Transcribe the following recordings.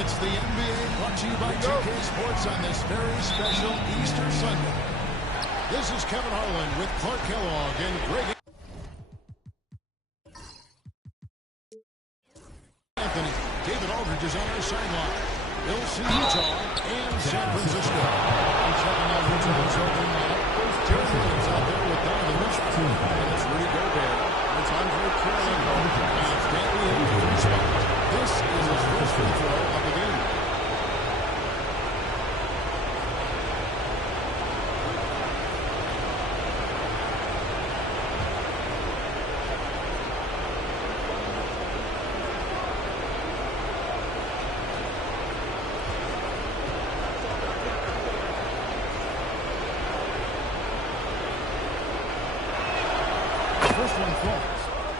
It's the NBA brought to you by 2K Sports on this very special Easter Sunday. This is Kevin Harlan with Clark Kellogg and Greg Anthony. David Aldridge is on our sideline. We'll see Utah and San Francisco. I'm checking out Utah's opening lineup. Jerry Williams out there with Donovan Mitchell. And it's Rudy Gobert. It's Andre Kirilenko. And it's Dantley in the free spot. This is his first free throw of the game.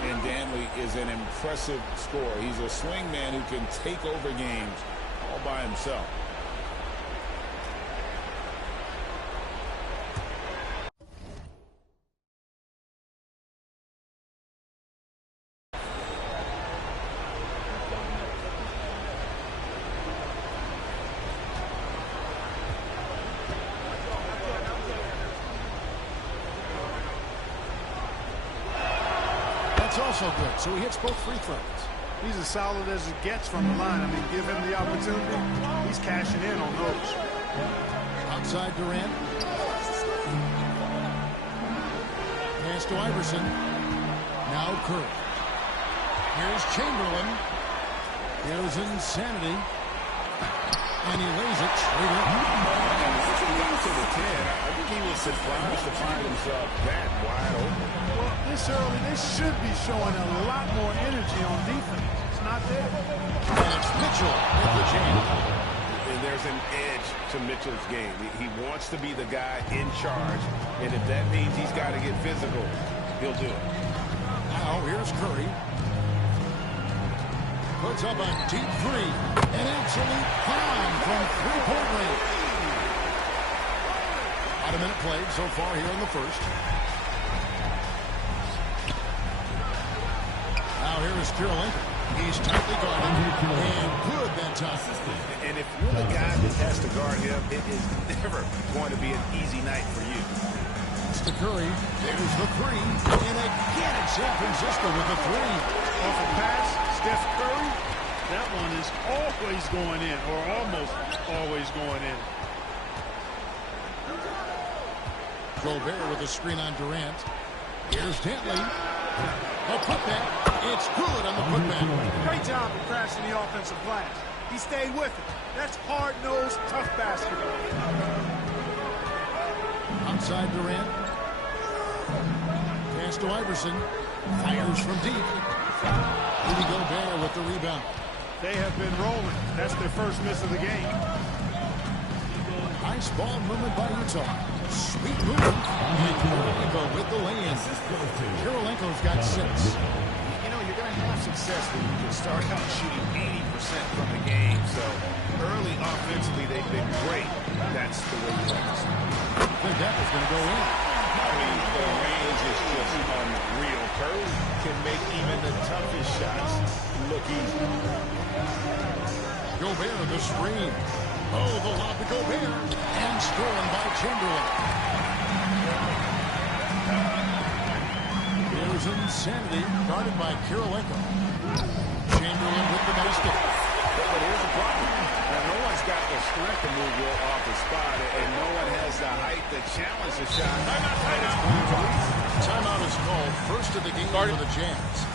And Dantley is an impressive scorer. He's a swing man who can take over games all by himself. Also good, so he hits both free throws. He's as solid as it gets from the line. I mean, give him the opportunity. He's cashing in on those. Outside Durant. Pass to Iverson. Now Curry. Here's Chamberlain. Here's Insanity. And he lays it straight up. And once he got to the 10, I think he was surprised to find himself that wide open. Well, this early, they should be showing a lot more energy on defense. It's not there. And it's Mitchell with the jam. And there's an edge to Mitchell's game. He wants to be the guy in charge, and if that means he's got to get physical, he'll do it. Now here's Curry. Puts up a deep three. An absolute bomb from three-point range. About a minute played so far here in the first. Now here is Kirilenko. He's tightly guarded. And good that time. And if you're the guy that has to guard him, it is never going to be an easy night for you. It's to Curry. There's the three. And again it's San Francisco with the three. Off a pass, Steph Curry. That one is always going in, or almost always going in. Gobert with a screen on Durant. Here's Dantley. A putback. It's good on the putback. Great job of crashing the offensive glass. He stayed with it. That's hard-nosed, tough basketball. Outside Durant. Pass to Iverson. Fires from deep. Rudy Gobert with the rebound. They have been rolling. That's their first miss of the game. Nice ball movement by Utah. Sweet move. And Kirilenko with the lay-in. Kirilenko's got 6. You know, you're going to have success when you can start out shooting 80% from the game. So early offensively, they've been great. That's the way you like to start. I think that was going to go in. I mean, the range is just unreal. Curry can make even the toughest shots look easy. Gobert the screen. Oh, the lob to Gobert. And stolen by Chamberlain. Here's Insanity, guarded by Kirilenko. Chamberlain with the basket. But here's the problem. Now, no one's got the strength to move Will off the spot, and no one has the height to challenge the shot. Timeout is called. First of the game for the Jazz.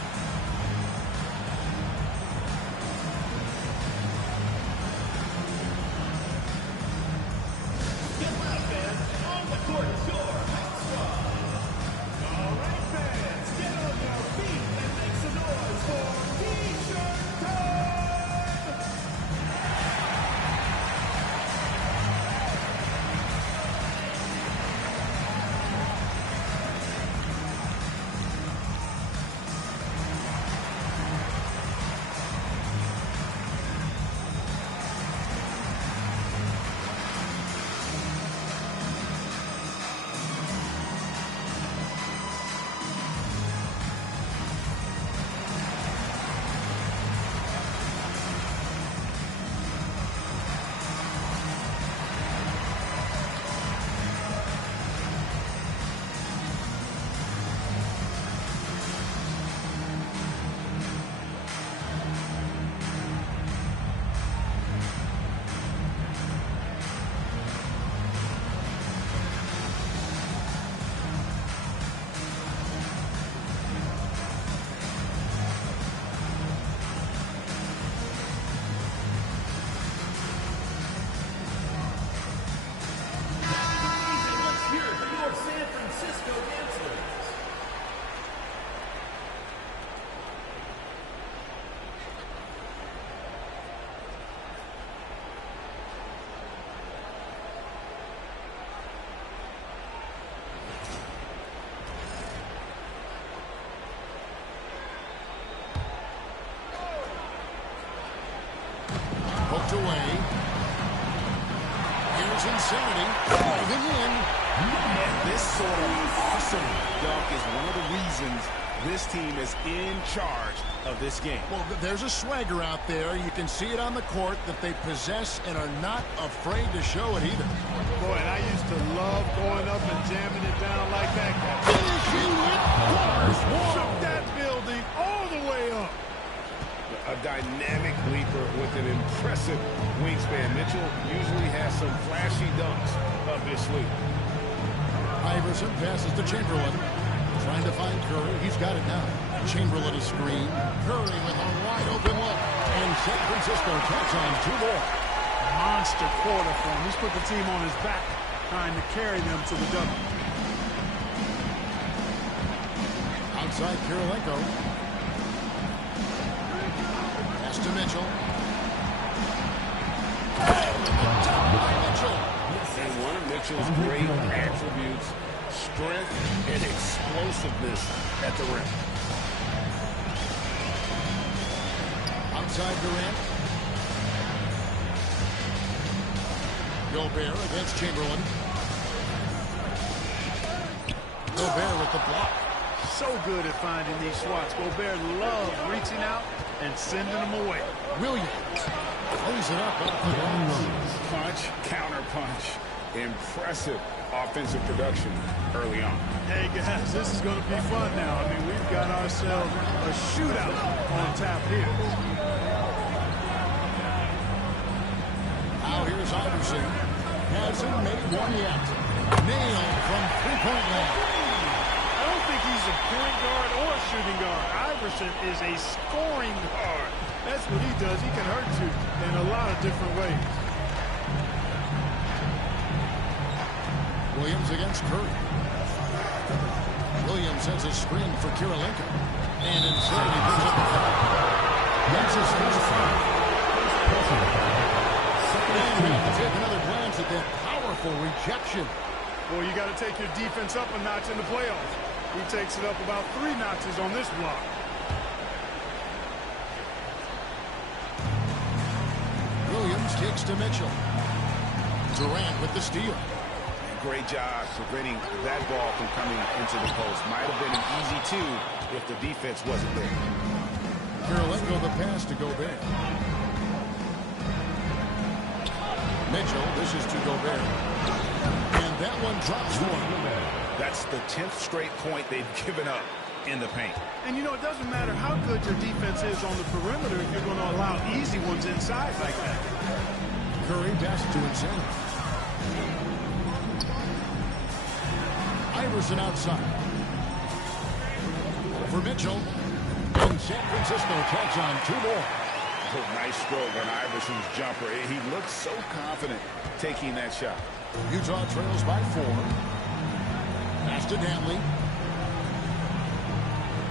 Knocked away. Here's Insanity. Driving in. And this sort of awesome dunk is one of the reasons this team is in charge of this game. Well, there's a swagger out there. You can see it on the court that they possess and are not afraid to show it either. Boy, and I used to love going up and jamming it down like that guy. Finishing with bars. Shook that building all the way up. A dynamic leaper with an impressive wingspan. Mitchell usually has some flashy dunks up his sleeve. Iverson passes to Chamberlain. Trying to find Curry. He's got it now. Chamberlain is screen. Curry with a wide open look. And San Francisco tacks on 2 more. Monster quarter for him. He's put the team on his back, trying to carry them to the double. Outside Kirilenko. Pass to Mitchell. Mitchell. And one of Mitchell's great attributes, strength and explosiveness at the rim. Outside Durant. Gobert against Chamberlain. Gobert with the block. So good at finding these swats. Gobert loves reaching out and sending them away. Williams lays it up off the glass. Punch, counter punch. Impressive offensive production early on. Hey guys, this is going to be fun now. I mean, we've got ourselves a shootout on tap here. Now here's Iverson. Hasn't made one yet. Nailed from three-point land. I don't think he's a point guard or a shooting guard. Iverson is a scoring guard. That's what he does. He can hurt you in a lot of different ways. Williams against Curry. Williams has a screen for Kirilenko. And Insanity brings up the foul. That's his first foul. And we have to take another glance at that powerful rejection. Boy, you got to take your defense up a notch in the playoffs. He takes it up about 3 notches on this block. Williams kicks to Mitchell. Durant with the steal. Great job preventing that ball from coming into the post. Might have been an easy 2 if the defense wasn't there. Kirilenko the pass to Gobert. Mitchell, this is to Gobert. And that one drops for him. That's the 10th straight point they've given up in the paint. And, you know, it doesn't matter how good your defense is on the perimeter if you're going to allow easy ones inside like that. Curry passes to Insanity. Iverson outside. For Mitchell. And San Francisco tags on 2 more. Oh, nice stroke on Iverson's jumper. He looks so confident taking that shot. Utah trails by 4. Pass to Dantley.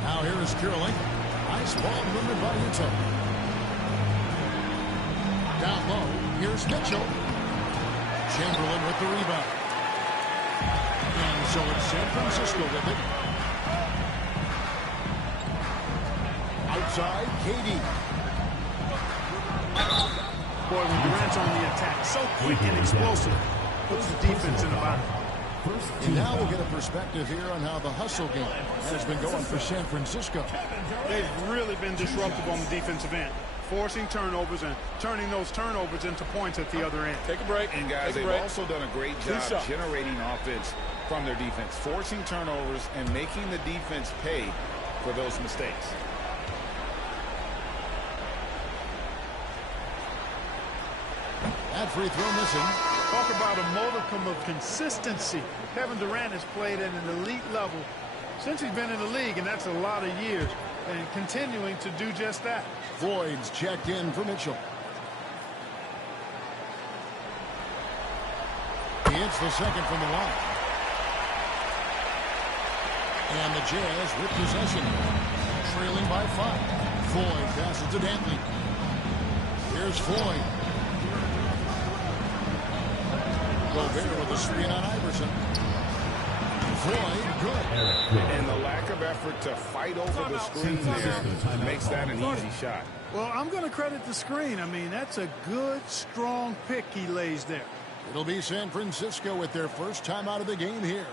Now here is Kirilenko. Nice ball movement by Utah. Down low. Here's Mitchell. Chamberlain with the rebound. And so it's San Francisco with it. Outside, KD. Boy, when Durant's on the attack, so quick and explosive, puts the defense in the bottom. And now we'll get a perspective here on how the hustle game has been going for San Francisco. They've really been disruptive on the defensive end, forcing turnovers and turning those turnovers into points at the other end. Take a break. And guys, they've also done a great job generating offense from their defense, forcing turnovers and making the defense pay for those mistakes. That free throw missing. Talk about a modicum of consistency. Kevin Durant has played at an elite level since he's been in the league, and that's a lot of years, and continuing to do just that. Floyd's checked in for Mitchell. He hits the second from the line. And the Jazz with possession. Trailing by 5. Floyd passes to Dantley. Here's Floyd. Gobert with a screen on Iverson. Floyd, good. And the lack of effort to fight over the screen there makes that an easy shot. Well, I'm going to credit the screen. I mean, that's a good, strong pick he lays there. It'll be San Francisco with their first time out of the game here.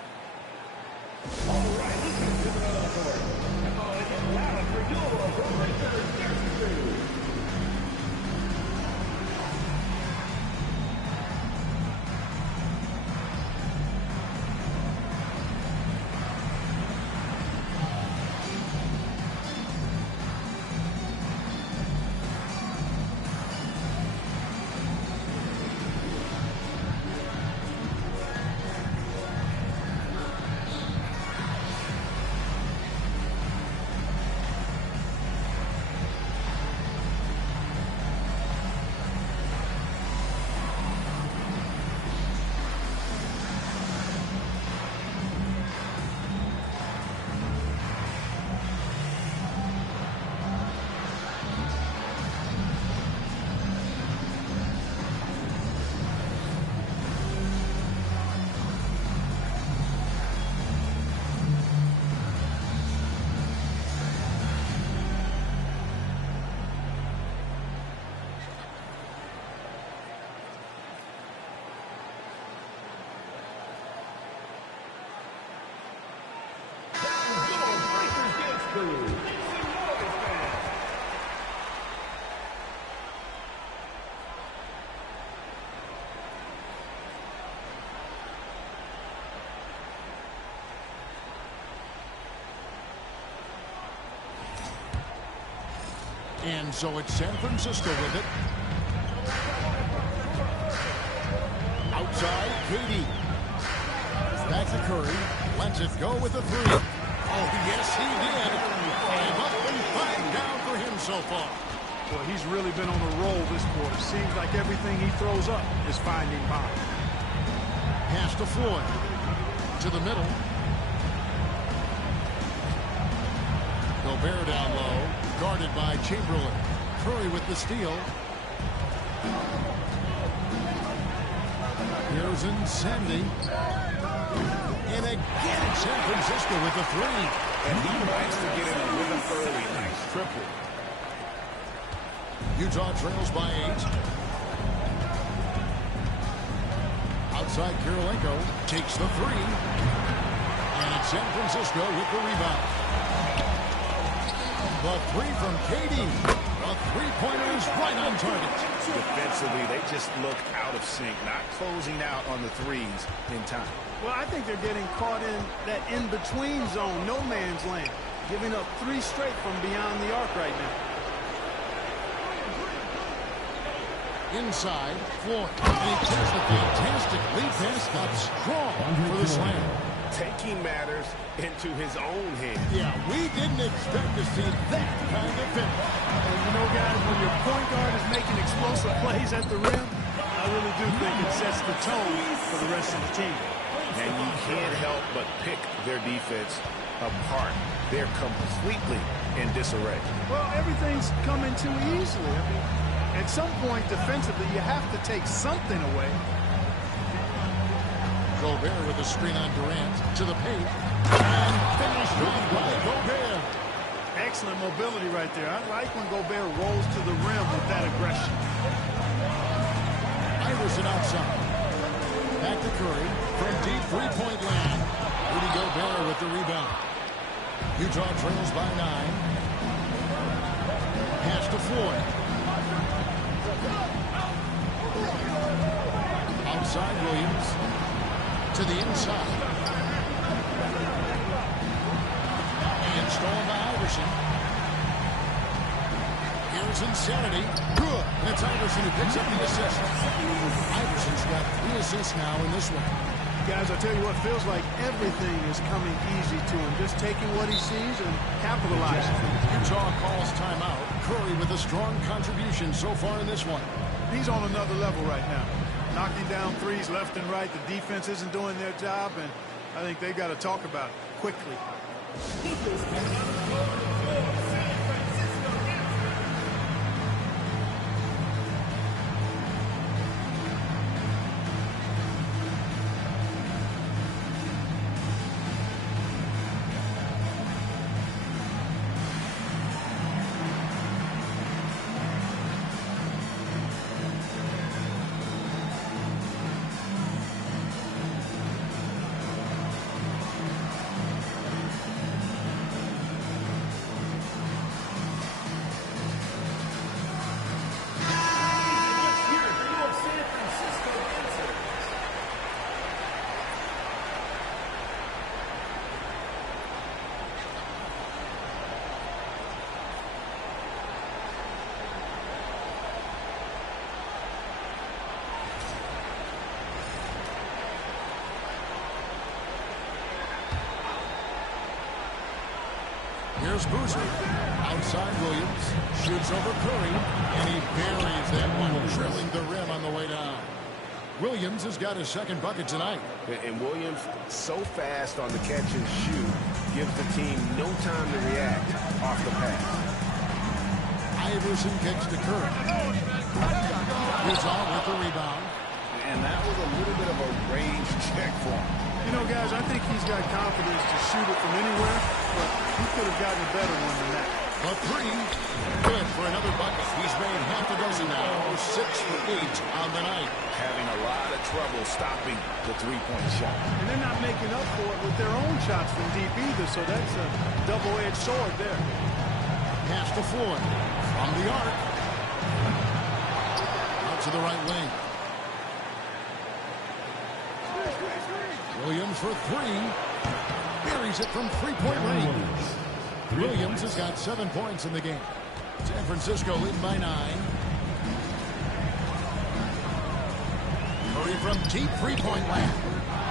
And so it's San Francisco with it. Outside, KD. Back to Curry. Lets it go with the three. Oh, yes, he did. And up and 5 down for him so far. Well, he's really been on a roll this quarter. Seems like everything he throws up is finding bottom. Pass to Floyd. To the middle. Gobert down low. Guarded by Chamberlain. Curry with the steal. Here's Incendiary. And again, San Francisco with the three. And he likes to get in a rhythm early. Nice triple. Utah trails by 8. Outside, Kirilenko takes the three. And it's San Francisco with the rebound. The three from KD. The three-pointer is right on target. Defensively, they just look out of sync, not closing out on the threes in time. Well, I think they're getting caught in that in-between zone, no man's land, giving up 3 straight from beyond the arc right now. Inside, Floyd. He takes the fantastic lead pass up strong for the slam. Taking matters into his own hands. Yeah, we didn't expect to see that kind of finish. And you know, guys, when your point guard is making explosive plays at the rim, I really do think it sets the tone for the rest of the team. And you can't help but pick their defense apart. They're completely in disarray. Well, everything's coming too easily. I mean, at some point defensively, you have to take something away. Gobert with the screen on Durant to the paint. And finished off by Gobert. Excellent mobility right there. I like when Gobert rolls to the rim with that aggression. Iverson outside. Back to Curry from deep three-point land. Rudy Gobert with the rebound. Utah trails by 9. Pass to Floyd. Outside Williams. To the inside. And stolen by Iverson. Here's Insanity. Good. That's Iverson who picks up the assist. Iverson's got 3 assists now in this one. Guys, I tell you what, feels like everything is coming easy to him. Just taking what he sees and capitalizing. Utah calls timeout. Curry with a strong contribution so far in this one. He's on another level right now. Knocking down threes left and right. The defense isn't doing their job, and I think they got to talk about it quickly. Here's Boozer. Outside Williams. Shoots over Curry. And he buries that one, drilling the rim on the way down. Williams has got his second bucket tonight. And Williams, so fast on the catch and shoot, gives the team no time to react off the pass. Iverson kicks to Curry. Utah with the rebound. And that was a little bit of a range check for him. You know, guys, I think he's got confidence to shoot it from anywhere, but he could have gotten a better one than that. A three. Good for another bucket. He's made half a dozen now. 6 for 8 on the night. Having a lot of trouble stopping the three-point shot. And they're not making up for it with their own shots from deep either, so that's a double-edged sword there. Pass to Floyd. From the arc. Out to the right wing. Williams for three. Buries it from three-point range. Williams has got 7 points in the game. San Francisco leading by 9. Curry from deep three-point land.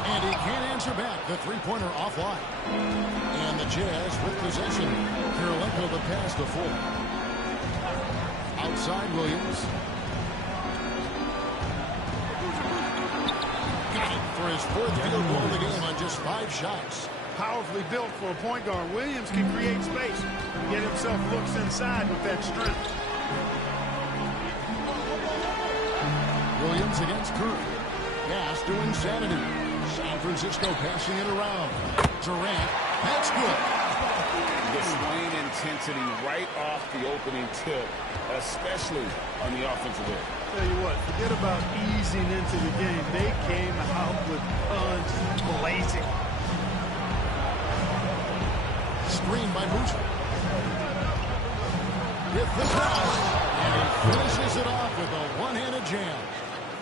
And he can't answer back. The three-pointer offline. And the Jazz with possession. Kirilenko the pass to Ford. Outside Williams. Got it for his 4th field goal of the game on just 5 shots. Powerfully built for a point guard. Williams can create space and get himself looks inside with that strength. Williams against Curry. Pass to insanity. San Francisco passing it around. Durant. That's good. Displaying intensity right off the opening tip, especially on the offensive end. Tell you what, forget about easing into the game. They came out with guns blazing. Screen by Boozer. With the drive. And he finishes it off with a one-handed jam.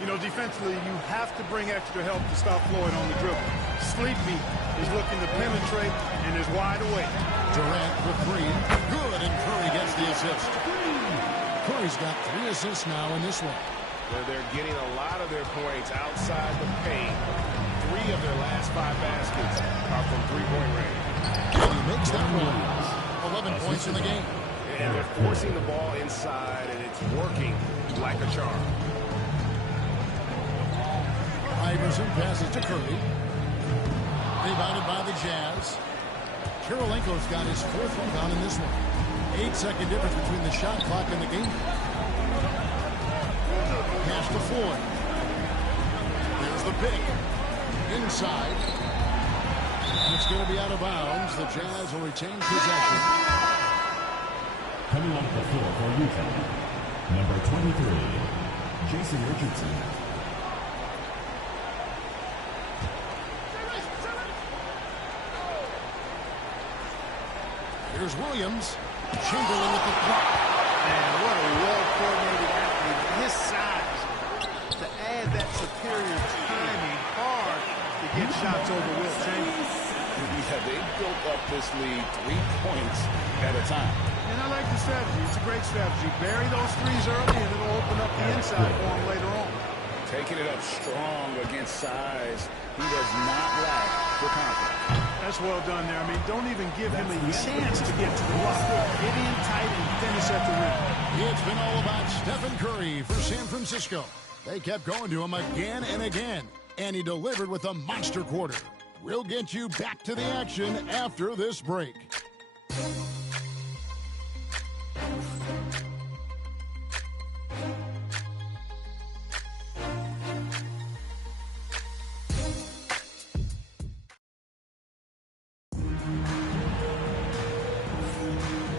You know, defensively, you have to bring extra help to stop Floyd on the dribble. Sleepy is looking to penetrate and is wide awake. Durant for three. Good, and Curry gets the assist. Curry's got 3 assists now in this one. They're getting a lot of their points outside the paint. 3 of their last 5 baskets are from three-point range. And he makes that one. 11 points in the game. And they're forcing the ball inside, and it's working like a charm. Iverson passes to Curry. Rebounded by the Jazz. Kirilenko's got his 4th rebound in this one. 8-second difference between the shot clock and the game. Pass to Floyd. There's the pick. Inside. And it's going to be out of bounds. The Jazz will retain possession. Coming off the floor for Utah, number 23, Jason Richardson. Here's Williams. Chamberlain with the block. Man, what a well-coordinated athlete. His size, to add that superior timing, hard to get shots over Wilt Chamberlain. Yeah, they built up this lead 3 points at a time. And I like the strategy. It's a great strategy. Bury those threes early, and it'll open up the inside for him later on. Taking it up strong against size. He does not lack for confidence. That's well done there. I mean, don't even give him a chance to get to the block. Get in tight and finish at the rim. It's been all about Stephen Curry for San Francisco. They kept going to him again and again, and he delivered with a monster quarter. We'll get you back to the action after this break.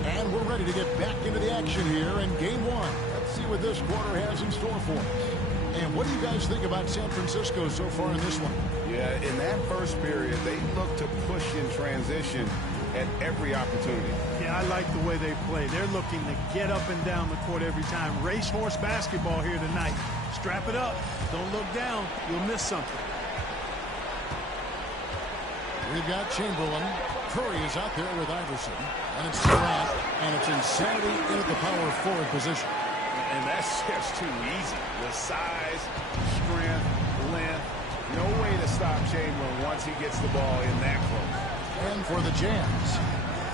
And we're ready to get back into the action here in Game 1. Let's see what this quarter has in store for us. And what do you guys think about San Francisco so far in this one? Yeah, in that first period, they look to push in transition at every opportunity. Yeah, I like the way they play. They're looking to get up and down the court every time. Racehorse basketball here tonight. Strap it up. Don't look down. You'll miss something. We've got Chamberlain. Curry is out there with Iverson. And it's Durant. And it's insanity in at the power forward position. And that's just too easy. The size, strength, length. No way to stop Chamberlain once he gets the ball in that close. And for the Jazz,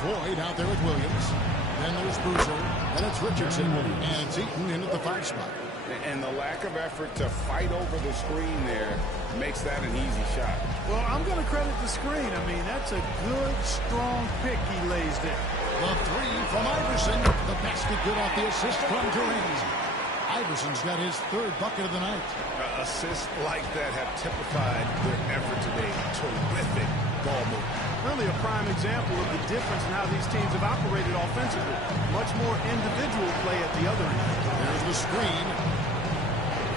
Floyd out there with Williams. Then there's Boozer. Then it's Richardson. And it's Eaton in at the 5 spot. And the lack of effort to fight over the screen there makes that an easy shot. Well, I'm going to credit the screen. I mean, that's a good, strong pick he lays there. The 3 from Iverson. The basket good off the assist from Durant. Iverson's got his 3rd bucket of the night. Assists like that have typified their effort today. Terrific ball movement. Really a prime example of the difference in how these teams have operated offensively. Much more individual play at the other end. There's the screen.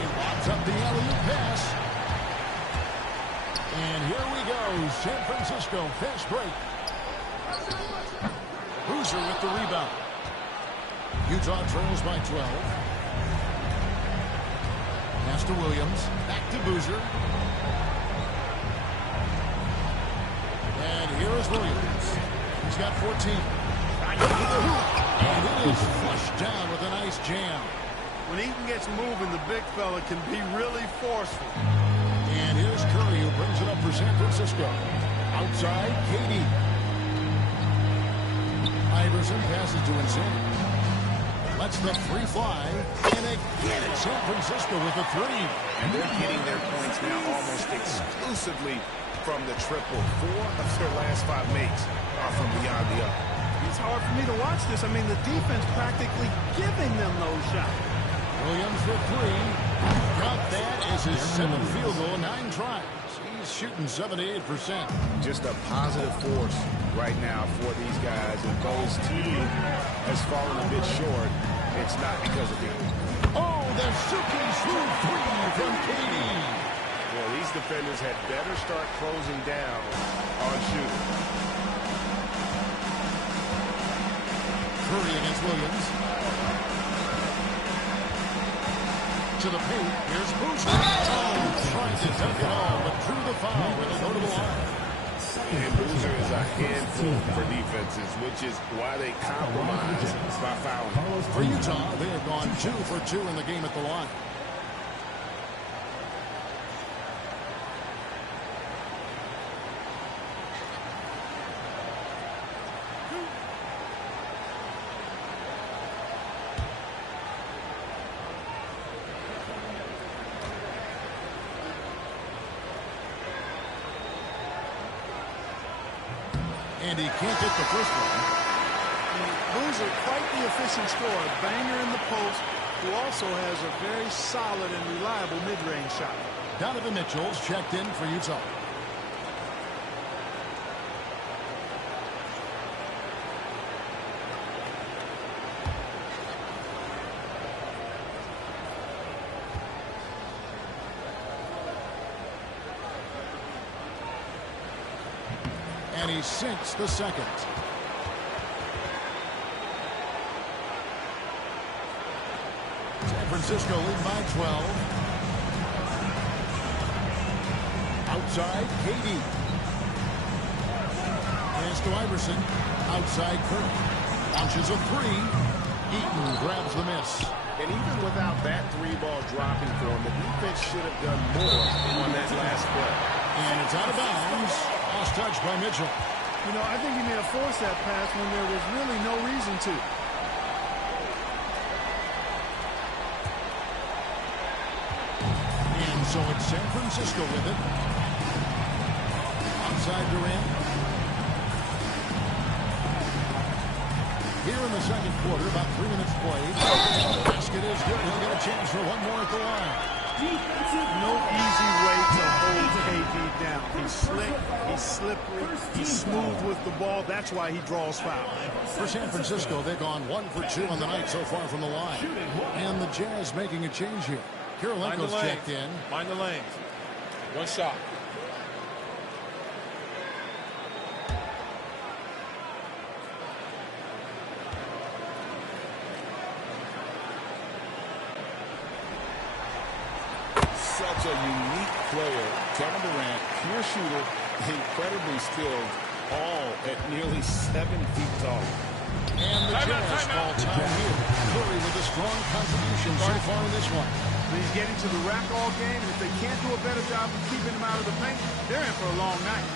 He lobs up the alley-oop pass. And here we go. San Francisco fast break. Boozer with the rebound. Utah trails by 12. Pass to Williams. Back to Boozer. And here is Williams. He's got 14. And it is flushed down with a nice jam. When Eaton gets moving, the big fella can be really forceful. And here's Curry who brings it up for San Francisco. Outside, KD. Iverson passes to Insane. Lets the 3 fly. And again, it's San Francisco with a 3. And they're getting their points now almost exclusively from the triple. 4 of their last 5 makes are from beyond the arc. It's hard for me to watch this. I mean, the defense practically giving them those shots. Williams for 3. Got that as his 7th field goal, 9 tries. He's shooting 78%. Just a positive force right now for these guys. And though his team has fallen a bit short, it's not because of him. Oh, the Suki smooth 3 from KD. Well, these defenders had better start closing down on shooting. Curry against Williams. To the paint. Here's Boozer. Oh, trying to dunk it all, but drew the foul with a notable line. And Boozer is a handful for defenses, which is why they compromise by fouling. For Utah, they have gone 2 for 2 in the game at the line. And he can't get the first one. Boozer, quite the efficient scorer. Banger in the post, who also has a very solid and reliable mid-range shot. Donovan Mitchell's checked in for Utah. And he sinks the second. San Francisco lead by 12. Outside, KD. Pass to Iverson. Outside, Curry. Launches a 3. Eaton grabs the miss. And even without that 3-ball dropping for him, the defense should have done more on that last play. And it's out of bounds. Lost touch by Mitchell. You know, I think he may have forced that pass when there was really no reason to. And so it's San Francisco with it. Outside Durant. Here in the second quarter, about 3 minutes played. The basket is good. He'll get a chance for one more at the line. No easy way to hold KD down. He's slick, he's slippery, he's smooth with the ball. That's why he draws foul. For San Francisco, they've gone 1 for 2 on the night so far from the line. And the Jazz making a change here. Kirilenko's checked in. Mind the lanes. One shot. Such a unique player. Kevin Durant, pure shooter, incredibly skilled, all at nearly 7 feet tall. And the Jazz call time here. Curry with a strong contribution so far in this one. He's getting to the rack all game, and if they can't do a better job of keeping him out of the paint, they're in for a long night.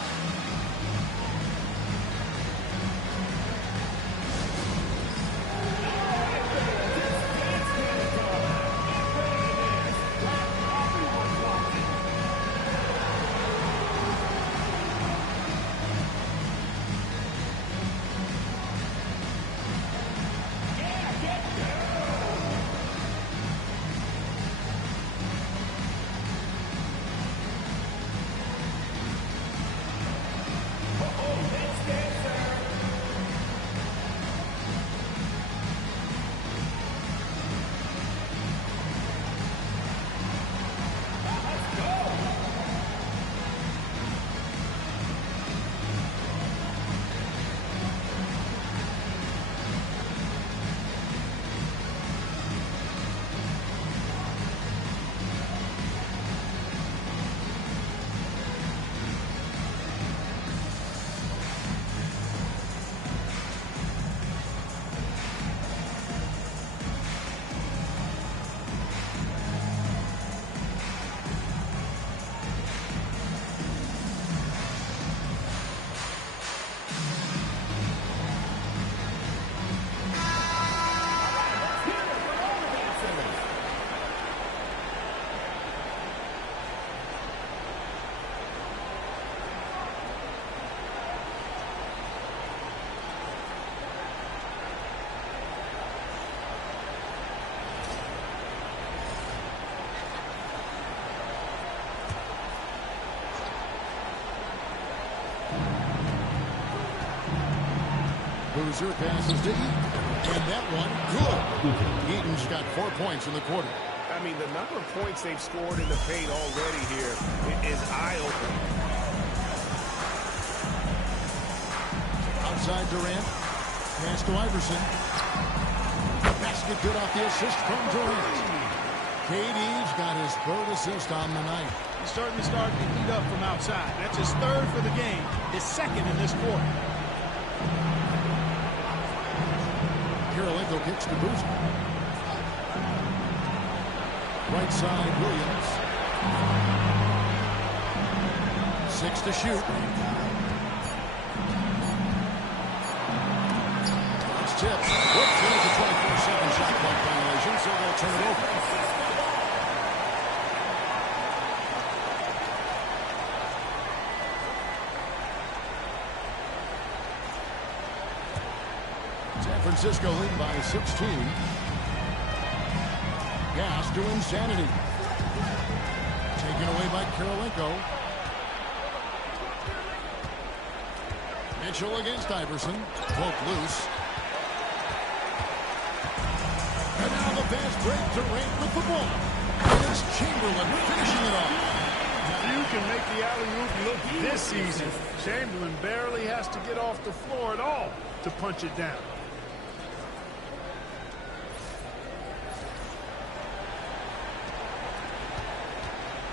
Boozer passes to Eaton. And that one, good. Eaton's got 4 points in the quarter. I mean, the number of points they've scored in the paint already here is eye-opening. Outside Durant. Pass to Iverson. Basket good off the assist from Durant. KD's got his 3rd assist on the night. He's starting to heat up from outside. That's his 3rd for the game, his 2nd in this quarter. Kirilenko kicks to Boozer. Right side, Williams. 6 to shoot. It's tipped. Whoop, there's a 24-second shot clock violation, so they'll turn it over. San Francisco lead by 16. Gas to Insanity. Taken away by Kirilenko. Mitchell against Iverson. Cloak loose. And now the fast break to Durant with the ball. And it's Chamberlain finishing it off. You can make the alley-oop look this easy. Chamberlain barely has to get off the floor at all to punch it down.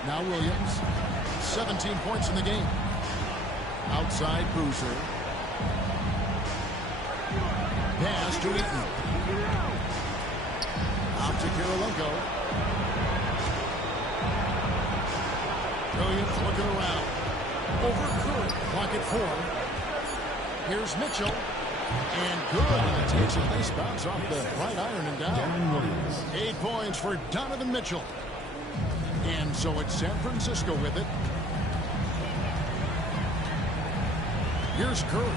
Now Williams, 17 points in the game. Outside Boozer. Pass to Eaton. Out to Kirilenko. Williams looking around. Over Curry. Clock at 4. Here's Mitchell. And good. And it takes a nice bounce off the right iron and down. 8 points for Donovan Mitchell. And so it's San Francisco with it. Here's Curry.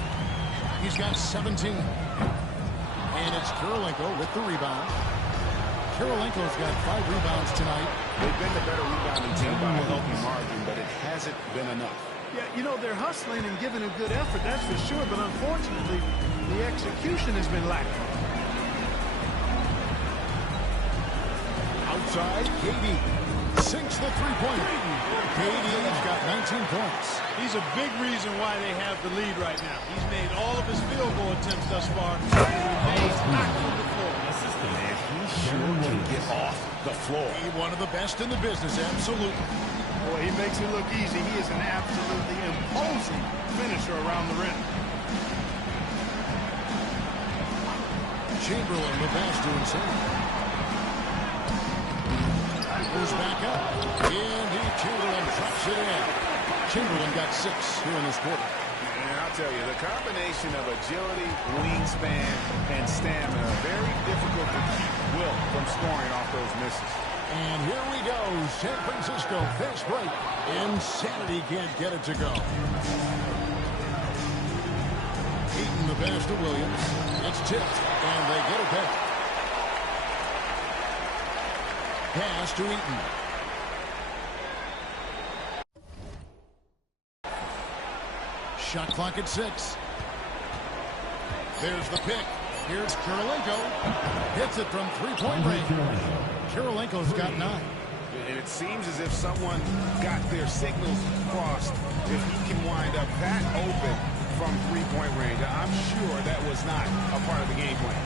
He's got 17. And it's Kirilenko with the rebound. Kirilenko's got 5 rebounds tonight. They've been the better rebounding team by a healthy margin, but it hasn't been enough. Yeah, you know, they're hustling and giving a good effort, that's for sure. But unfortunately, the execution has been lacking. Outside, KD sinks the three-pointer. KD's got 19 points. He's a big reason why they have the lead right now. He's made all of his field goal attempts thus far. He remains knocked on the floor. Man, he sure can get off the floor. He's one of the best in the business, absolutely. Boy, he makes it look easy. He is an absolutely imposing finisher around the rim. Chamberlain with pass to Insanity. Goes back up. And Chamberlain drops it in. Chamberlain got 6 here in this quarter. And I'll tell you, the combination of agility, wingspan, and stamina, very difficult to keep Wilt from scoring off those misses. And here we go. San Francisco fast break. Insanity can't get it to go. Eaton the pass to Williams. It's tipped, and they get it back. Pass to Eaton. Shot clock at 6. There's the pick. Here's Kirilenko. Hits it from three-point range. Kirilenko's got 9. And it seems as if someone got their signals crossed. If he can wind up that open from three-point range, I'm sure that was not a part of the game plan.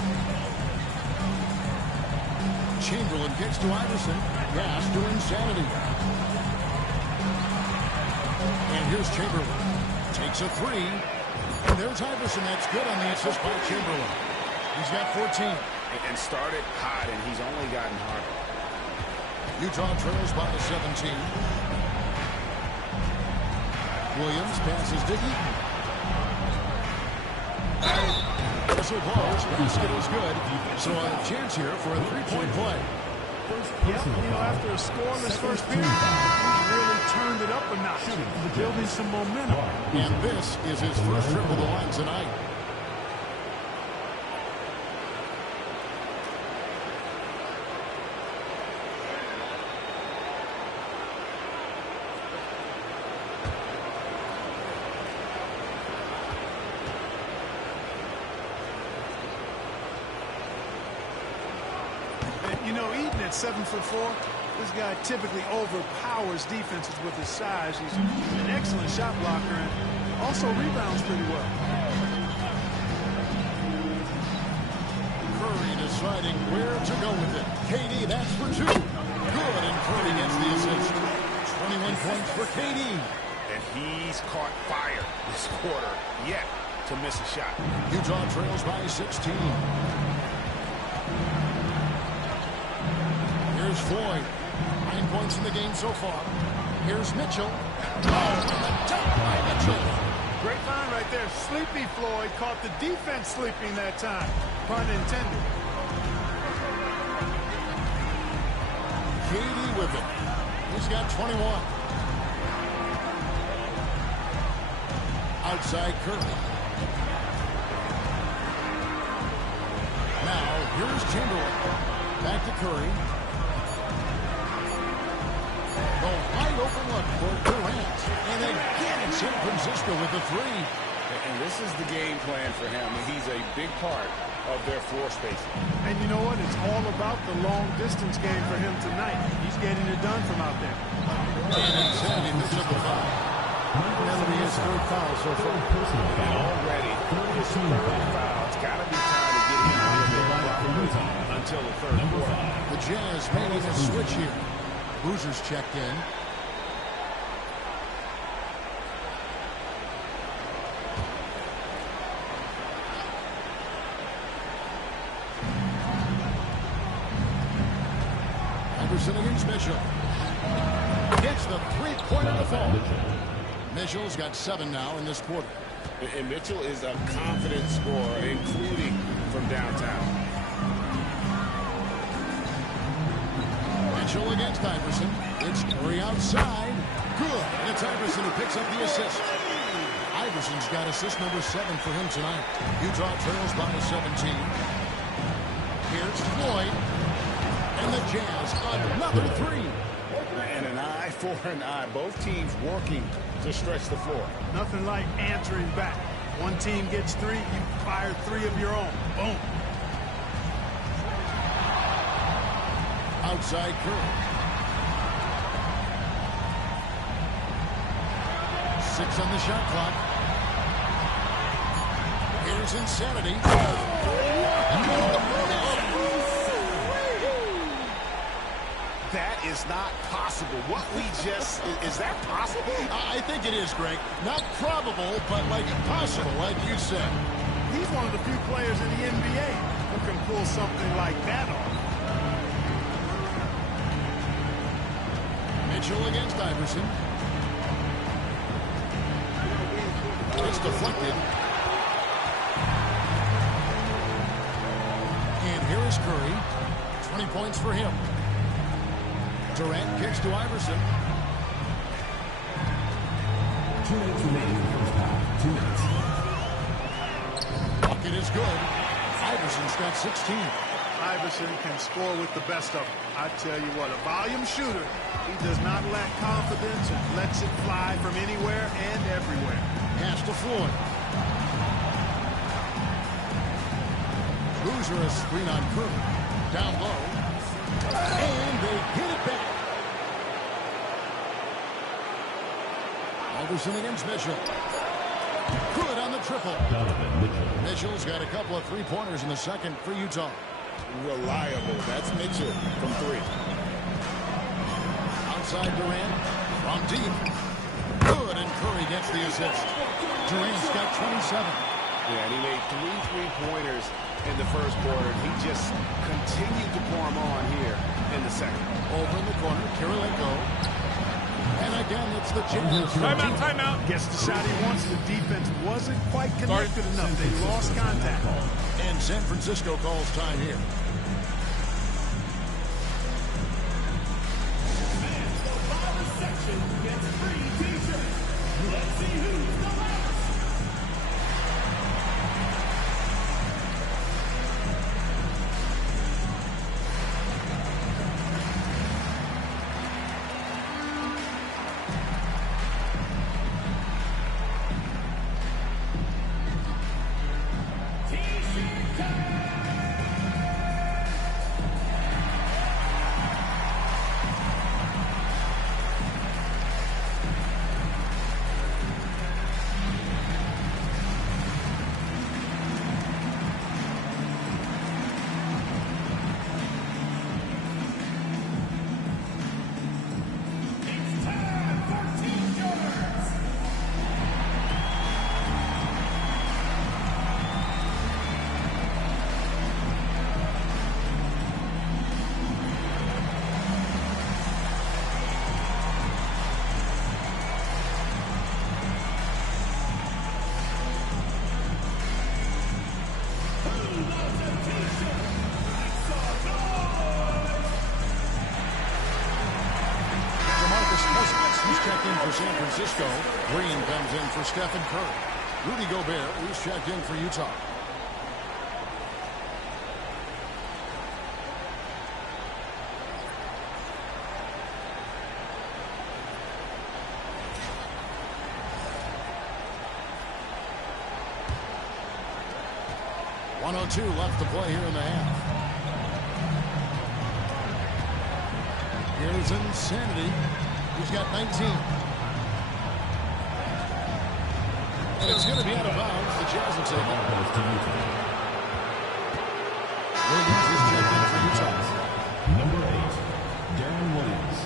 Chamberlain gets to Iverson. Pass to Insanity. And here's Chamberlain. Takes a 3. And there's Iverson. That's good on the assist by Chamberlain. He's got 14. And started hot, and he's only gotten harder. Utah trails by 17. Williams passes to Eaton. Whistle blows. Basket is good. So a chance here for a three-point play. Yep, you know, after a scoreless first period, he's really turned it up a notch, building some momentum. And this is his first trip to the line tonight. at 7'4", this guy typically overpowers defenses with his size. He's an excellent shot blocker and also rebounds pretty well. Curry deciding where to go with it. KD, that's for 2. Good, and Curry gets the assist. 21 points for KD. And he's caught fire this quarter yet to miss a shot. Utah trails by 16. Here's Floyd. 9 points in the game so far. Here's Mitchell. Oh, and the dunk by Mitchell. Great find right there. Sleepy Floyd caught the defense sleeping that time. Pun intended. KD with it. He's got 21. Outside Curry. Now, here's Chamberlain. Back to Curry. The wide open look for Durant. And again, it's San Francisco with the 3. And this is the game plan for him. He's a big part of their floor spacing. And you know what? It's all about the long distance game for him tonight. He's getting it done from out there. And Sandy picks up the foul. That'll be his 3rd foul so far. And already his 3rd foul. It's got to be time to get him out of there properly until the 3rd quarter. The Jazz making a switch here. Boozer's checked in. Iverson against Mitchell. Gets the 3-pointer to fall. Mitchell's got 7 now in this quarter. And Mitchell is a confident scorer, including from downtown. Mitchell against Iverson. It's Curry outside. Good. And it's Iverson who picks up the assist. Iverson's got assist number 7 for him tonight. Utah trails by 17. Here's Floyd. And the Jazz another 3. And an eye for an eye. Both teams working to stretch the floor. Nothing like answering back. One team gets 3, you fire 3 of your own. Boom. Outside Curry. 6 on the shot clock. Here's Insanity. That is not possible. What we just... Is that possible? I think it is, Greg. Not probable, but like possible, like you said. He's one of the few players in the NBA who can pull something like that off. Mitchell against Iverson. It's deflected. And here is Curry. 20 points for him. Durant kicks to Iverson. 2 minutes remaining in the first half. 2 minutes. Bucket is good. Iverson's got 16. Iverson can score with the best of them. I tell you what, a volume shooter. He does not lack confidence and lets it fly from anywhere and everywhere. Pass to Floyd. Boozer a screen on Curry. Down low. And they get it back. Iverson against Mitchell. Good on the triple. Mitchell's got a couple of 3-pointers in the second for Utah. Reliable. That's Mitchell from 3. Outside Durant. From deep. Good, and Curry gets the assist. Durant's got 27. Yeah, and he made 3 3-pointers in the first quarter. He just continued to pour them on here in the second. Over in the corner, Kirilenko. And again, it's the Jazz. Timeout. Gets the shot he wants. The defense wasn't quite connected enough. They lost contact. And San Francisco calls time here. He's checked in for San Francisco. Green comes in for Stephen Curry. Rudy Gobert, who's checked in for Utah. .102 left to play here in the half. Here's Insanity. He's got 19. And it's going to be out of bounds. The Jazz will take it. Williams is checked in for Utah. Number 8, Darren Williams.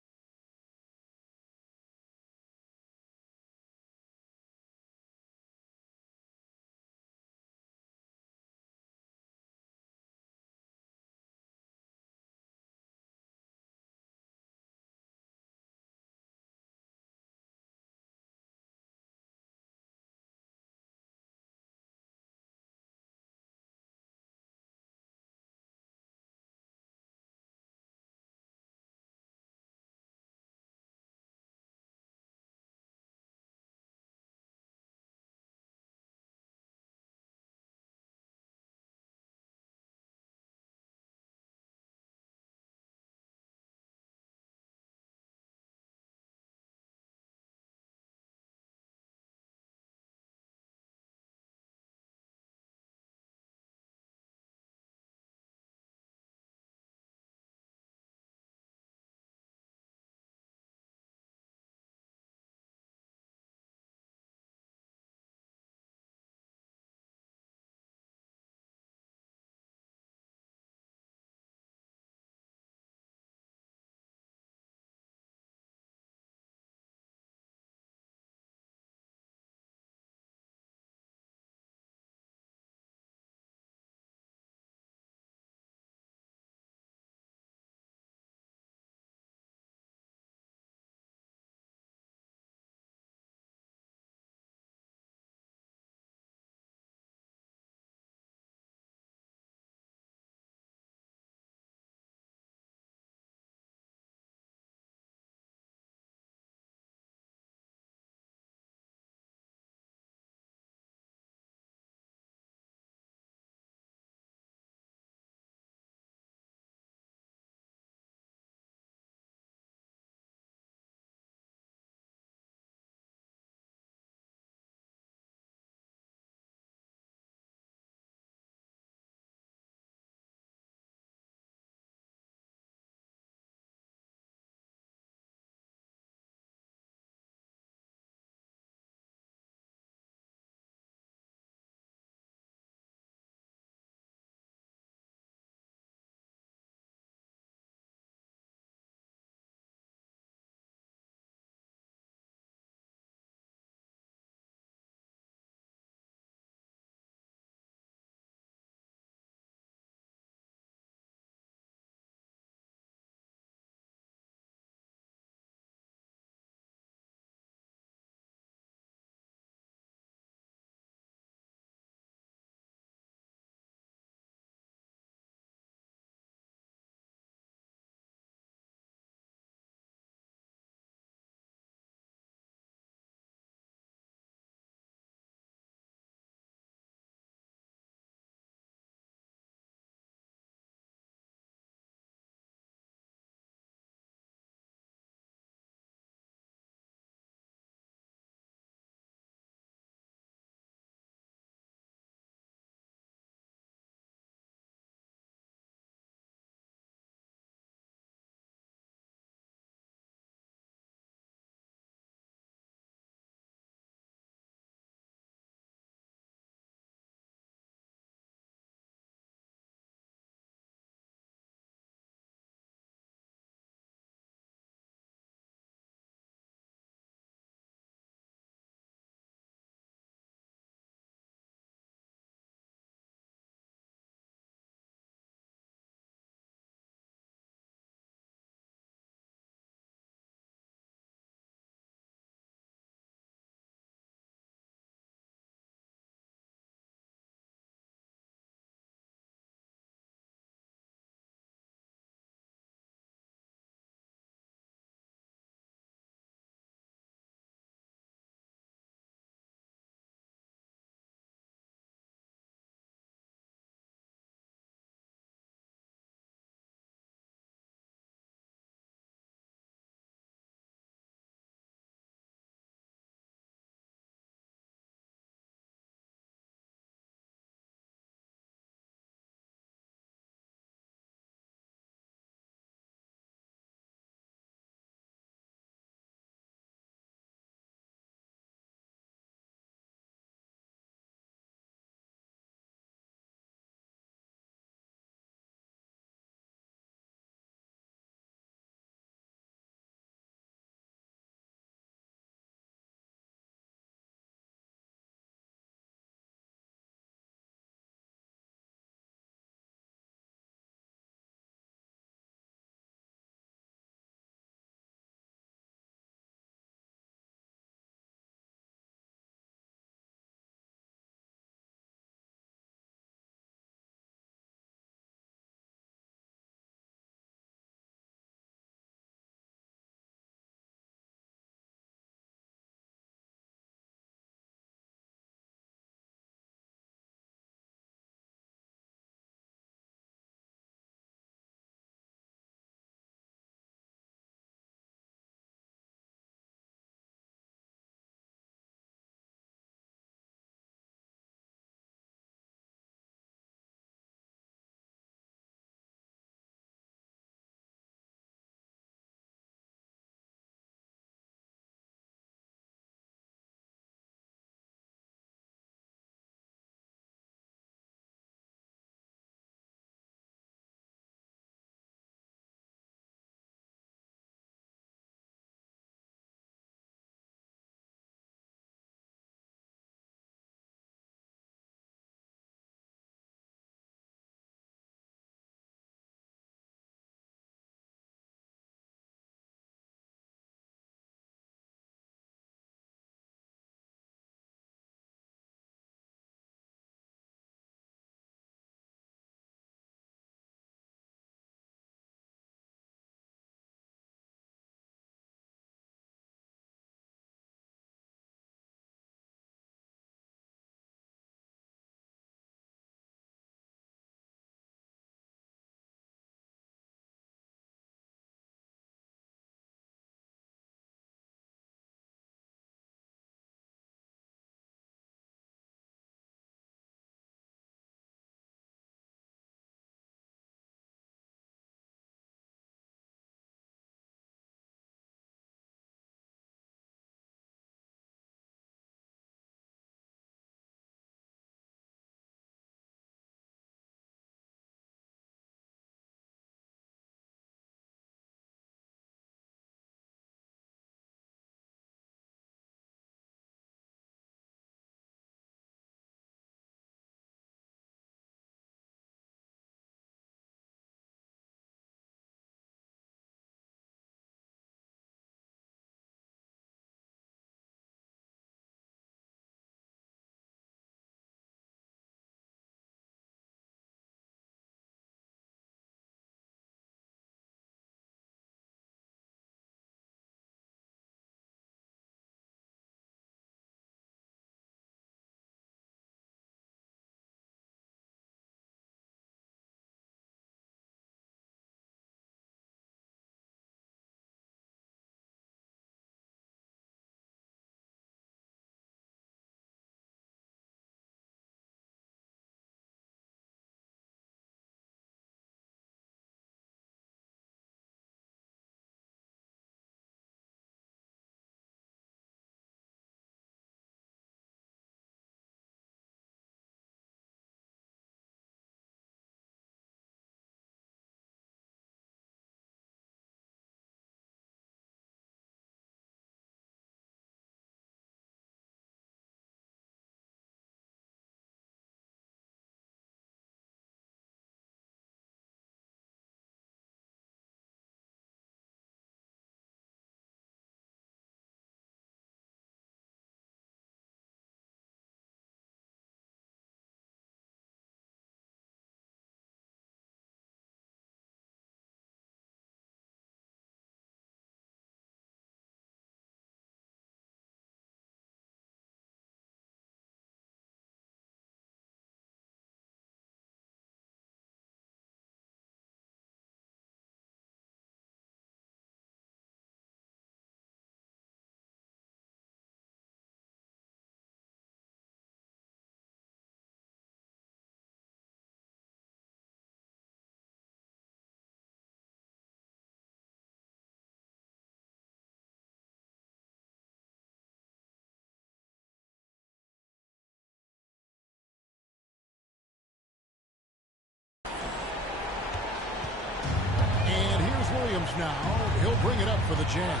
now. He'll bring it up for the Jazz.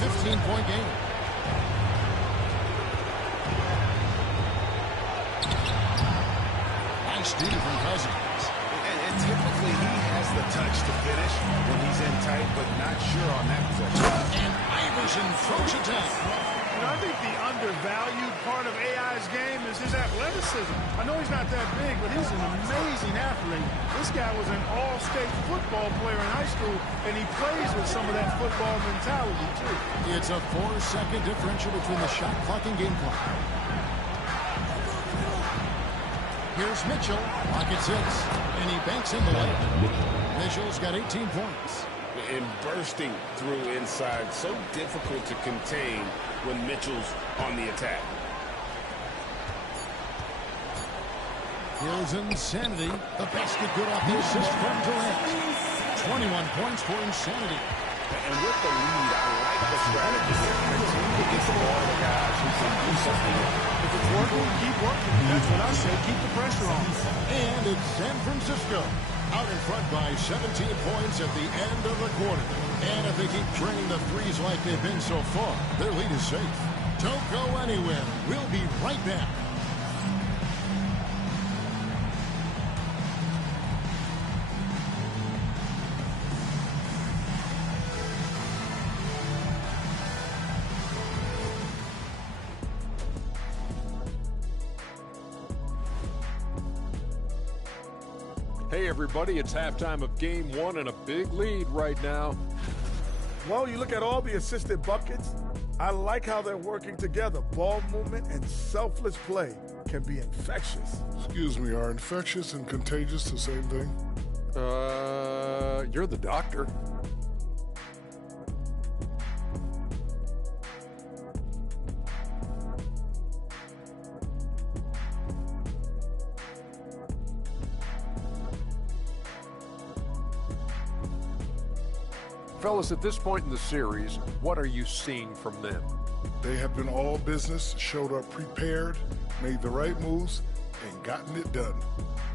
15-point game. Nice D from Cousins. And typically he has the touch to finish when he's in tight, but not sure on that possession. And Iverson throws it down. You know, I think the undervalued part of AI's game is his athleticism. I know he's not that big, but he's an amazing athlete. This guy was an all-state football player in high school, and he plays with some of that football mentality, too. It's a 4-second differential between the shot clock and game clock. Here's Mitchell. Rockets hits, and he banks in the layup. Mitchell's got 18 points. And bursting through inside, so difficult to contain when Mitchell's on the attack. Here's Insanity. The basket good off the assist from Durant. 21 points for Insanity. And with the lead, I like the strategy. Continue to get the ball to guys who can do something. If it's working, keep working. That's what I say. Keep the pressure on. And it's San Francisco out in front by 17 points at the end of the quarter. And if they keep draining the threes like they've been so far, their lead is safe. Don't go anywhere. We'll be right back. Hey everybody, it's halftime of game one and a big lead right now. Well, you look at all the assisted buckets, I like how they're working together. Ball movement and selfless play can be infectious. Excuse me, are infectious and contagious the same thing? You're the doctor. Fellas, at this point in the series, what are you seeing from them? They have been all business, showed up prepared, made the right moves, and gotten it done.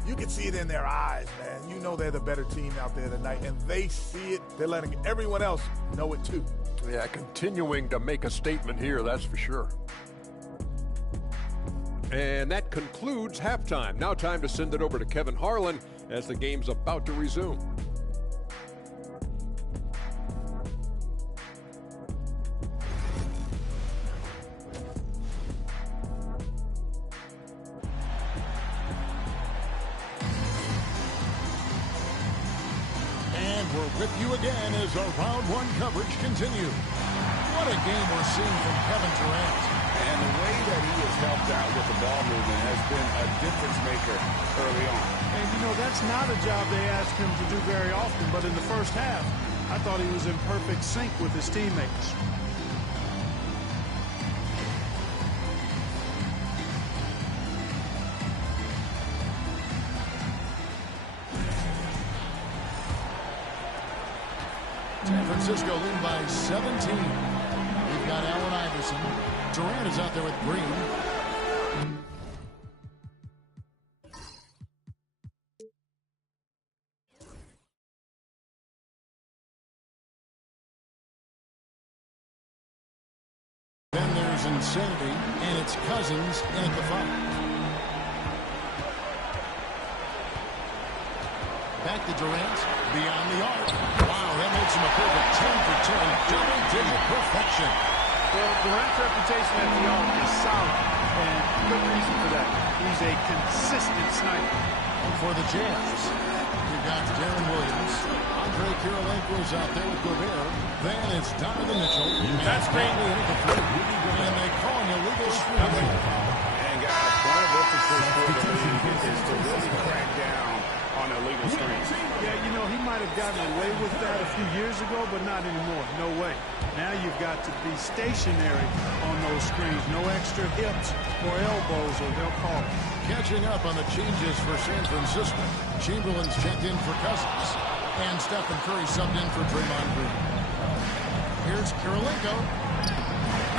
You can see it in their eyes, man. You know they're the better team out there tonight, and they see it. They're letting everyone else know it too. Yeah, continuing to make a statement here, that's for sure. And that concludes halftime. Now time to send it over to Kevin Harlan as the game's about to resume. With you again as our round one coverage continues. What a game we're seeing from Kevin Durant. And the way that he has helped out with the ball movement has been a difference maker early on. And, you know, that's not a job they ask him to do very often, but in the first half, I thought he was in perfect sync with his teammates. San Francisco lead by 17. We've got Allen Iverson. Durant is out there with Green. Then there's Insanity, and it's Cousins in at the 5. Back to Durant, beyond the arc. Wow, that makes him a perfect 10 for 10, double-digit perfection. Well, Durant's reputation at the arc is solid, and good reason for that. He's a consistent sniper. For the Jazz, we've got Darren Williams. Andre Kirilenko's out there with Gobert. Then it's Donovan Mitchell. That's great. And they call an illegal screen. And guys, one of the emphasis for the league is to really crack down on illegal screens. Yeah, you know, he might have gotten away with that a few years ago, but not anymore. No way. Now you've got to be stationary on those screens. No extra hips or elbows, or they'll call it. Catching up on the changes for San Francisco. Chamberlain's checked in for Cousins. And Stephen Curry subbed in for Draymond Green. Here's Kirilenko.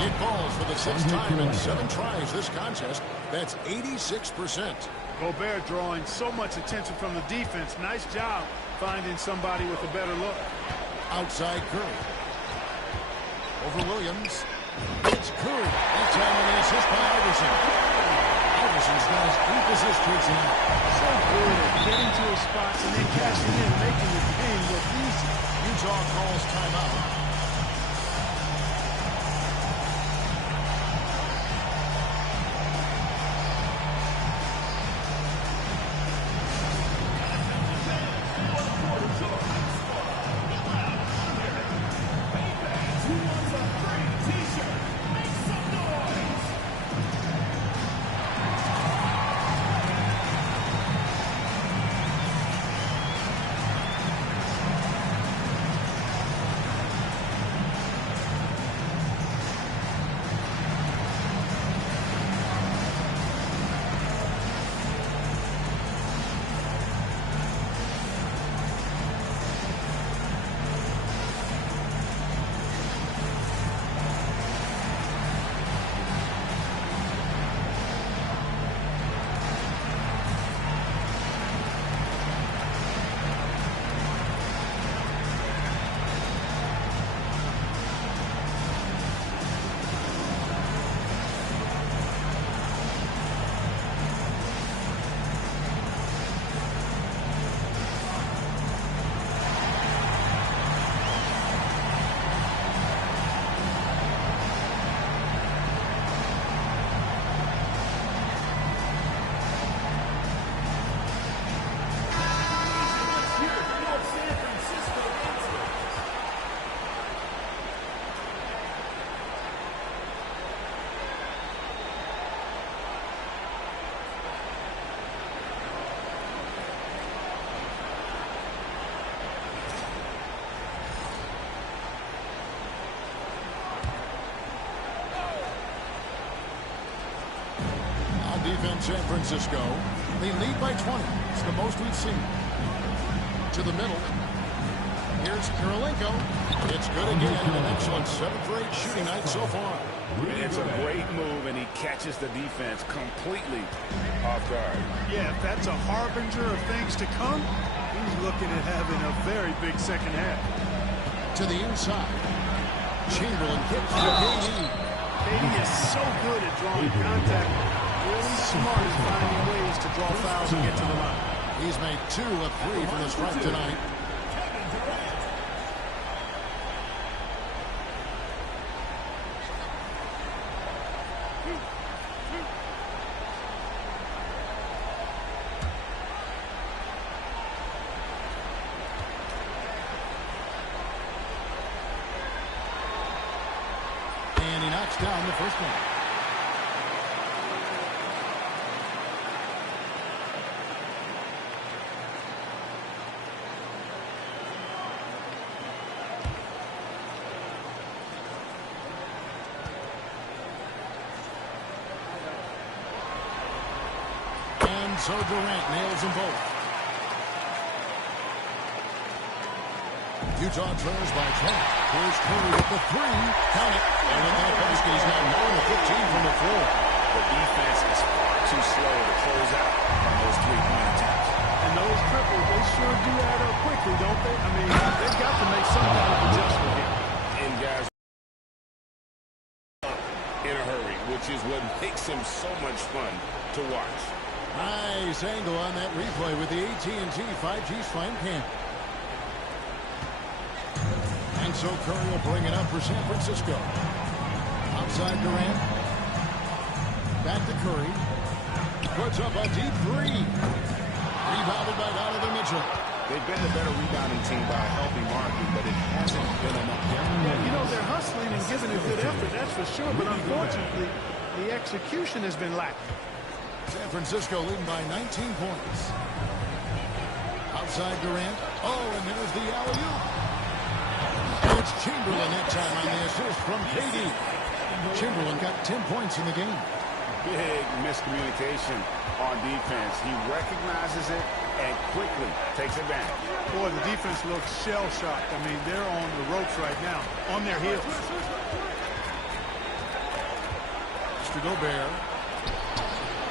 It falls for the 6th time in 7 tries this contest. That's 86%. Gobert drawing so much attention from the defense. Nice job finding somebody with a better look. Outside Curry. Over Williams. It's Curry. That time on the assist by Iverson. Iverson's got his 8th assist here tonight. So good at getting to his spots and then cashing in, making the game look easy. Utah calls timeout. Defense, San Francisco. They lead by 20. It's the most we've seen. To the middle. Here's Kirilenko. It's good again. An excellent 7 for 8 shooting night so far. It's a great move, and he catches the defense completely off guard. Yeah, if that's a harbinger of things to come, he's looking at having a very big second half. To the inside. Chamberlain kicks to KD. KD is so good at drawing contact. Really smart at finding ways to draw fouls and get to the line. He's made 2 of 3 from the stripe tonight. And he knocks down the first one. So Durant nails them both. Utah trails by 20. Here's Curry with the 3. Count it. And with that basket, he's now 9 of 15 from the floor. The defense is far too slow to close out on those 3-point attempts. And those triples, they sure do add up quickly, don't they? I mean, they've got to make some kind of adjustment here. And guys in a hurry, which is what makes him so much fun to watch. Nice angle on that replay with the AT&T 5G Slam Cam. And so Curry will bring it up for San Francisco. Outside Durant. Back to Curry. Puts up a deep 3. Rebounded by Donovan Mitchell. They've been the better rebounding team by a healthy margin, but it hasn't been enough. You know, they're hustling and giving a good effort, that's for sure. But unfortunately, the execution has been lacking. San Francisco leading by 19 points. Outside Durant. Oh, and there's the alley-oop. It's Chamberlain that time on the assist from KD. Chamberlain got 10 points in the game. Big miscommunication on defense. He recognizes it and quickly takes advantage. Boy, the defense looks shell-shocked. I mean, they're on the ropes right now, on their heels. Mr. Gobert.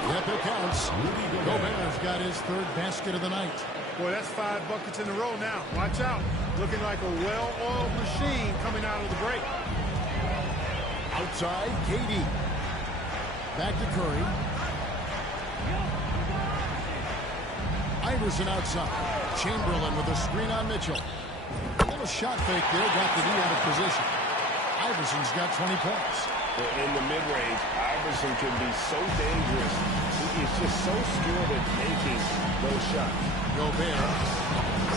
Yep, it counts. Gobert's got his 3rd basket of the night. Boy, that's 5 buckets in a row now. Watch out. Looking like a well-oiled machine coming out of the break. Outside, KD. Back to Curry. Iverson outside. Chamberlain with a screen on Mitchell. A little shot fake there, got the knee out of position. Iverson's got 20 points. In the mid-range, Iverson can be so dangerous. He is just so skilled at making those shots. Gobert.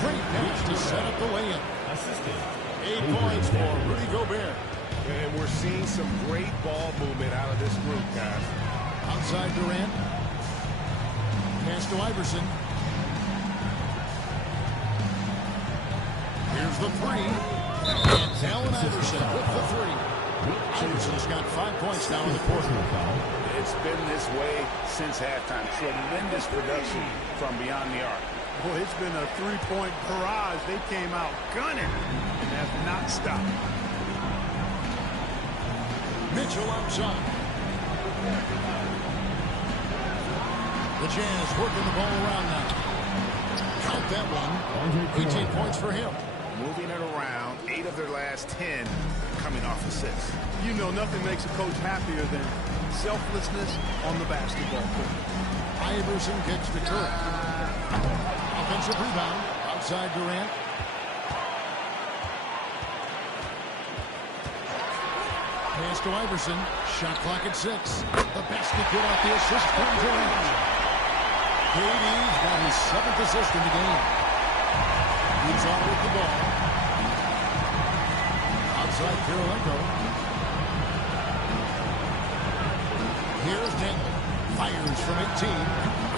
Great pass to set up the lay-in. Assisted. 8 points for Rudy Gobert. And we're seeing some great ball movement out of this group, guys. Outside Durant. Pass to Iverson. Here's the three. And Allen Iverson with the three. Iverson's got 5 points now in the quarter. It's been this way since halftime. Tremendous production from beyond the arc. Boy, it's been a three-point barrage. They came out gunning and have not stopped. Mitchell outside. The Jazz working the ball around now. Count that one. 18 points for him. Moving it around, 8 of their last 10 coming off assists. You know, nothing makes a coach happier than selflessness on the basketball court. Iverson kicks to Curry. Offensive rebound. Outside Durant. Pass to Iverson. Shot clock at 6. The basket good off the assist from Durant. KD's got his 7th assist in the game. He's on with the ball. Outside Kirilenko. Here's Denton. Fires from 18.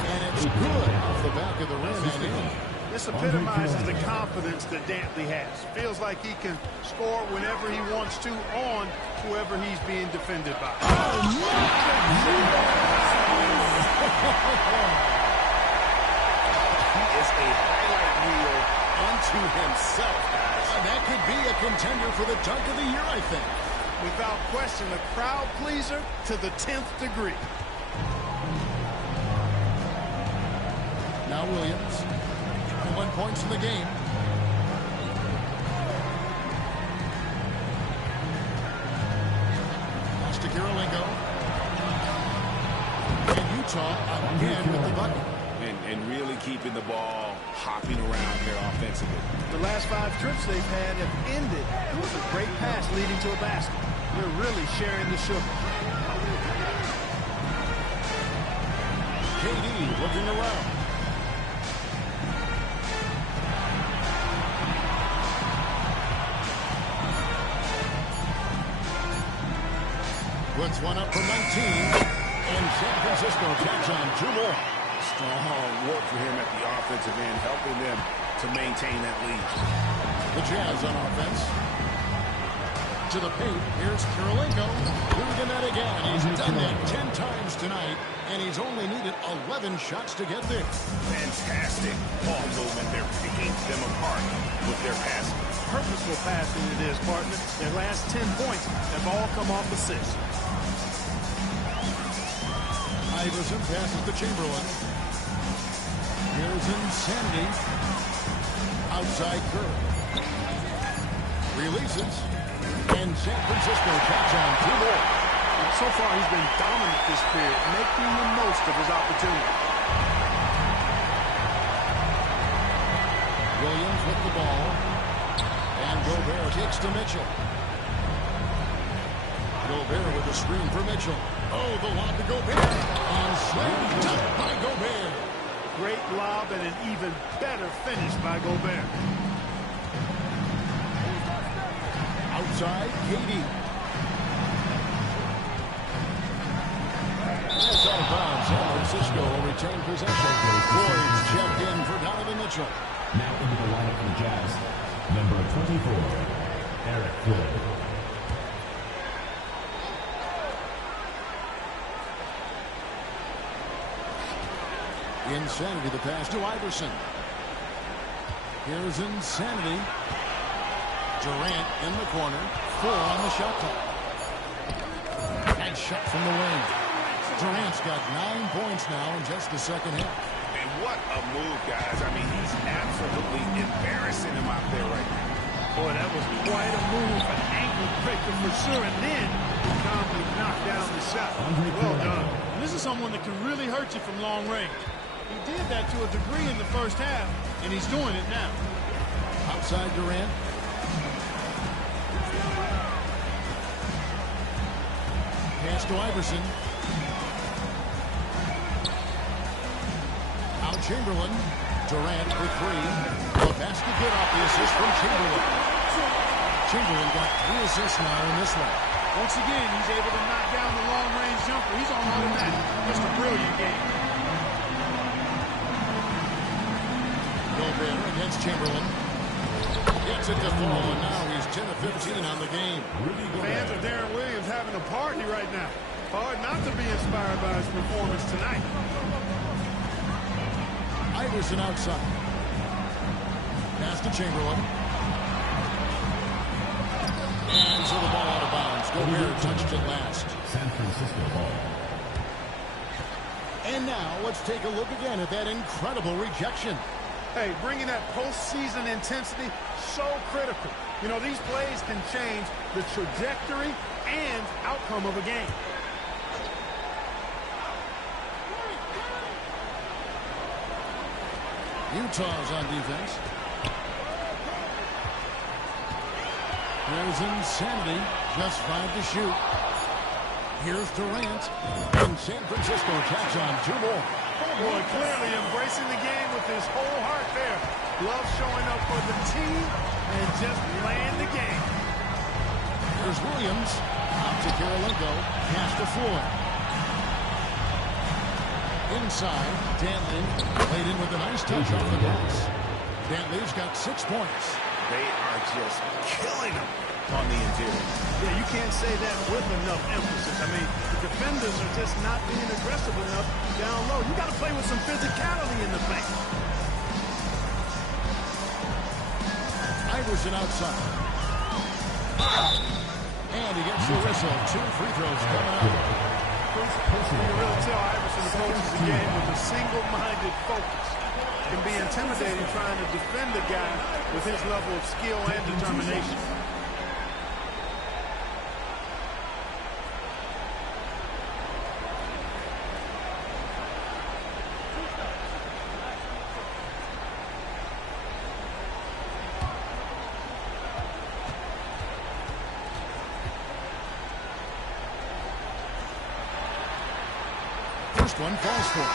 And it's good off the back of the rim and in. This epitomizes the confidence that Dantley has. Feels like he can score whenever he wants to on whoever he's being defended by. He is a highlight reel unto himself, guys. That could be a contender for the dunk of the year, I think. Without question, a crowd pleaser to the 10th degree. Now Williams. 1 points in the game. Pass to Kirilenko. And Utah again with the bucket. And really keeping the ball hopping around here offensively. The last 5 trips they've had have ended with a great pass leading to a basket. They're really sharing the sugar. KD looking around. Puts one up from 19. And San Francisco tacks on 2 more. Strong work for him at the offensive end, helping them to maintain that lead. The Jazz on offense. To the paint. Here's Kirilenko. Doing that again. He's done that 10 times tonight, and he's only needed 11 shots to get there. Fantastic ball movement. They're picking them apart with their passing. Purposeful passing it is, partner. Their last 10 points have all come off assists. Iverson passes to Chamberlain. Here's Insanity. Outside Curry. Releases. And San Francisco taps on 2 more. And so far, he's been dominant this period, making the most of his opportunity. Williams with the ball. And Gobert kicks to Mitchell. Gobert with a screen for Mitchell. Oh, the lob to Gobert. And slammed dunk by Gobert. Great lob and an even better finish by Gobert. Outside, KD. That's out of bounds. San Francisco will retain possession. Boyd's checked in for Donovan Mitchell. Now into the lineup for the Jazz. Number 24, Eric Floyd. Insanity, the pass to Iverson. Here's Insanity. Durant in the corner. 4 on the shot clock. Nice shot from the wing. Durant's got 9 points now in just the second half. And what a move, guys. I mean, he's absolutely embarrassing him out there right now. Boy, that was quite a move, an ankle breaker for sure, and then he calmly knocked down the shot. Well done. And this is someone that can really hurt you from long range. He did that to a degree in the first half, and he's doing it now. Outside Durant. Pass to Iverson. Out Chamberlain. Durant for three. The basket good off the assist from Chamberlain. Chamberlain got 3 assists now in this one. Once again, he's able to knock down the long-range jumper. He's on automatic. Just a brilliant game. Gobert against Chamberlain. Gets it to fall, and now he's 10 of 15 on the game. Fans of Darren Williams having a party right now. Hard not to be inspired by his performance tonight. Iverson outside. Pass to Chamberlain. And so the ball out of bounds. Gobert touched it last. San Francisco ball. And now let's take a look again at that incredible rejection. Hey, bringing that postseason intensity, so critical. You know, these plays can change the trajectory and outcome of a game. Utah's on defense. Here's Insanity. Just 5 to shoot. Here's Durant. And San Francisco tacks on 2 more. Boy, clearly embracing the game with his whole heart there. Love showing up for the team and just playing the game. Here's Williams. Out to Kirilenko. Pass to Floyd. Inside, Dantley played in with a nice touch off the glass. Dantley's got 6 points. They are just killing him on the interior. Yeah, you can't say that with enough emphasis. I mean, the defenders are just not being aggressive enough down low. You got to play with some physicality in the paint. Iverson outside. And he gets the whistle. 2 free throws coming up. You can really tell Iverson approaches the game with a single-minded focus. It can be intimidating trying to defend a guy with his level of skill and determination. First one falls for it.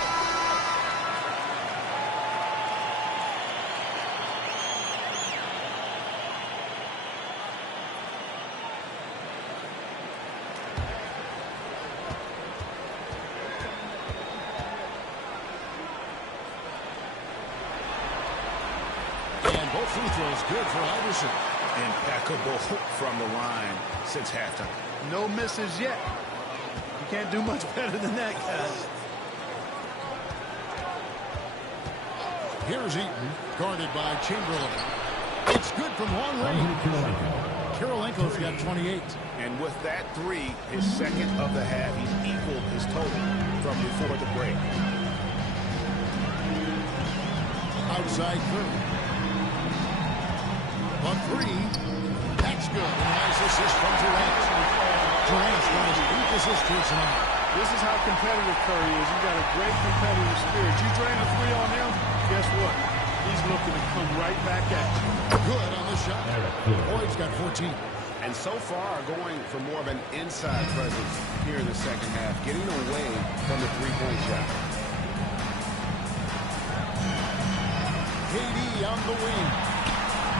And both free throws good for Iverson. Impeccable from the line since halftime. No misses yet. You can't do much better than that, guys. Here's Eaton, guarded by Chamberlain. It's good from long range. Kirilenko's got 28. And with that 3, his second of the half, he's equaled his total from before the break. Outside Curry. A 3. That's good. A nice assist from Durant. Durant's got his 8th assist here tonight. This is how competitive Curry is. He's got a great competitive spirit. You drain a 3 on him, guess what? He's looking to come right back at you. Good on the shot. Boyd's got 14. And so far, going for more of an inside presence here in the second half, getting away from the three-point shot. KD on the wing.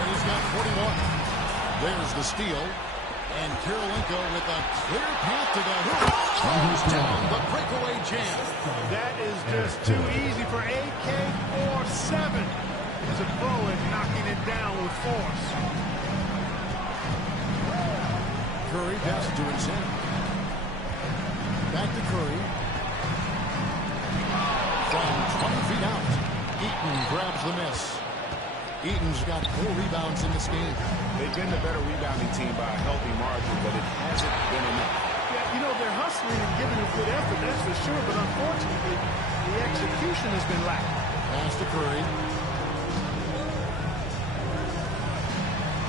And he's got 41. There's the steal. And Kirilenko with a clear path to the hoop. Throws down the breakaway jam. That is just too easy for AK-47. He's a pro at knocking it down with force. Curry passes to Insanity. Back to Curry. From 20 feet out. Eaton grabs the miss. Eaton's got 4 rebounds in this game. They've been the better rebounding team by a healthy margin, but it hasn't been enough. Yeah, you know, they're hustling and giving a good effort, that's for sure, but unfortunately, the execution has been lacking. Pass to Curry.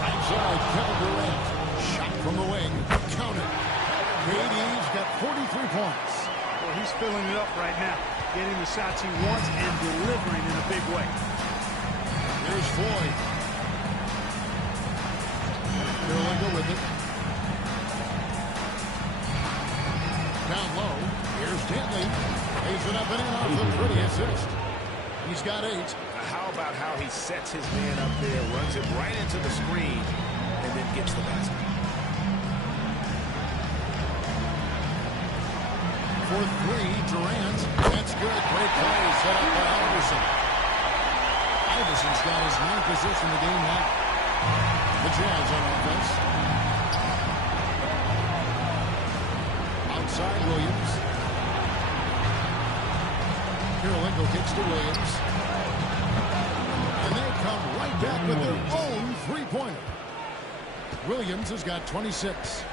Outside, Kevin Durant. Shot from the wing. Counted. KD's got 43 points. Well, he's filling it up right now. Getting the shots he wants and delivering in a big way. Here's Floyd. Karolinko with it. Down low. Here's Stanley. Lays it up and in off the pretty assist. He's got 8. How about how he sets his man up there, runs it right into the screen, and then gets the basket. For 3, Durant. That's good. Great play set up by Iverson. Iverson's got his 9th assist in the game now. The Jazz on offense. Outside Williams. Karolinko kicks to Williams. And they come right back with their own three-pointer. Williams has got 26.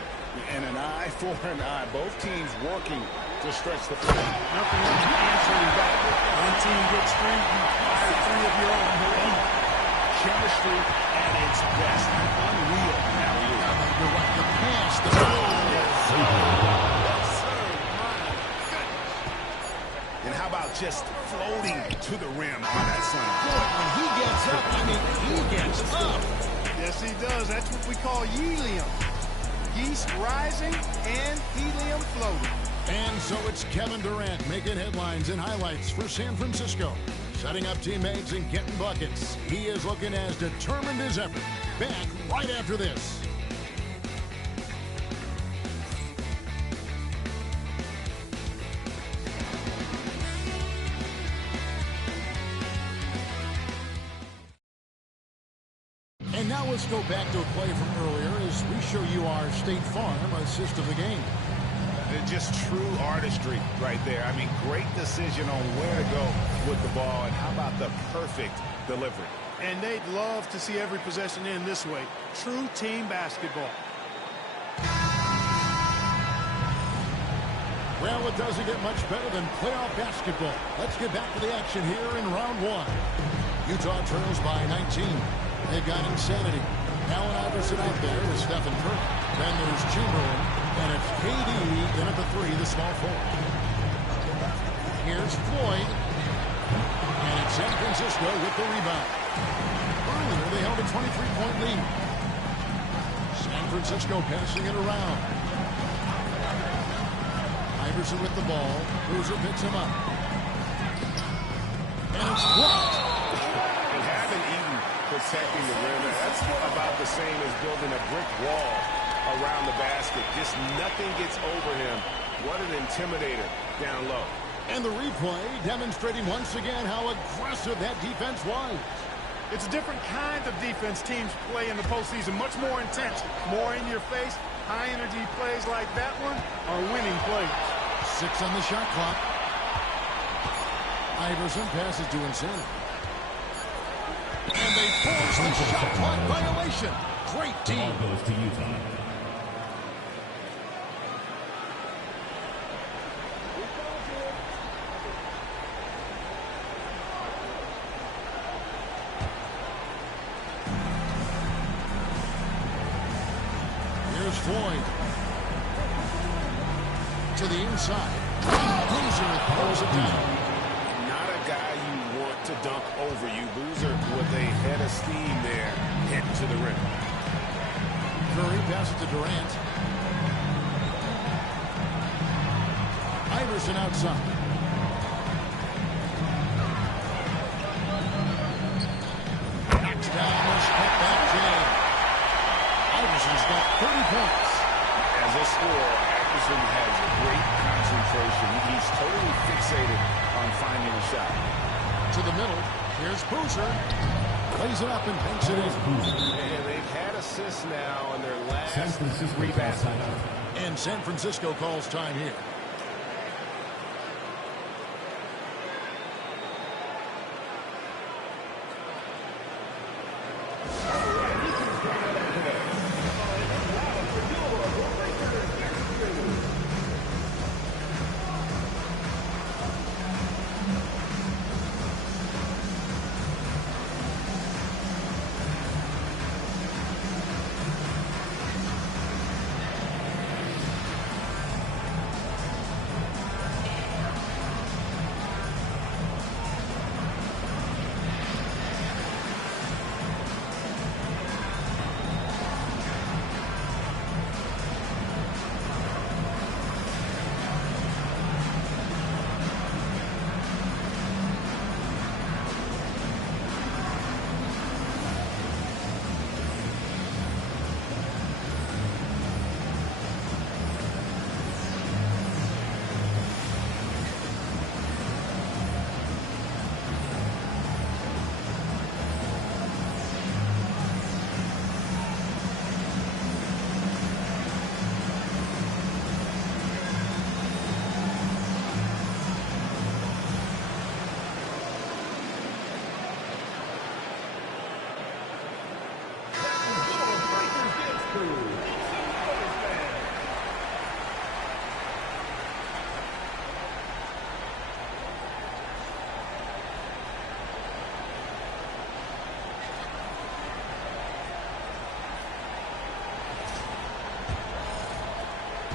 And an eye for an eye. Both teams working to stretch the floor. Nothing like answering back. One team gets 3, you fire 3 of your own. Chemistry at its best. Unreal. Now You're right. The pass. The and how about just floating to the rim on that side? When he gets up, I mean, he gets up. Yes, he does. That's what we call helium. Yeast rising and helium floating. And so it's Kevin Durant making headlines and highlights for San Francisco. Setting up teammates and getting buckets. He is looking as determined as ever. Back right after this. And now let's go back to a play from earlier as we show you our State Farm assist of the game. Just true artistry right there. I mean, great decision on where to go with the ball, and how about the perfect delivery. And they'd love to see every possession end this way. True team basketball. Well, it doesn't get much better than playoff basketball. Let's get back to the action here in round 1. Utah trails by 19. They've got Insanity. Allen Iverson out there with Stephen Curry. Then there's Chamberlain, and it's KD in at the 3, the small forward. Here's Floyd, and it's San Francisco with the rebound. Earlier, they held a 23-point lead. San Francisco passing it around. Iverson with the ball. Boozer picks him up. And it's blocked. And having Eden protecting the rim, that's about the same as building a brick wall around the basket. Just nothing gets over him. What an intimidator down low. And the replay demonstrating once again how aggressive that defense was. It's a different kind of defense teams play in the postseason. Much more intense, more in your face. High-energy plays like that one are winning plays. 6 on the shot clock. Iverson passes to Insanity. And they force the shot clock violation. Great team. Ball goes to Utah. Here's Floyd. To the inside. Boozer pulls it down. Not a guy you want to dunk over you. Boozer with a head of steam there, heading to the rim. Curry passes to Durant. Iverson outside. Knocks down the step back jam. Iverson's got 30 points. As a scorer, Iverson has great concentration. He's totally fixated on finding a shot. To the middle. Here's Boozer. Plays it up and banks it in. And they've had assists now in their last San Francisco rebound. calls timeout. And San Francisco calls time here.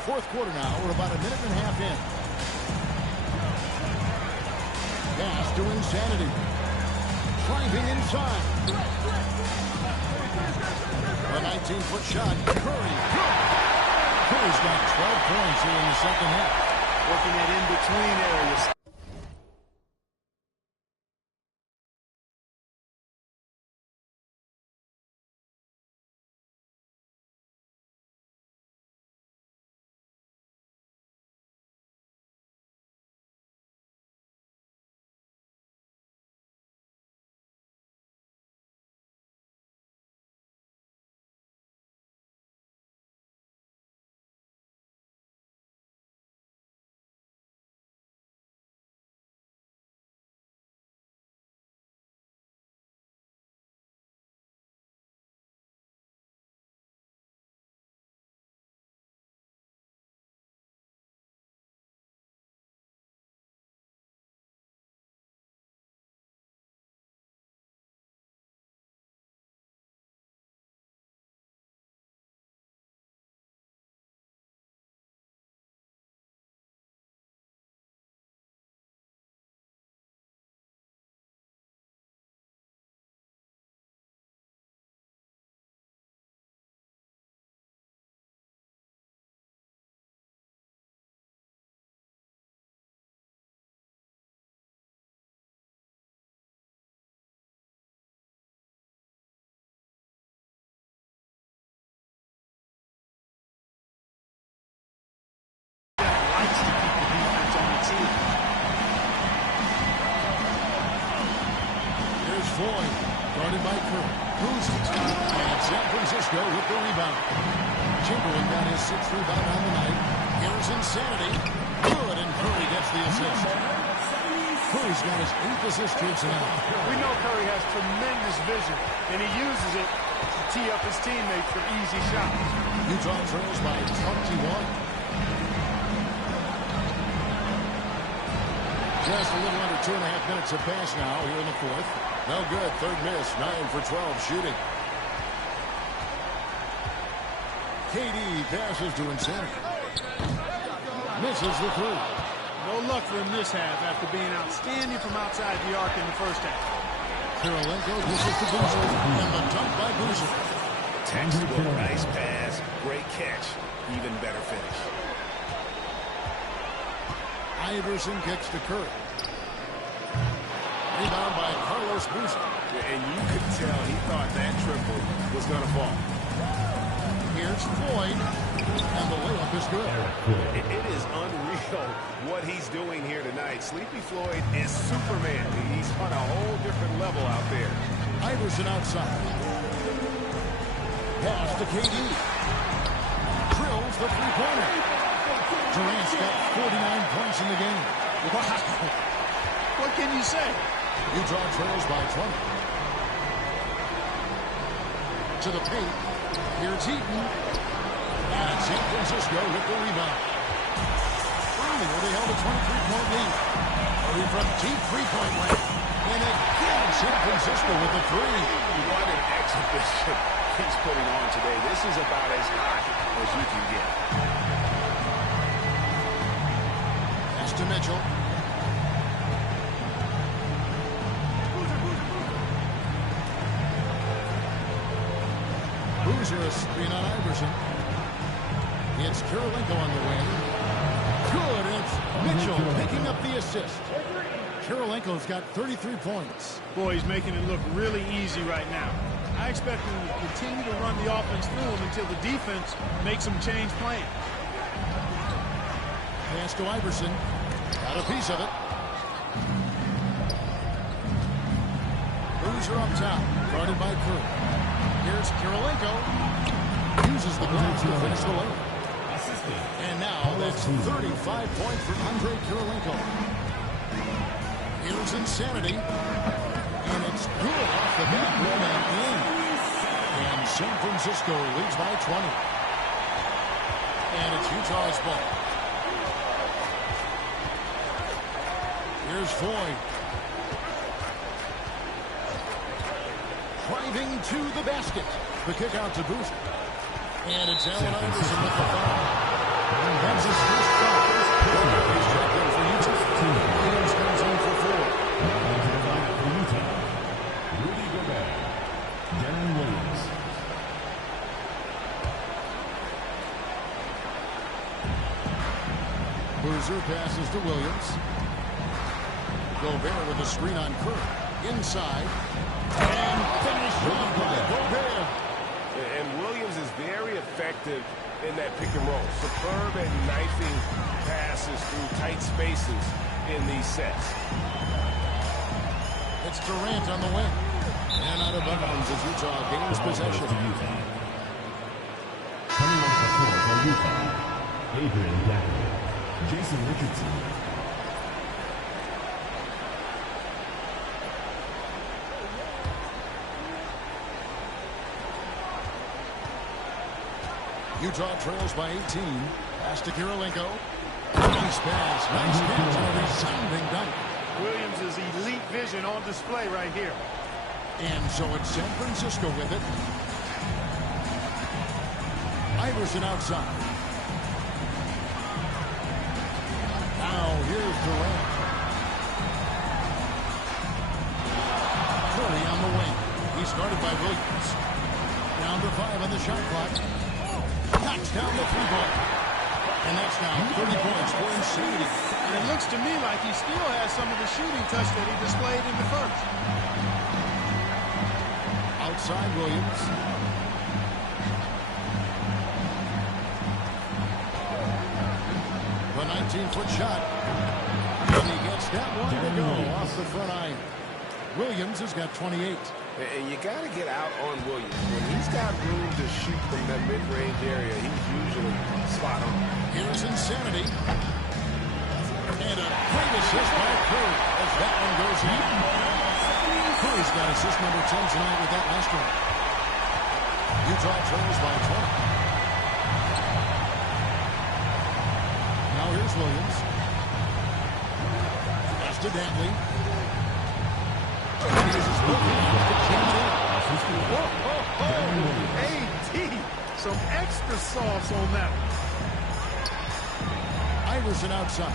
fourth quarter now. We're about a minute and a half in. Pass to Insanity. Driving inside. A 19-foot shot. Curry. Curry's got 12 points here in the second half. Working at in-between areas. Floyd, guarded by Curry. Kuzma, and San Francisco with the rebound. Chamberlain got his 6th rebound on the night. Here's Insanity. Good, and Curry gets the assist. Curry's got his 8th assist here tonight. We know Curry has tremendous vision, and he uses it to tee up his teammates for easy shots. Utah trails by 21. Just a little under 2.5 minutes have passed now here in the fourth. No good. Third miss. 9 for 12 shooting. KD passes to Insanity. Misses the three. No luck for him this half after being outstanding from outside the arc in the first half. Kirilenko misses to Boozer. And the dunk by Boozer. Textbook. Nice pass. Great catch. Even better finish. Iverson kicks to Curry. Rebound by Carlos Boozer. And you could tell he thought that triple was going to fall. Here's Floyd. And the layup is good. It is unreal what he's doing here tonight. Sleepy Floyd is Superman. He's on a whole different level out there. Iverson outside. Pass to KD. Drills the three-pointer. Durant's got 49 points in the game. Wow. What can you say? Utah trails by 20. To the paint. Here's Heaton. And San Francisco with the rebound. Earlier, they held a 23-point lead. Curry from deep three-point range. And again, San Francisco with the three. What an exhibition he's putting on today. This is about as hot as you can get. Pass to Mitchell. Boozer a screen on Iverson. It's Kirilenko on the wing. Good, and it's Mitchell picking up the assist. Kirilenko's got 33 points. Boy, he's making it look really easy right now. I expect him to continue to run the offense through him until the defense makes him change plans. Pass to Iverson. Got a piece of it. Boozer up top, guarded by Curry. Here's Kirilenko. Uses the glass to finish the layup. And now that's 35 points for Andre Kirilenko. Here's Insanity. And it's good off the back rim and in. And San Francisco leads by 20. And it's Utah's ball. Here's Floyd. Driving to the basket. The kick out to Boozer. And it's Allen Iverson with the foul. That's his first drop. He's checked in for Utah. Williams comes in for 4. Now into the lineup for Utah, Rudy Gobert, Darren Williams. Boozer passes to Williams. Gobert with a screen on Curry. Inside. And finished off by Gobert. And Williams is very effective in that pick and roll. Superb at knifing passes through tight spaces in these sets. It's Durant on the wing. And out of bounds as Utah gains possession. Coming off the floor for Utah, Adrian Daffy, Jason Richardson. Utah trails by 18. Pass to Kirilenko. Nice pass. Nice catch. And a resounding dunk. Williams' elite vision on display right here. And so it's San Francisco with it. Iverson outside. Now here's Durant. Curry on the wing. He's guarded by Williams. Down to 5 on the shot clock. Knocks down the 3-ball. And that's now 30 points for Insanity. And it looks to me like he still has some of the shooting touch that he displayed in the first. Outside Williams. The 19-foot shot. And he gets that one to go off the front iron. Williams has got 28. And you got to get out on Williams. When he's got room to shoot from that mid-range area, he's usually spot on. Here's Insanity. And a great assist by Curry as that one goes in. Curry's got assist number 10 tonight with that last one. Utah trails by 20. Now here's Williams. Pass to Dantley. And he uses both hands to change it. AD, some extra sauce on that one. Iverson outside.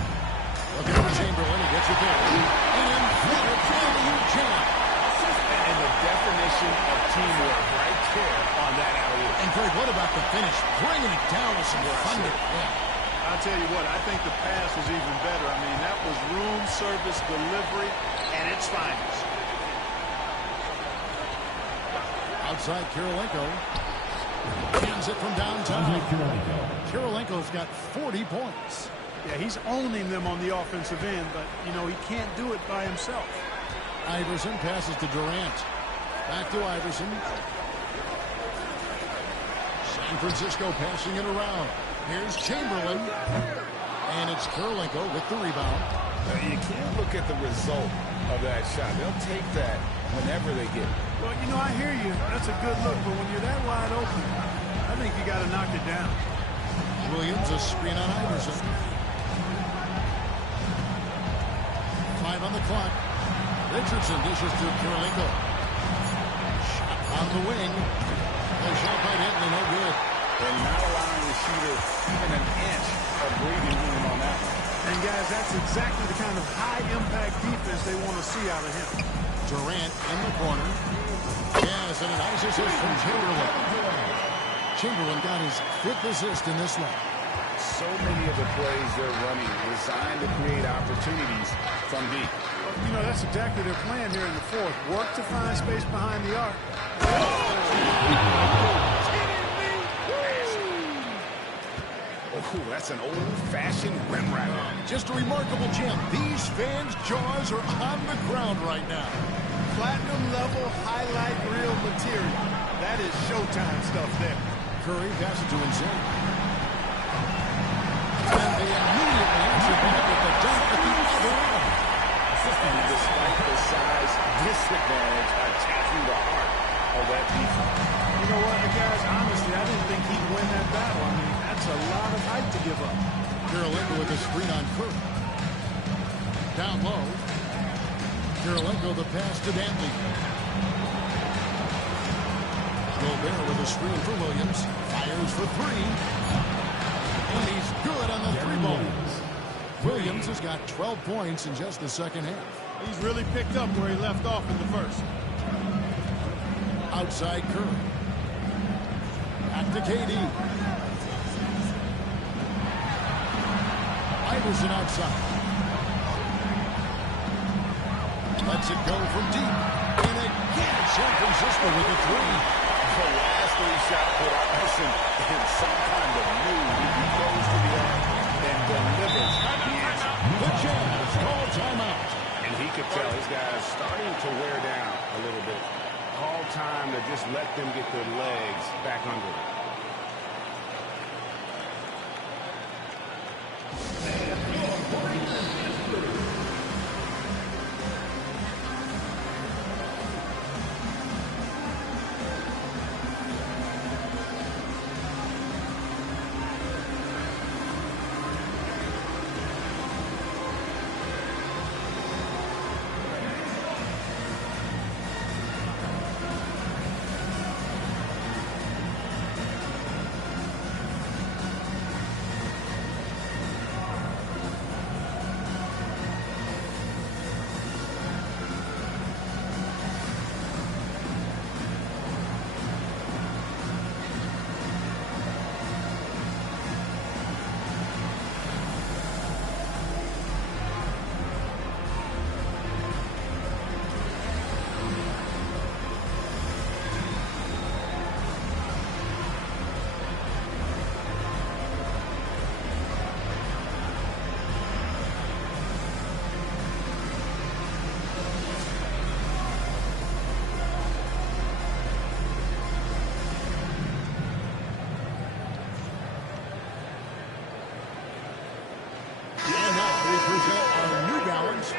Looking for Chamberlain. He gets it there. And what a alley-oop jam. And the definition of teamwork right there on that alley-oop. And Greg, what about the finish? Bringing it down with some thunder. Yeah. I'll tell you what, I think the pass was even better. I mean, that was room service delivery at its finest. Outside Kirilenko. Hands it from downtown. Kirilenko's got 40 points. Yeah, he's owning them on the offensive end, but, you know, he can't do it by himself. Iverson passes to Durant. Back to Iverson. San Francisco passing it around. Here's Chamberlain. And it's Kirilenko with the rebound. You can't look at the result of that shot. They'll take that whenever they get it. Well, you know, I hear you. That's a good look, but when you're that wide open, I think you got to knock it down. Williams, a screen on Iverson. 5 on the clock. Richardson dishes to Kirilenko. Shot on the wing. The shot by Dantley, no good. And not allowing the shooter even an inch of breathing room on that one. And, guys, that's exactly the kind of high-impact defense they want to see out of him. Durant in the corner. Yes, and a nice assist from Chamberlain. Chamberlain got his 5th assist in this one. So many of the plays they're running designed to create opportunities from deep. Well, you know, that's exactly their plan here in the fourth. Work to find space behind the arc. Oh, that's an old-fashioned rim wrapper. Just a remarkable gem. These fans' jaws are on the ground right now. Platinum-level highlight reel material. That is Showtime stuff there. Curry passes to Insanity. And they immediately answer back with the dunk at the other end. Despite the size disadvantage, attacking the heart of that defense. You know what, guys? Honestly, I didn't think he'd win that battle. I mean, that's a lot of height to give up. Kirilenko with a screen on Curry. Down low. Kirilenko the pass to Dantley. Gobert with a screen for Williams. Fires for 3. And he's good on the 3-ball. Williams has got 12 points in just the second half. He's really picked up where he left off in the first. Outside Curry. Back to KD. Iverson outside. Lets it go from deep. And again, San Francisco with the 3. The last 3-shot put Iverson in some kind of mood. He goes to the arc and delivers the answer. The Jazz call timeout. And he could tell his guys starting to wear down a little bit. Call time to just let them get their legs back under them.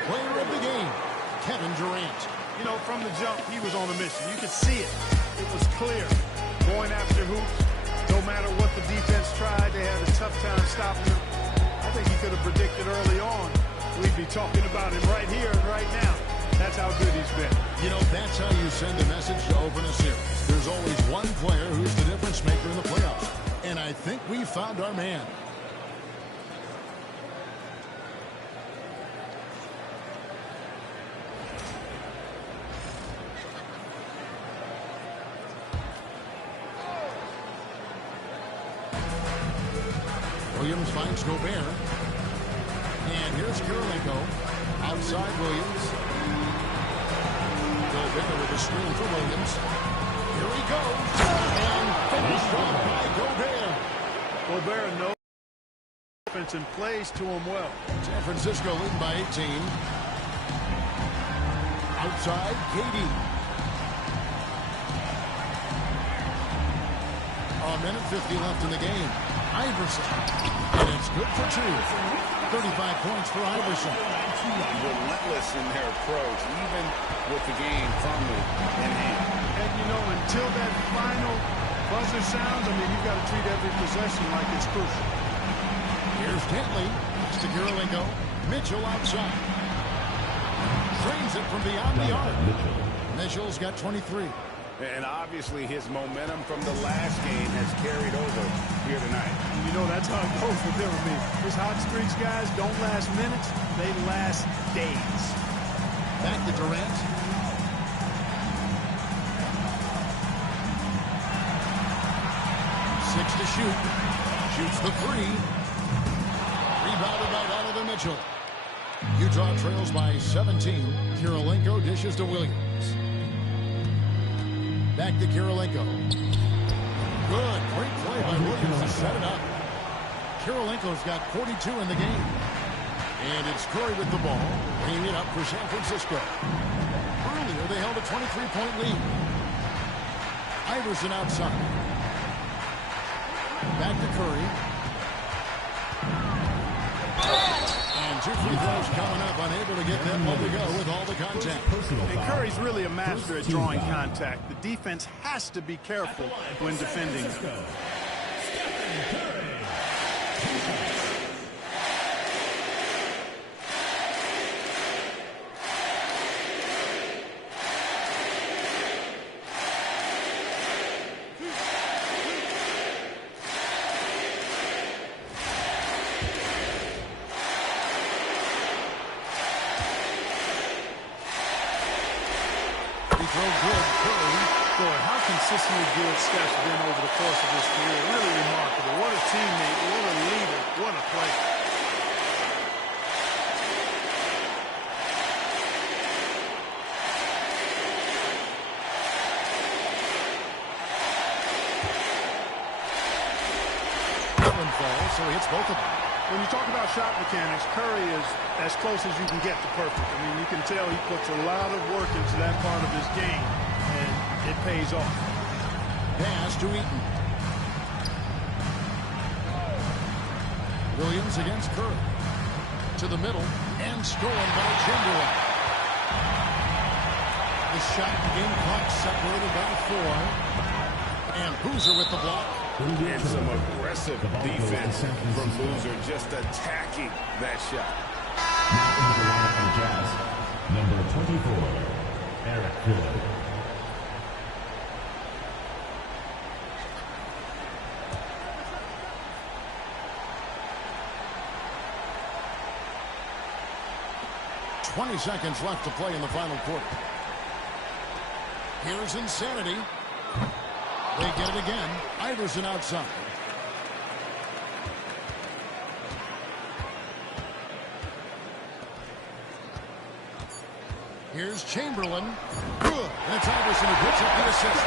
Player of the game, Kevin Durant. You know, from the jump, he was on a mission. You could see it. It was clear. Going after hoops, no matter what the defense tried, they had a tough time stopping him. I think he could have predicted early on we'd be talking about him right here and right now. That's how good he's been. You know, that's how you send a message to open a series. There's always one player who's the difference maker in the playoffs. And I think we found our man. Williams finds Gobert. And here's Kirilenko. Outside Williams. Gobert with a screen for Williams. Here he goes. And finished off by Gobert. Gobert knows offense and plays to him well. San Francisco leading by 18. Outside, KD. A minute 50 left in the game. Iverson. And it's good for 2. 35 points for Iverson. Relentless in their approach, even with the game firmly in hand. And, you know, until that final buzzer sounds, I mean, you've got to treat every possession like it's crucial. Here's Kentley. It's to Kirilenko. Mitchell outside. Trains it from beyond the arc. Mitchell's got 23. And obviously his momentum from the last game has carried over here tonight. And you know, that's how it goes with him. I mean, his hot streaks, guys, don't last minutes. They last days. Back to Durant. Six to shoot. Shoots the 3. Rebounded by Donovan Mitchell. Utah trails by 17. Kirilenko dishes to Williams. Back to Kirilenko. Good. Great play by Williams to set it up. Kirilenko's got 42 in the game. And it's Curry with the ball. Bringing it up for San Francisco. Earlier, they held a 23-point lead. Iverson outside. Back to Curry. And 2 free throws coming up. Unable to get them one to go with all the contact. And Curry's really a master at drawing contact. The defense has to be careful when defending. he throw good. Curry. Boy, how consistently good Steph's been over the course of his career. Really remarkable. What a teammate. What a leader. What a player. Allen falls, so he hits both of them. When you talk about shot mechanics, Curry is as close as you can get to perfect. I mean, you can tell he puts a lot of work into that part of his game, and it pays off. Pass to Eaton. Williams against Curry. To the middle, and stolen by Chamberlain. The shot, game clock separated by 4. And Boozer with the block. And some aggressive defense from Boozer, just attacking that shot. Now into the lineup for Jazz, number 24, Eric Gordon. .20 seconds left to play in the final quarter. Here's Insanity. They get it again. Iverson outside. Here's Chamberlain. Good. And it's Iverson who picks up the assist.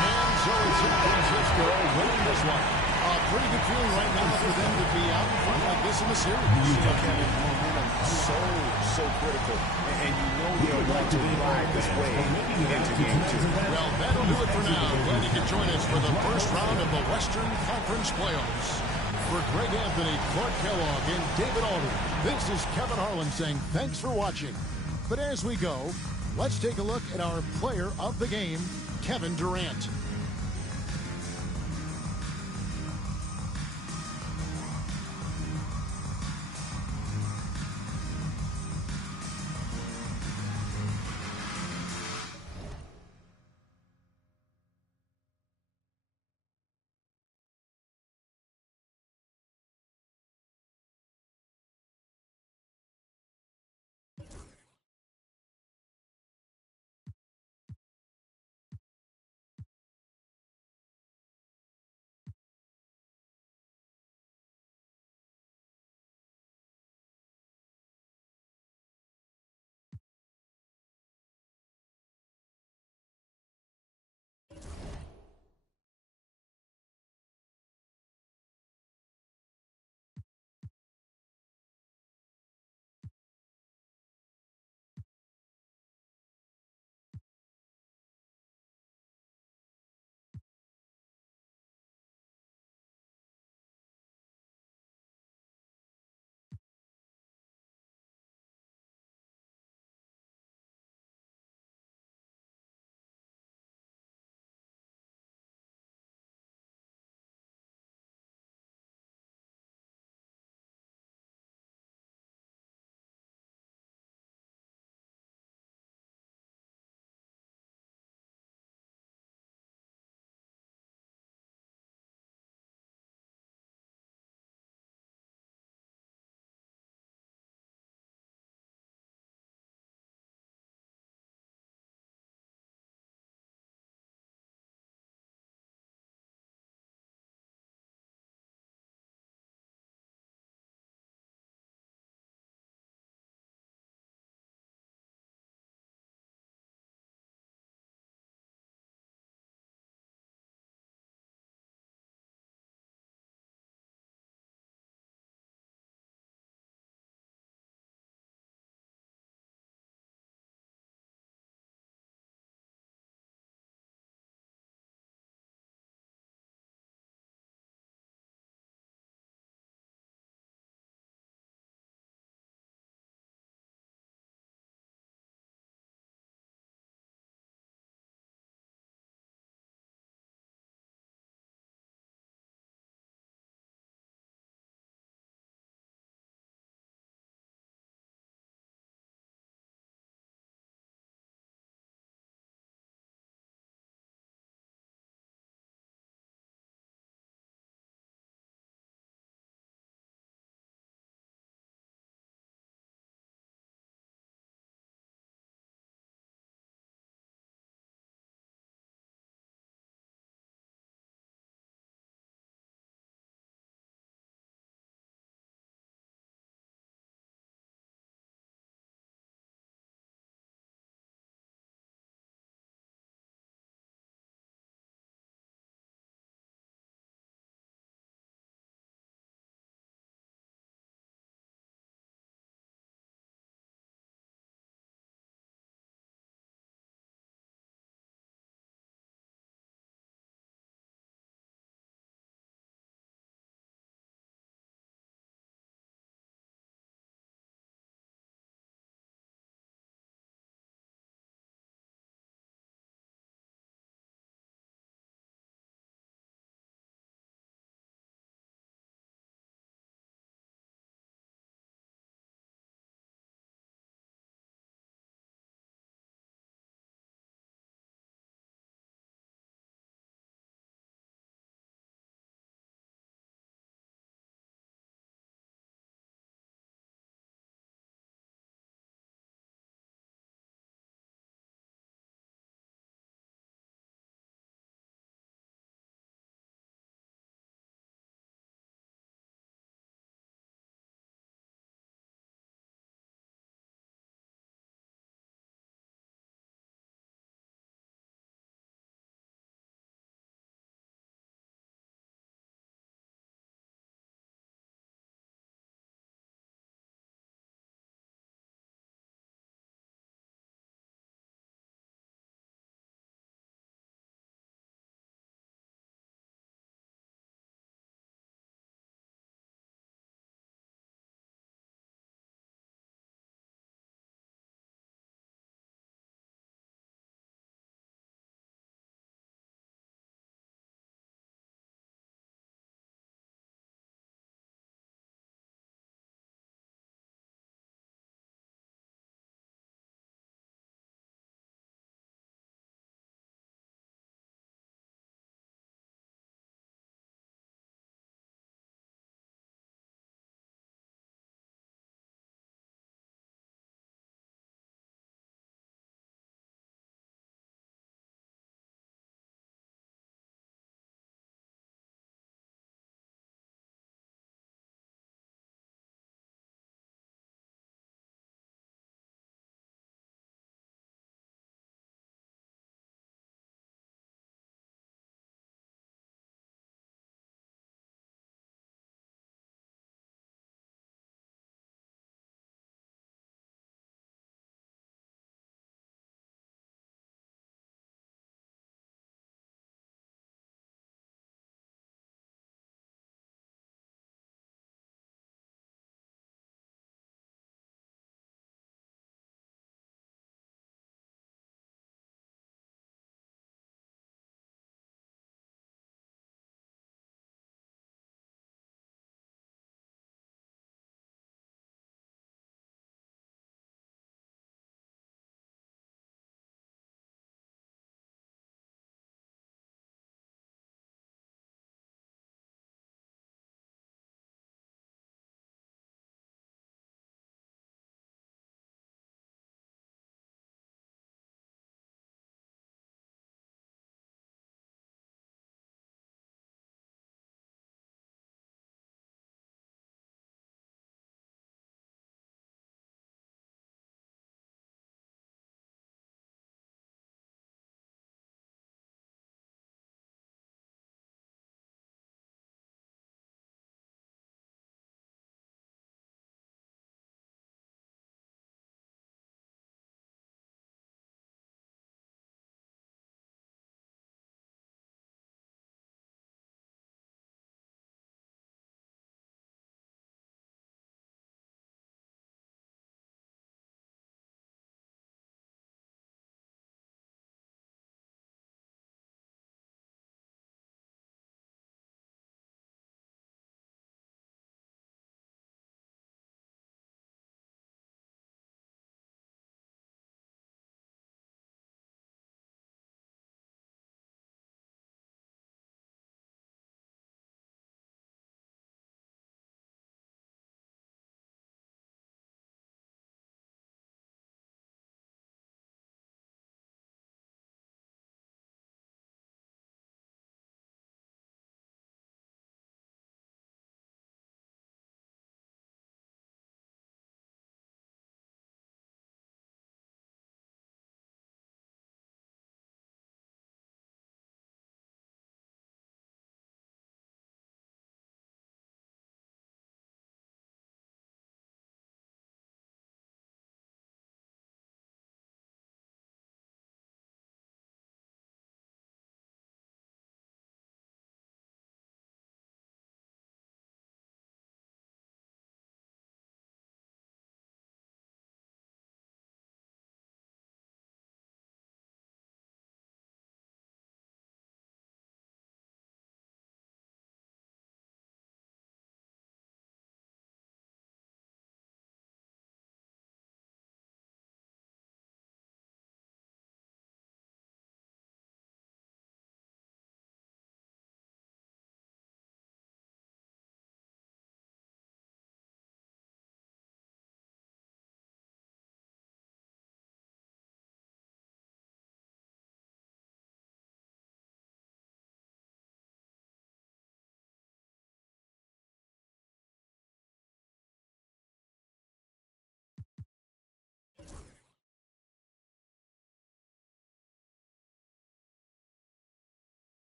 And so it's San Francisco winning this one. A pretty good feeling right now for them to be out in front like this in the series. Kevin, momentum so critical. And you know they'll want to ride this way into game 2. Well, that'll do it for now. Glad you could join us for the first round of the Western Conference playoffs. For Greg Anthony, Clark Kellogg, and David Aldridge, this is Kevin Harlan saying thanks for watching. But as we go, let's take a look at our player of the game, Kevin Durant.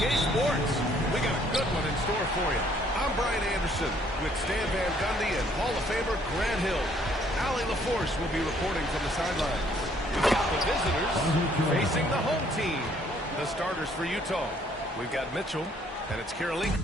BK Sports. We got a good one in store for you. I'm Brian Anderson with Stan Van Gundy and Hall of Famer Grant Hill. Allie LaForce will be reporting from the sidelines. We've got the visitors facing the home team. The starters for Utah. We've got Mitchell, and it's Karolinko.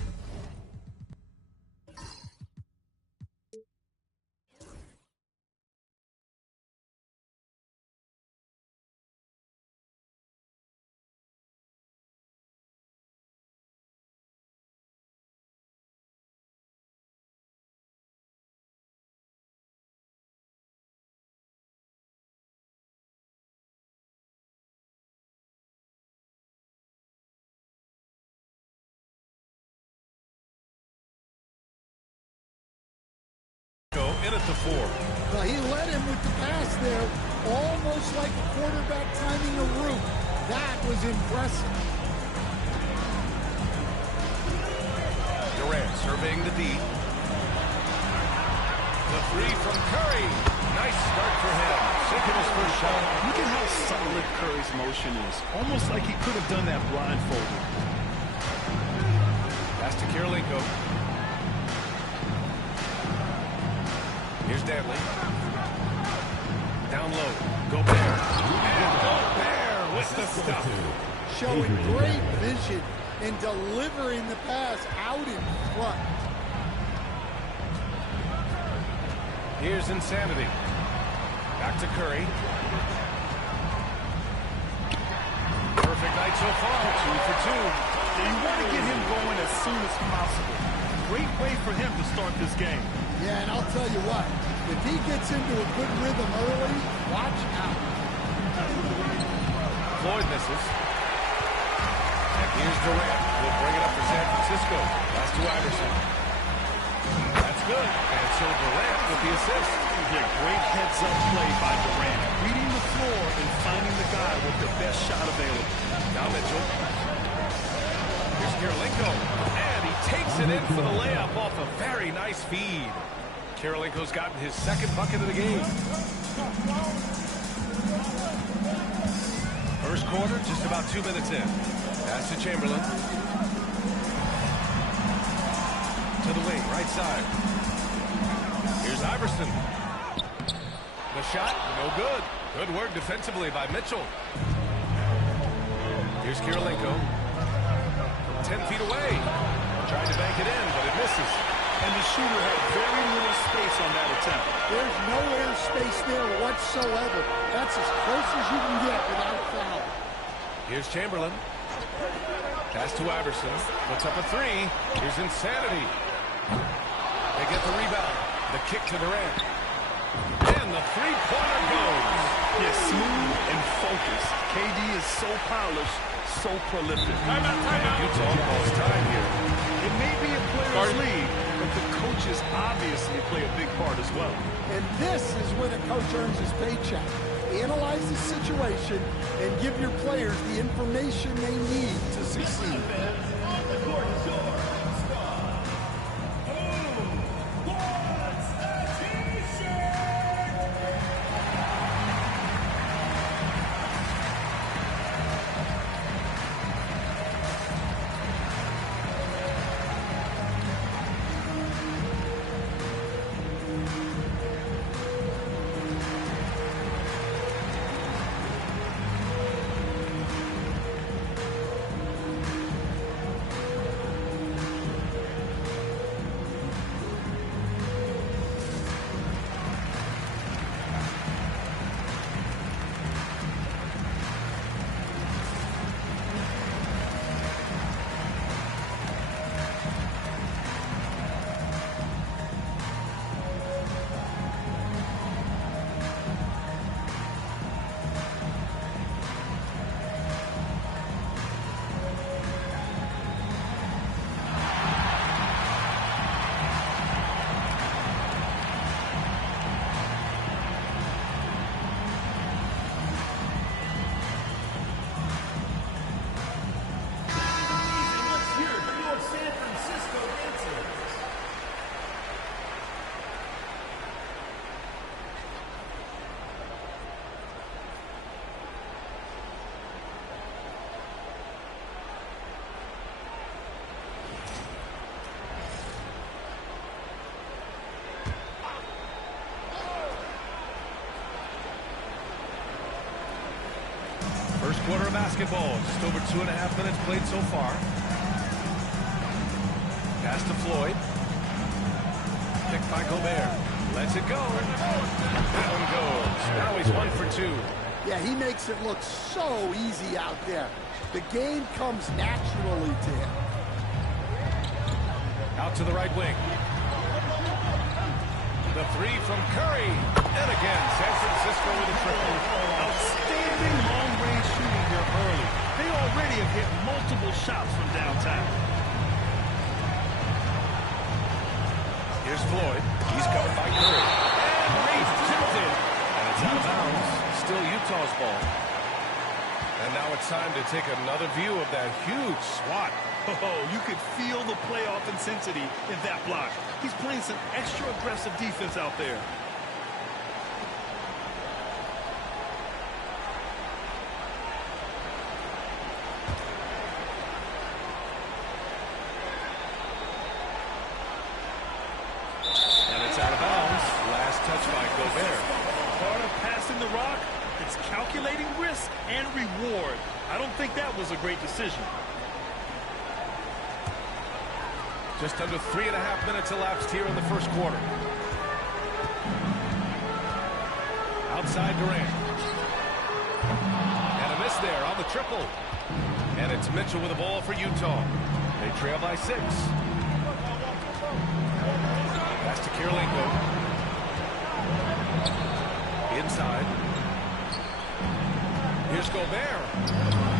In at the 4. Well, he led him with the pass there, almost like a quarterback timing a route. That was impressive. Durant surveying the D. The 3 from Curry. Nice start for him. Sinking his first shot. Look at how solid Curry's motion is. Almost like he could have done that blindfolded. Pass to Karolinko. Here's Danley. Down low. Gobert. And Gobert with the stuff. Showing great vision and delivering the pass out in front. Here's Insanity. Back to Curry. Perfect night so far. 2 for 2. You want to get him going as soon as possible. Great way for him to start this game. Yeah, and I'll tell you what, if he gets into a good rhythm early, watch out. Floyd misses. And here's Durant. He'll bring it up for San Francisco. Pass to Iverson. That's good. And so Durant with the assist. Yeah, great heads-up play by Durant. Reading the floor and finding the guy with the best shot available. Now Mitchell. Here's Karolinko. And he takes it in for the layup off a very nice feed. Karolinko's gotten his second bucket of the game. First quarter, just about 2 minutes in. Pass to Chamberlain. To the wing, right side. Here's Iverson. The shot, no good. Good work defensively by Mitchell. Here's Karolinko. 10 feet away. Tried to bank it in, but it misses. And the shooter had very little space on that attempt. There's no air space there whatsoever. That's as close as you can get without foul. Here's Chamberlain. Pass to Iverson. Puts up a 3. Here's Insanity. They get the rebound. The kick to Durant. And the three-pointer goes. Yeah, smooth and focused. KD is so polished, so prolific. Timeout. Utah calls time here. It may be a player's league, but the coaches obviously play a big part as well. And this is where the coach earns his paycheck. Analyze the situation and give your players the information they need to succeed. basketball. Just over 2.5 minutes played so far. Pass to Floyd. Picked by Gobert. Lets it go. That one goes. Now he's 1 for 2. Yeah, he makes it look so easy out there. The game comes naturally to him. Out to the right wing. The three from Curry. And again, San Francisco with a triple. Outstanding long-range shooting here early. They already have hit multiple shots from downtown. Here's Floyd. He's covered by Curry. And he's tipped it. And it's out of bounds. Still Utah's ball. And now it's time to take another view of that huge swat. Oh, you could feel the playoff intensity in that block. He's playing some extra aggressive defense out there. And it's out of bounds. Last touch by Gobert. Part of passing the rock, it's calculating risk and reward. I don't think that was a great decision. Just under 3.5 minutes elapsed here in the first quarter. Outside Durant. And a miss there on the triple. And it's Mitchell with the ball for Utah. They trail by 6. Pass to Kirilenko. Inside. Here's Gobert.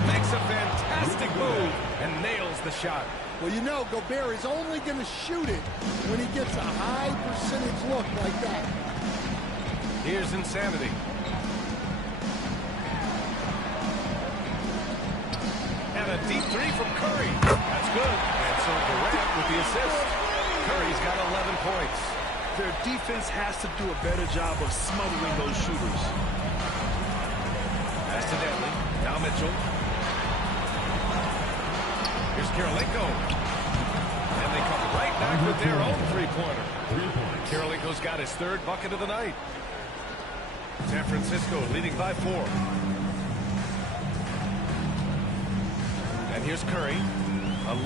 Makes a fantastic move and nails the shot. Well, you know, Gobert is only going to shoot it when he gets a high percentage look like that. Here's Insanity. And a deep three from Curry. That's good. And so Durant with the assist. Curry's got 11 points. Their defense has to do a better job of smothering those shooters. Pass to Denley. Now Mitchell. Here's Kirilenko. And they come right back with their own three-pointer. Kirilenko's got his 3rd bucket of the night. San Francisco leading by 4. And here's Curry.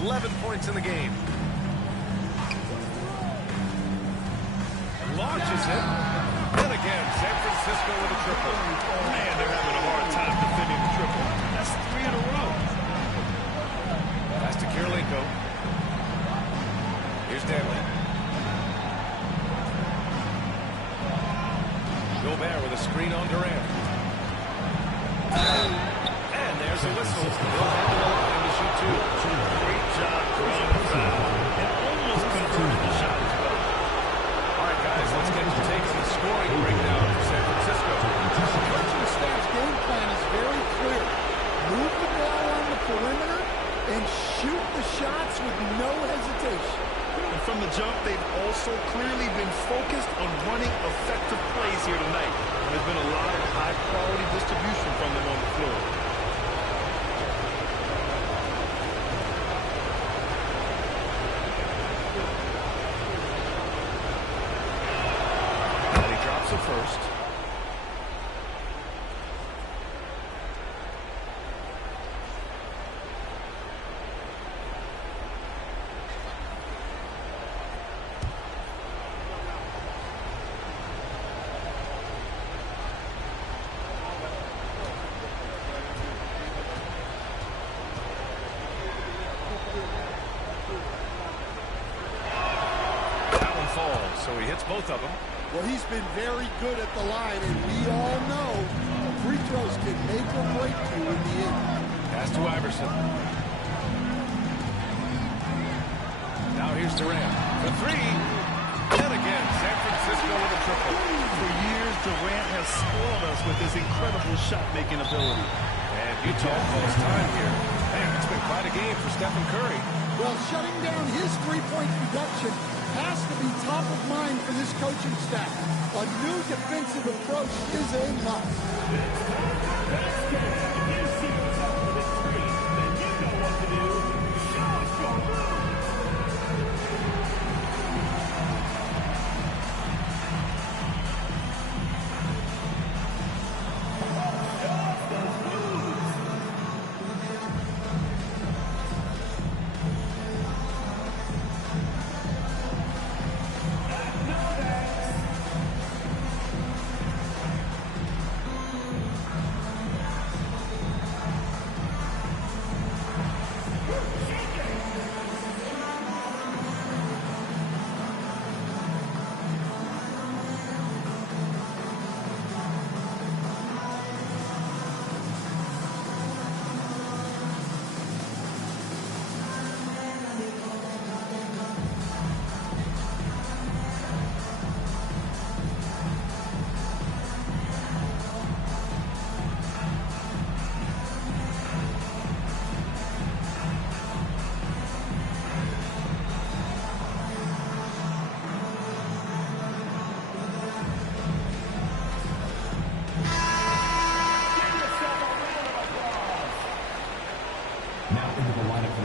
11 points in the game. Launches it. And again, San Francisco with a triple. Man, they're having a hard time defending the triple. That's 3 in a row. Pass to Kirilenko. Here's Denley. Gobert with a screen on Durant. And there's a whistle. They'll head to the line to shoot 2. Great job drawing the foul. And almost converted the shot as well. All right, guys, let's get your take on the scoring breakdown for San Francisco. The coaching staff's game plan is very clear. Move the ball on the perimeter and shoot the shots with no hesitation. And from the jump, they've also clearly been focused on running effective plays here tonight. There's been a lot of high-quality distribution from them on the floor. And he drops it first. So he hits both of them. Well, he's been very good at the line, and we all know free throws can make or break you in the end. Pass to Iverson. Now here's Durant. The 3. And again, San Francisco with a triple. For years, Durant has spoiled us with his incredible shot-making ability. And Utah calls time here. Man, it's been quite a game for Stephen Curry. Well, shutting down his three-point production has to be top of mind for this coaching staff. A new defensive approach is a must.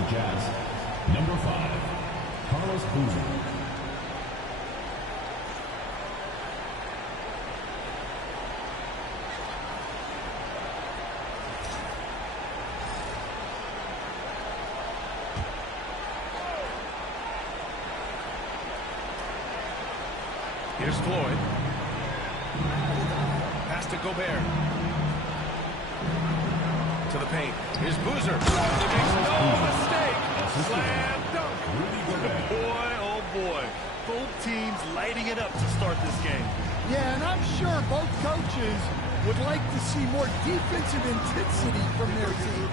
the Jazz, number 5, Carlos Boozer. Here's Floyd. Pass to Gobert. To the paint. Here's Boozer. He makes no mistake. Slam dunk. Boy, oh boy. Both teams lighting it up to start this game. Yeah, and I'm sure both coaches would like to see more defensive intensity from their team.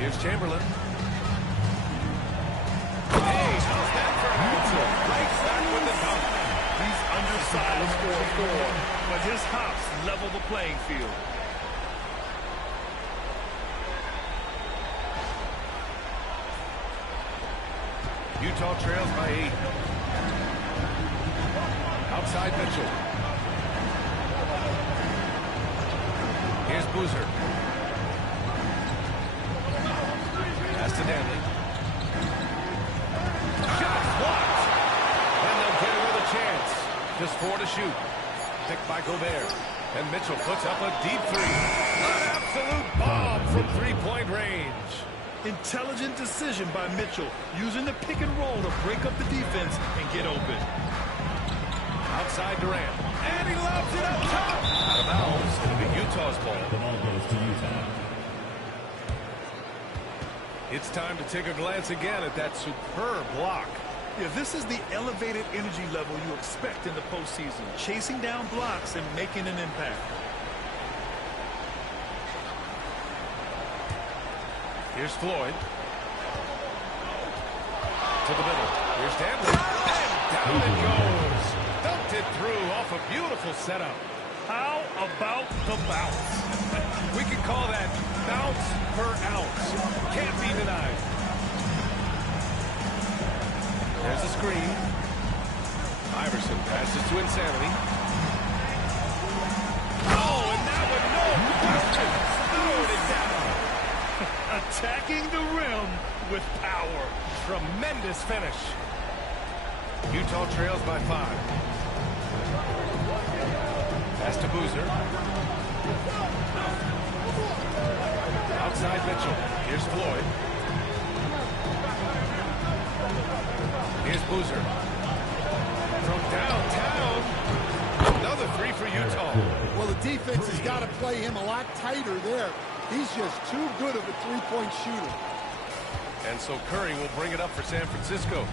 Here's Chamberlain. Hey, how's that for an answer? Right back with the dunk. He's undersized for a 4, but his hops level the playing field. Utah trails by 8. Outside Mitchell. Here's Boozer. Pass to Danley. Shot blocked. And they'll get another chance. Just 4 to shoot. Picked by Gobert. And Mitchell puts up a deep 3. An absolute bomb from three-point range. Intelligent decision by Mitchell, using the pick and roll to break up the defense and get open. Outside Durant. And he lobs it up top. Out of bounds. It'll be Utah's ball. The ball goes to Utah. It's time to take a glance again at that superb block. Yeah, this is the elevated energy level you expect in the postseason. Chasing down blocks and making an impact. Here's Floyd. To the middle. Here's Danley. And down it goes. Dumped it through off a beautiful setup. How about the bounce? We can call that bounce per ounce. Can't be denied. There's a screen. Iverson passes to Insanity. Oh, and that one, no question. Throwing it down. Attacking the rim with power. Tremendous finish. Utah trails by 5. Pass to Boozer. Outside Mitchell. Here's Floyd. Here's Boozer. From downtown. Another 3 for Utah. Well, the defense has got to play him a lot tighter there. He's just too good of a three-point shooter. And so Curry will bring it up for San Francisco.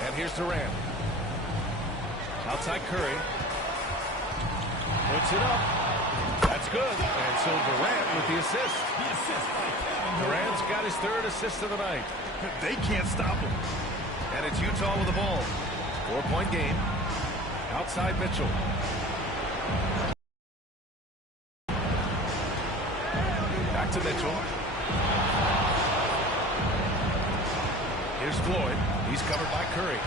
And here's Durant. Outside Curry. Puts it up. That's good. And so Durant with the assist. Durant's got his 3rd assist of the night. They can't stop him. And it's Utah with the ball. 4-point game. Outside Mitchell. Back to Mitchell. Here's Floyd. He's covered by Curry.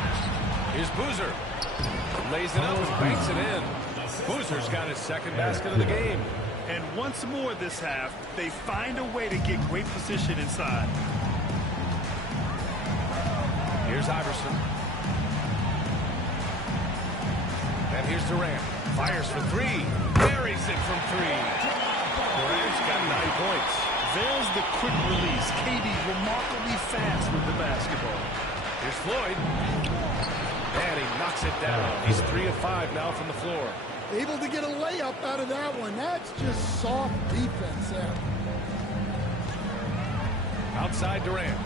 Here's Boozer. Lays it up and banks it in. Boozer's got his 2nd basket of the game. And once more this half, they find a way to get great position inside. Here's Iverson. And here's Durant. Fires for 3. Buries it from 3. Durant's got 9 points. There's the quick release. KD remarkably fast with the basketball. Here's Floyd. And he knocks it down. He's 3 of 5 now from the floor. Able to get a layup out of that one. That's just soft defense there. Outside Durant.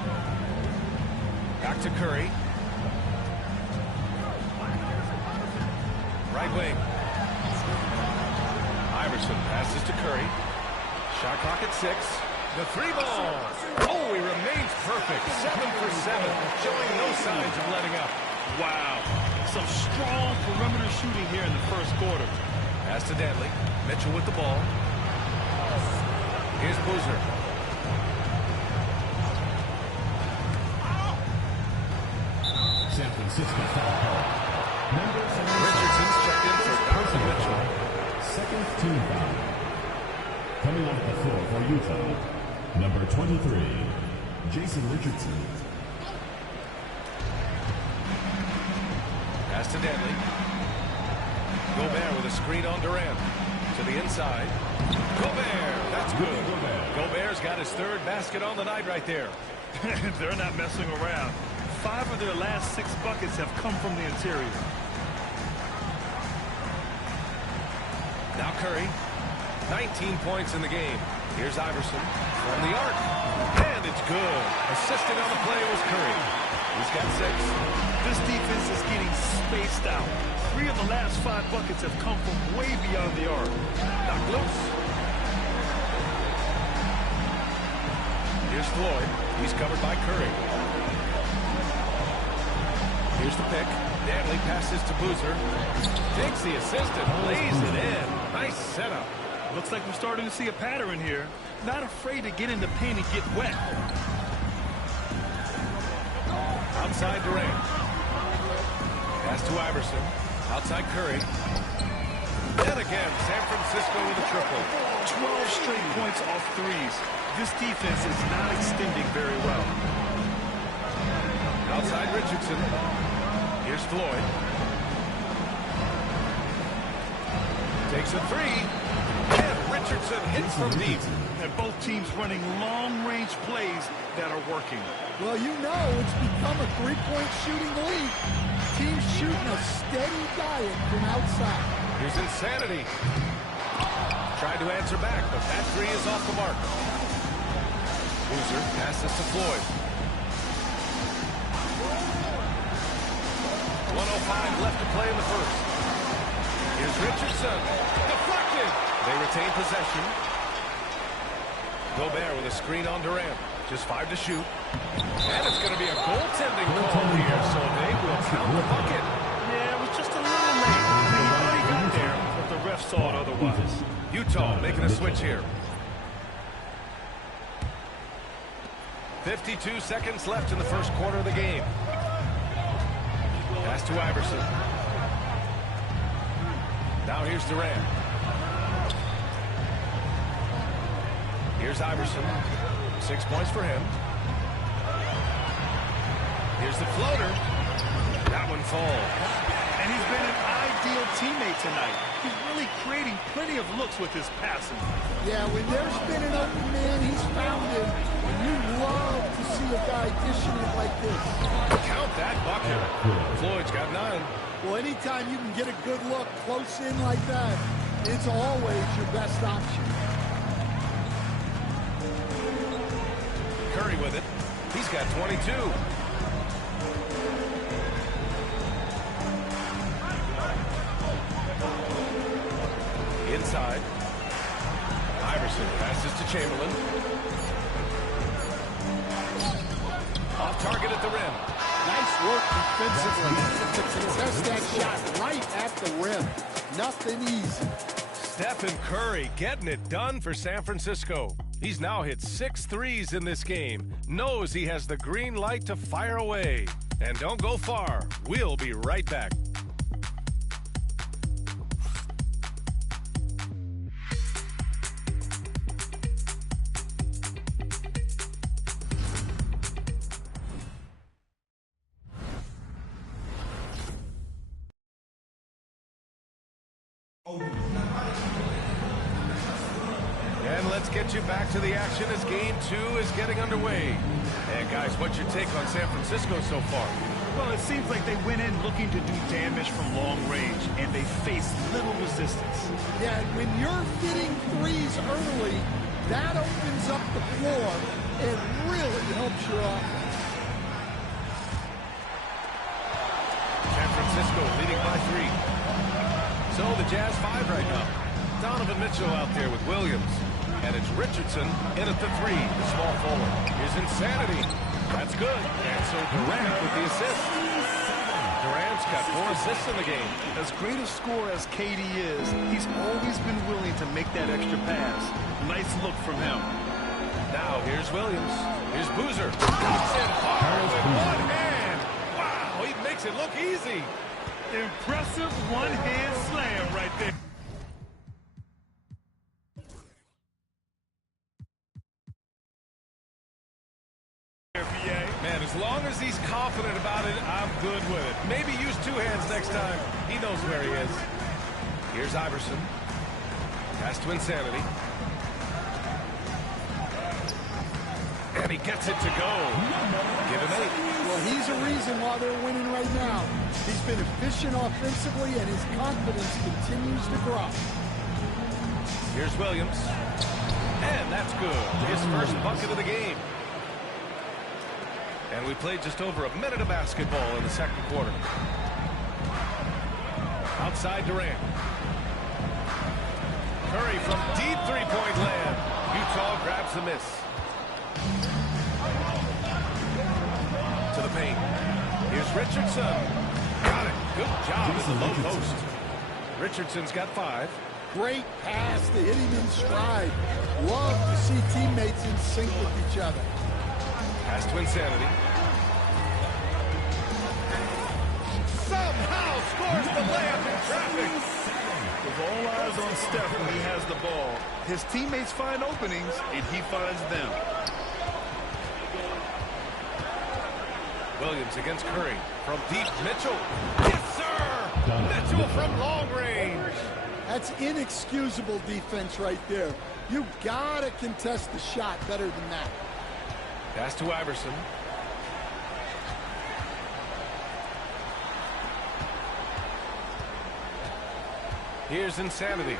Back to Curry. Right wing. Iverson passes to Curry. Shot clock at 6. The 3 ball. Oh, he remains perfect. 7 for 7. Showing no signs of letting up. Wow. Some strong perimeter shooting here in the first quarter. Pass to Danley. Mitchell with the ball. Here's Boozer. San Francisco foul call. Richardson's checked in for Donovan Mitchell. 2nd team foul. Coming off the floor for Utah, Number 23, Jason Richardson. Pass to Denley. Gobert with a screen on Durant. To the inside. Gobert, that's good. Gobert's got his third basket on the night right there. They're not messing around. 5 of their last 6 buckets have come from the interior. Now Curry. 19 points in the game. Here's Iverson from the arc. And it's good. Assisting on the play was Curry. He's got 6. This defense is getting spaced out. 3 of the last 5 buckets have come from way beyond the arc. Knocked loose. Here's Floyd. He's covered by Curry. Here's the pick. Danley passes to Boozer. Takes the assist and lays it in. Nice setup. Looks like we're starting to see a pattern here. Not afraid to get in the paint and get wet. Outside Durant. Pass to Iverson. Outside Curry. And again, San Francisco with a triple. 12 straight points off threes. This defense is not extending very well. Outside Richardson. Here's Floyd. Takes a 3. And Richardson hits from deep. And both teams running long-range plays that are working. Well, you know it's become a three-point shooting league. Teams shooting a steady diet from outside. Here's Insanity. Tried to answer back, but that 3 is off the mark. Boozer passes to Floyd. 1:05 left to play in the first. Here's Richardson. Deflected. They retain possession. Gobert with a screen on Durant. Just 5 to shoot. And it's going to be a goaltending call here, so they will count the bucket. Yeah, it was just a little late. He already got there, but the ref saw it otherwise. Utah making a switch here. 52 seconds left in the first quarter of the game. Pass to Iverson. Now here's Durant. Here's Iverson. 6 points for him. Here's the floater. That one falls. And he's been an ideal teammate tonight. He's really creating plenty of looks with his passing. Yeah, when there's been an open man, he's found him. And you love to see a guy dishing it like this. Count that bucket. Floyd's got 9. Well, anytime you can get a good look close in like that, it's always your best option. Curry with it. He's got 22. Inside. Iverson passes to Chamberlain. Off target at the rim. Nice work defensively to contest that shot right at the rim. Nothing easy. Stephen Curry getting it done for San Francisco. He's now hit 6 threes in this game. Knows he has the green light to fire away. And don't go far. We'll be right back. And let's get you back to the action as Game 2 is getting underway. And guys, what's your take on San Francisco so far? Well, it seems like they went in looking to do damage from long range, and they faced little resistance. Yeah, when you're hitting threes early, that opens up the floor and really helps your offense. San Francisco leading by 3. So the Jazz 5 right now. Donovan Mitchell out there with Williams. And it's Richardson in at the 3, the small forward. Here's Insanity. That's good. And so Durant with the assist. Durant's got 4 assists in the game. As great a scorer as KD is, he's always been willing to make that extra pass. Nice look from him. Now here's Williams. Here's Boozer. Puts it hard with one hand. Wow, he makes it look easy. Impressive one-hand slam right there. Man, as long as he's confident about it, I'm good with it. Maybe use two hands next time. He knows where he is. Here's Iverson. Pass to Insanity. And he gets it to go. Give him 8. Well, he's a reason why they're winning right now. He's been efficient offensively, and his confidence continues to grow. Here's Williams. And that's good. His first bucket of the game. And we played just over a minute of basketball in the second quarter. Outside Durant. Curry from deep three-point land. Utah grabs the miss. To the paint. Here's Richardson. Got it. Good job at the low post. Richardson's got 5. Great pass to hit him in stride. Love to see teammates in sync with each other. Pass to Insanity. Somehow scores the layup in traffic. With all eyes on Steph when he has the ball, his teammates find openings, and he finds them. Williams against Curry. From deep, Mitchell. Yes, sir! Mitchell from long range. That's inexcusable defense right there. You gotta contest the shot better than that. Pass to Iverson. Here's Insanity.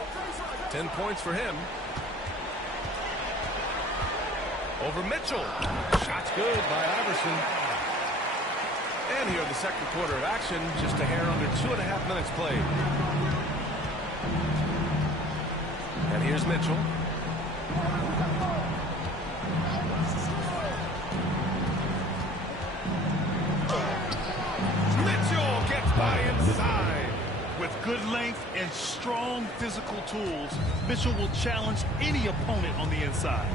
10 points for him. Over Mitchell. Shot's good by Iverson. And here in the second quarter of action, just a hair under 2.5 minutes played. And here's Mitchell. Mitchell gets by inside. With good length and strong physical tools, Mitchell will challenge any opponent on the inside.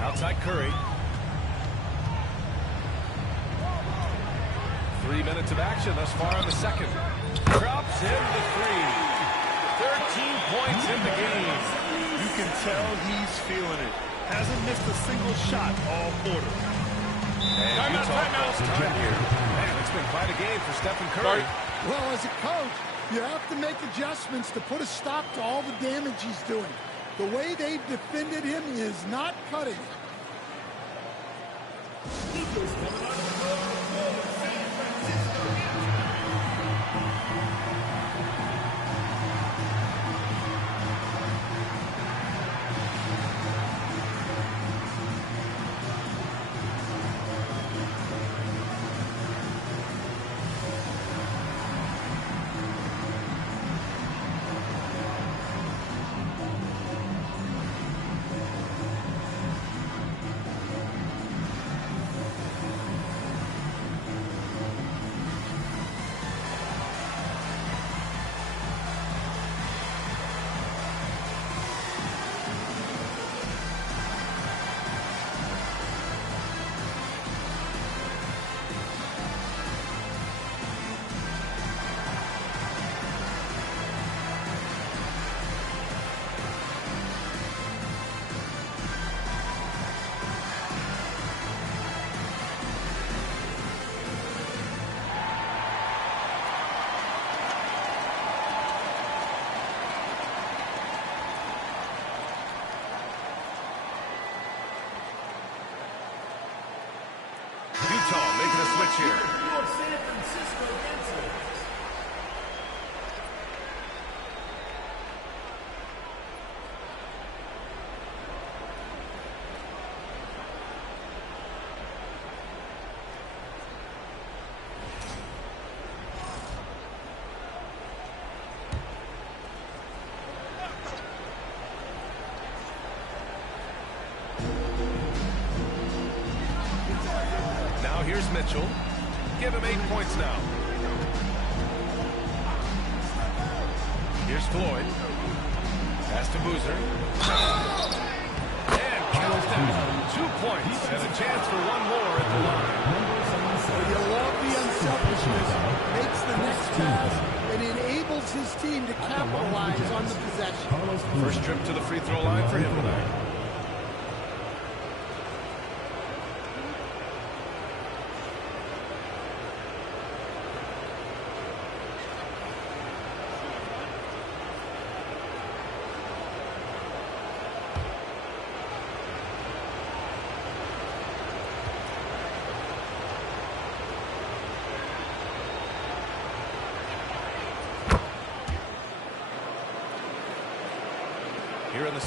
Outside Curry. 3 minutes of action thus far in the second. Drops in the 3. 13 points in the game. You can tell he's feeling it. Hasn't missed a single shot all quarter. And Utah time here. Man, it's been quite a game for Stephen Curry. Well, as a coach, you have to make adjustments to put a stop to all the damage he's doing. The way they've defended him is not cutting it. Utah making a switch here. Here's Mitchell. Give him 8 points now. Here's Floyd. Pass to Boozer. And counts down 2 points and a chance for one more at the line. You love the unselfishness. Makes the next pass and enables his team to capitalize on the possession. First trip to the free throw line for him tonight.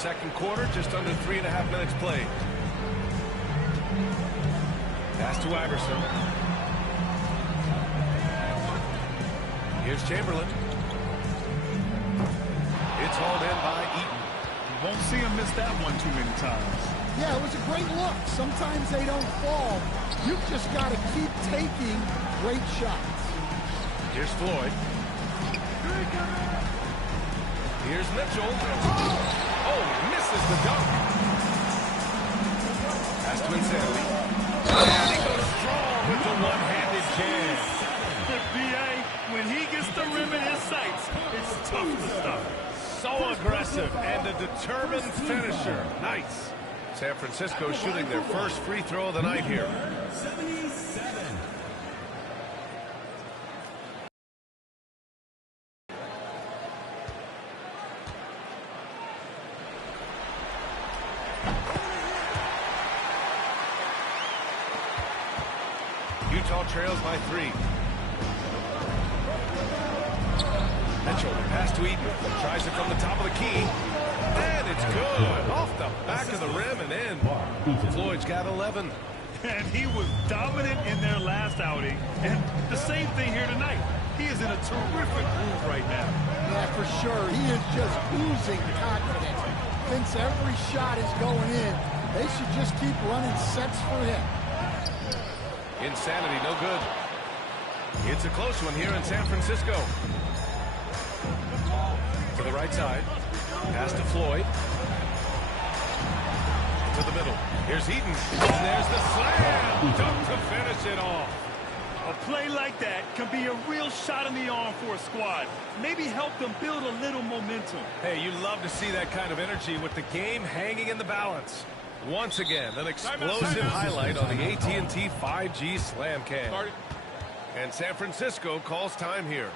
second quarter, just under 3.5 minutes played. Pass to Iverson. Here's Chamberlain. It's hauled in by Eaton. You won't see him miss that one too many times. Yeah, it was a great look. Sometimes they don't fall. You've just got to keep taking great shots. Here's Floyd. Here's Mitchell. Oh, misses the dunk. Pass to Insanity. And he goes strong with the one-handed jam. The BA, when he gets the rim in his sights, it's tough to stop. So aggressive and a determined finisher. Nice. San Francisco shooting their first free throw of the night here. Utah trails by 3. Mitchell, pass to Eaton. Tries it from the top of the key. And it's good. Off the back of the rim and in. Floyd's got 11. And he was dominant in their last outing. And the same thing here tonight. He is in a terrific groove right now. Yeah, for sure. He is just oozing confidence. Thinks every shot is going in. They should just keep running sets for him. Insanity, no good. It's a close one here in San Francisco. To the right side. Pass to Floyd. To the middle. Here's Eaton. And there's the slam. Dunk to finish it off. A play like that can be a real shot in the arm for a squad. Maybe help them build a little momentum. Hey, you love to see that kind of energy with the game hanging in the balance. Once again, an explosive highlight on the AT&T 5G Slam Cam. And San Francisco calls time here.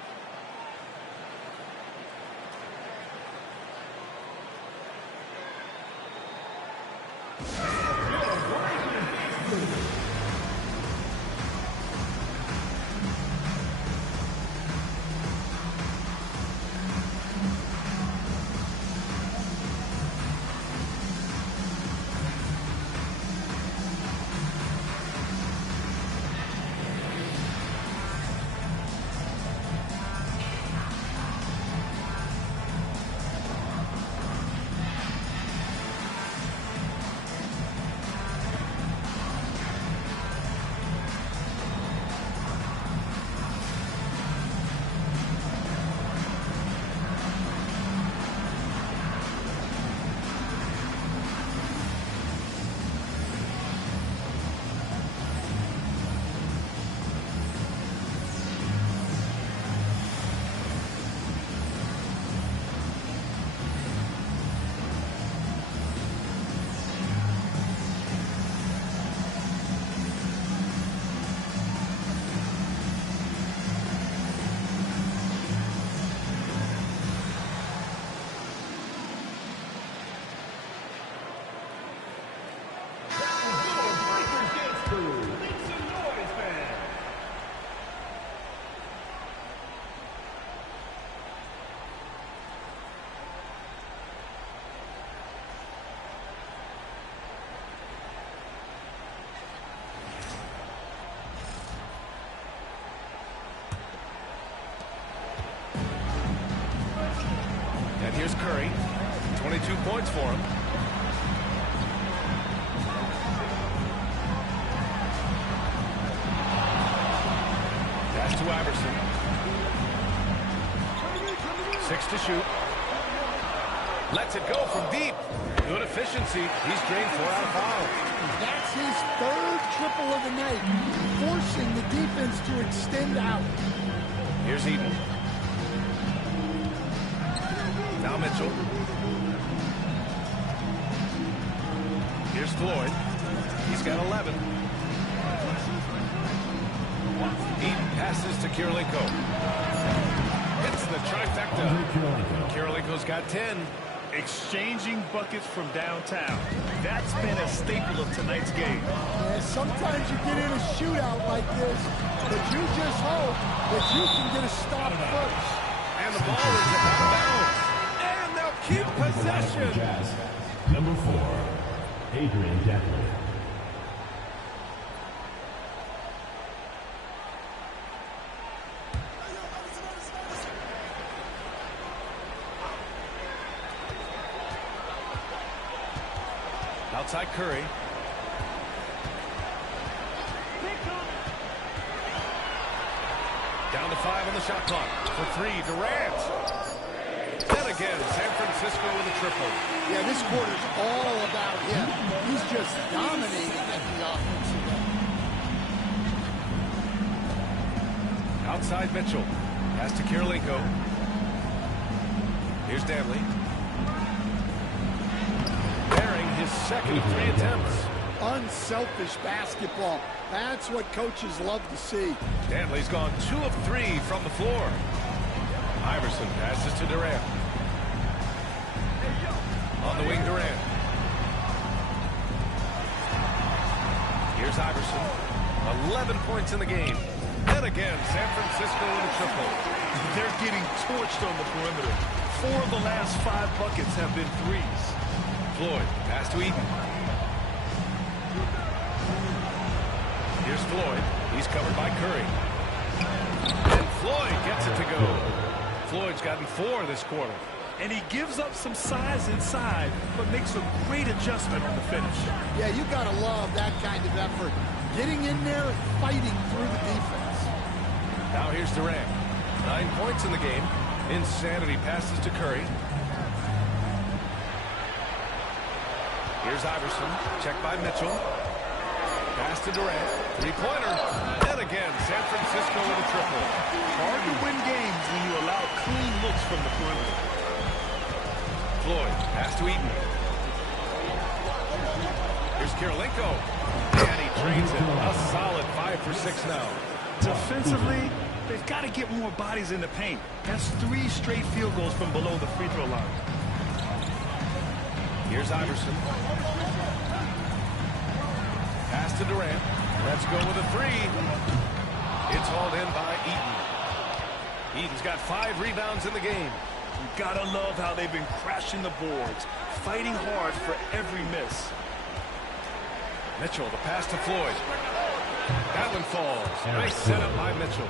Here's Curry. 22 points for him. Pass to Iverson. 6 to shoot. Lets it go from deep. Good efficiency. He's drained 4 out of 5. That's his third triple of the night, forcing the defense to extend out. Here's Eaton. Now Mitchell. Here's Floyd. He's got 11. Eaton passes to Kirilenko. Hits the trifecta. Kirilenko's got 10. Exchanging buckets from downtown. That's been a staple of tonight's game. Yeah, sometimes you get in a shootout like this, but you just hope that you can get a stop first. And the ball is out of bounds. And they'll keep possession. Number 4, Adrian Dantley. Outside Curry. Down to 5 on the shot clock. For 3, Durant. Then again, San Francisco with a triple. Yeah, this quarter's all about him. He's just dominating at the offensive end. Outside Mitchell. Pass to Kirilenko. Here's Dantley. Bearing his second of 3 attempts. Unselfish basketball. That's what coaches love to see. Dantley's gone 2 of 3 from the floor. Iverson passes to Durant. On the wing, Durant. Here's Iverson. 11 points in the game. And again, San Francisco with a triple. They're getting torched on the perimeter. 4 of the last 5 buckets have been threes. Floyd, pass to Eaton. Here's Floyd. He's covered by Curry. And Floyd gets it to go. Floyd's gotten 4 this quarter. And he gives up some size inside, but makes a great adjustment on the finish. Yeah, you gotta love that kind of effort. Getting in there and fighting through the defense. Now here's Durant. 9 points in the game. Insanity passes to Curry. Here's Iverson. Checked by Mitchell. Pass to Durant. 3-pointer. And again, San Francisco with a triple. Hard to win games when you allow clean looks from the perimeter. Floyd, pass to Eaton. Here's Kirilenko. And he drains it. A solid 5 for 6 now. Defensively, they've got to get more bodies in the paint. That's 3 straight field goals from below the free throw line. Here's Iverson. Pass to Durant. Let's go with a 3. It's hauled in by Eaton. Eaton's got 5 rebounds in the game. You gotta love how they've been crashing the boards, fighting hard for every miss. Mitchell, the pass to Floyd. That one falls. Nice setup by Mitchell.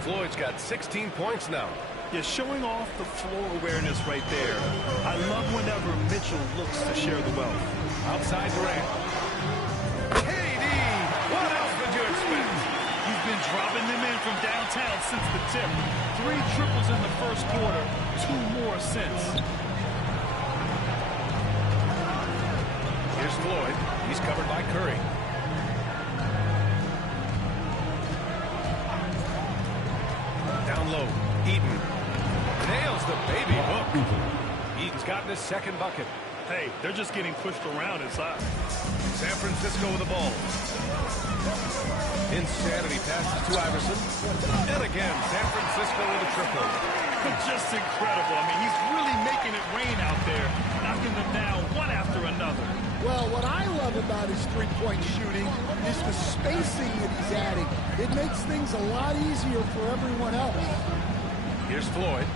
Floyd's got 16 points now. You're showing off the floor awareness right there. I love whenever Mitchell looks to share the wealth. Outside Durant. KD! What else would you expect? You've been dropping them in from downtown since the tip. 3 triples in the first quarter, 2 more since. Here's Floyd. He's covered by Curry. Down low. Eaton. Nails the baby hook. Eaton's gotten his second bucket. Hey, they're just getting pushed around inside. San Francisco with the ball. Insanity passes to Iverson. And again, San Francisco with a triple. Just incredible. I mean, he's really making it rain out there, knocking them down one after another. Well, what I love about his three-point shooting is the spacing that he's adding. It makes things a lot easier for everyone else. Here's Floyd.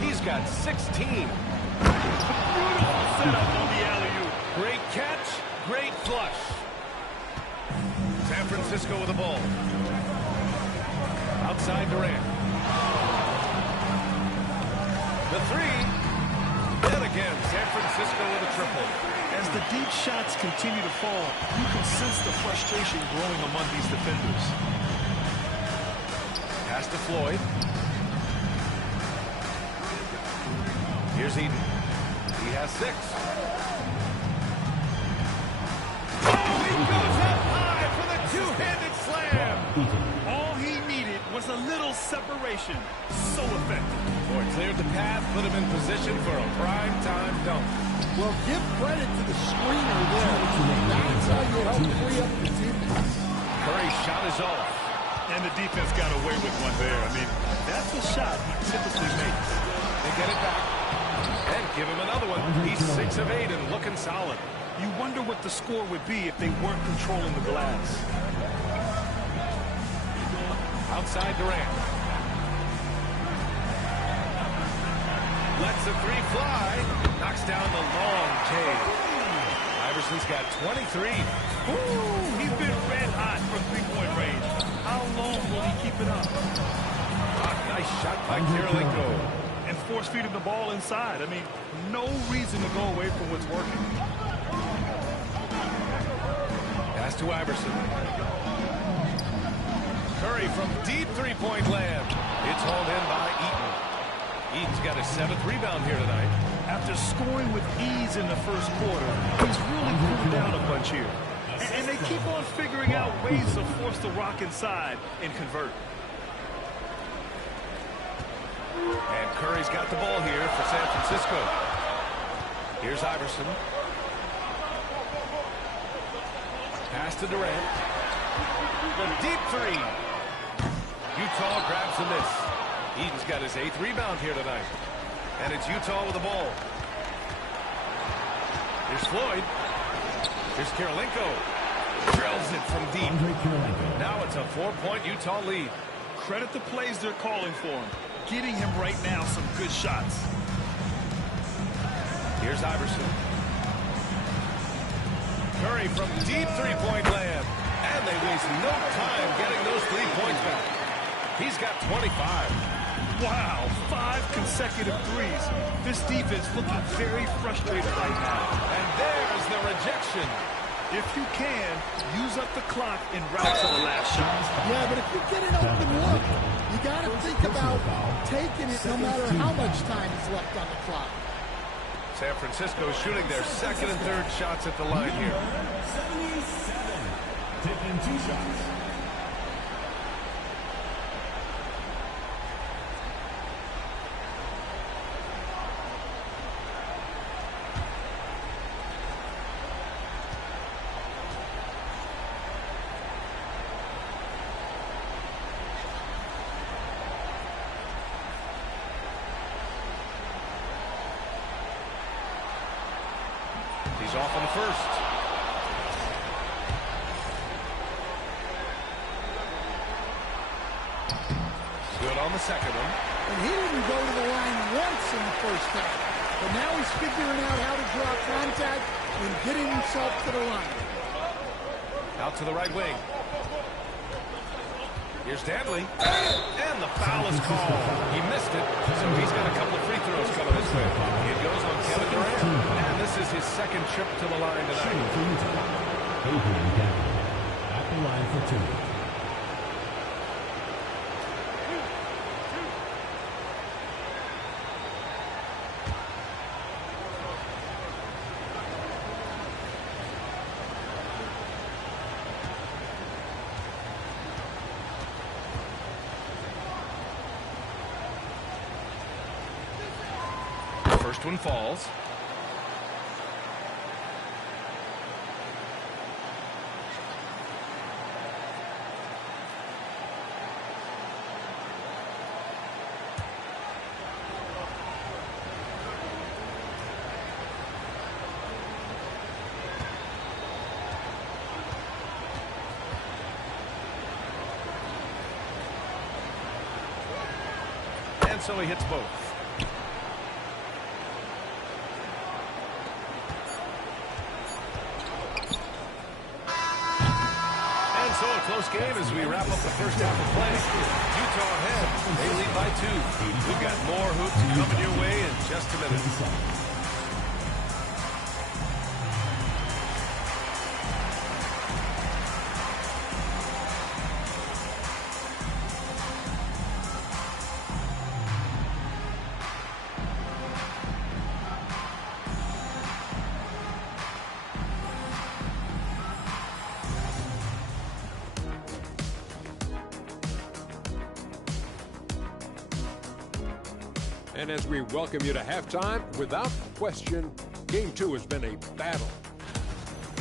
He's got 16. Beautiful setup on the alley-oop. Great catch, great flush. San Francisco with the ball. Outside Durant. The 3. And again, San Francisco with a triple. As the deep shots continue to fall, you can sense the frustration growing among these defenders. Pass to Floyd. Here's Eaton. He has 6. Oh, he goes up high for the 2-handed slam. All he needed was a little separation. So effective. Boy, cleared the path, put him in position for a prime-time dunk. Well, give credit to the screener there. That's how you help free up the defense. Curry's shot is off. And the defense got away with one there. I mean, that's a shot he typically makes. They get it back. And give him another one. He's 6 of 8 and looking solid. You wonder what the score would be if they weren't controlling the glass. Outside Durant. Lets the three fly. Knocks down the long J. Iverson's got 23. Ooh, he's been red hot from three-point range. How long will he keep it up? Nice shot by Kirilenko. And force feed him the ball inside. I mean, no reason to go away from what's working. Pass to Iverson. Curry from deep three-point land. It's hauled in by Eaton. Eaton's got his 7th rebound here tonight. After scoring with ease in the first quarter, he's really cooled down a bunch here. And they keep on figuring out ways to force the rock inside and convert. And Curry's got the ball here for San Francisco. Here's Iverson. Pass to Durant. The deep three. Utah grabs the miss. Eaton's got his 8th rebound here tonight. And it's Utah with the ball. Here's Floyd. Here's Kirilenko. Drills it from deep. Now it's a 4-point Utah lead. Credit the plays they're calling for him. Getting him right now some good shots. Here's Iverson. Curry from deep three-point land. And they waste no time getting those 3 points back. He's got 25. Wow, 5 consecutive threes. This defense looking very frustrated right now. And there's the rejection. If you can, use up the clock en route to the last shot. Yeah, but if you get an open look, you got to think about taking it no matter how much time is left on the clock. San Francisco shooting their 2nd and 3rd shots at the line here. 77. Taking 2 shots. He's off on the first. Good on the second one. And he didn't go to the line once in the first half. But now he's figuring out how to draw contact and getting himself to the line. Out to the right wing. Here's Dantley. And the foul is called. He missed it, so he's got a couple of free throws coming his way. It goes on Kevin Durant. And this is his 2nd trip to the line tonight. At the line for 2. First one falls. And so he hits both. So a close game as we wrap up the first half of play. Utah ahead. They lead by 2. We've got more hoops coming your way in just a minute. And as we welcome you to halftime, without question, Game 2 has been a battle.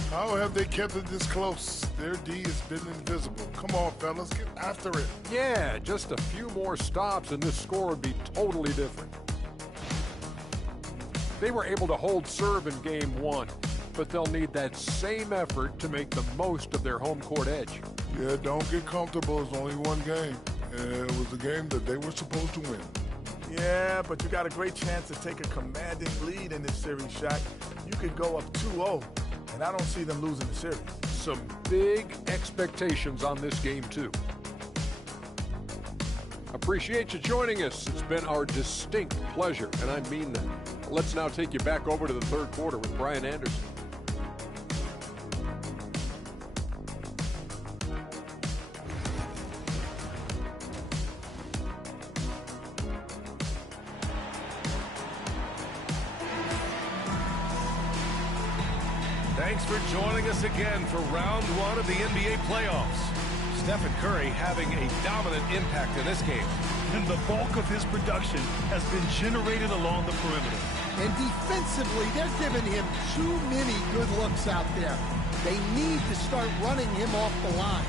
How have they kept it this close? Their D has been invisible. Come on, fellas, get after it. Yeah, just a few more stops and this score would be totally different. They were able to hold serve in Game 1, but they'll need that same effort to make the most of their home court edge. Yeah, don't get comfortable. It's only one game. It was a game that they were supposed to win. Yeah, but you got a great chance to take a commanding lead in this series, Shaq. You could go up 2-0, and I don't see them losing the series. Some big expectations on this game, too. Appreciate you joining us. It's been our distinct pleasure, and I mean that. Let's now take you back over to the third quarter with Brian Anderson. Thanks for joining us again for round one of the NBA playoffs. Stephen Curry having a dominant impact in this game. And the bulk of his production has been generated along the perimeter. And defensively, they're giving him too many good looks out there. They need to start running him off the line.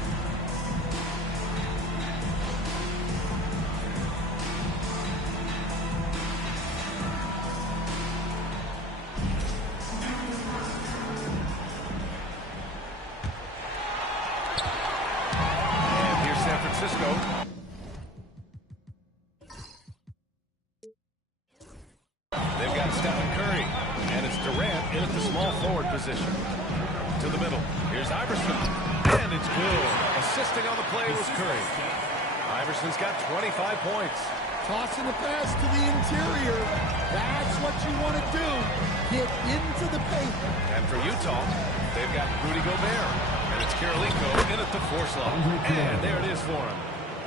They've got Stephen Curry, and it's Durant in at the small forward position. To the middle. Here's Iverson, and it's good. Assisting on the play was Curry. Iverson's got 25 points. Tossing the pass to the interior. That's what you want to do. Get into the paint. And for Utah, they've got Rudy Gobert, and it's Karolinko in at the 4 slot. And there it is for him.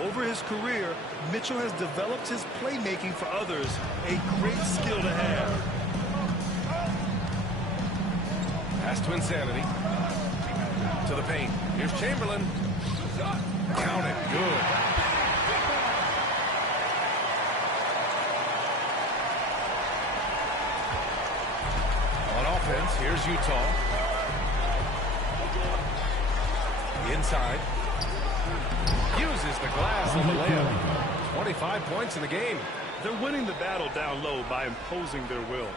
Over his career, Mitchell has developed his playmaking for others, a great skill to have. Pass to Insanity. To the paint. Here's Chamberlain. Count it. Good. On offense, here's Utah. Inside. Uses the glass on the layup. 25 points in the game. They're winning the battle down low by imposing their will.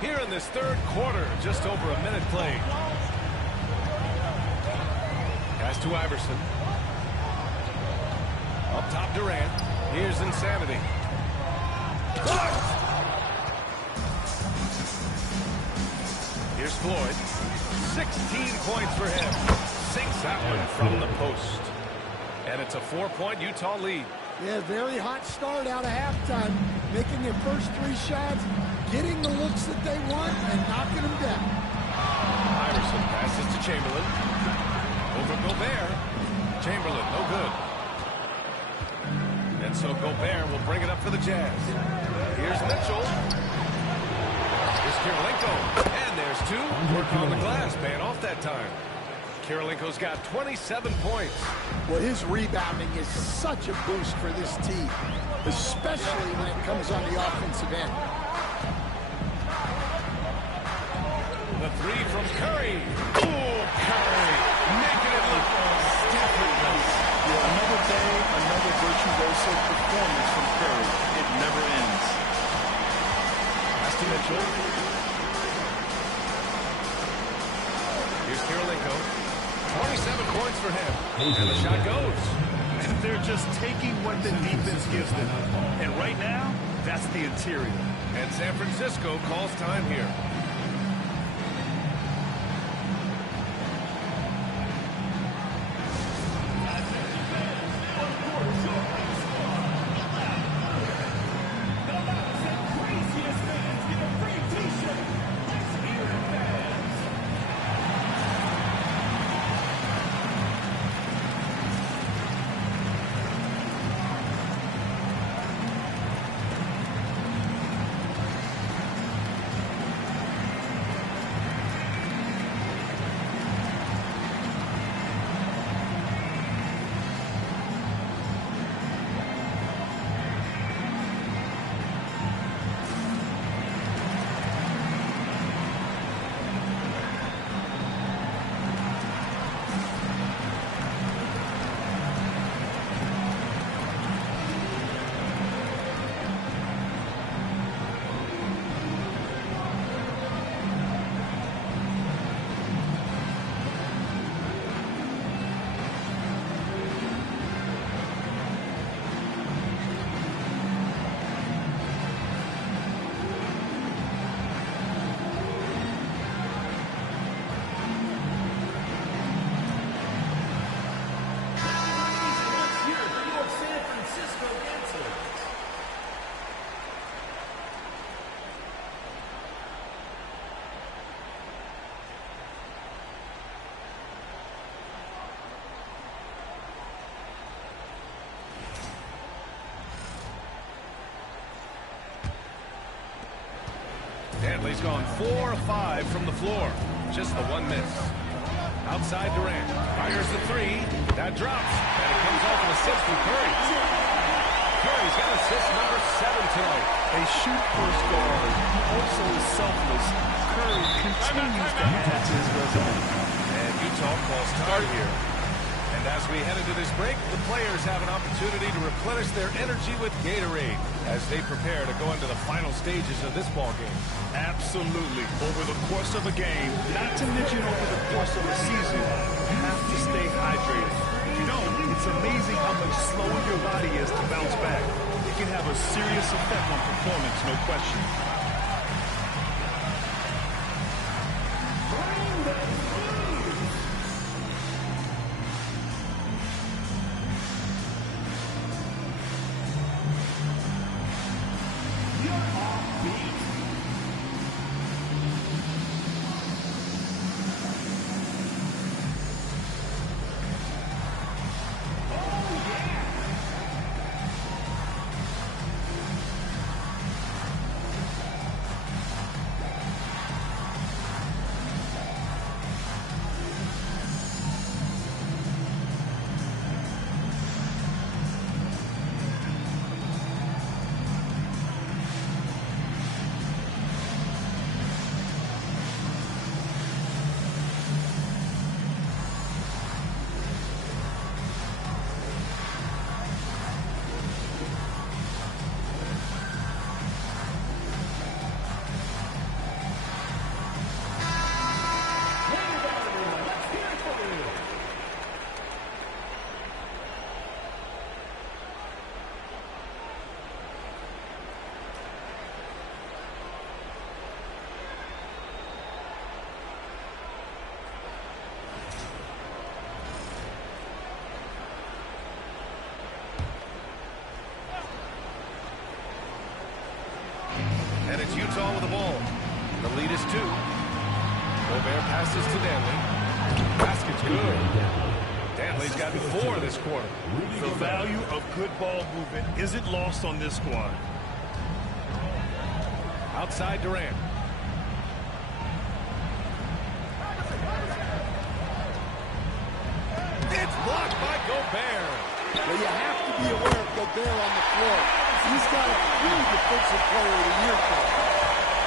Here in this third quarter, just over a minute played. Pass to Iverson. Up top, Durant. Here's Insanity. Here's Floyd. 16 points for him. Sinks that one from the post. And it's a 4-point Utah lead. Yeah, very hot start out of halftime. Making their first 3 shots, getting the looks that they want, and knocking them down. Iverson passes to Chamberlain. Over Gobert. Chamberlain, no good. And so Gobert will bring it up for the Jazz. Here's Mitchell. Here's Karolinko. And there's 2. Work on the glass, paying off that time. Karolinko's got 27 points. Well, his rebounding is such a boost for this team, especially when it comes on the offensive end. The 3 from Curry. Ooh, Curry. Making it look effortless. Yeah, another day, another virtuoso performance from Curry. It never ends. Pass to Mitchell. Here's Karolinko. 27 points for him. And the shot goes. And they're just taking what the defense gives them. And right now, that's the interior. And San Francisco calls time here. Dantley's gone 4 of 5 from the floor. Just the one miss. Outside Durant. Fires the three. That drops. And it comes off an assist from Curry. Curry's got assist number 7 tonight. A shoot-first guard, also is selfless. Curry continues to add to his resume. And Utah calls time here. And as we head into this break, the players have an opportunity to replenish their energy with Gatorade as they prepare to go into the final stages of this ball game. Absolutely. Over the course of a game, not to mention over the course of a season, you have to stay hydrated. If you don't, it's amazing how much slower your body is to bounce back. It can have a serious effect on performance, no question. And it's Utah with the ball. The lead is 2. Gobert passes to Dantley. Basket's good. Dantley's got 4 this quarter. The value of good ball movement isn't lost on this squad. Outside Durant. It's blocked by Gobert. Well, you have to be aware of Gobert on the floor. He's got a true defensive player of the year for him.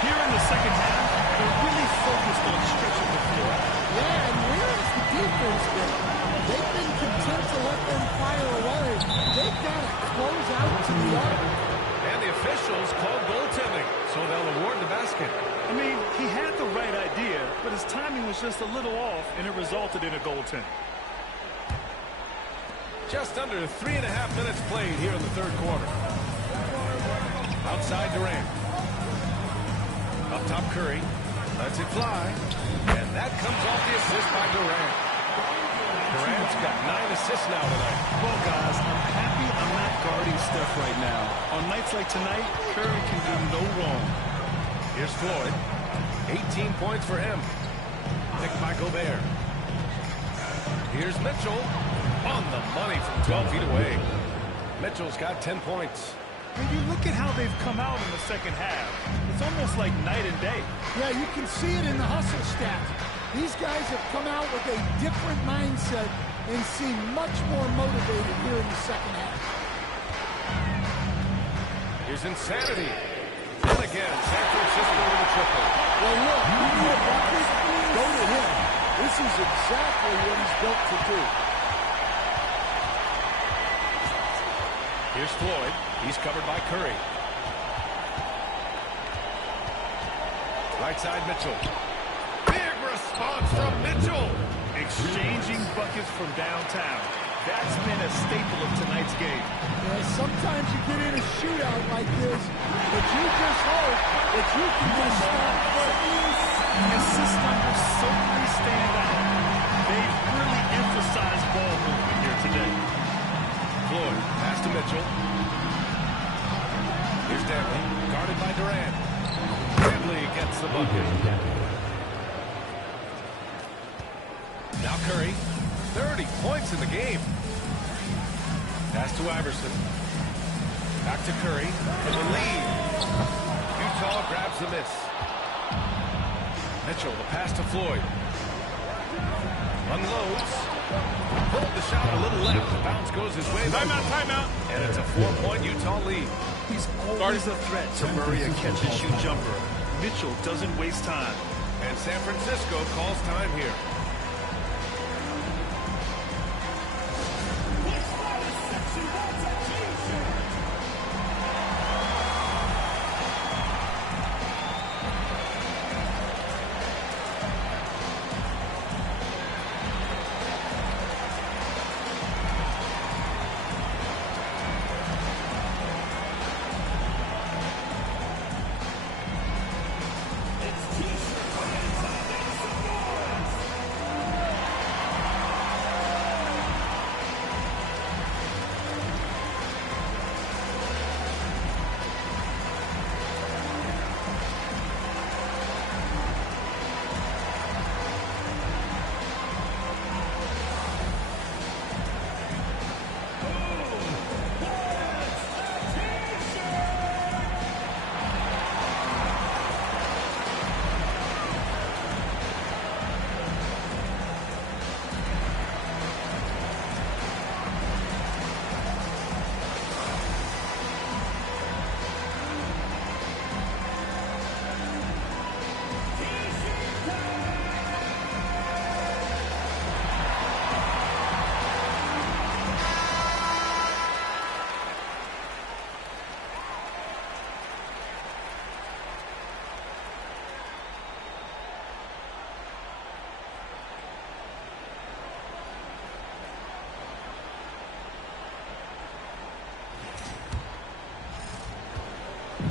Here in the second half, they're really focused on stretching the floor. Yeah, and where has the defense been? They've been content to let them fire away. They've got to close out to the arc. And the officials called goaltending, so they'll award the basket. I mean, he had the right idea, but his timing was just a little off, and it resulted in a goaltend. Just under 3.5 minutes played here in the third quarter. Outside Durant. Up top Curry. Lets it fly. And that comes off the assist by Durant. Durant's got 9 assists now tonight. Well, guys, I'm happy I'm not guarding Steph right now. On nights like tonight, Curry can do no wrong. Here's Floyd. 18 points for him. Picked by Gobert. Here's Mitchell. On the money from 12 feet away. Mitchell's got 10 points. When you look at how they've come out in the second half, it's almost like night and day. Yeah, you can see it in the hustle stats. These guys have come out with a different mindset and seem much more motivated here in the second half. Here's Insanity. And again, San Francisco with a triple. Well, look, you need a bucket, go to him. This is exactly what he's built to do. Here's Floyd. He's covered by Curry. Right side Mitchell. Big response from Mitchell. Exchanging buckets from downtown. That's been a staple of tonight's game. Yeah, sometimes you get in a shootout like this, but you just hope that you can just stop quick. Assist numbers certainly stand out. They've really emphasized ball movement here today. Floyd, pass to Mitchell. Here's Dantley, guarded by Durant. Dantley gets the bucket. Now Curry, 30 points in the game. Pass to Iverson. Back to Curry for the lead. Utah grabs the miss. Mitchell, the pass to Floyd. Unloads. Pulled the shot a little left. The bounce goes his way. Timeout. And it's a 4-point Utah lead. He's always a threat to Murray a catch-and-shoot jumper. Mitchell doesn't waste time. And San Francisco calls time here.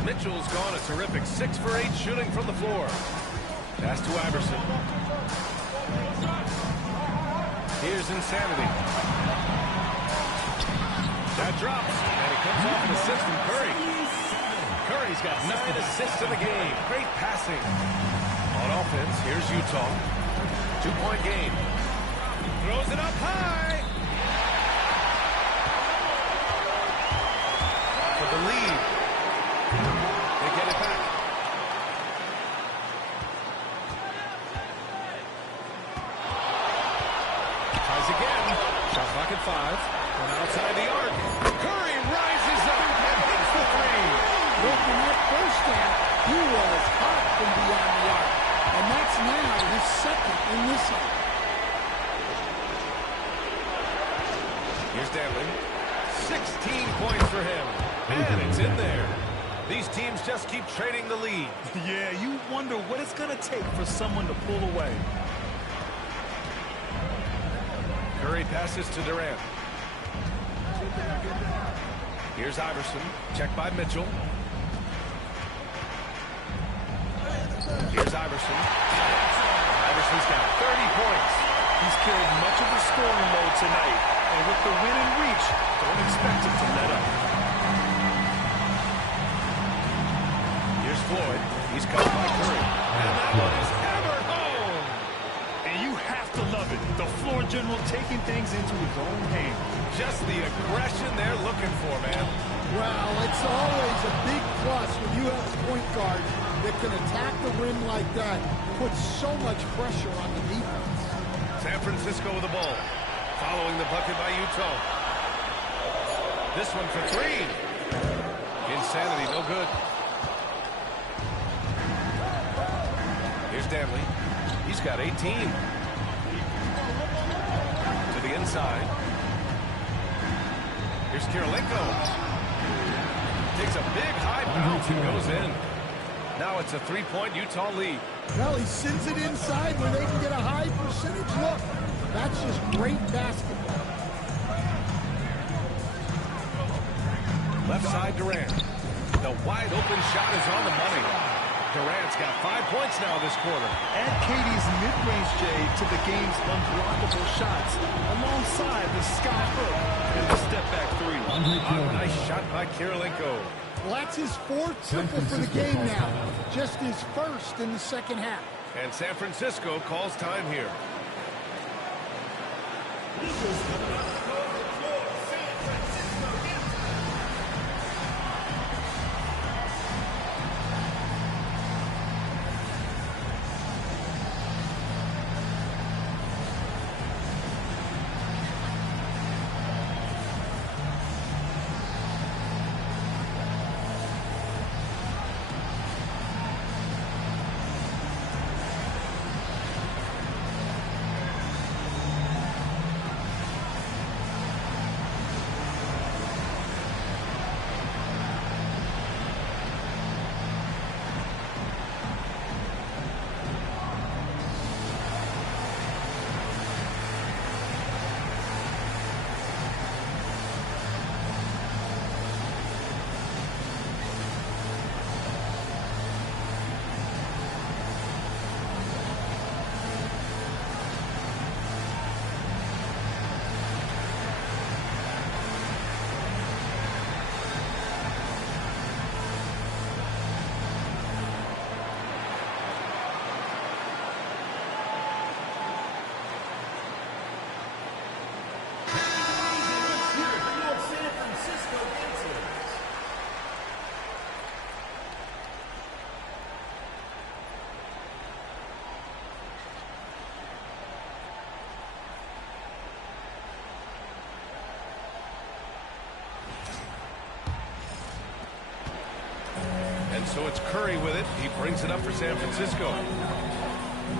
Mitchell's gone a terrific 6 for 8 shooting from the floor. Pass to Iverson. Here's Insanity. That drops, and it comes off an assist from Curry. Curry's got 9 assists in the game. Great passing. On offense, here's Utah. 2-point game. Throws it up high. For the lead. They get it back. Tries again. Shot clock at 5. From outside the arc. Curry rises up and hits the 3. Look, in that first half, he was hot from beyond the arc. And that's now his second in this half. Here's Danley. 16 points for him. And it's in there. These teams just keep trading the lead. Yeah, you wonder what it's going to take for someone to pull away. Curry passes to Durant. Here's Iverson. Checked by Mitchell. Here's Iverson. Iverson's got 30 points. He's carried much of the scoring load tonight. And with the win and reach, don't expect him to let up. Here's Floyd. He's cut by Curry. And that one is hammered home. And you have to love it. The floor general taking things into his own hands. Just the aggression they're looking for, man. Well, it's always a big plus when you have a point guard that can attack the rim like that, puts so much pressure on the defense. San Francisco with the ball. Following the bucket by Utah. This one for 3. Insanity, no good. Here's Danley. He's got 18. To the inside. Here's Kirilenko. Takes a big high bounce and goes in. Now it's a 3-point Utah lead. Well, he sends it inside where they can get a high percentage look. That's just great basketball. Left side, Durant. The wide open shot is on the money. Durant's got 5 points now this quarter. Add Katie's mid-range J to the game's unblockable shots, alongside the sky hook and the step-back 3. A nice shot by Kirilenko. Well, that's his 4th triple for the game now. Just his 1st in the second half. And San Francisco calls time here. And so it's Curry with it. He brings it up for San Francisco.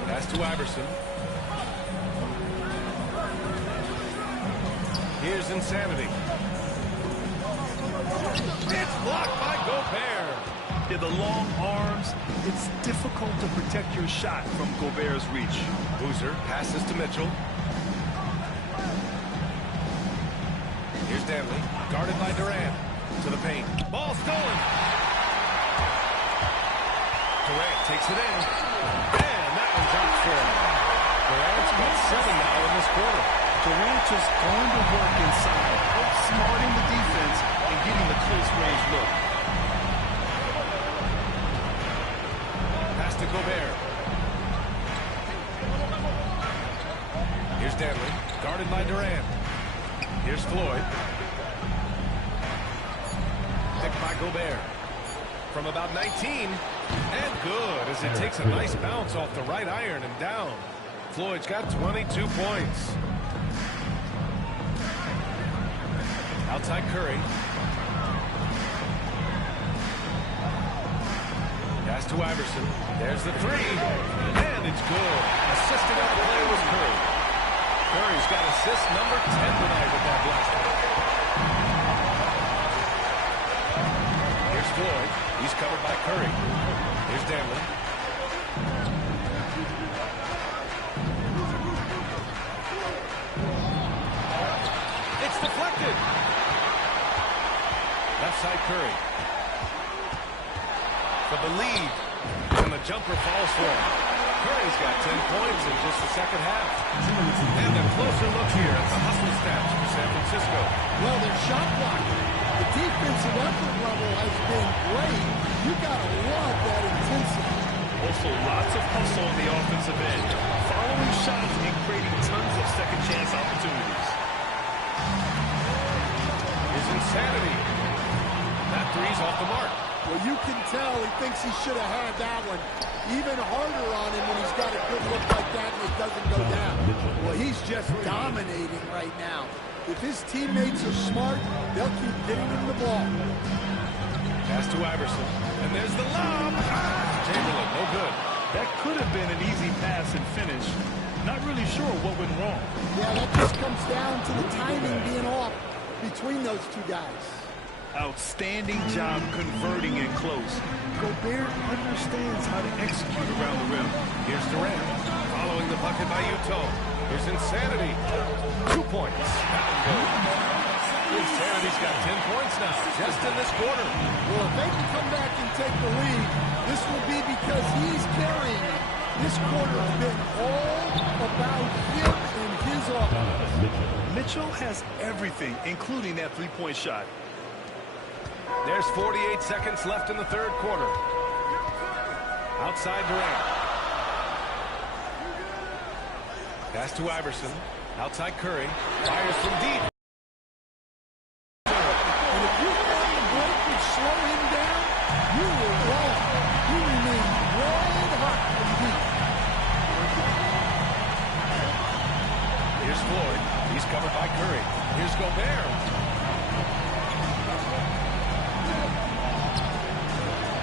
Pass to Iverson. Here's Insanity. It's blocked by Gobert. Yeah, the long arms, it's difficult to protect your shot from Gobert's reach. Boozer passes to Mitchell. Here's Danley, guarded by Durant. To the paint. Ball stolen. Durant takes it in. And that one drops for him. Durant's got 7 now in this quarter. Durant just going to work inside, outsmarting the defense and getting the close range look. Pass to Gobert. Here's Danley, guarded by Durant. Here's Floyd. Picked by Gobert. From about 19. And good, as it takes a nice bounce off the right iron and down. Floyd's got 22 points. Outside Curry. Pass to Iverson. There's the three. And it's good. Assisting on the play was Curry. Curry's got assist number 10 tonight with that blast. Here's Floyd. He's covered by Curry. Here's Danley. It's deflected. Left side Curry. For the lead. And the jumper falls for him. Curry's got 10 points in just the second half. And a closer look here at the hustle stats for San Francisco. Well, their shot blocking. The defensive effort level has been great. You got to love that intensity. Also, lots of hustle on the offensive end. Following shots and creating tons of second chance opportunities. Is Insanity. That three's off the mark. Well, you can tell he thinks he should have had that one even harder on him when he's got a good look like that and it doesn't go down. Well, he's just dominating right now. If his teammates are smart, they'll keep getting him the ball. Pass to Iverson. And there's the lob. Chamberlain, no good. That could have been an easy pass and finish. Not really sure what went wrong. Yeah, that just comes down to the timing being off between those two guys. Outstanding job converting in close. Gobert understands how to execute around the rim. Here's Durant, following the bucket by Utah. Here's Insanity. 2 points. That one goes. Insanity's got 10 points now, just in this quarter. Well, if they can come back and take the lead, this will be because he's carrying it. This quarter has been all about him and his offense. Mitchell has everything, including that three-point shot. There's 48 seconds left in the third quarter. Outside Durant. Pass to Iverson. Outside Curry. Fires from deep. And if you thought the break would slow him down, you were wrong. He remained red hot from deep. Here's Floyd. He's covered by Curry. Here's Gobert.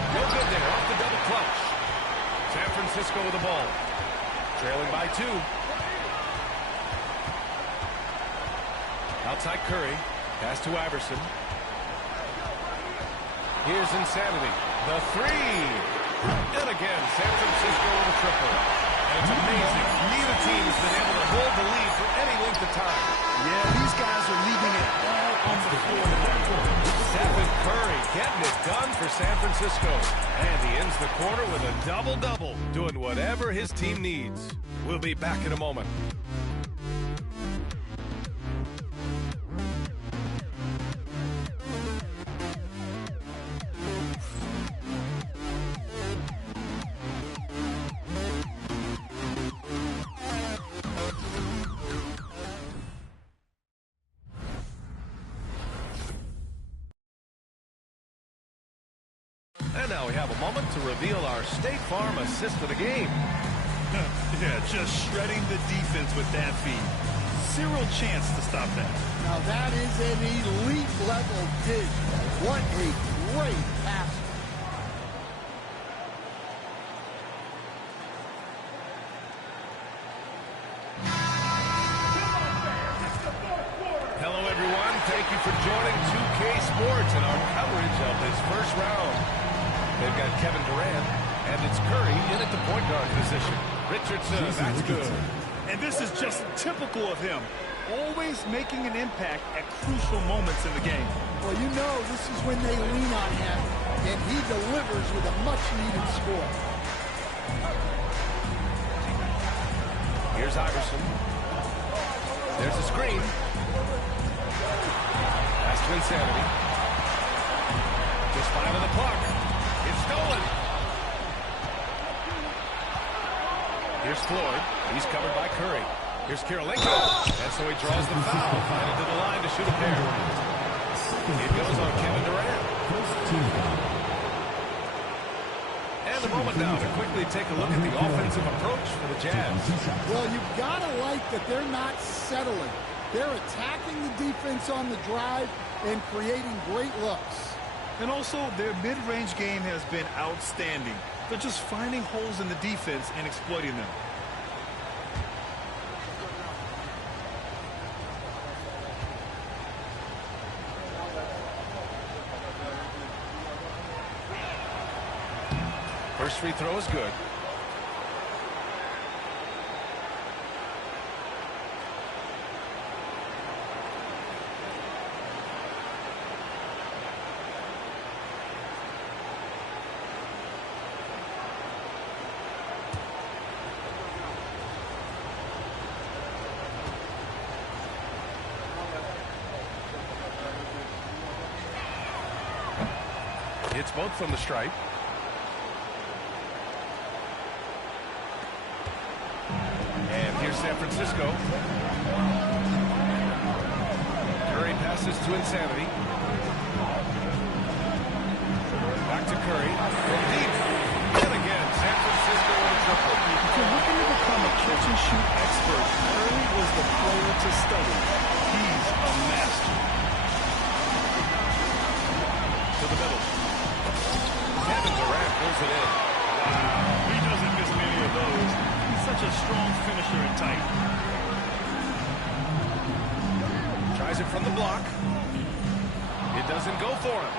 No good there, off the double clutch. San Francisco with the ball. Trailing by 2. Outside Curry. Pass to Iverson. Here's Insanity. The three. And again, San Francisco with a triple. And it's amazing. Neither team has been able to hold the lead for any length of time. Yeah, these guys are leaving it all on the floor tonight. Stephen Curry getting it done for San Francisco. And he ends the quarter with a double-double, doing whatever his team needs. We'll be back in a moment. And now we have a moment to reveal our State Farm assist of the game. Yeah, just shredding the defense with that feed. Zero chance to stop that. Now that is an elite level dig. What a great pass. Hello, everyone. Thank you for joining 2K Sports and our coverage of this first round. They've got Kevin Durant, and it's Curry in at the point guard position. Richardson, that's good. And this is just typical of him. Always making an impact at crucial moments in the game. Well, you know this is when they lean on him, and he delivers with a much-needed score. Here's Iverson. There's a screen. Pass to Insanity. Just 5 on the clock. It's stolen. Here's Floyd. He's covered by Curry. Here's Kirilenko. And so he draws the foul. And into the line to shoot a pair. It goes on Kevin Durant. And a moment now to quickly take a look at the offensive approach for the Jazz. Well, you've got to like that they're not settling. They're attacking the defense on the drive and creating great looks. And also, their mid-range game has been outstanding. They're just finding holes in the defense and exploiting them. First free throw is good. It's both from the stripe. And here's San Francisco. Curry passes to Insanity. Back to Curry. From deep. And again, San Francisco with a triple. If you're looking to become a catch-and-shoot expert, Curry was the player to study. He's a master. To the middle. Kevin Durant pulls it in. Wow, he doesn't miss many of those. He's such a strong finisher and tight. Tries it from the block. It doesn't go for him.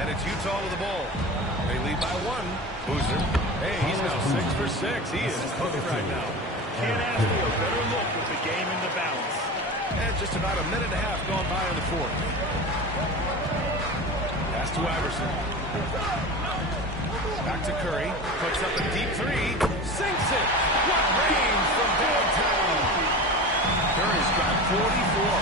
And it's Utah with the ball. They lead by 1. Boozer. Hey, he's now 6 for 6. He is cooking right now. Can't ask for a better look with the game in the balance. And just about a minute and a half gone by in the fourth. Pass to Iverson. Back to Curry. Puts up a deep 3. Sinks it. What range from downtown. Curry's got 44.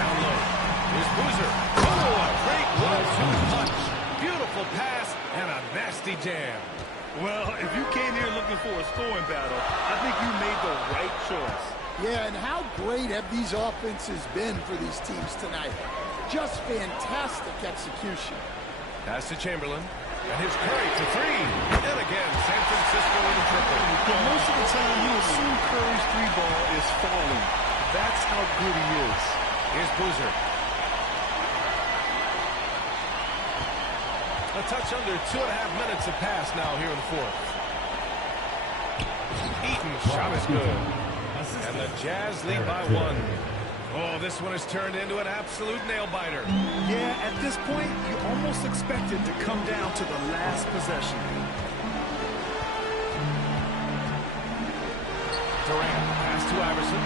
Down low. Here's Boozer. Oh, a great 1-2 punch. Beautiful pass and a nasty jam. Well, if you came here looking for a scoring battle, I think you made the right choice. Yeah, and how great have these offenses been for these teams tonight? Just fantastic execution. Pass to Chamberlain. And here's Curry to 3. And again, San Francisco with a triple. Well, most of the time, you assume Curry's 3-ball is falling. That's how good he is. Here's Boozer. A touch under 2.5 minutes have passed now here in the fourth. Eaton's shot is good. And the Jazz lead by 1. Oh, this one has turned into an absolute nail-biter. Yeah, at this point, you almost expect it to come down to the last possession. Durant, pass to Iverson.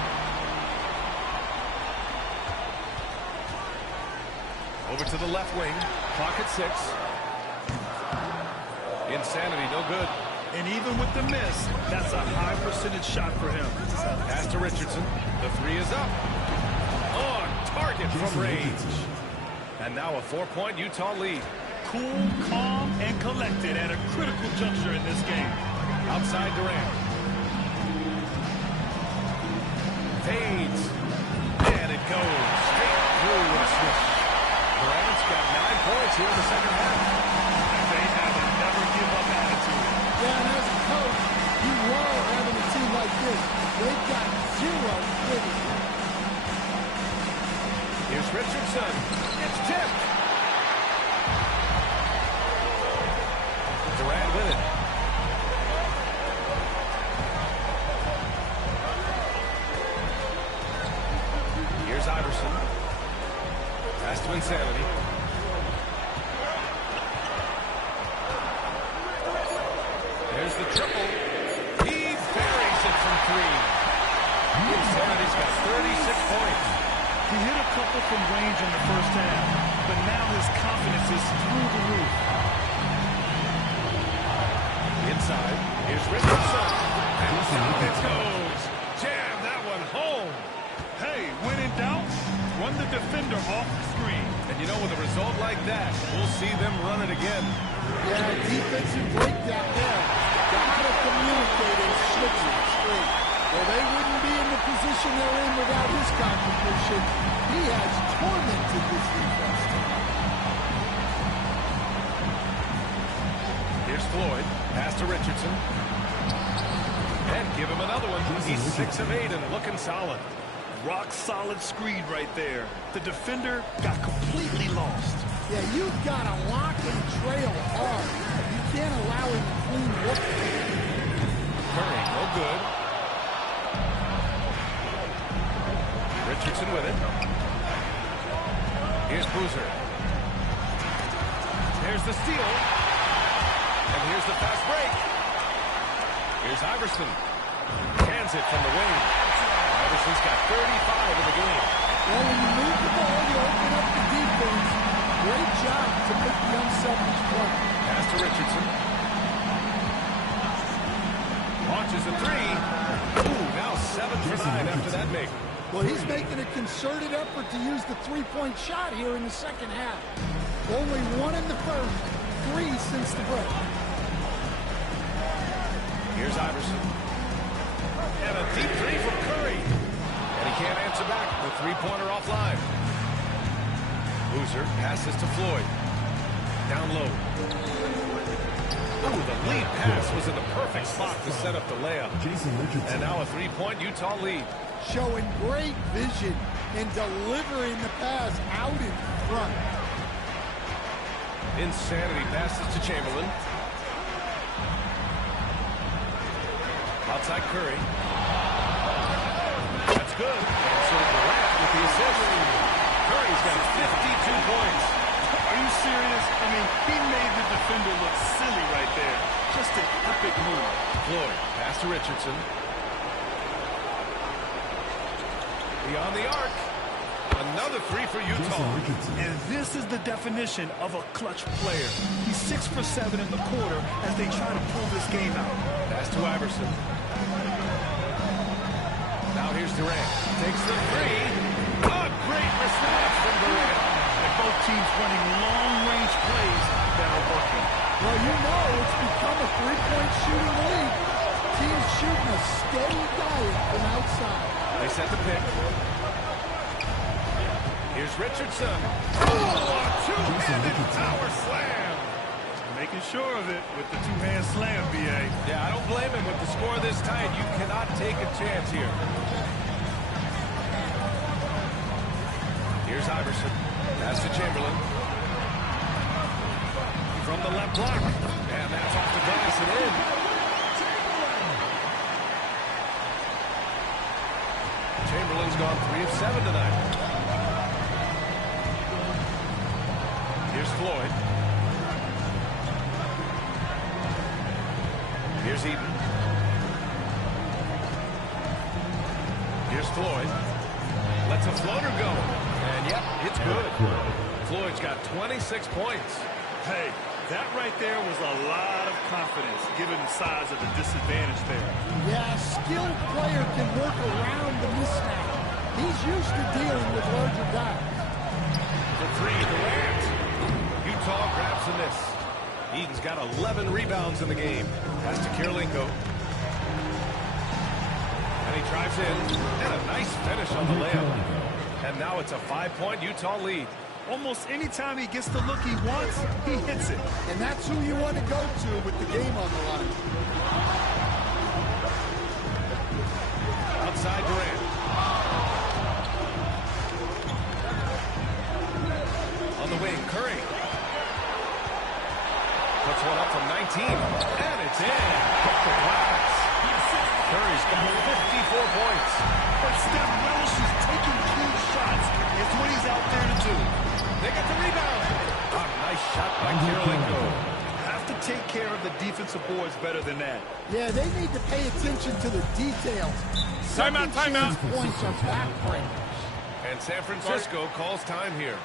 Over to the left wing. Clock at 6. Insanity, no good. And even with the miss, that's a high percentage shot for him. Pass to Richardson. The 3 is up. On target from range. And now a 4-point Utah lead. Cool, calm, and collected at a critical juncture in this game. Outside Durant. Fades. And it goes straight through with a swish. Durant's got 9 points here in the second half. They have a never-give-up attitude. Yeah, and as a coach, you love having a team like this. They've got 0 quitting. Here's Richardson. It's tipped. Durant with it. Here's Iverson. Pass to Insanity. There's the triple. He buries it from three. Insanity's got 36 points. He hit a couple from range in the first half, but now his confidence is through the roof. Inside, here's Richardson. And down it goes. Jam that one home. Hey, when in doubt, run the defender off the screen. And you know, with a result like that, we'll see them run it again. Yeah, defensive breakdown there. Gotta communicate and switch it straight. Well, they wouldn't be in the position they're in without his contribution. He has tormented this defense. Here's Floyd. Pass to Richardson. And give him another one. He's 6 of 8 and looking solid. Rock solid screen right there. The defender got completely lost. Yeah, you've got to lock and trail hard. You can't allow him to clean look. Curry, no good. Richardson with it. Here's Boozer. Here's the steal. And here's the fast break. Here's Iverson. Hands it from the wing. Iverson's got 35 in the game. Well, when you move the ball, you open up the defense. Great job to make the unselfish play. Pass to Richardson. Launches a three. Ooh, now 7 for 9 after that make. Well, he's making a concerted effort to use the three-point shot here in the second half. Only 1 in the first, 3 since the break. Here's Iverson. And a deep three from Curry. And he can't answer back. The three-pointer offline. Boozer passes to Floyd. Down low. Ooh, the lead pass was in the perfect spot to set up the layup. And now a three-point Utah lead. Showing great vision and delivering the pass out in front. Insanity passes to Chamberlain. Outside Curry. That's good. And so Durant with the assist. Curry's got 52 points. Are you serious? I mean, he made the defender look silly right there. Just an epic move. Floyd, pass to Richardson. Beyond the arc. Another three for Utah. And this is the definition of a clutch player. He's 6 for 7 in the quarter as they try to pull this game out. Pass to Iverson. Now here's Durant. Takes the three. A great response from Durant. And both teams running long-range plays that are working. Well, you know it's become a three-point shooting league. Teams shooting a steady diet from outside. They set the pick. Here's Richardson. Oh, a two-handed power slam. Making sure of it with the two-hand slam, B.A. Yeah, I don't blame him. With the score this tight, you cannot take a chance here. Here's Iverson. Pass to Chamberlain. From the left block. And that's off the glass and in. Chamberlain's gone 3 of 7 tonight. Here's Floyd. Here's Eden. Here's Floyd. Lets a floater go. And yep, it's good. Floyd's got 26 points. Hey, that right there was a lot of confidence, given the size of the disadvantage there. Yeah, a skilled player can work around the mismatch. He's used to dealing with larger guys. The three, Durant. Utah grabs the miss. Eden's got 11 rebounds in the game. Pass to Kirilenko. And he drives in. And a nice finish on the layup. And now it's a 5-point Utah lead. Almost any time he gets the look he wants, he hits it. And that's who you want to go to with the game on the line. Outside Durant. On the wing, Curry. Puts one up from 19. And it's in. Hit the glass. Curry's got 54 points. But Steph relishes taking key shots the defensive boards better than that. Yeah, they need to pay attention to the details. Timeout, timeout. Points are backbreakers. And San Francisco calls time here.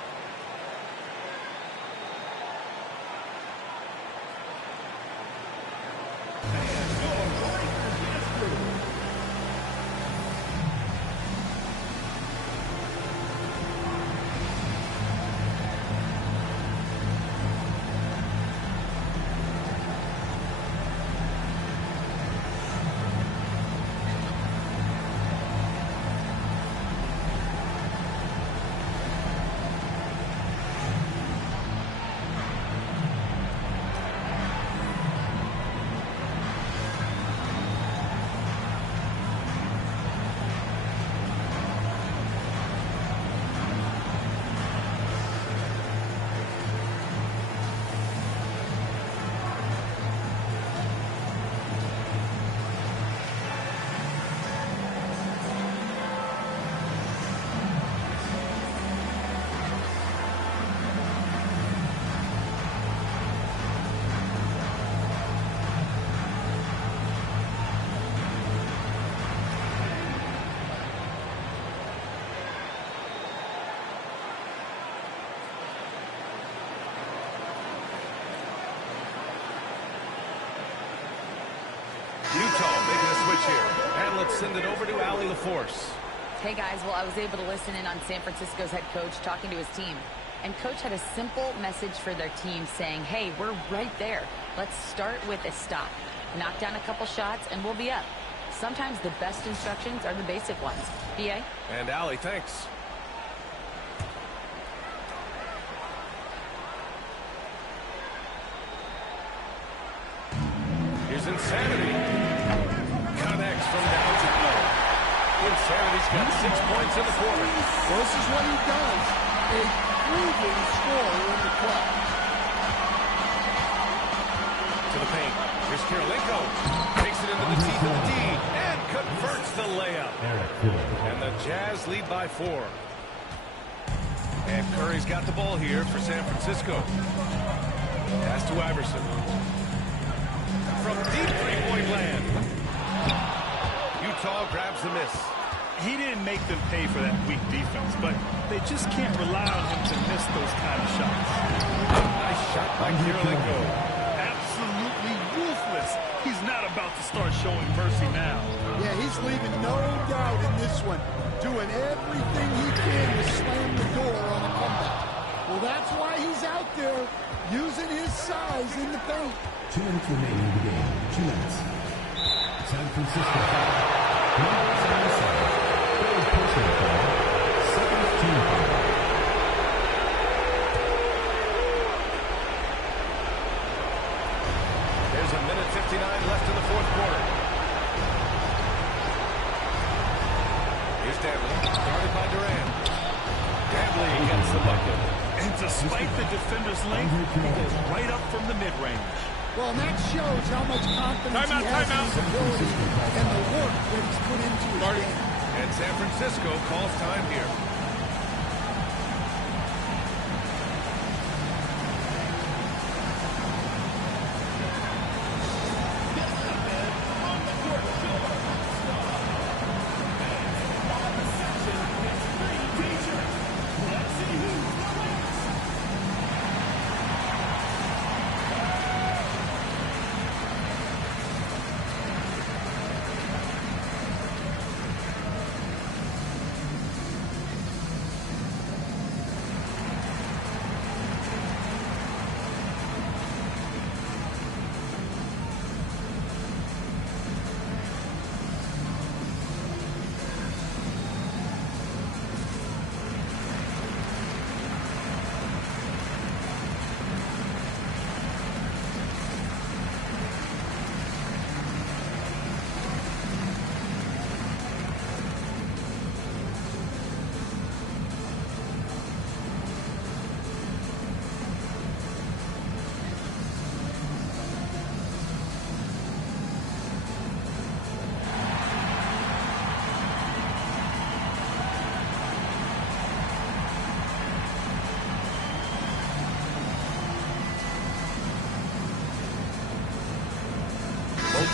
Utah making a switch here. And let's send it over to Allie LaForce. Hey, guys. Well, I was able to listen in on San Francisco's head coach talking to his team. And coach had a simple message for their team saying, hey, we're right there. Let's start with a stop. Knock down a couple shots, and we'll be up. Sometimes the best instructions are the basic ones. B.A.? And Allie, thanks. Here's Insanity. Connects from downtown. Insanity's got 6 points in the quarter. Well, this is what he does. A proven scorer in the club. To the paint. Here's Kirilenko. Takes it into the teeth of the D. And converts the layup. And the Jazz lead by 4. And Curry's got the ball here for San Francisco. Pass to Iverson. From deep three-point land. Utah grabs the miss. He didn't make them pay for that weak defense, but they just can't rely on him to miss those kind of shots. Nice shot by Kirilenko. Absolutely ruthless. He's not about to start showing mercy now. Yeah, he's leaving no doubt in this one. Doing everything he can to slam the door on a comeback. Well, that's why he's out there using his size in the paint. 2 minutes remaining in the game. 2 minutes. San Francisco foul. Number 77. Third personal foul. Second team foul. There's a minute 59 left in the fourth quarter. Here's Dantley, guarded by Durant. Dantley gets the bucket. And despite the defender's length, he goes right up from the mid-range. Well, and that shows how much confidence he has in his ability and the work that he's put into his game. And San Francisco calls time here.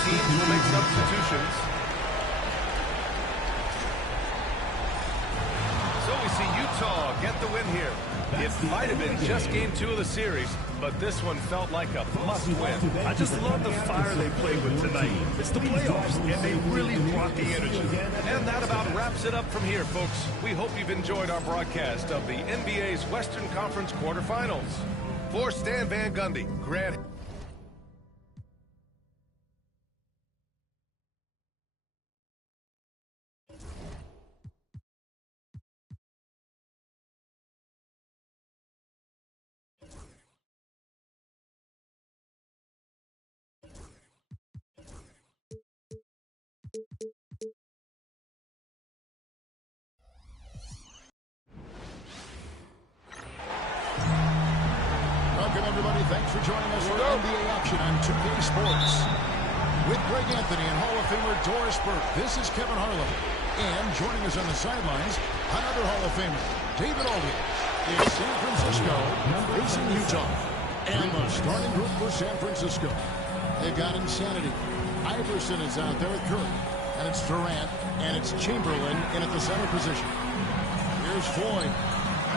teams will make substitutions. So we see Utah get the win here. It might have been just game 2 of the series, but this one felt like a must-win. I just love the fire they played with tonight. It's the playoffs, and they really brought the energy. And that about wraps it up from here, folks. We hope you've enjoyed our broadcast of the NBA's Western Conference quarterfinals. For Stan Van Gundy, Grant... Welcome, everybody. Thanks for joining us for NBA action on 2K Sports. With Greg Anthony and Hall of Famer Doris Burke, this is Kevin Harlan. And joining us on the sidelines, another Hall of Famer, David Aldridge. It's San Francisco facing Utah. And the starting group for San Francisco. They've got Insanity. Iverson is out there with Curry. And it's Durant. And it's Chamberlain in at the center position. Here's Floyd.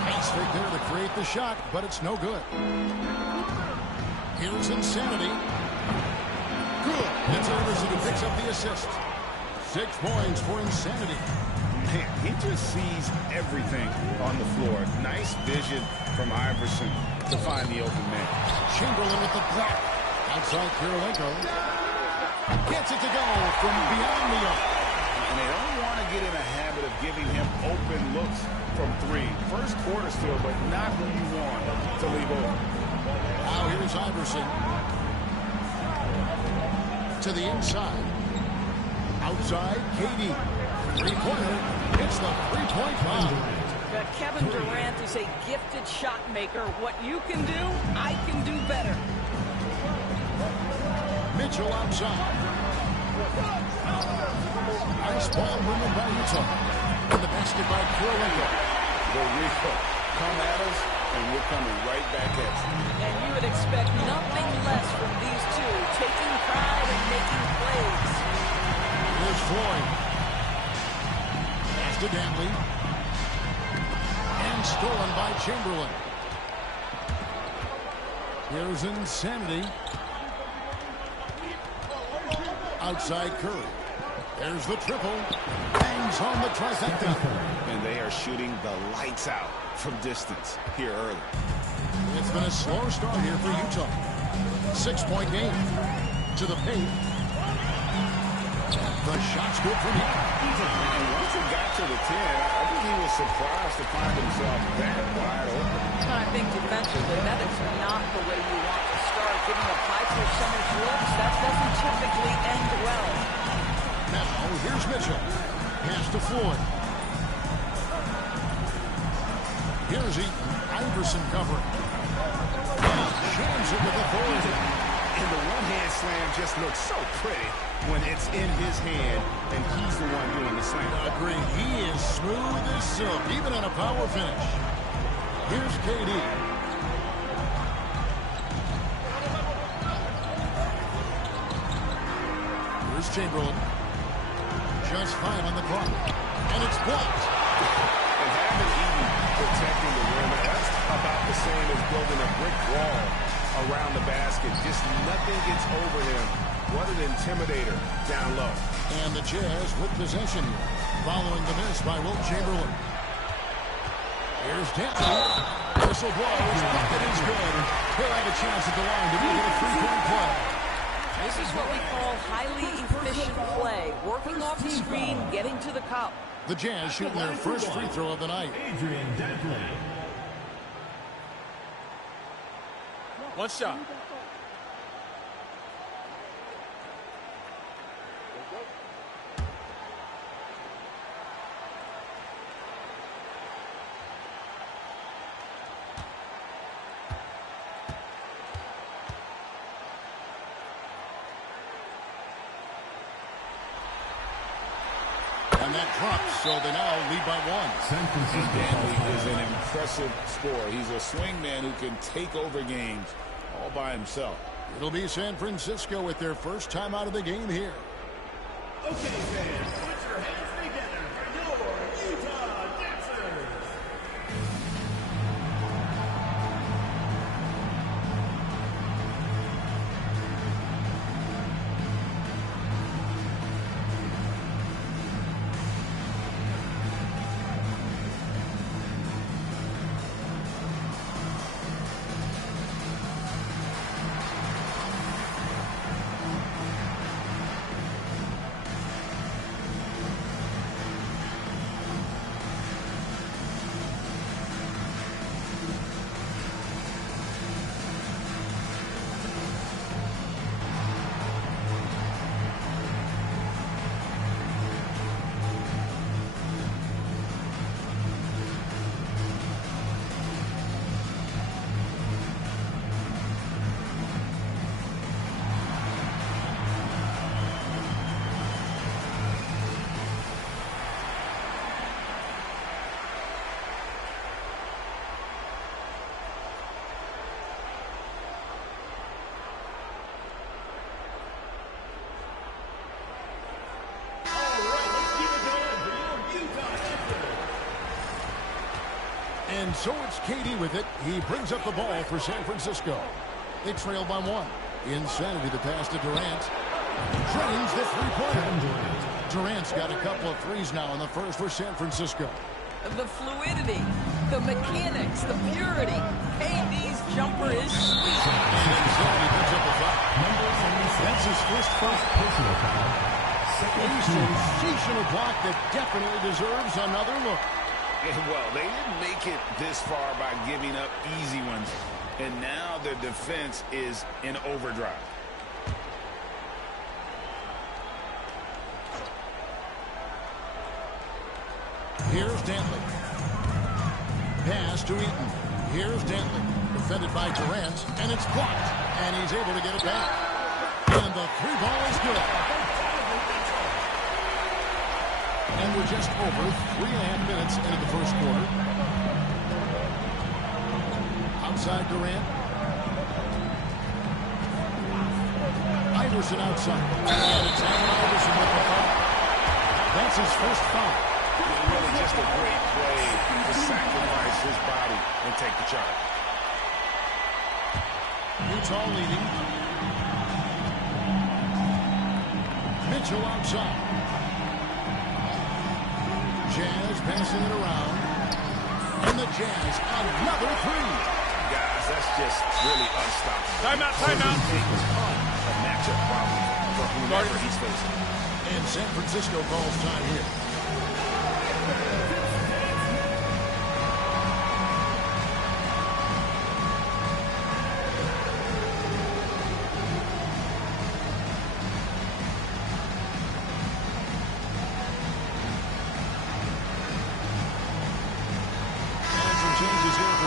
Nice fake there to create the shot, but it's no good. Here's Insanity. Good. It's Iverson who picks up the assist. 6 points for Insanity. Man, he just sees everything on the floor. Nice vision from Iverson to find the open man. Chamberlain with the block. Outside Kirilenko. Gets it to go from beyond the arc. And they don't want to get in a habit of giving him open looks from 3. First quarter still, but not who you want to leave over. Now here's Iverson. To the inside. Outside, KD. 3-pointer. It's the 3-point bomb. Kevin Durant is a gifted shot maker. What you can do, I can do better. Mitchell outside. Nice ball movement by Utah. And the basket by Kirilenko. The Rico. Come at us, and we're coming right back at you. And you would expect nothing less from these two, taking pride and making plays. Here's Floyd. Pass to Dantley. And stolen by Chamberlain. Here's Insanity. Outside Curry. There's the triple. Bangs on the trifecta. And they are shooting the lights out from distance here early. It's been a slow start here for Utah. 6-point game. To the paint. The shot's good from him. And once he got to the 10, I think he was surprised to find himself that wide open. I think defensively, that is not the way you want to start. Giving up high percentage looks, that doesn't typically end well. Now, here's Mitchell. Pass to Floyd. Here's Iverson covering. Shams it with authority. And the one-hand slam just looks so pretty when it's in his hand and he's the one doing the slam. Agreed. He is smooth as silk, even on a power finish. Here's KD. Here's Chamberlain. Just 5 on the clock. And it's blocked. And having Eden protecting the rim, that's about the same as building a brick wall around the basket. Just nothing gets over him. What an intimidator down low. And the Jazz with possession here, following the miss by Wilt Chamberlain. Here's Dantley. Whistle blows. Bucket is good. He'll have a chance at the line to make it a 3-point play. This is what we call highly efficient play. Working off the screen, getting to the cup. The Jazz shooting their first free throw of the night. Adrian Dantley. One shot. And that drops, so they now lead by 1. San Francisco Dantley is an impressive scorer. He's a swing man who can take over games all by himself. It'll be San Francisco with their first time out of the game here. Okay, fans, put your hands together for your Utah Dancers. And so it's KD with it. He brings up the ball for San Francisco. They trail by 1. Insanity the pass to Durant. Drains the three-pointer. Durant's got a couple of threes now in the first for San Francisco. The fluidity, the mechanics, the purity. KD's jumper is sweet. And Insanity picks up a foul. That's his first foul. Personal foul. A sensational block that definitely deserves another look. Well, they didn't make it this far by giving up easy ones. And now their defense is in overdrive. Here's Dantley. Pass to Eaton. Here's Dantley. Defended by Durant, and it's blocked. And he's able to get it back. And the three ball is good. And we're just over 3.5 minutes into the first quarter. Outside Durant. Iverson outside. And it's Allen Iverson with the foul. That's his first foul. Really just a great play to sacrifice his body and take the charge. Utah leading. Mitchell outside. Jazz passing it around. And the Jazz, another three. Guys, that's just really unstoppable. Timeout, timeout. A matchup problem for whoever he's facing. And San Francisco calls time here.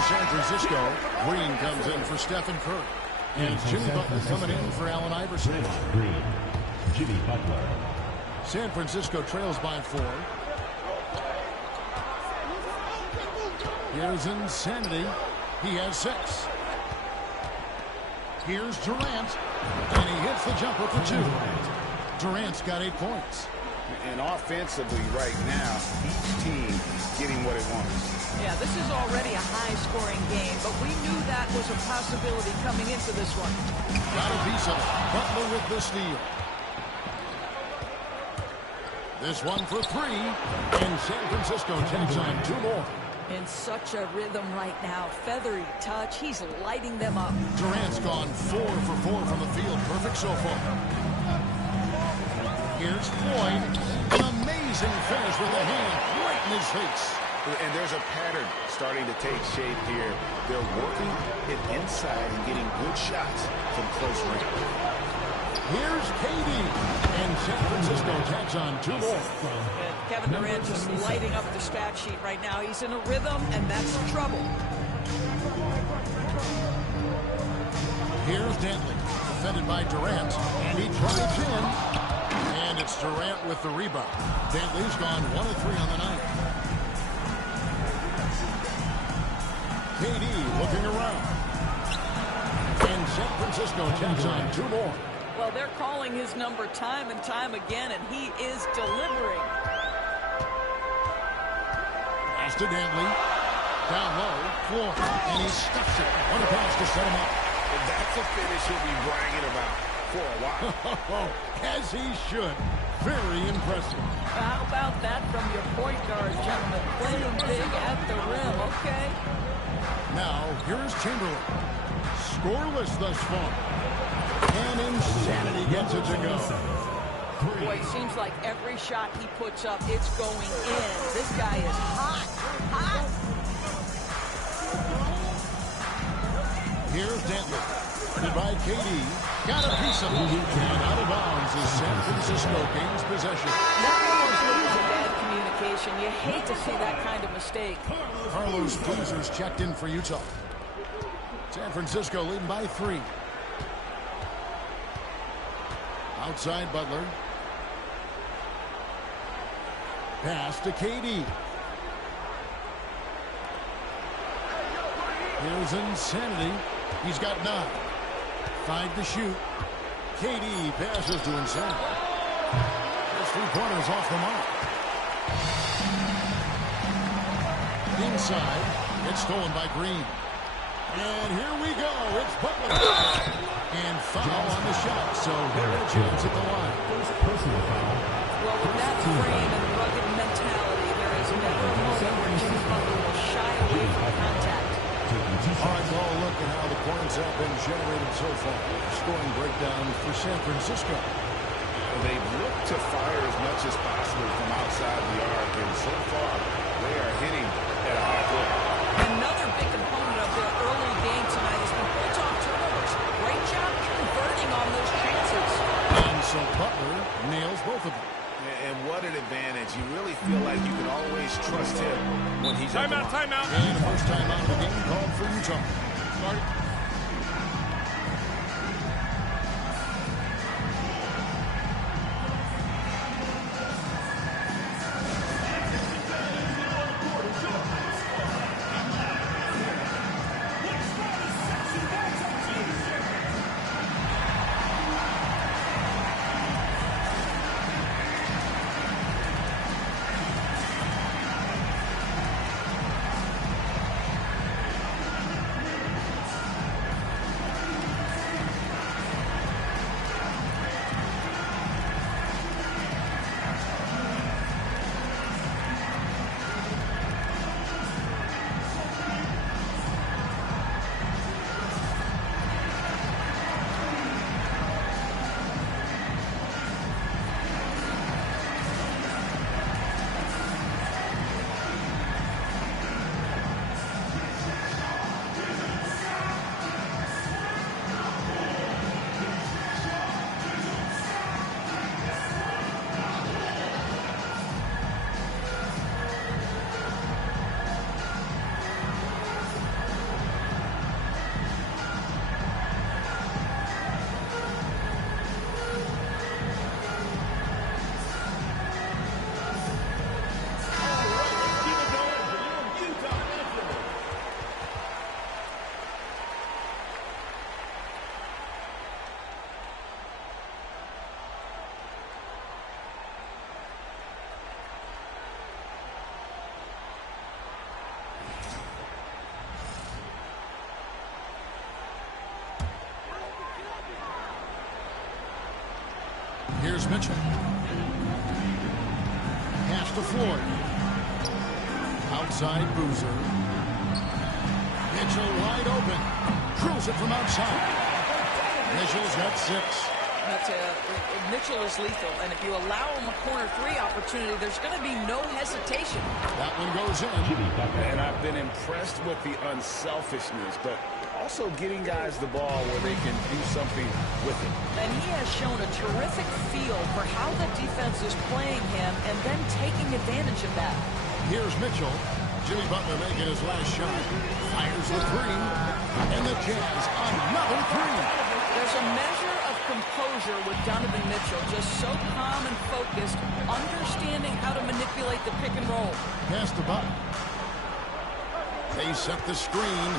San Francisco. Green comes in for Stephen Curry. And Jimmy Butler coming in for Allen Iverson. Green, Jimmy Butler. San Francisco trails by 4. Here's Insanity. He has 6. Here's Durant. And he hits the jumper for 2. Durant's got 8 points. And offensively right now, each team getting what it wants. Yeah, this is already a high-scoring game, but we knew that was a possibility coming into this one. Got a piece of it. Butler with the steal. This one for 3. And San Francisco takes on 2 more. In such a rhythm right now. Feathery touch. He's lighting them up. Durant's gone 4 for 4 from the field. Perfect so far. Here's Floyd. An amazing finish with a hand right in his face. And there's a pattern starting to take shape here. They're working it inside and getting good shots from close range. Here's KD. And San Francisco tacks on 2 more. And Kevin Durant just lighting up the stat sheet right now. He's in a rhythm, and that's trouble. Here's Dantley. Defended by Durant. And he drives in. And it's Durant with the rebound. Dantley's gone 1 of 3 on the night. KD looking around. And San Francisco taps on 2 more. Well, they're calling his number time and time again, and he is delivering. Pass to Dantley. Down low. Floyd. And he stuffs it. What a pass to set him up. And that's a finish he'll be bragging about for a while. As he should. Very impressive. How about that from your point guard, gentlemen? Playing big at the rim, okay? Now, here's Chamberlain. Scoreless thus far. And Insanity gets it to go. Boy, it seems like every shot he puts up, it's going in. This guy is hot. Hot. Here's Dantley. Goodbye, KD. Got a piece of it. And out of bounds is San Francisco gains possession. Nothing worse than bad communication. You hate to see that kind of mistake. Carlos Boozer's checked in for Utah. San Francisco leading by 3. Outside Butler. Pass to KD. Here's Insanity. He's got 9. 5 to shoot. KD passes to Insanity. Those 3-pointers off the mark. Inside. It's stolen by Green. And here we go. It's Butler. And foul on the shot. So they're a chance at the line. Personal foul. Well, with that frame and rugged mentality, there is never a moment where Jimmy Butler will shy away from contact. Hard ball look at how the points have been generated so far. Scoring breakdown for San Francisco. They've looked to fire as much as possible from outside the arc, and so far they are hitting at a high clip. Another big component of their early game tonight has been point-off turnovers. Great job converting on those chances. And so Butler nails both of them. And what an advantage. You really feel like you can always trust him when he's at the line. Timeout. And the first time out of the game called for Utah. Started. Here's Mitchell. Pass to Floyd. Outside Boozer. Mitchell wide open. Drills it from outside. Mitchell's got 6. Mitchell is lethal, and if you allow him a corner 3 opportunity, there's going to be no hesitation. That one goes in. And I've been impressed with the unselfishness, but also getting guys the ball where they can do something with it. And he has shown a terrific feel for how the defense is playing him and then taking advantage of that. Here's Mitchell. Jimmy Butler making his last shot. Fires the 3. And the Jazz another 3. There's a measure of composure with Donovan Mitchell, just so calm and focused, understanding how to manipulate the pick and roll. Pass to Butler. They set the screen.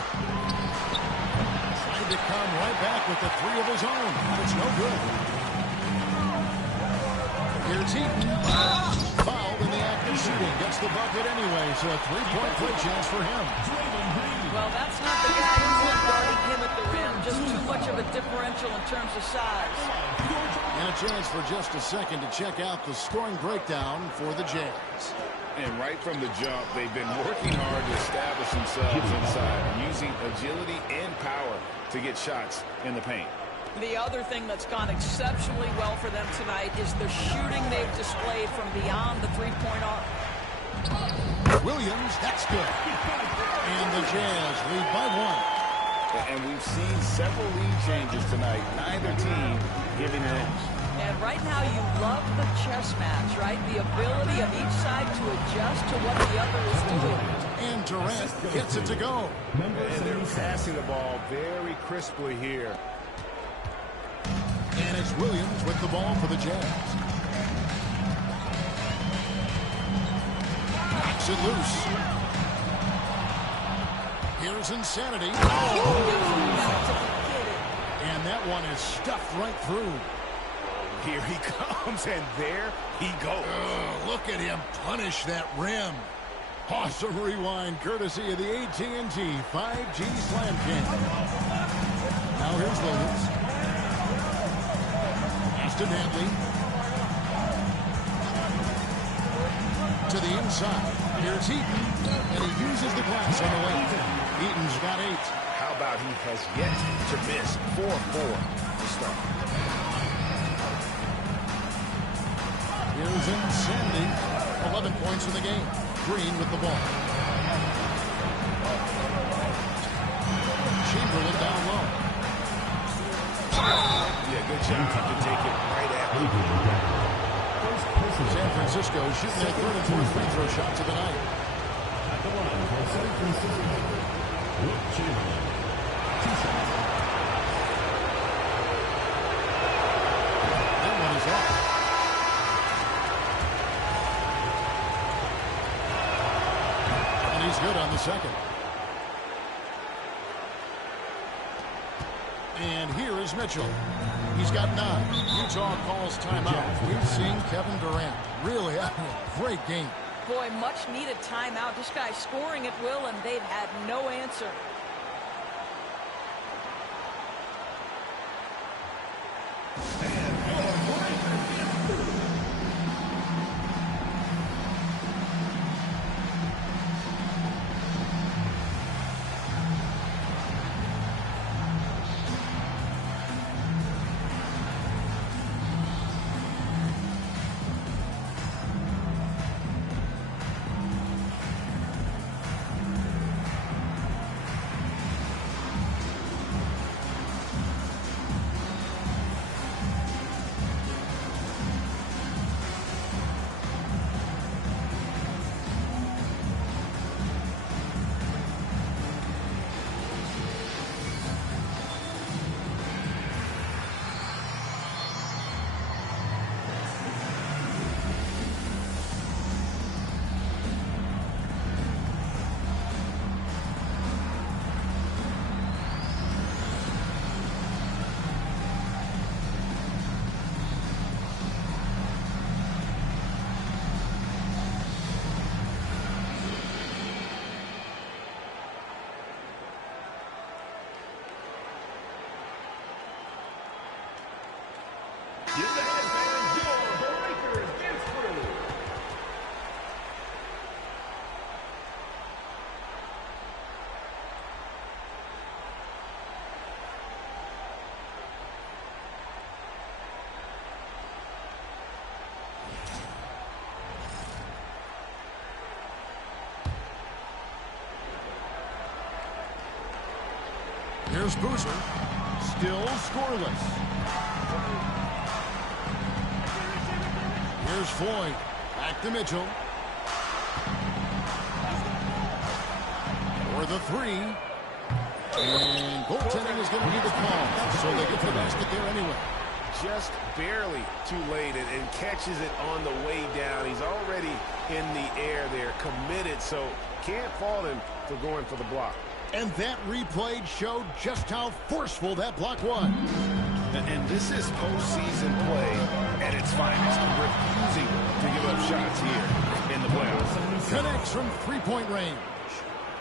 tried to come right back with the three of his own. It's no good. Here's Eaton. Fouled in the act of shooting. Gets the bucket anyway, so a three-point play chance for him. Well, that's not the guy who's guarding him at the rim. Just too much of a differential in terms of size. And a chance for just a second to check out the scoring breakdown for the Jazz. And right from the jump, they've been working hard to establish themselves inside, using agility and power to get shots in the paint. The other thing that's gone exceptionally well for them tonight is the shooting they've displayed from beyond the three-point arc. Williams, that's good. And the Jazz lead by 1. And we've seen several lead changes tonight. Neither team giving an inch. And right now you love the chess match, right? The ability of each side to adjust to what the other is doing. And Durant gets it to go. And they're passing the ball very crisply here. And it's Williams with the ball for the Jazz. Knocks it loose. Here's Insanity. And that one is stuffed right through. Here he comes, and there he goes. Look at him punish that rim. Awesome rewind, courtesy of the AT&T 5G Slam King. Now here's Williams. Aston Hadley. To the inside. Here's Eaton, and he uses the glass on the way. Eaton's got 8. How about he has yet to miss 4-4 to start. Here's Insanity. 11 points in the game. Green with the ball. Chamberlain down low. Yeah, good job to take it right at him. San Francisco shooting their third and fourth free throw shots of the night. At the line for San Francisco, Wilt Chamberlain. 2 shots. That one is off. And he's good on the second. And here is Mitchell. He's got 9. Utah calls timeout. We've seen Kevin Durant really having a great game. Boy, much needed timeout. This guy's scoring at will, and they've had no answer. Here's Boozer. Still scoreless. Here's Floyd. Back to Mitchell. For the 3. And goaltending is going to be the call. So they get the basket there anyway. Just barely too late and catches it on the way down. He's already in the air there, committed, so can't fault him for going for the block. And that replay showed just how forceful that block was. And this is postseason play at its finest. Refusing to give up shots here in the playoffs. Connects from three-point range.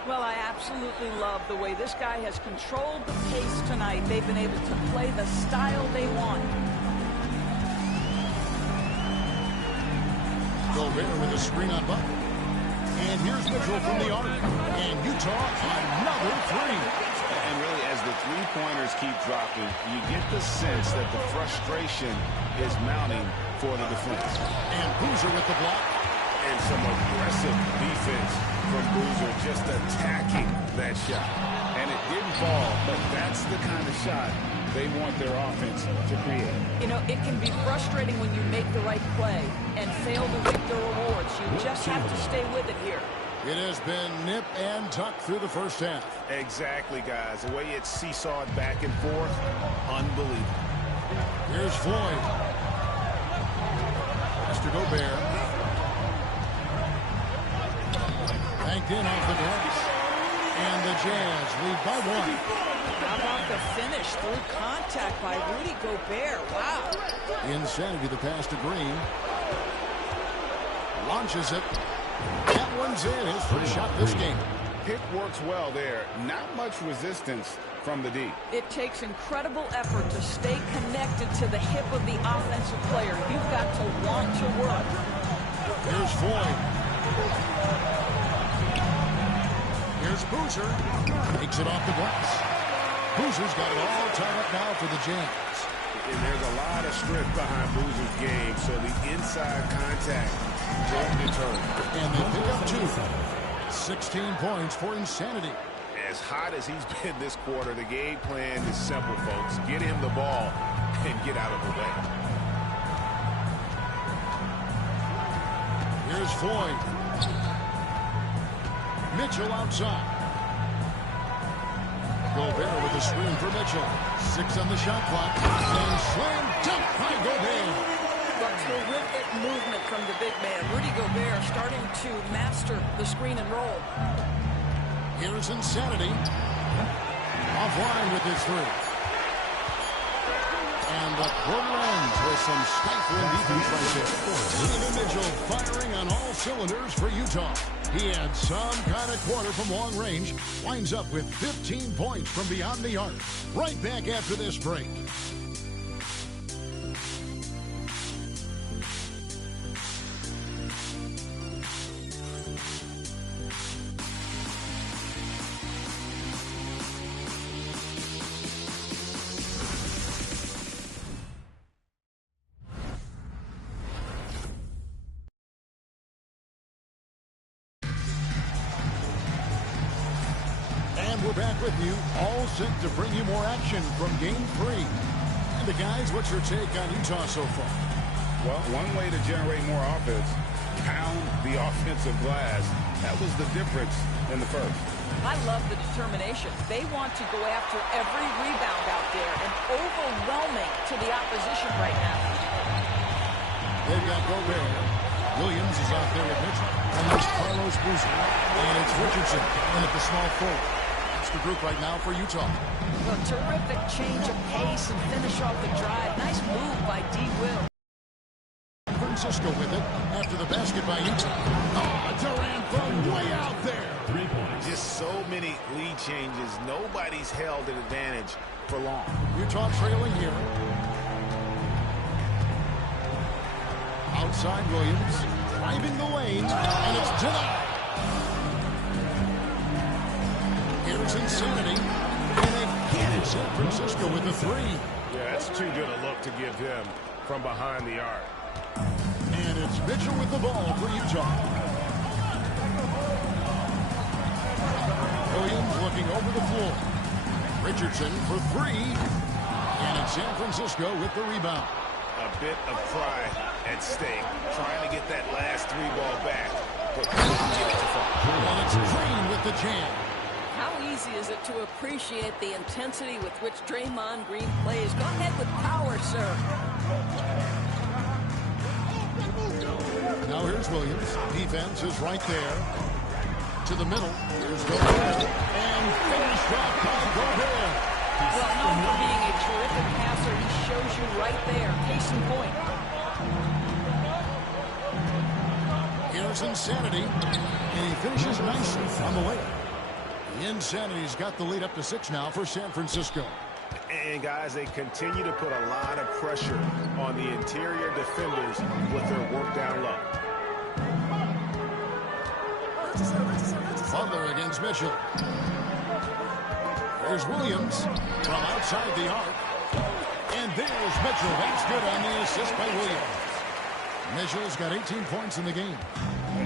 Well, I absolutely love the way this guy has controlled the pace tonight. They've been able to play the style they want. Gobert with a screen on Butler. And here's Mitchell from the arc. And Utah another three. And really, as the three-pointers keep dropping, you get the sense that the frustration is mounting for the defense. And Boozer with the block. And some aggressive defense from Boozer, just attacking that shot. And it didn't fall, but that's the kind of shot they want their offense to create. You know, it can be frustrating when you make the right play and fail to reap the rewards. You just have to stay with it here. It has been nip and tuck through the first half. Exactly, guys. The way it's seesawed back and forth, unbelievable. Here's Floyd. Mr. Gobert. Banked in off the glass. And the Jazz lead by one. How about the finish through contact by Rudy Gobert? Wow. Insanity, the pass to Green. Launches it. That one's in. His first shot this game. Pick works well there. Not much resistance from the D. It takes incredible effort to stay connected to the hip of the offensive player. You've got to want to work. Here's Floyd. Here's Boozer. Takes it off the glass. Boozer's got it all tied up now for the Jazz. And there's a lot of strength behind Boozer's game, so the inside contact won't deter him. And they pick up two. 16 points for Insanity. As hot as he's been this quarter, the game plan is simple, folks. Get him the ball and get out of the way. Here's Floyd. Mitchell outside. Gobert with a screen for Mitchell. 6 on the shot clock. And slam dunk by Gobert. But terrific movement from the big man. Rudy Gobert starting to master the screen and roll. Here's Insanity. Offline with his three. And the quarter ends with some stifling defense right there. Donovan Mitchell firing on all cylinders for Utah. He had some kind of quarter from long range. Winds up with 15 points from beyond the arc. Right back after this break. We're back with you, all set to bring you more action from Game 3. And the guys, what's your take on Utah so far? Well, one way to generate more offense, pound the offensive glass. That was the difference in the first. I love the determination. They want to go after every rebound out there and overwhelming to the opposition right now. They've got Gobert. Williams is out there with Mitchell. And there's Carlos Boozer. And it's Richardson in at the small forward. The group right now for Utah. A terrific change of pace and finish off the drive. Nice move by D. Will. Francisco with it after the basket by Utah. Oh, Durant from way out there. 3 points. Just so many lead changes. Nobody's held an advantage for long. Utah trailing here. Outside Williams. Driving the lane. And it's denied. Here's Insanity. And again, San Francisco with the three. Yeah, that's too good a look to give him from behind the arc. And it's Mitchell with the ball for Utah. Williams looking over the floor. Richardson for three. And it's San Francisco with the rebound. A bit of pride at stake, trying to get that last three ball back, but couldn't get it to fall. And it's Green with the jam. How easy is it to appreciate the intensity with which Draymond Green plays? Go ahead with power, sir. Now here's Williams. Defense is right there. To the middle. Here's Gobert. And shows you right there. Case in point. Here's Insanity, and he finishes nicely on the layup. Insanity's got the lead up to 6 now for San Francisco. And, guys, they continue to put a lot of pressure on the interior defenders with their work down low. Butler against Mitchell. Here's Williams from outside the arc. And there's Mitchell. That's good on the assist by Williams. Mitchell's got 18 points in the game.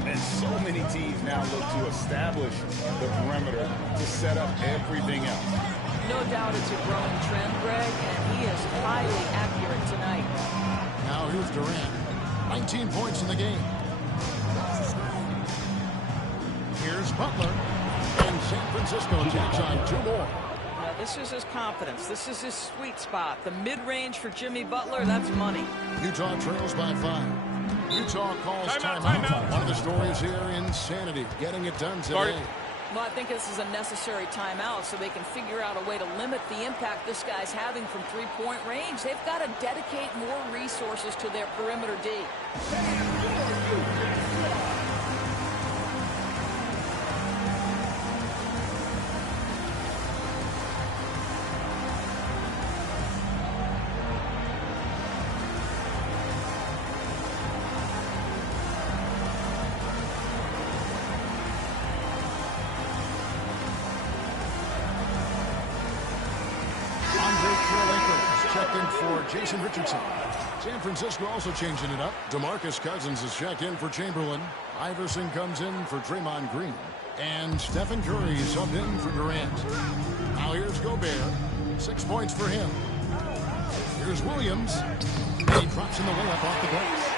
And so many teams now look to establish the perimeter to set up everything else. No doubt it's a growing trend, Greg, and he is highly accurate tonight. Now here's Durant. 19 points in the game. Here's Butler. And San Francisco takes on 2 more. Now this is his confidence. This is his sweet spot. The mid-range for Jimmy Butler, that's money. Utah trails by 5. Utah calls timeout. One of the stories here, Insanity, getting it done today. Well, I think this is a necessary timeout so they can figure out a way to limit the impact this guy's having from three-point range. They've got to dedicate more resources to their perimeter D. Checked in for Jason Richardson. San Francisco also changing it up. DeMarcus Cousins is checked in for Chamberlain. Iverson comes in for Draymond Green. And Stephen Curry subbed in for Durant. Now here's Gobert. 6 points for him. Here's Williams. And he drops in the layup off the glass.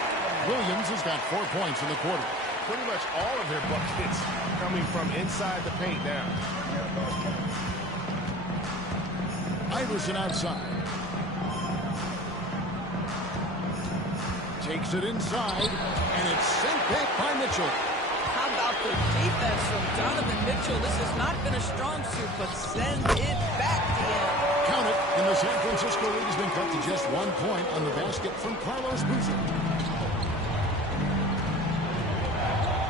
Williams has got 4 points in the quarter. Pretty much all of their buckets coming from inside the paint now. Iverson outside. Takes it inside, and it's sent back by Mitchell. How about the defense from Donovan Mitchell? This has not been a strong suit, but send it back to him. Count it, and the San Francisco lead has been cut to just 1 point on the basket from Carlos Boozer.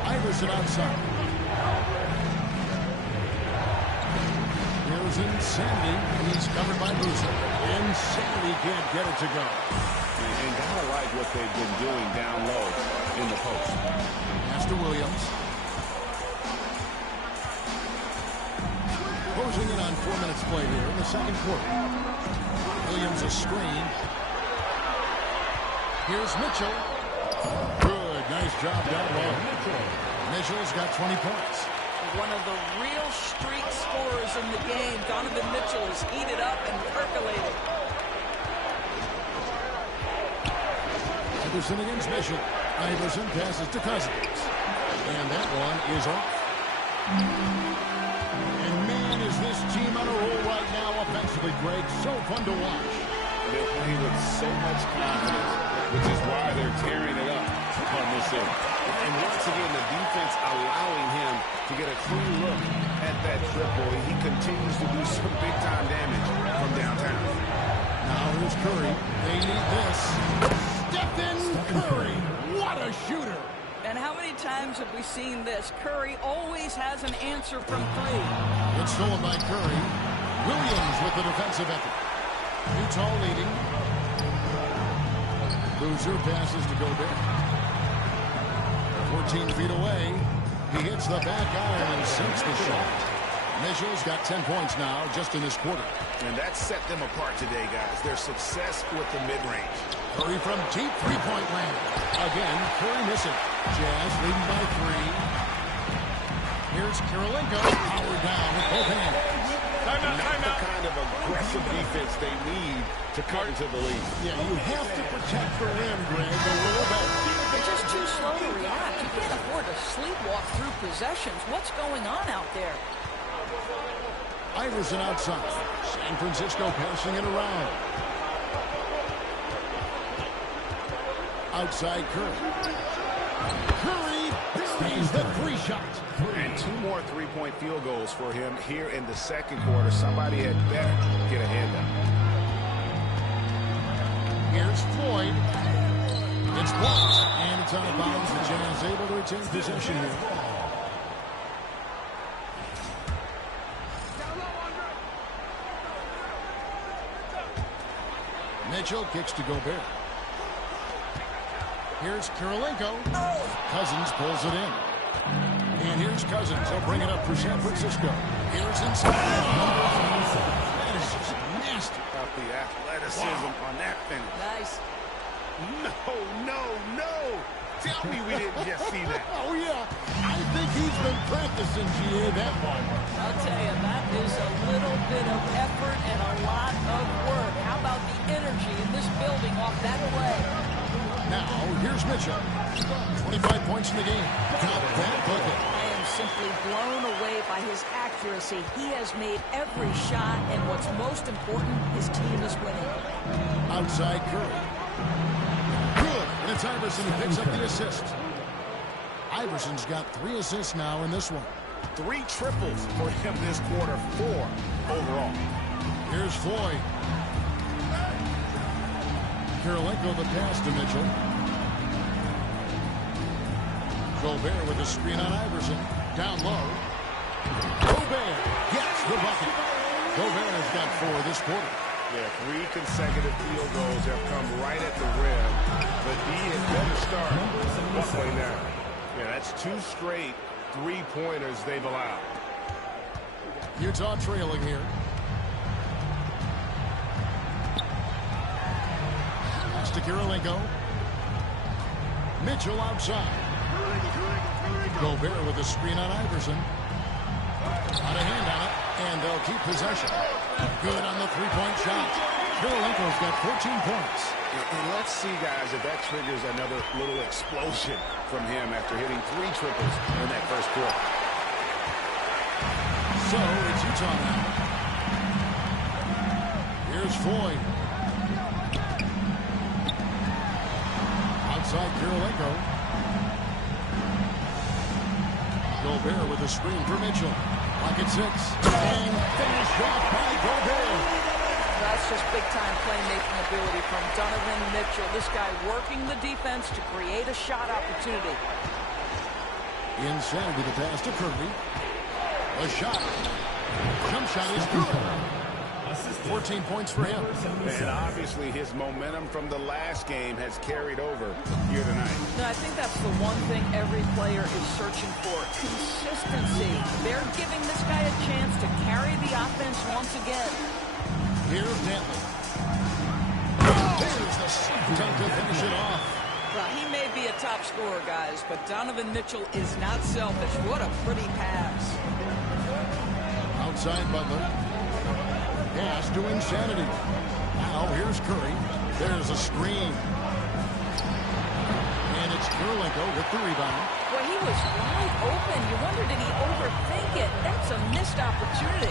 Iverson outside. Here's Insanity. He's covered by Boozer. Insanity can't get it to go. And gotta like what they've been doing down low in the post. Pass to Williams. Closing in on 4 minutes play here in the second quarter. Williams a screen. Here's Mitchell. Good, nice job down low. Mitchell's got 20 points. One of the real streak scorers in the game. Donovan Mitchell is heated up and percolated. Iverson against Mitchell. Iverson passes to Cousins. And that one is off. And man, is this team on a roll right now offensively, Greg. So fun to watch. They're playing with so much confidence, which is why they're tearing it up on this end. And once again, the defense allowing him to get a clean look at that triple. He continues to do some big-time damage from downtown. Now here's Curry. They need this. Stephen Curry. What a shooter. And how many times have we seen this? Curry always has an answer from 3. It's stolen by Curry. Williams with the defensive effort. Utah leading. Boozer passes to Gobert. 14 feet away. He hits the back iron and sinks the shot. Mitchell's got 10 points now just in this quarter. And that set them apart today, guys. Their success with the mid-range. Curry from deep three-point land. Again, Curry missing. Jazz leading by 3. Here's Kirilenko. Powered down with both hands. Not the kind of aggressive defense they need to cut into the lead. Yeah, you have to protect the rim, Greg, a little bit. They're just too slow to react. You can't afford to sleepwalk through possessions. What's going on out there? Iverson outside. San Francisco passing it around. Outside Curry. Curry buries the 3 shot. And 2 more three-point field goals for him here in the second quarter. Somebody had better get a hand up. Here's Floyd. It's blocked, and it's out of bounds. The Jazz able to retain possession here. Mitchell kicks to Gobert. Here's Kirilenko. Cousins pulls it in. And here's Cousins. He'll bring it up for San Francisco. Here's inside. That is just nasty. About the athleticism on that finish. Nice. No. Tell me we didn't just see that. Oh, yeah. I think he's been practicing, GA, that one. I'll tell you, that is a little bit of effort and a lot of work. How about the energy in this building off that play? Now, here's Mitchell. 25 points in the game. Got that bucket. I am simply blown away by his accuracy. He has made every shot, and what's most important, his team is winning. Outside Curry. Good. And it's Iverson who picks up the assist. Iverson's got 3 assists now in this one. 3 triples for him this quarter, 4 overall. Here's Floyd. Kirilenko the pass to Mitchell. Gobert with a screen on Iverson. Down low. Gobert gets the bucket. Gobert has got 4 this quarter. Yeah, 3 consecutive field goals have come right at the rim. But he had better start buckling now. Yeah, that's 2 straight 3-pointers they've allowed. Utah trailing here. Pass to Kirilenko. Mitchell outside. Gobert with a screen on Iverson. Got a hand on it, and they'll keep possession. Good on the 3-point shot. Kirilenko's got 14 points. And let's see, guys, if that triggers another little explosion from him after hitting 3 triples in that first quarter. So it's Utah now. Here's Floyd. Outside Kirilenko. Gobert with a screen for Mitchell. Pocket 6. And finished off by Gobert. That's just big-time playmaking ability from Donovan Mitchell. This guy working the defense to create a shot opportunity. Inside with the pass to Curry. A shot. Jump shot is good. 14 points for him. And obviously his momentum from the last game has carried over here tonight. No, I think that's the one thing every player is searching for. Consistency. They're giving this guy a chance to carry the offense once again. Here's Dantley. There's the dunk to finish it off. Well, he may be a top scorer, guys, but Donovan Mitchell is not selfish. What a pretty pass. Outside Butler. Pass to Insanity. Now here's Curry. There's a screen. And it's Kirilenko with the rebound. Well, he was wide open. You wonder, did he overthink it? That's a missed opportunity.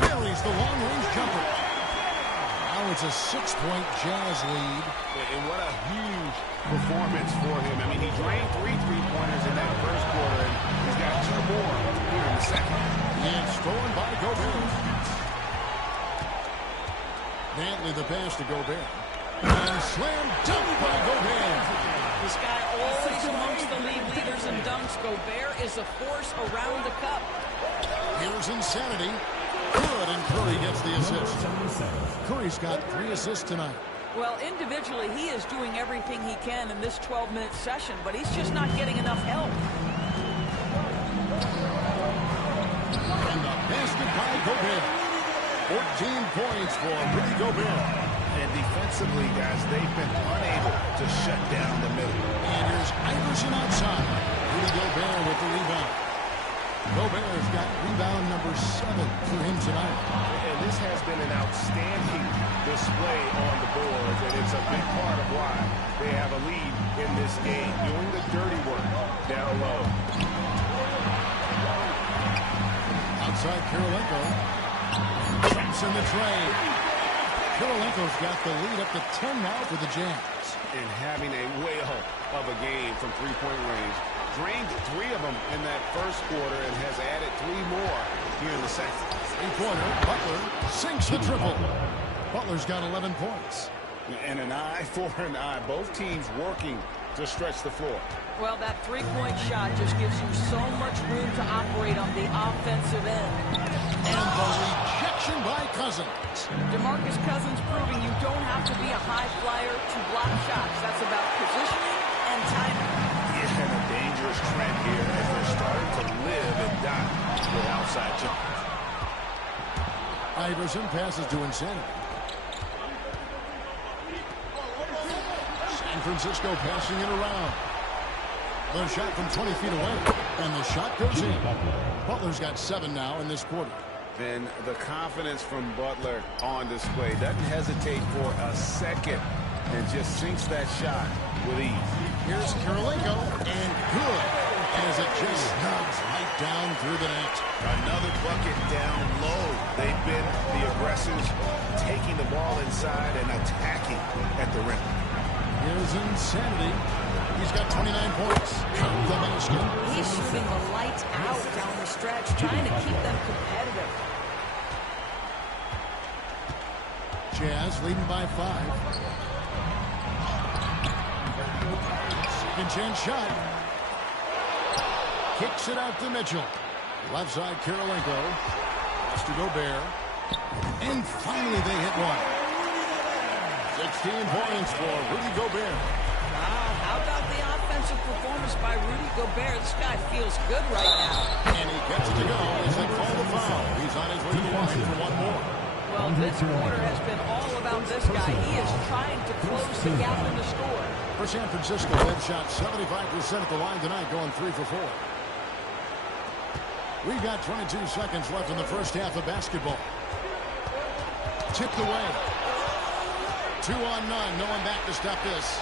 Buries the long-range jumper. Now it's a 6-point Jazz lead. And what a huge performance for him. I mean, he drained 3 3-pointers in that first quarter, and he's got 2 more here in the second. And stolen by Gobert. Dantley the pass to Gobert. And slam dunk by Gobert. This guy always amongst the league leaders in dunks. Gobert is a force around the cup. Here's Insanity. Good, and Curry gets the assist. Curry's got 3 assists tonight. Well, individually, he is doing everything he can in this 12-minute session, but he's just not getting enough help. And the basket by Gobert. 14 points for Rudy Gobert. And defensively, guys, they've been unable to shut down the middle. And here's Iverson outside. Rudy Gobert with the rebound. Gobert has got rebound number 7 for him tonight. And this has been an outstanding display on the boards, and it's a big part of why they have a lead in this game, doing the dirty work down low. Outside Kirilenko. Jumps in the tray. Kirilenko's got the lead up to 10 now for the Jazz. And having a whale of a game from 3-point range. Drained 3 of them in that first quarter and has added 3 more here in the second. 3-pointer. Butler sinks the triple. Butler's got 11 points. And an eye for an eye. Both teams working to stretch the floor. Well, that three-point shot just gives you so much room to operate on the offensive end. And the rejection by Cousins. DeMarcus Cousins proving you don't have to be a high flyer to block shots. That's about positioning and timing. Yeah, and a dangerous trend here as they're starting to live and die with outside jumpers. Iverson passes to Insanity. San Francisco passing it around. The shot from 20 feet away. And the shot goes in. Butler's got 7 now in this quarter. And the confidence from Butler on display. Doesn't hesitate for a second and just sinks that shot with ease. Here's Kirilenko, and good, as it just snugs right down through the net. Another bucket down low. They've been the aggressors, taking the ball inside and attacking at the rim. Here's Insanity. He's got 29 points. Count the basket. He's shooting the lights out down the stretch, trying to keep them competitive. Jazz leading by 5. Second chance shot. Kicks it out to Mitchell. Left side, Kirilenko. Pass to Gobert. And finally they hit one. 16 points for Rudy Gobert. Wow, how about the offensive performance by Rudy Gobert? This guy feels good right now. And he gets it to go as they call the foul. He's on his way to the line for one more. Well, this quarter has been all about this guy. He is trying to close the gap in the score. For San Francisco, they've shot 75% at the line tonight, going 3 for 4. We've got 22 seconds left in the first half of basketball. Tipped away. 2 on none. No one back to stop this.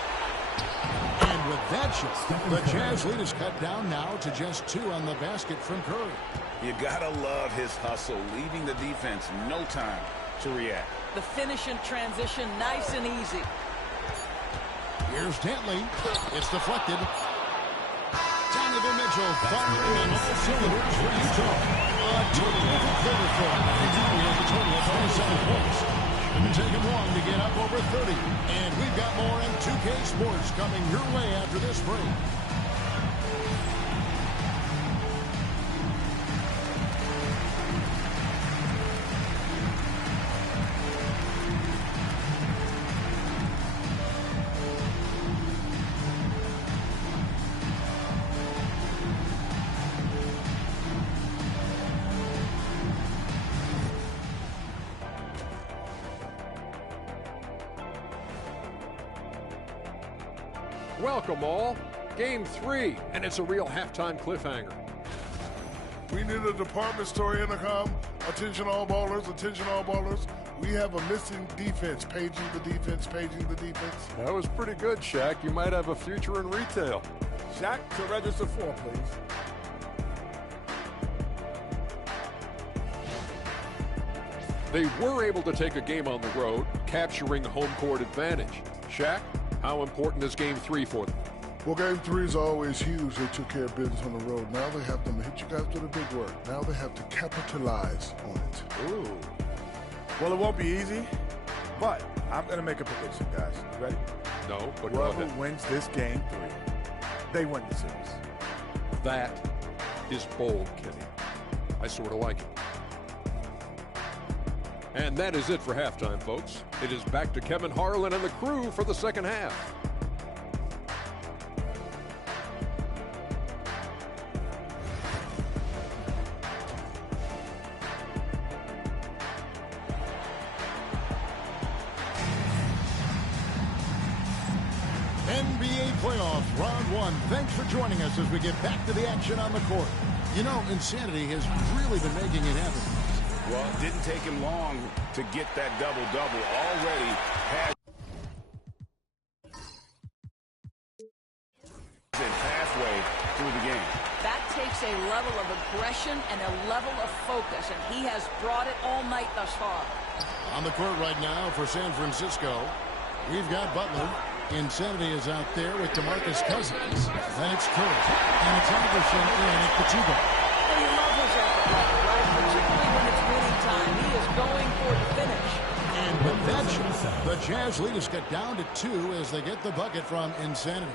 And with that shot, the Jazz lead is cut down now to just 2 on the basket from Curry. You gotta love his hustle, leaving the defense no time to react. The finish in transition, nice and easy. Here's Dantley. It's deflected. Donovan Mitchell firing on all cylinders for Utah. A terrific quarter for him. He has a total of 27 points. Shouldn't take him long to get up over 30. And we've got more M2K Sports coming your way after this break. Welcome all. Game 3, and it's a real halftime cliffhanger. We need a department store intercom. Attention all ballers, attention all ballers. We have a missing defense. Paging the defense, paging the defense. That was pretty good, Shaq. You might have a future in retail. Shaq to register 4, please. They were able to take a game on the road, capturing home court advantage. Shaq, how important is Game 3 for them? Well, Game 3 is always huge. They took care of business on the road. Now they have to hit you guys with the big word. Now they have to capitalize on it. Ooh. Well, it won't be easy, but I'm going to make a prediction, guys. You ready? No, but go whoever ahead. wins this Game 3, they win the series. That is bold, Kenny. I sort of like it. And that is it for halftime, folks. It is back to Kevin Harlan and the crew for the second half. NBA playoffs, round 1. Thanks for joining us as we get back to the action on the court. You know, Insanity has really been making it happen. Well, it didn't take him long to get that double-double. Already had it halfway through the game. That takes a level of aggression and a level of focus, and he has brought it all night thus far. On the court right now for San Francisco, we've got Butler. Insanity is out there with DeMarcus Cousins. Then it's Curry. And it's Iverson in at the 2-ball. Well, you love his effort, right? Particularly when it's winning time. He is going for the finish. And with that shot, The Jazz lead has got down to 2 as they get the bucket from Insanity.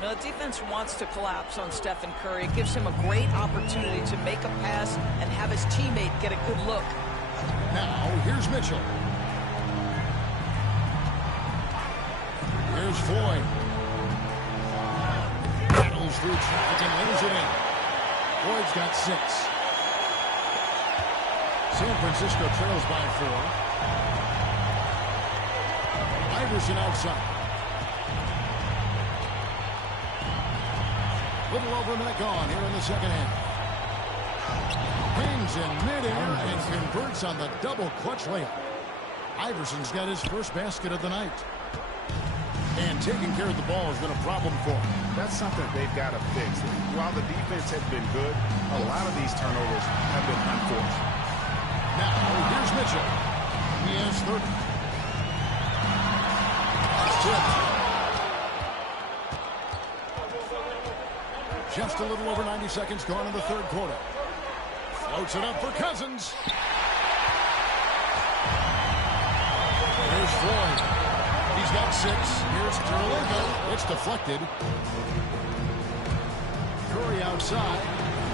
The defense wants to collapse on Stephen Curry. It gives him a great opportunity to make a pass and have his teammate get a good look. Now, here's Mitchell. Here's Floyd. Battles through traffic and lays it in. Floyd's got 6. San Francisco trails by 4. Iverson outside. Little over a minute gone here in the second half. Hangs in midair and converts on the double clutch layup. Iverson's got his first basket of the night. And taking care of the ball has been a problem for him. That's something they've got to fix. While the defense has been good, a lot of these turnovers have been unforced. Now, here's Mitchell. He has 30. It's tipped. Just a little over 90 seconds gone in the third quarter. Floats it up for Cousins. Here's Floyd. He's got 6. Here's Terlingo. It's deflected. Curry outside.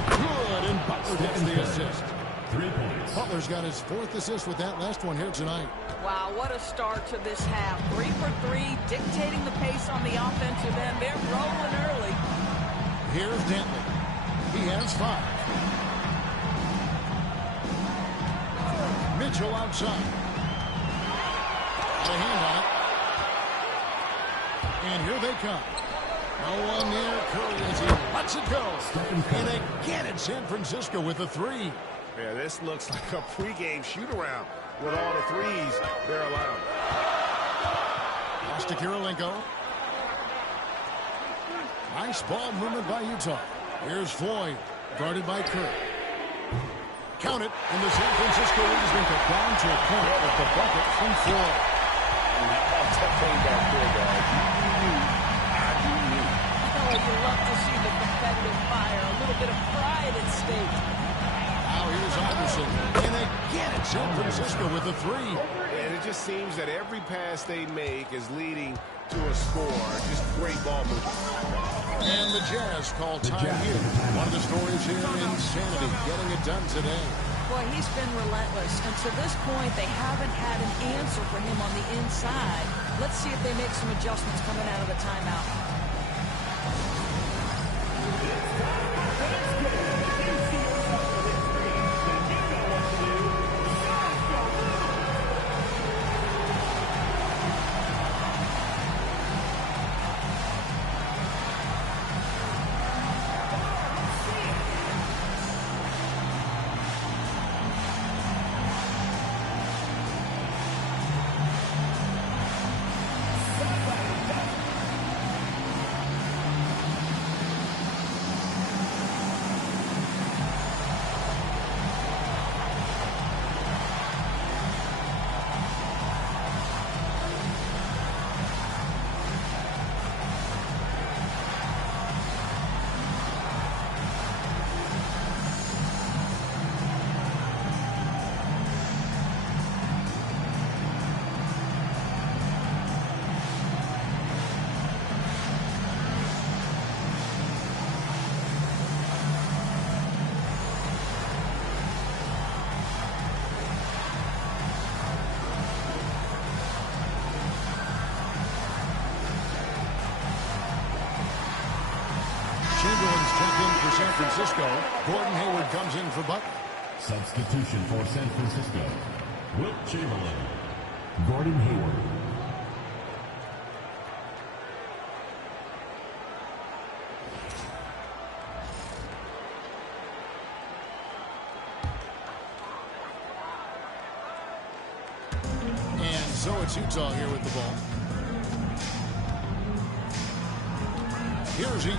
Good, and Butler gets the assist. 3 points. Butler's got his 4th assist with that last one here tonight. Wow, what a start to this half. 3 for 3, dictating the pace on the offensive end. They're rolling early. Here's Dantley. He has 5. Mitchell outside. Got a hand on it. And here they come. No one near Curry as he lets it go. And again in San Francisco with a 3. Yeah, this looks like a pregame shoot-around with all the threes they're allowed. Pass to Kirilenko. Nice ball movement by Utah. Here's Floyd, guarded by Curry. Count it, and the San Francisco lead has been cut down to a point with the bucket from Floyd. And how about that play back there, guys? I do you. Oh, you love to see the competitive fire, a little bit of pride at stake. Now here's Iverson, and again it's San Francisco with a 3. And it just seems that every pass they make is leading to a score. Just great ball movement. And the Jazz call time here. One of the stories here, Insanity, getting it done today. Boy, he's been relentless, and to this point, they haven't had an answer for him on the inside. Let's see if they make some adjustments coming out of the timeout. Chamberlain's checked in for San Francisco. Gordon Hayward comes in for Butler. Substitution for San Francisco. Wilt Chamberlain. Gordon Hayward. And so it's Utah here with the ball. Here's he.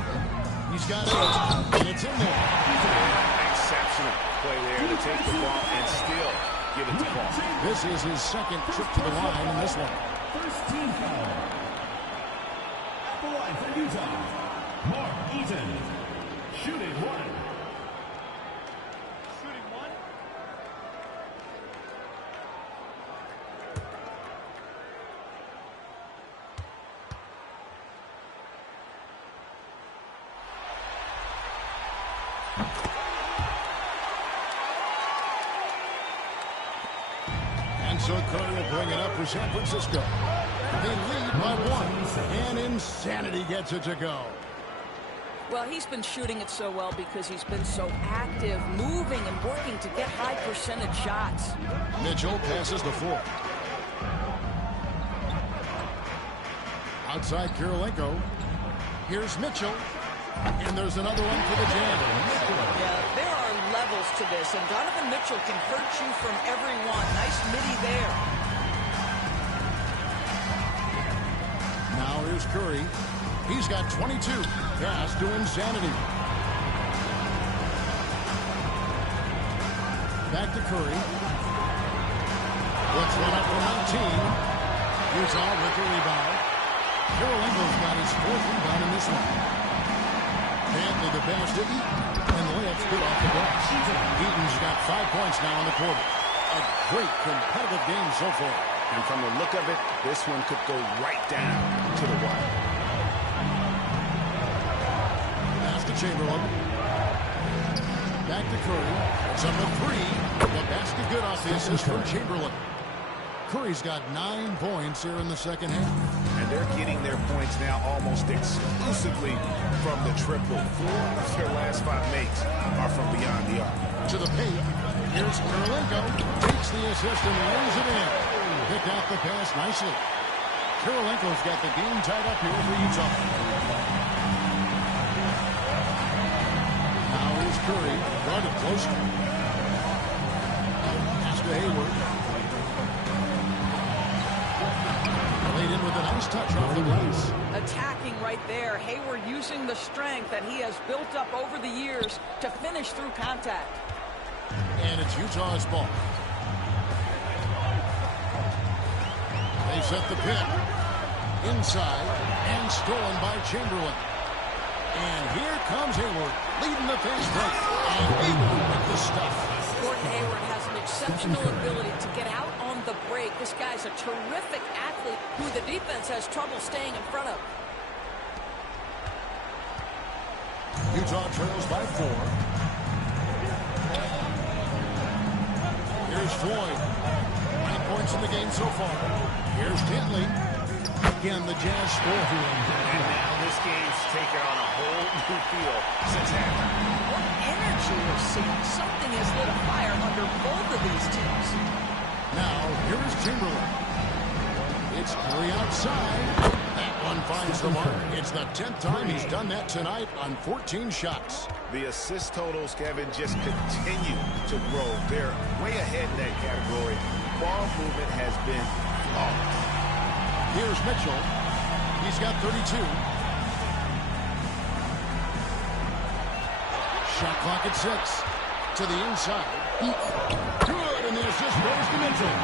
He's got it, and it's in there. Exceptional play there to take the ball and still give it to Paul. This is his second trip to the line in this one. First team foul. At the line for Utah, Mark Eaton. Shooting 1. So Curry will bring it up for San Francisco. They lead by 1, and Insanity gets it to go. Well, he's been shooting it so well because he's been so active, moving and working to get high percentage shots. Mitchell passes the 4. Outside Kirilenko. Here's Mitchell. And there's another one for the Jazz. Yeah, there are levels to this, and Donovan Mitchell can hurt you from every one. Nice midi there. Now here's Curry. He's got 22. Pass to Insanity. Back to Curry. Let's run up for 19. Utah with the rebound. Kirilenko's got his 4th rebound in this one. Bentley the pass to Eaton. And the layup's good off the glass. Eaton's got 5 points now in the quarter. A great competitive game so far. And from the look of it, this one could go right down to the wire. Pass to Chamberlain. Back to Curry. It's up to 3. The basket good off the assist from Chamberlain. Curry's got 9 points here in the second half. And they're getting their points now almost exclusively from the triple. 4 of their last 5 makes are from beyond the arc. To the paint. Here's Kirilenko. Takes the assist and lays it in. Picked out the pass nicely. Kirilenko's got the game tied up here for Utah. Now here's Curry. Brought it closer. Pass to Hayward. Laid in with a nice touch off the glass. Attacking right there. Hayward using the strength that he has built up over the years to finish through contact. And it's Utah's ball. They set the pick. Inside. And stolen by Chamberlain. And here comes Hayward. Leading the fast break. And Hayward with the stuff. Gordon Hayward has an exceptional ability to get out on the break. This guy's a terrific athlete who the defense has trouble staying in front of. Utah trails by 4. Here's Floyd. 9 points in the game so far. Here's Kentley. Again, the Jazz score. And now this game's taken on a whole new feel since halftime. What energy we're seeing. Something has lit a fire under both of these teams. Now, here's Chamberlain. It's Curry outside. That one finds the mark. It's the 10th time he's done that tonight on 14 shots. The assist totals, Kevin, just continue to grow. They're way ahead in that category. Ball movement has been flawless. Here's Mitchell. He's got 32. Shot clock at 6. To the inside. Good, and the assist goes to Mitchell.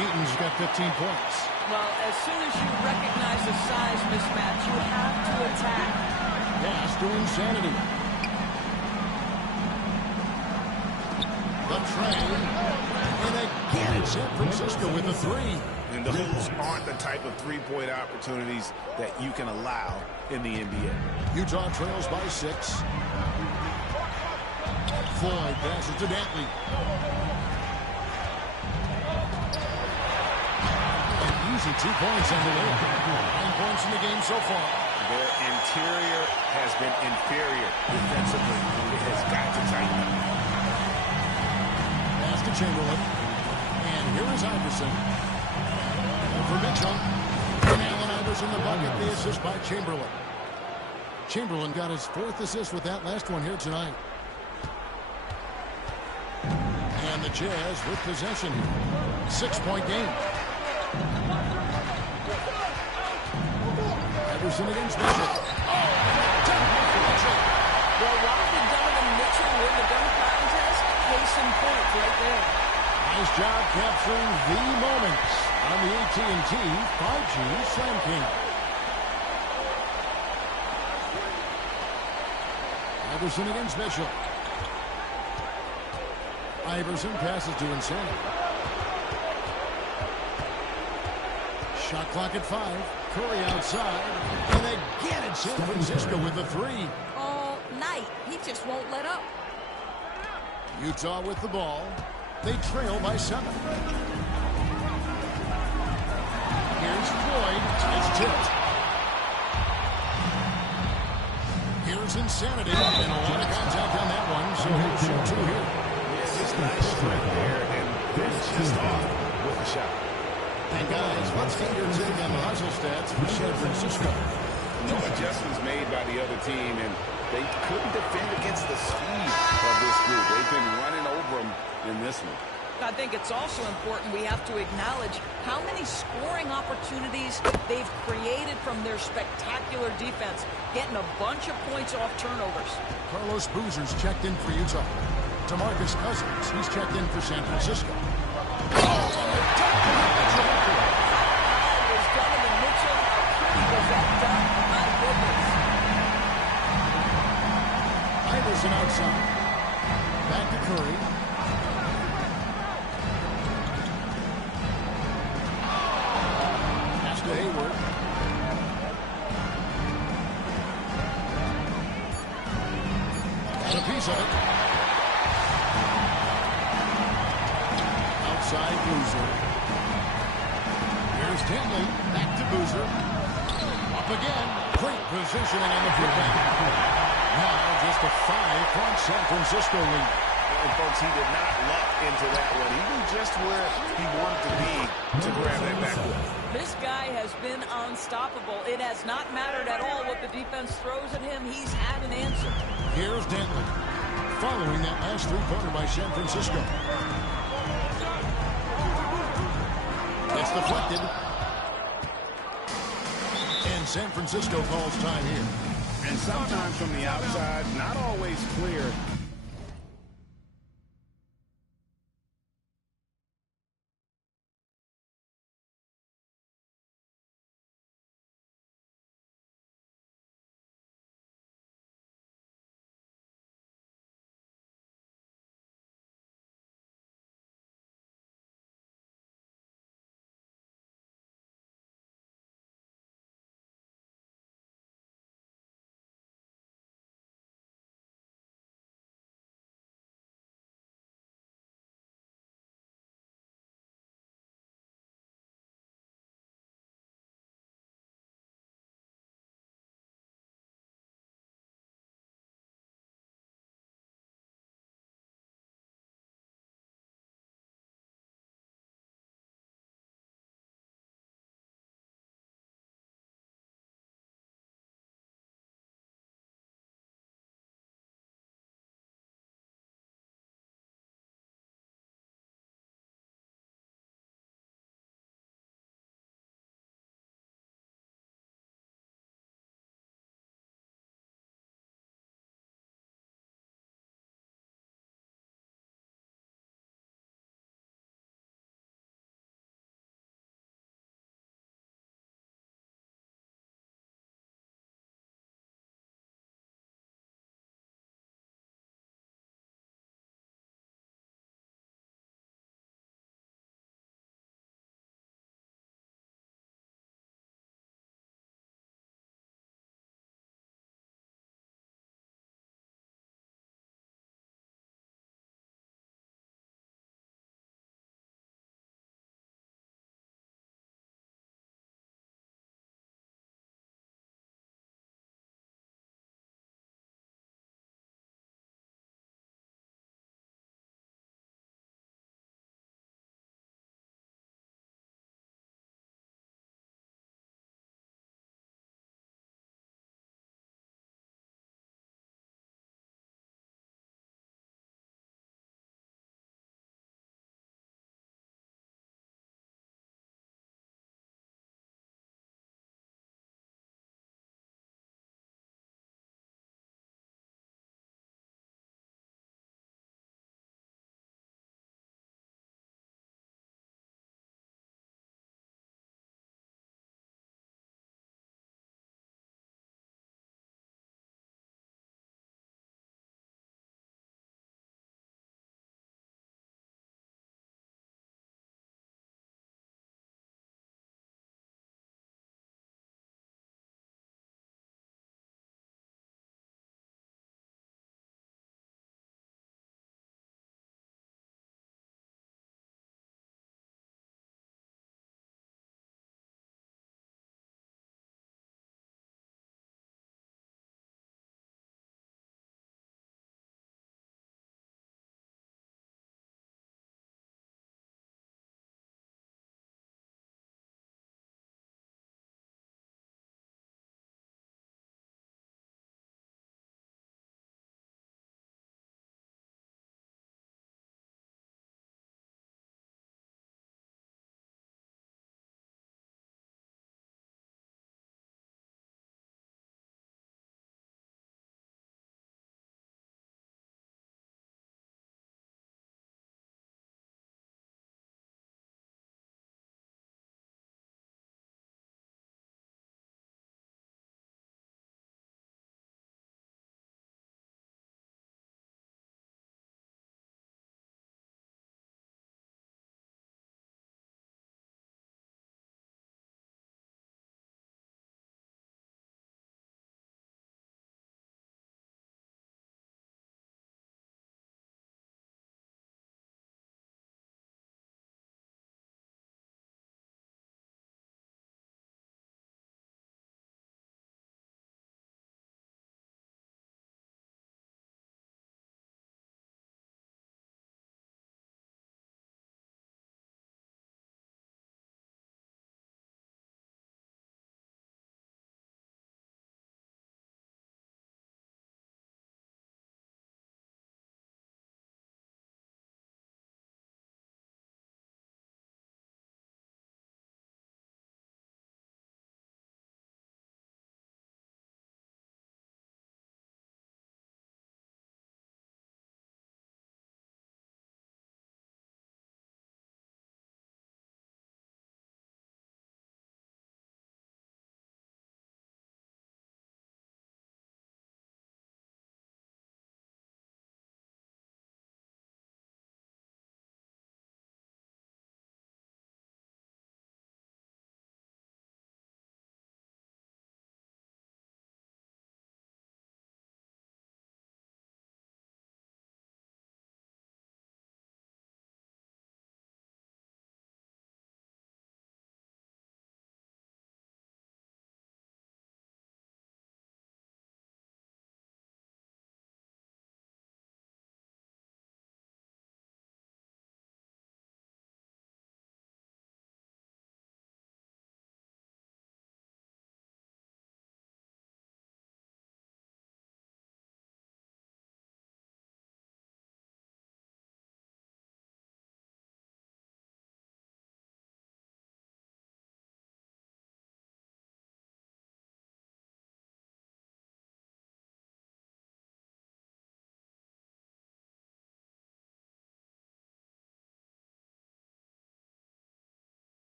Eaton's got 15 points. Well, as soon as you recognize the size mismatch, you have to attack. Pass to Insanity. The train. And again, it's San Francisco with a 3. And those aren't the type of three-point opportunities that you can allow in the NBA. Utah trails by 6. Floyd passes to Dantley. An easy 2 points on the way. 9 points in the game so far. Their interior has been inferior defensively. It has got to tighten up. Pass to Chamberlain. And here is Iverson. For Mitchell. And Allen Iverson the bucket. The assist by Chamberlain. Chamberlain got his 4th assist with that last one here tonight. And the Jazz with possession. 6-point game. Iverson against Mitchell. Well, why did Donovan Mitchell win the dunk contest? Case in point right there. Nice job capturing the moments on the AT&T 5G Slam King. Iverson against Mitchell. Iverson passes to Insanity. Shot clock at 5. Curry outside. And again it's San Francisco with the 3. All night. He just won't let up. Utah with the ball. They trail by 7. Here's Floyd. It's tipped. Here's Insanity. And a lot of contact on that one, so he'll shoot two here. It's just nice strength there, and Vince just off with the shot. And guys, let's get your take on the hustle stats for San Francisco. No adjustments made by the other team, and they couldn't defend against the speed of this group. They've been running over them in this one. I think it's also important we have to acknowledge how many scoring opportunities they've created from their spectacular defense, getting a bunch of points off turnovers. Carlos Boozer's checked in for Utah. DeMarcus Cousins, he's checked in for San Francisco. Iverson outside. Back to Curry. Pass to Hayward. Got a piece of it. Outside Boozer. Here's Tinley. Back to Boozer. Up again. Great positioning on the putback. Now just a 5-point San Francisco lead. And folks, he did not luck into that one. He knew just where he wanted to be to grab that backwood. This guy has been unstoppable. It has not mattered at all what the defense throws at him. He's had an answer. Here's Dentley. Following that last three-pointer by San Francisco. It's deflected. And San Francisco calls time here. And sometimes from the outside, not always clear.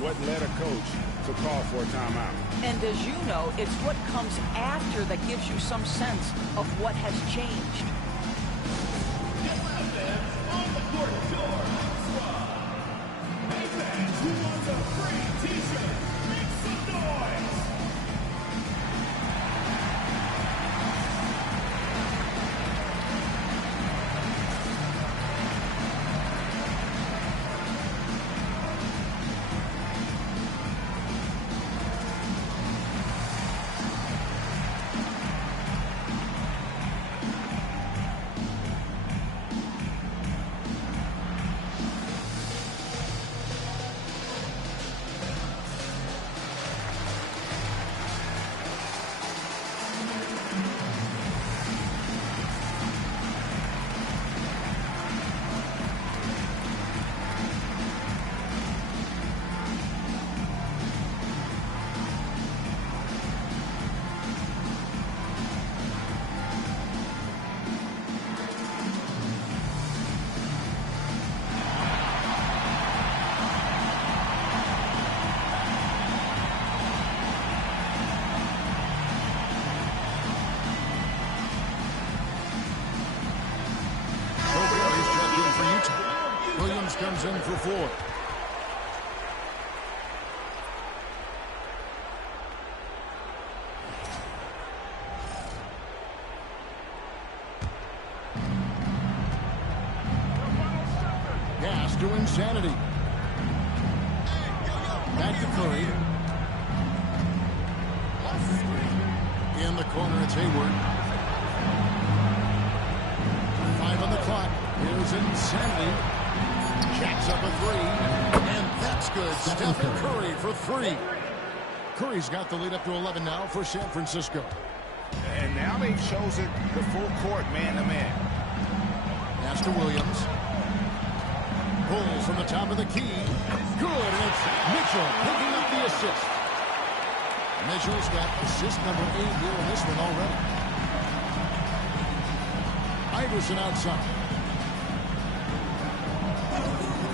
what led a coach to call for a timeout. And as you know, it's what comes after that gives you some sense of what has changed. On the court, who wants a free t-shirt? Make some noise! Williams comes in for Floyd. Gas to Insanity. Back to Curry. In the corner, it's Hayward. 5 on the clock. Here's Insanity. Jacks up a three, and that's good. Stephen Curry for 3. Curry's got the lead up to 11 now for San Francisco. And now they've chosen the full court man-to-man. Pass to Williams. Pulls from the top of the key. Good, and it's Mitchell picking up the assist. Mitchell's got assist number 8 here in this one already. Iverson outside.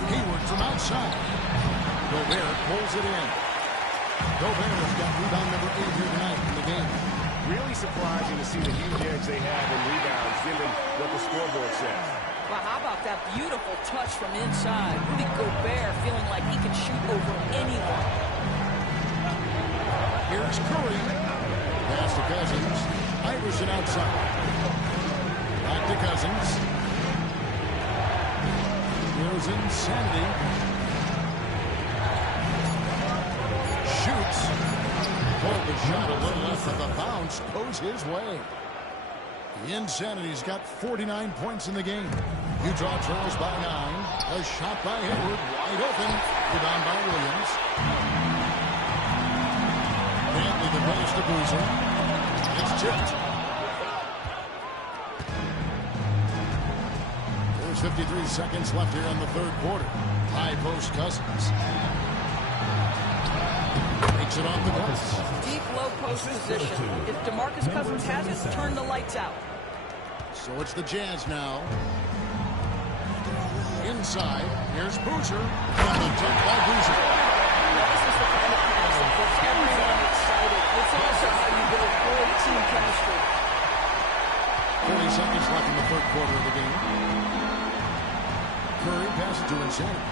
Hayward from outside. Gobert pulls it in. Gobert has got rebound number 8 here tonight in the game. Really surprising to see the huge edge they have in rebounds, given what the scoreboard says. Well, how about that beautiful touch from inside? Rudy Gobert feeling like he can shoot over anyone. Here's Curry. Pass to Cousins. Iverson outside. Back to Cousins. Here's Insanity. Shoots. Pulled the shot a little left of the bounce. Goes his way. The Insanity's got 49 points in the game. Utah trails by 9. A shot by Hayward. Wide open. Rebound by Williams. Bentley the pass to Boozer. It's tipped. There's 53 seconds left here in the third quarter. High post Cousins. Takes it off the glass. Deep low post position. If DeMarcus Cousins has it, turn the lights out. So it's the Jazz now. Inside, here's Boozer. And the dunk by Boozer. Now, this is the kind of pass that gets everyone excited. It's also how you build great team chemistry. 40 seconds left in the third quarter of the game. Curry passes to Insanity.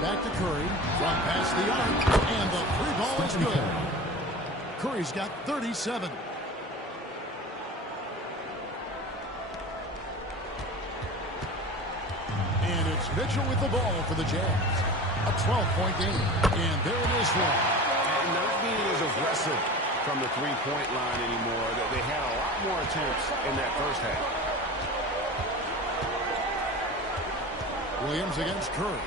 Back to Curry. From past the arc. And the 3-ball is good. Curry's got 37. And it's Mitchell with the ball for the Jazz. A 12-point game. And there it is for him. Not being as aggressive from the three-point line anymore. They had a lot more attempts in that first half. Williams against Curry.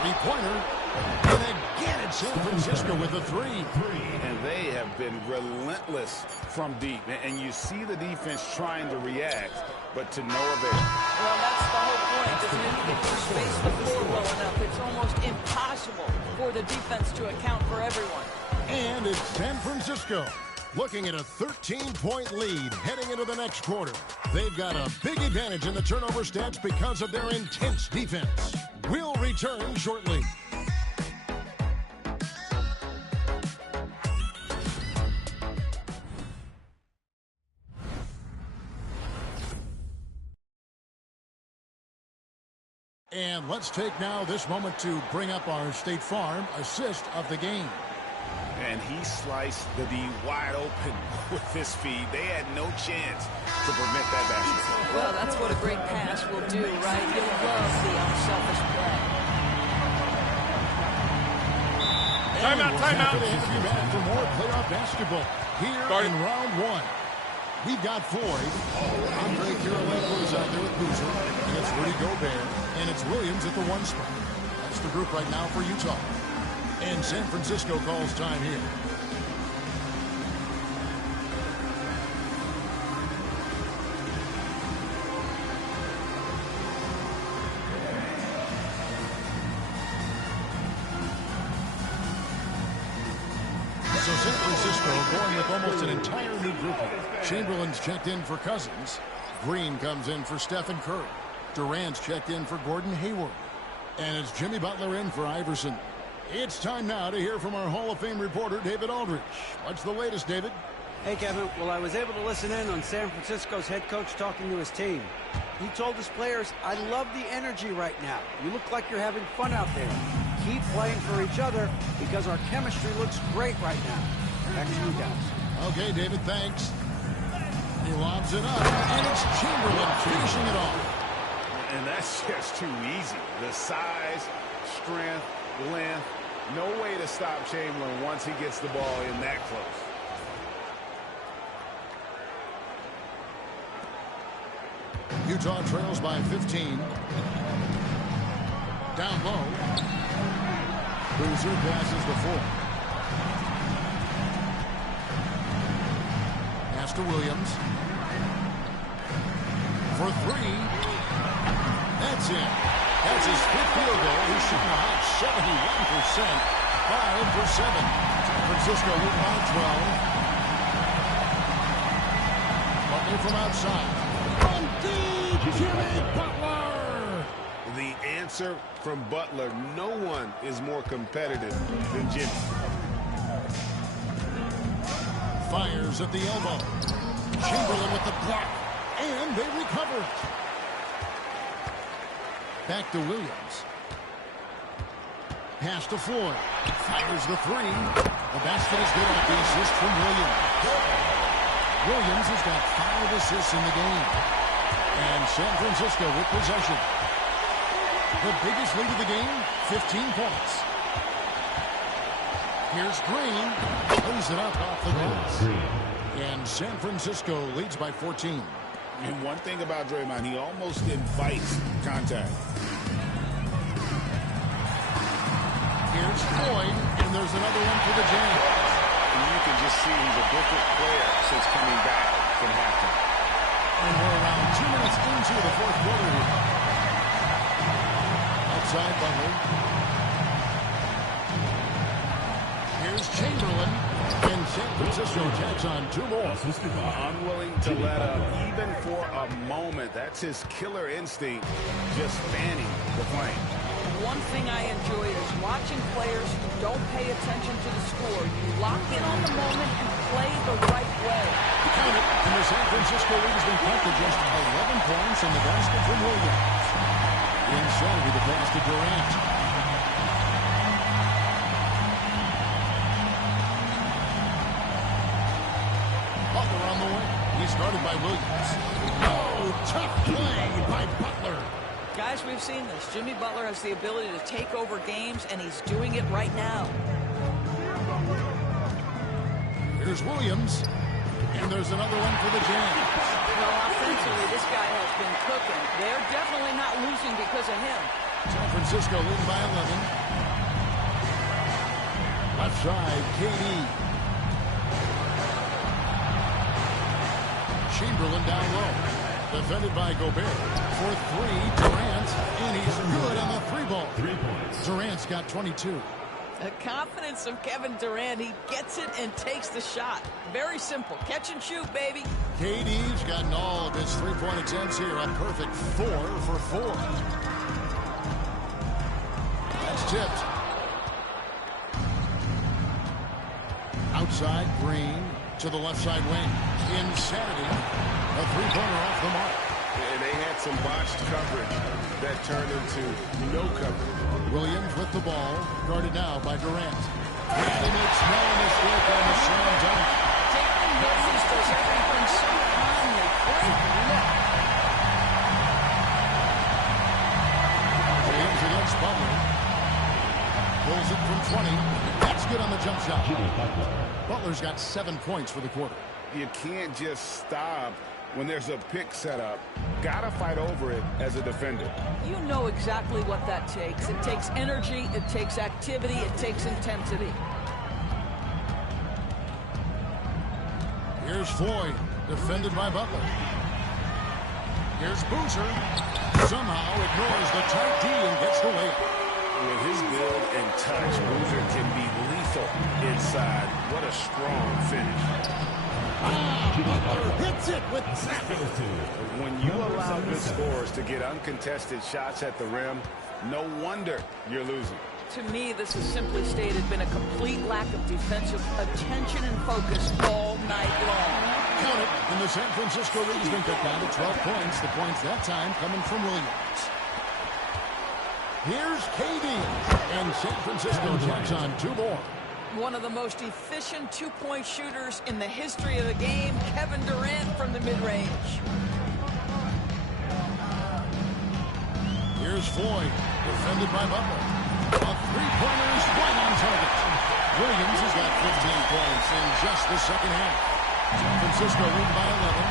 Three-pointer. And again it's San Francisco with a 3. And they have been relentless from deep. And you see the defense trying to react, but to no avail. Well, that's the whole point, isn't it? If you space the floor well enough, it's almost impossible for the defense to account for everyone. And it's San Francisco. looking at a 13-point lead heading into the next quarter. They've got a big advantage in the turnover stats because of their intense defense. We'll return shortly. And let's take now this moment to bring up our State Farm assist of the game. And he sliced the D wide open with his feed. They had no chance to prevent that basket. Well, that's what a great pass will do, right? You'll love the unselfish play. Timeout, timeout. We're happy to have you back for more playoff basketball here in round one. We've got Floyd, Andre Kirilenko is out there with Boozer, and it's Rudy Gobert, and it's Williams at the 1 spot. That's the group right now for Utah. And San Francisco calls time here. So San Francisco going with almost an entire new group. Chamberlain's checked in for Cousins. Green comes in for Stephen Curry. Durant's checked in for Gordon Hayward. And it's Jimmy Butler in for Iverson. It's time now to hear from our Hall of Fame reporter, David Aldridge. What's the latest, David? Hey, Kevin. Well, I was able to listen in on San Francisco's head coach talking to his team. He told his players, I love the energy right now. You look like you're having fun out there. Keep playing for each other because our chemistry looks great right now. Back to you guys. Okay, David, thanks. He lobs it up, and it's Chamberlain finishing it off. And that's just too easy. The size, strength, length, no way to stop Chamberlain once he gets the ball in that close. Utah trails by 15. Down low. Boozer passes the 4. Pass to Williams. For 3. That's it. That's his 5th field goal. He's shooting a hot 71%. 5 for 7. San Francisco leading by 12. Butler from outside. From deep, Jimmy Butler. The answer from Butler. No one is more competitive than Jimmy. Fires at the elbow. Chamberlain with the block. And they recover it. Back to Williams. Pass to Floyd. Fires the 3. The basket is good off the assist from Williams. Williams has got 5 assists in the game. And San Francisco with possession. The biggest lead of the game, 15 points. Here's Green. Plays it up off the glass. And San Francisco leads by 14. And one thing about Draymond, he almost invites contact. Here's Floyd, and there's another one for the Jazz. And you can just see he's a different player since coming back from halftime. And we're around 2 minutes into the 4th quarter here. Outside Butler. Here's Chamberlain. And San Francisco tacks on 2 more. Unwilling to let up even for a moment. That's his killer instinct, just fanning the flame. One thing I enjoy is watching players who don't pay attention to the score. You lock in on the moment and play the right way. Count it, and the San Francisco lead has been cut to just 11 points in the basket from Williams. Inside with the pass to Durant. Butler on the way. He started by Williams. Oh, tough play by Butler. Guys, we've seen this. Jimmy Butler has the ability to take over games, and he's doing it right now. Here's Williams. And there's another one for the Jazz. Well, offensively, this guy has been cooking. They're definitely not losing because of him. San Francisco leading by 11. Left side, KD. Chamberlain down low. Defended by Gobert. For 3, Durant. And he's good on the 3 ball. 3 points. Durant's got 22. The confidence of Kevin Durant. He gets it and takes the shot. Very simple. Catch and shoot, baby. KD's gotten all of his three-point attempts here. A perfect 4 for 4. That's tipped. Outside, Green to the left side wing. Insanity. A three-pointer off the mark. And they had some botched coverage that turned into no coverage. Williams with the ball, guarded now by Durant. And he makes no mistake on the slam dunk. Jalen Williams does everything so calmly. Great look. James against Butler. Pulls it from 20. That's good on the jump shot. Butler's got 7 points for the quarter. You can't just stop when there's a pick set up. Gotta fight over it as a defender. You know exactly what that takes. It takes energy, it takes activity, it takes intensity. Here's Floyd, defended by Butler. Here's Boozer. Somehow ignores the tight D and gets the layup. With his build and touch, Boozer can be lethal inside. What a strong finish. Butler hits it with when you allow good scorers to get uncontested shots at the rim, no wonder you're losing. To me, this has simply stated been a complete lack of defensive attention and focus all night long. Count it, and the San Francisco lead's been cut down to 12 points. The points that time coming from Williams. Here's KD, and San Francisco jacks on 2 more. One of the most efficient two-point shooters in the history of the game, Kevin Durant from the mid-range. Here's Floyd, defended by Butler. A three-pointer is right on target. Williams has got 15 points in just the second half. San Francisco lead by 11.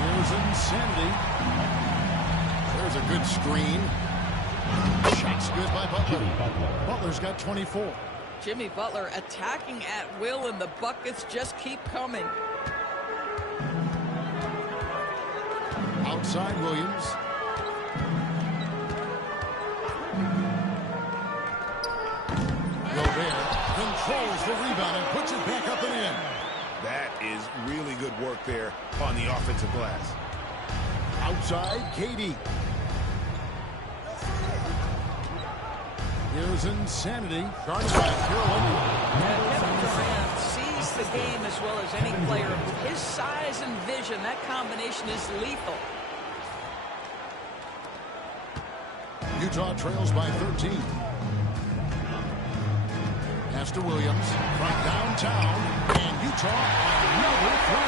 Here's Insanity. There's a good screen. Shot's good by Butler. Butler's got 24. Jimmy Butler attacking at will, and the buckets just keep coming. Outside Williams. Gobert controls the rebound and puts it back up and in. That is really good work there on the offensive glass. Outside, KD. Here's Insanity. Guarded by Carolina. Kevin Durant sees the game as well as any player. With his size and vision, that combination is lethal. Utah trails by 13. Pass to Williams from downtown, and Utah another 3.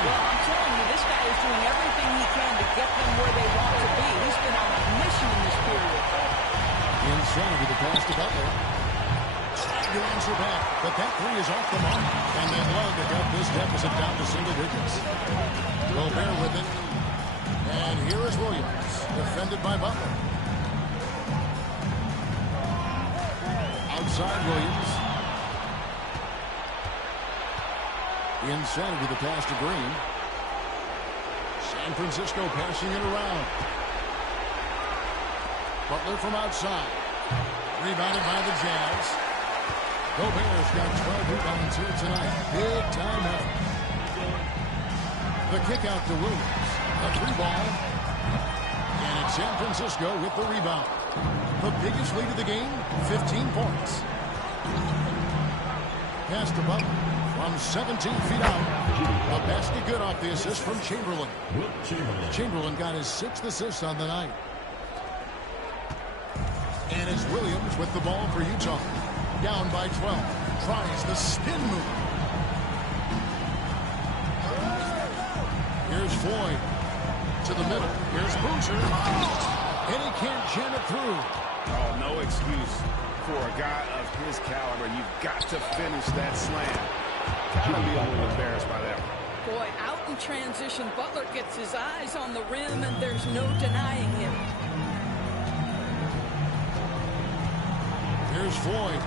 Well, I'm telling you, this guy is doing everything he can to get them where they want to be. He's been on a mission in this period. Insanity to pass to Butler. Trying to answer back, but that 3 is off the mark, and they'd love to cut this deficit down to single digits. Gobert with it, and here is Williams, defended by Butler. Outside Williams. Insanity to pass to Green. San Francisco passing it around. Butler from outside. Rebounded by the Jazz. Gobert's got 12 rebounds here tonight. Big time effort. The kick out to Williams. A 3-ball. And it's San Francisco with the rebound. The biggest lead of the game, 15 points. Pass to Butler from 17 feet out. A basket good off the assist from Chamberlain. Chamberlain got his 6th assist on the night. And it's Williams with the ball for Utah. Down by 12. Tries the spin move. Here's Floyd. To the middle. Here's Boozer. And he can't jam it through. Oh, no excuse for a guy of his caliber. You've got to finish that slam. Gotta be a little embarrassed by that one. Boy, out in transition, Butler gets his eyes on the rim, and there's no denying him. Here's Floyd.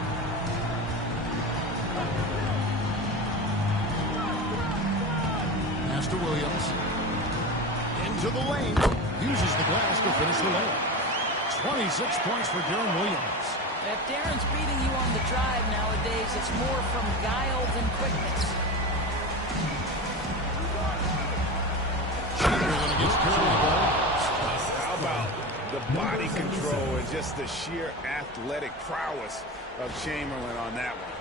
Pass to Williams. Into the lane. Uses the glass to finish the layup. 26 points for Deron Williams. If Darren's beating you on the drive nowadays, it's more from guile than quickness. Chamberlain against Curry. How about the body control and just the sheer athletic prowess of Chamberlain on that one.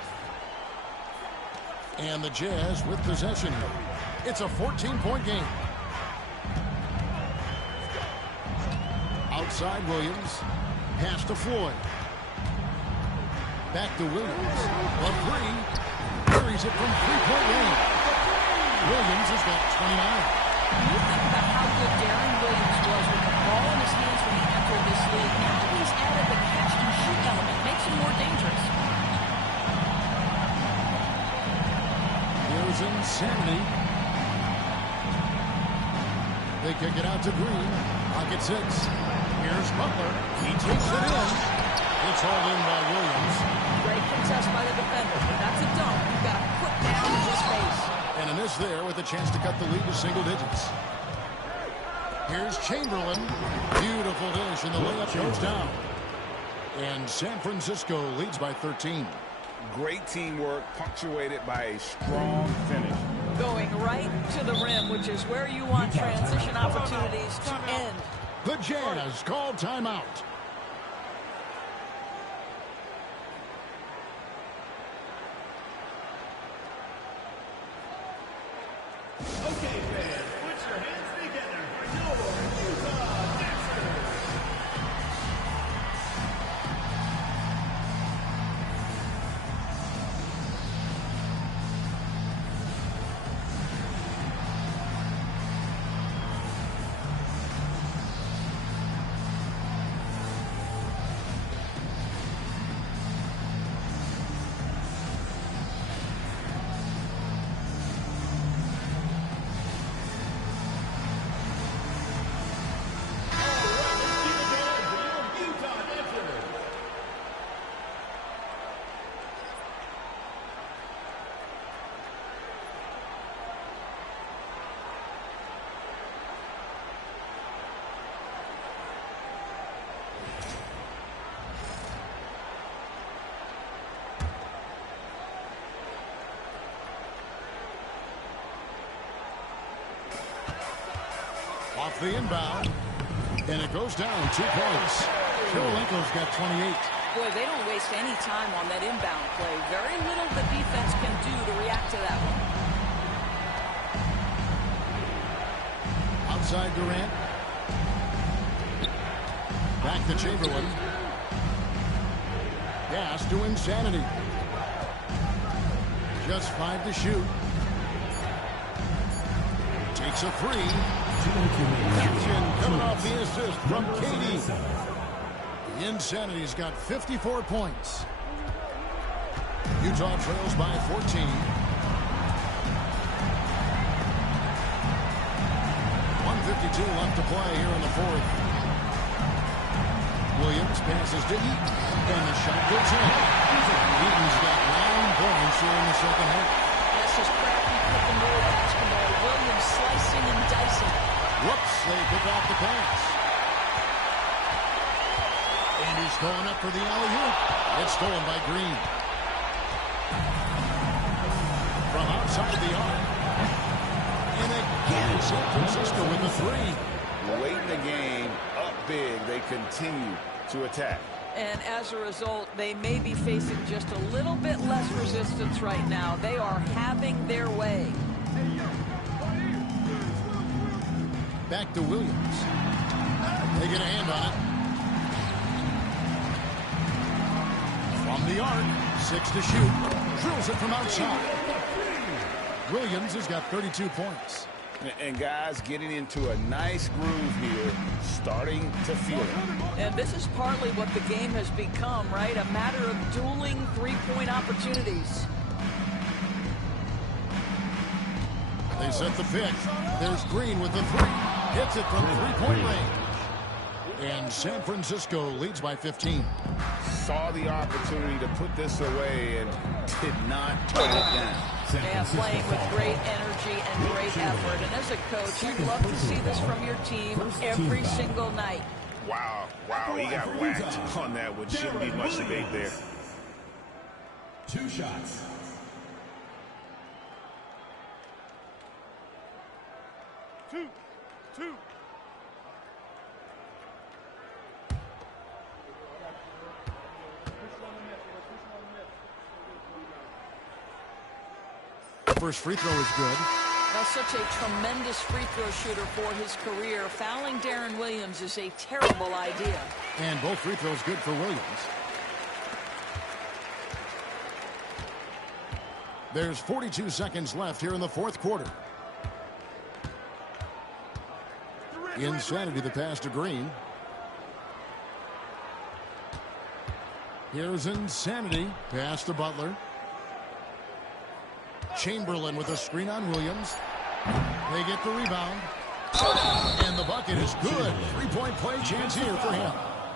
And the Jazz with possession. It's a 14-point game. Outside Williams. Pass to Floyd. Back to Williams. A three. Carries it from three-point range. Williams has got 29. You think about how good Deron Williams was with the ball in his hands when he entered this league. Now he's added the catch-and-shoot element. Makes him more dangerous. Here's Insanity. They kick it out to Green. Pocket 6. Here's Butler. He takes it in. It's all in by Williams. Great contest by the defender. If that's a dunk, you've got to put down in this space. And a miss there with a chance to cut the lead to single digits. Here's Chamberlain. Beautiful dish, and the layup goes down. And San Francisco leads by 13. Great teamwork, punctuated by a strong finish. Going right to the rim, which is where you want transition opportunities to end. The Jazz called timeout. Okay, fans, put your hands together for your Utah Dancers. Off the inbound, and it goes down 2 points. Kirilenko's got 28. Boy, they don't waste any time on that inbound play. Very little the defense can do to react to that one. Outside Durant. Back to Chamberlain. Pass to Insanity. Just 5 to shoot. Takes a three. Caption coming off the assist from Katie. The Insanity's got 54 points. Utah trails by 14. 1:52 left to play here in the fourth. Williams passes to Eaton, and the shot goes in. Eaton's got 9 points here in the second half. This is crappy pick and roll basketball. Williams slicing and dicing. Whoops, they pick off the pass. And he's going up for the alley-oop. It's stolen by Green. From outside the arc. And again, San Francisco with the three. Late in the game, up big, they continue to attack. And as a result, they may be facing just a little bit less resistance right now. They are having their way. Back to Williams. They get a hand on it. From the arc, 6 to shoot. Drills it from outside. Williams has got 32 points. And guys getting into a nice groove here, starting to feel it. And this is partly what the game has become, right? A matter of dueling three-point opportunities. They set the pick. There's Green with the three. Hits it from three-point range. And San Francisco leads by 15. Saw the opportunity to put this away and did not turn it down. Yeah, playing with great energy and great effort. And as a coach, you'd love to see this from your team every single night. Wow, he got whacked on that one. Shouldn't be much debate there. 2 shots. Two. First free throw is good. That's such a tremendous free throw shooter for his career. Fouling Darren Williams is a terrible idea. And both free throws good for Williams. There's 42 seconds left here in the fourth quarter. Insanity the pass to Green. Here's Insanity. Pass to Butler. Chamberlain with a screen on Williams. They get the rebound. And the bucket is good. Three-point play chance here for him.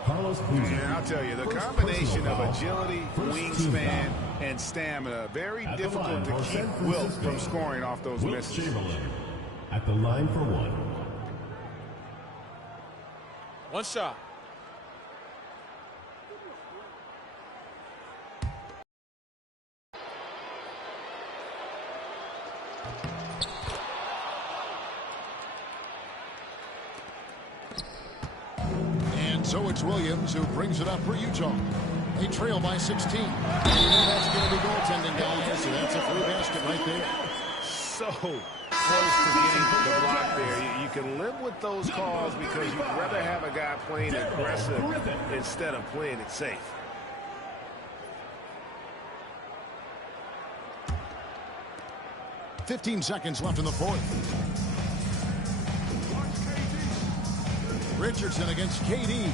And I'll tell you, the combination of agility, wingspan, and stamina, very difficult to keep Wilt from scoring off those misses. Chamberlain at the line for one. One shot. And so it's Williams who brings it up for Utah. They trail by 16. And you know that's going to be goaltending, guys, so that's a free basket right there. So close to getting the block there. You can live with those calls because you'd rather have a guy playing aggressive instead of playing it safe. .15 seconds left in the fourth. Richardson against KD.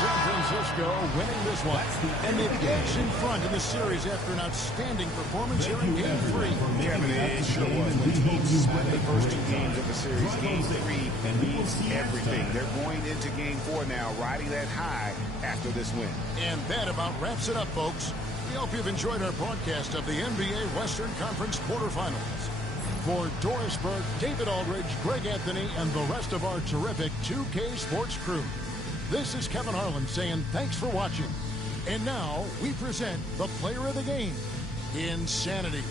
San Francisco winning this one. And they've edged in front in the series after an outstanding performance here in Game 3. Kevin, it sure was. When teams win the first 2 games of the series, Game 3 means everything. They're going into Game 4 now, riding that high after this win. And that about wraps it up, folks. We hope you've enjoyed our broadcast of the NBA Western Conference quarterfinals. For Doris Burke, David Aldridge, Greg Anthony, and the rest of our terrific 2K Sports crew, this is Kevin Harlan saying thanks for watching. And now we present the player of the game, Insanity.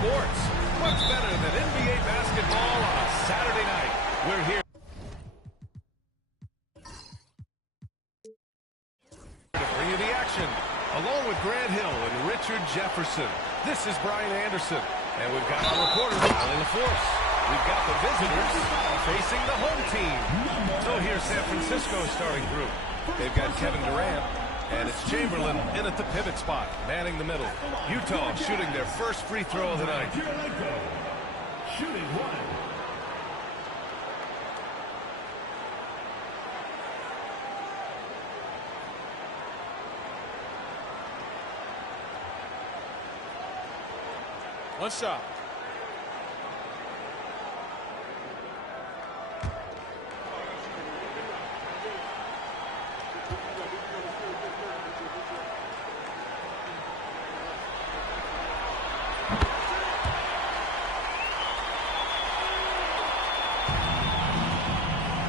sports. What's better than NBA basketball on a Saturday night? We're here to bring you the action, along with Grant Hill and Richard Jefferson. This is Brian Anderson, and we've got our reporter, Riley LaForce. We've got the visitors facing the home team. So here's San Francisco's starting group. They've got Kevin Durant, and it's Chamberlain in at the pivot spot, manning the middle. Utah shooting their first free throw of the night. Shooting one. One shot.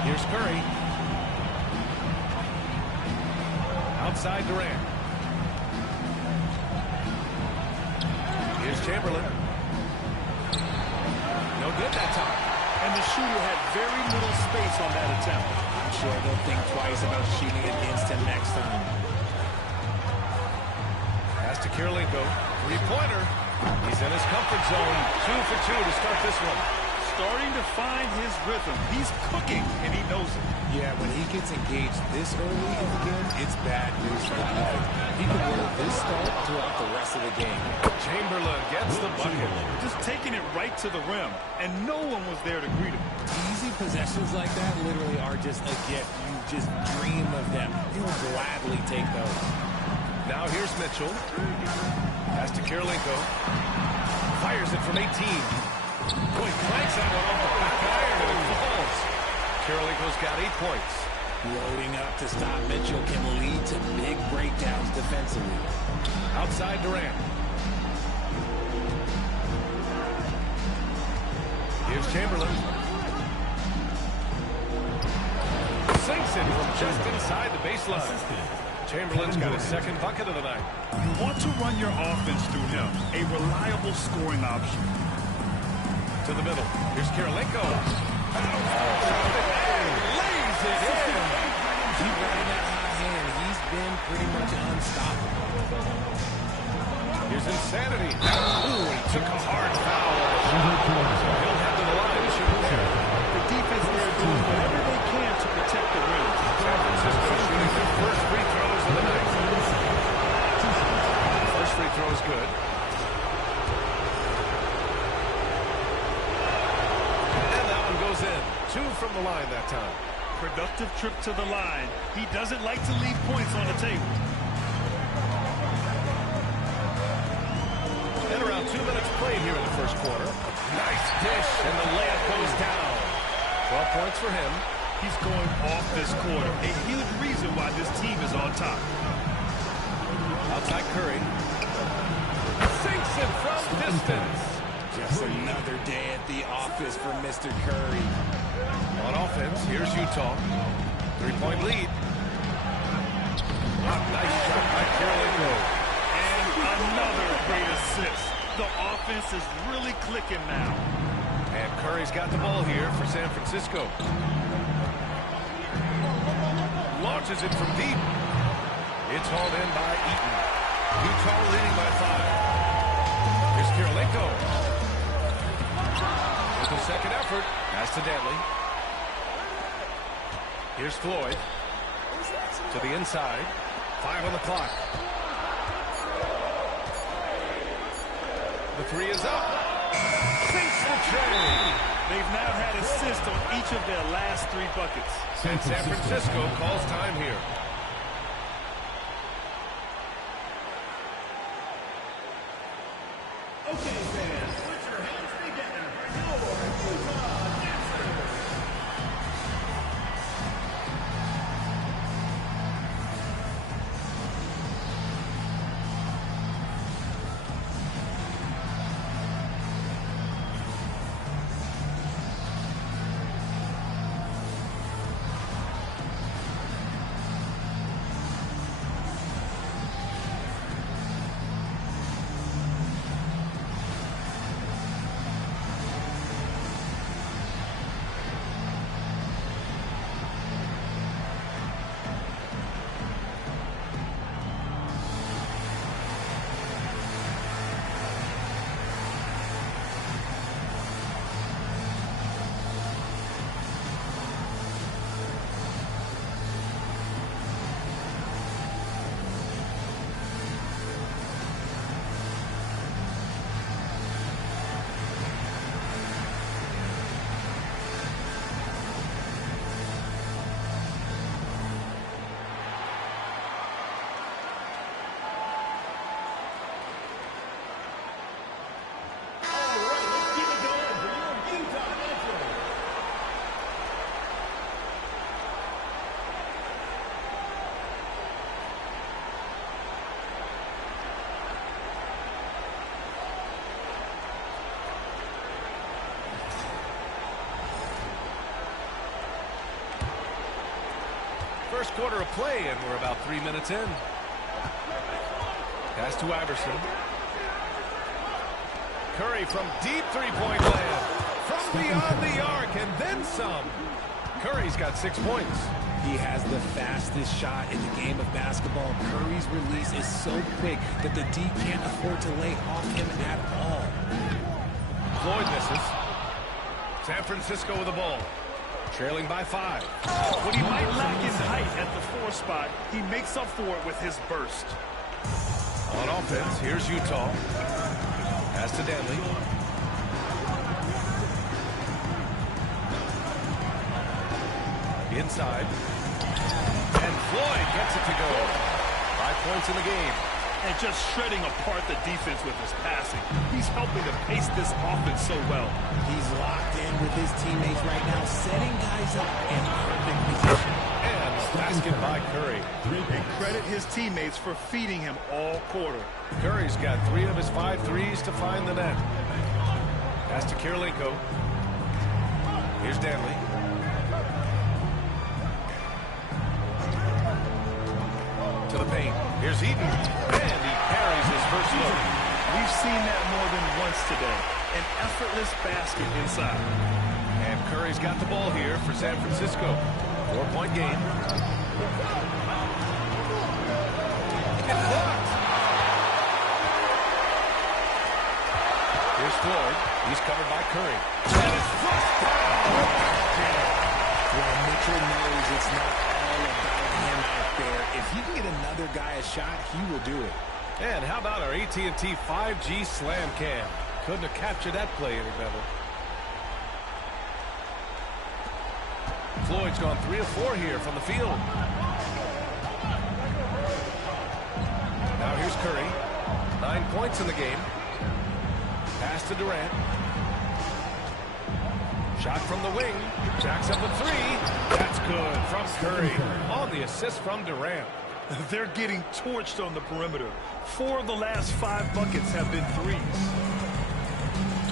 Here's Curry. Outside Durant. Here's Chamberlain. No good that time. And the shooter had very little space on that attempt. I'm sure they'll think twice about shooting against him next time. Pass to Kirilenko. Three-pointer. He's in his comfort zone. 2 for 2 to start this one. Starting to find his rhythm. He's cooking, and he knows it. Yeah, when he gets engaged this early in the game, it's bad news for the defense. He can roll this start throughout the rest of the game. Chamberlain gets the bucket. Just taking it right to the rim, and no one was there to greet him. Easy possessions like that literally are just a gift. You just dream of them. You will gladly take those. Now here's Mitchell. Pass to Kirilenko. Fires it from 18. Boy, cranks that one off the back iron and it falls. Kirilenko's got 8 points. Loading up to stop Mitchell can lead to big breakdowns defensively. Outside Durant. Here's Chamberlain. Sinks it from just inside the baseline. Chamberlain's got his second bucket of the night. You want to run your offense through him, a reliable scoring option. To the middle. Here's Kirilenko. Lays it in. Keep running that hot hand. He's been pretty much unstoppable. Here's Insanity. Ooh, he took a hard foul. He'll head to the line to shoot there. The defense there doing whatever they can to protect the rim. San Francisco shooting their first free throws of the night. First free throw is good. Goes in. 2 from the line that time. Productive trip to the line. He doesn't like to leave points on the table. And around 2 minutes played here in the first quarter. Nice dish, and the layup goes down. 12 points for him. He's going off this quarter. A huge reason why this team is on top. Outside Curry. Sinks it from distance. Just another day at the office for Mr. Curry. On offense, here's Utah. 3-point lead. Nice shot by Kirilenko. And another great assist. The offense is really clicking now. And Curry's got the ball here for San Francisco. Launches it from deep. It's hauled in by Eaton. Utah leading by 5. Here's Kirilenko. With the second effort, pass to Dantley. Here's Floyd. To the inside. 5 on the clock. The 3 is up. Sinks the tray. They've now had assists on each of their last 3 buckets. And San Francisco calls time here. Okay, fans, put your hands together for your Utah Dancers. First quarter of play, and we're about 3 minutes in. Pass to Iverson. Curry from deep three-point land. From beyond the arc, and then some. Curry's got 6 points. He has the fastest shot in the game of basketball. Curry's release is so quick that the D can't afford to lay off him at all. Floyd misses. San Francisco with the ball. Trailing by 5. When he might lack in height at the 4 spot, he makes up for it with his burst. On offense, here's Utah. Pass to Danley. Inside. And Floyd gets it to go. 5 points in the game. And just shredding apart the defense with his passing. He's helping to pace this offense so well. He's locked in with his teammates right now, setting guys up in perfect position. And basket by Curry. And credit his teammates for feeding him all quarter. Curry's got 3 of his 5 threes to find the net. Pass to Kirilenko. Here's Danley. To the paint. Here's Eaton. And he carries his first look. We've seen that more than once today. An effortless basket inside. And Curry's got the ball here for San Francisco. 4-point game. It's blocked. Here's Floyd. He's covered by Curry. And it's flushed down. Well, Mitchell knows it's not all about him out there. If he can get another guy a shot, he will do it. And how about our AT&T 5G Slam Cam? Couldn't have captured that play any better. Floyd's gone 3 of 4 here from the field. Now here's Curry. 9 points in the game. Pass to Durant. Shot from the wing. Jacks up a 3. That's good from Curry. On the assist from Durant. They're getting torched on the perimeter. 4 of the last 5 buckets have been threes.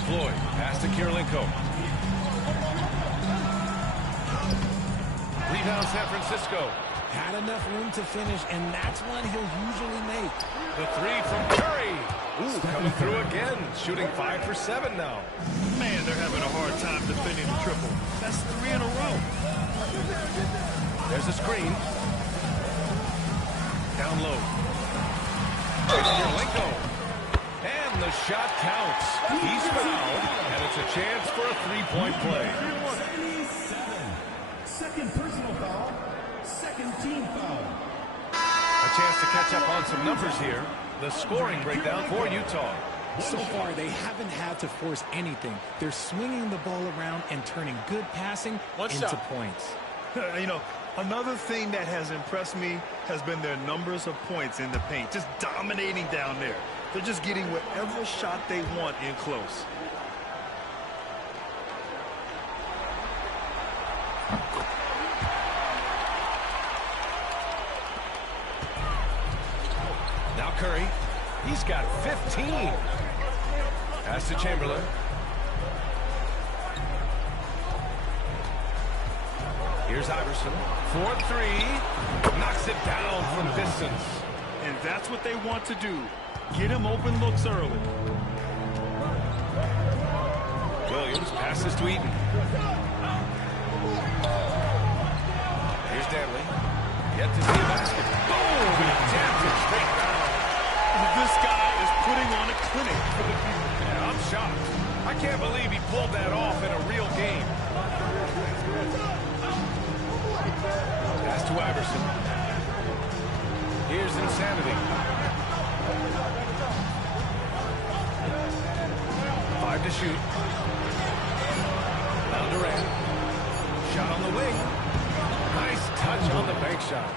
Floyd, pass to Kirilenko. Rebound San Francisco. Had enough room to finish, and that's one he'll usually make. The 3 from Curry. Ooh, coming through again. Shooting 5 for 7 now. Man, they're having a hard time defending the triple. That's 3 in a row. There's a screen. Down low. It's Kirilenko. And the shot counts. He's fouled, and it's a chance for a 3-point play. 77. Second personal foul. Second team foul. A chance to catch up on some numbers here. The scoring breakdown for Utah. So far, they haven't had to force anything. They're swinging the ball around and turning good passing into points. You know, another thing that has impressed me has been their numbers of points in the paint. Just dominating down there. They're just getting whatever shot they want in close. Now Curry. He's got 15. Pass to Chamberlain. Here's Iverson. 4-3. Knocks it down from distance. And that's what they want to do. Get him open looks early. Williams passes to Eaton. Here's Danley. Yet to see a basket. Boom! He taps it straight down. This guy is putting on a clinic for the people. Yeah, I'm shocked. I can't believe he pulled that off in a real game. Pass to Iverson. Here's Insanity. 5 to shoot. Now Durant. Shot on the wing. Nice touch on the bank shot.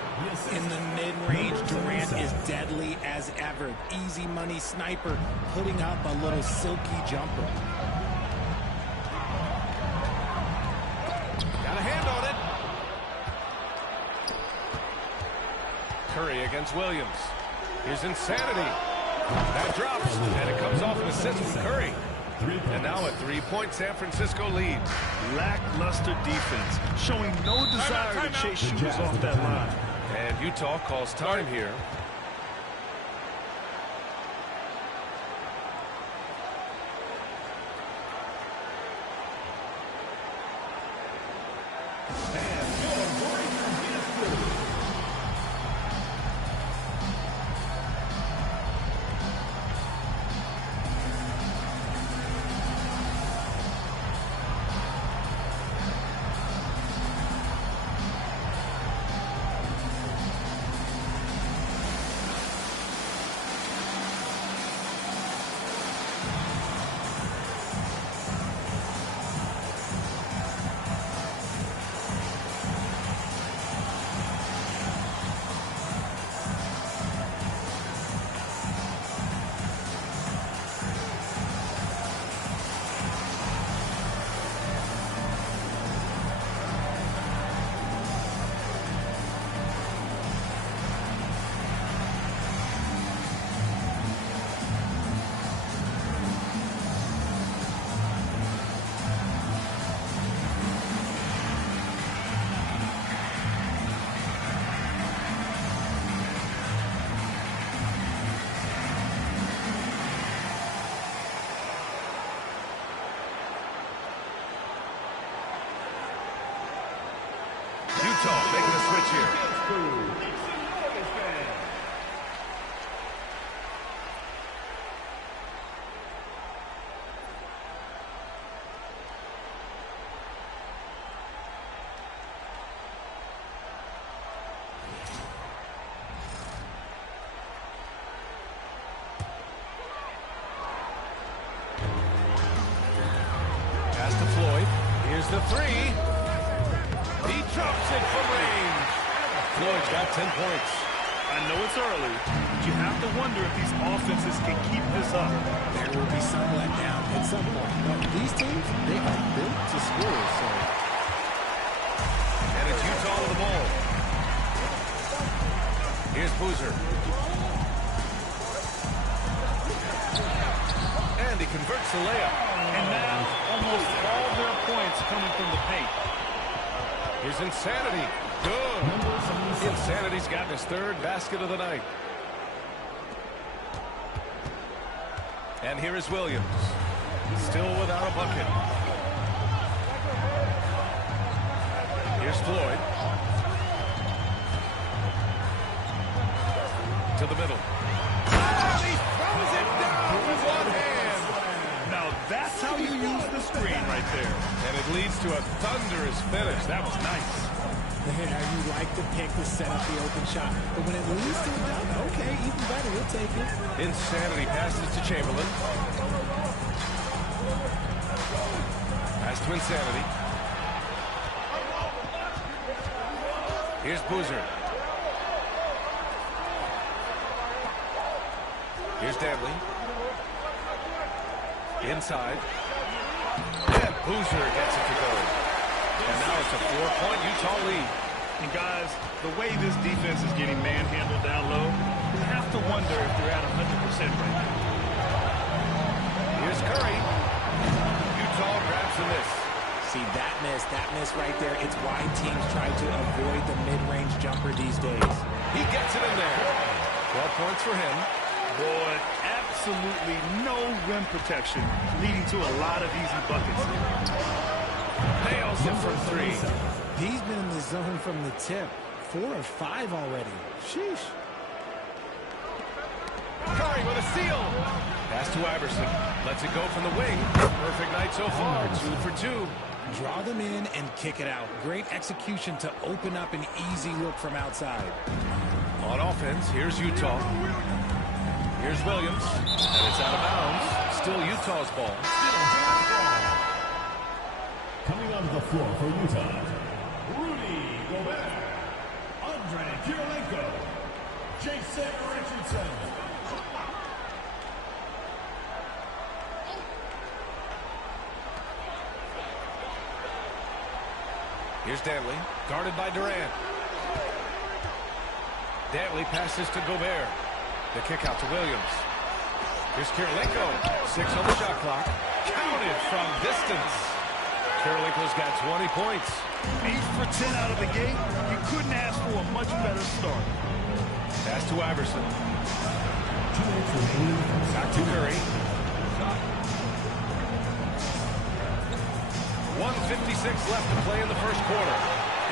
In the mid-range, Durant is deadly as ever. Easy money sniper, putting up a little silky jumper. Got a hand on it. Curry against Williams. Here's Insanity. That drops, and it comes off an assist from Curry. And now a 3-point San Francisco lead. Lackluster defense, showing no desire to chase shooters off that line. And Utah calls time here. Utah making a switch here. Pass to Floyd. Here's the three. He drops it from range. Floyd's got 10 points. I know it's early, but you have to wonder if these offenses can keep this up. There will be some letdown at some point. But these teams, they are built to score, so. And it's Utah with the ball. Here's Boozer. And he converts the layup. And now, almost all their points coming from the paint. Here's Insanity. Good. Insanity's gotten his third basket of the night. And here is Williams. Still without a bucket. Here's Floyd. To the middle. Oh, he throws it down with one hand. Now that's how you use the screen right there. And it leads to a thunderous finish. That was nice. Yeah, you like the pick to set up the open shot. But when it leads to a dunk, okay, even better, you'll take it. Insanity passes to Chamberlain. Pass to Insanity. Here's Boozer. Here's Dantley. Inside. And Boozer gets it to go. And now it's a 4-point Utah lead. And guys, the way this defense is getting manhandled down low, you have to wonder if they're at 100% right now. Here's Curry. Utah grabs the miss. See, that miss right there, it's why teams try to avoid the mid-range jumper these days. He gets it in there. 12 points for him. Boy, absolutely no rim protection, leading to a lot of easy buckets. Nails it from three. He's been in the zone from the tip. 4 or 5 already. Sheesh. Curry with a steal. Pass to Iverson. Lets it go from the wing. Perfect night so far. 2 for 2. Draw them in and kick it out. Great execution to open up an easy look from outside. On offense, here's Utah. Here's Williams. And it's out of bounds. Still Utah's ball. Coming onto the floor for Utah, Rudy Gobert, Andre Kirilenko, Jason Richardson. Here's Dantley, guarded by Durant. Dantley passes to Gobert. The kick out to Williams. Here's Kirilenko. 6 on the shot clock. counted from distance. Kirilenko's got 20 points. 8 for 10 out of the gate. You couldn't ask for a much better start. Pass to Iverson. Back to Curry. 1:56 left to play in the first quarter.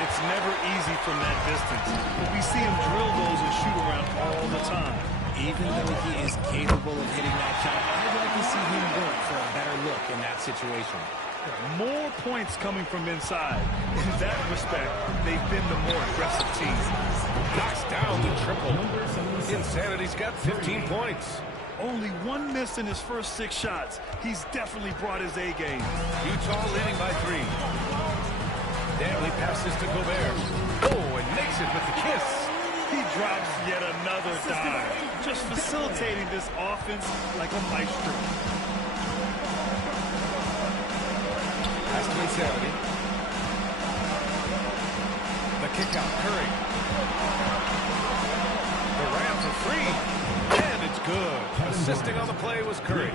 It's never easy from that distance, but we see him drill those and shoot around all the time. Even though he is capable of hitting that shot, I'd like to see him work for a better look in that situation. More points coming from inside. In that respect, they've been the more aggressive team. Knocks down the triple. Insanity's got 15 points. Only one miss in his first 6 shots. He's definitely brought his A game. Utah leading by 3. Danley passes to Gobert. Oh, and makes it with the kiss. He drops yet another dive. Just facilitating this offense like a maestro. Pass to Insanity. The kick out, Curry. Durant for 3. And it's good. Assisting on the play was Curry.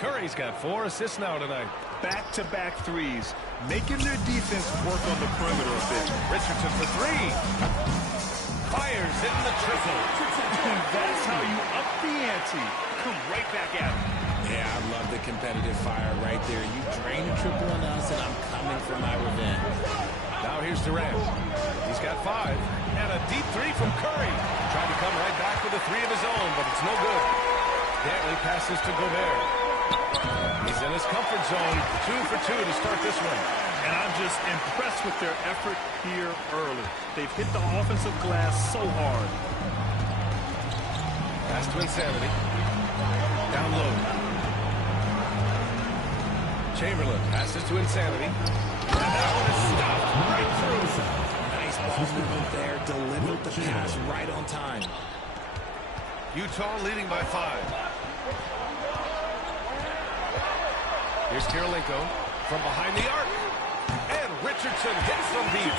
Curry's got 4 assists now tonight. Back-to-back threes, making their defense work on the perimeter a bit. Richardson for 3. Fires in the triple. That's how you up the ante. Come right back at him. Yeah, I love the competitive fire right there. You drain a triple on us, and I'm coming for my revenge. Now here's Durant. He's got 5. And a deep 3 from Curry. Tried to come right back with a 3 of his own, but it's no good. Danley passes to Gobert. He's in his comfort zone. 2 for 2 to start this one. And I'm just impressed with their effort here early. They've hit the offensive glass so hard. Pass to Insanity. Down low. Chamberlain passes to Insanity. And that one is stopped right through. Nice ball movement there. Delivered the pass right on time. Utah leading by 5. Here's Kirilenko from behind the arc. And Richardson hits from deep.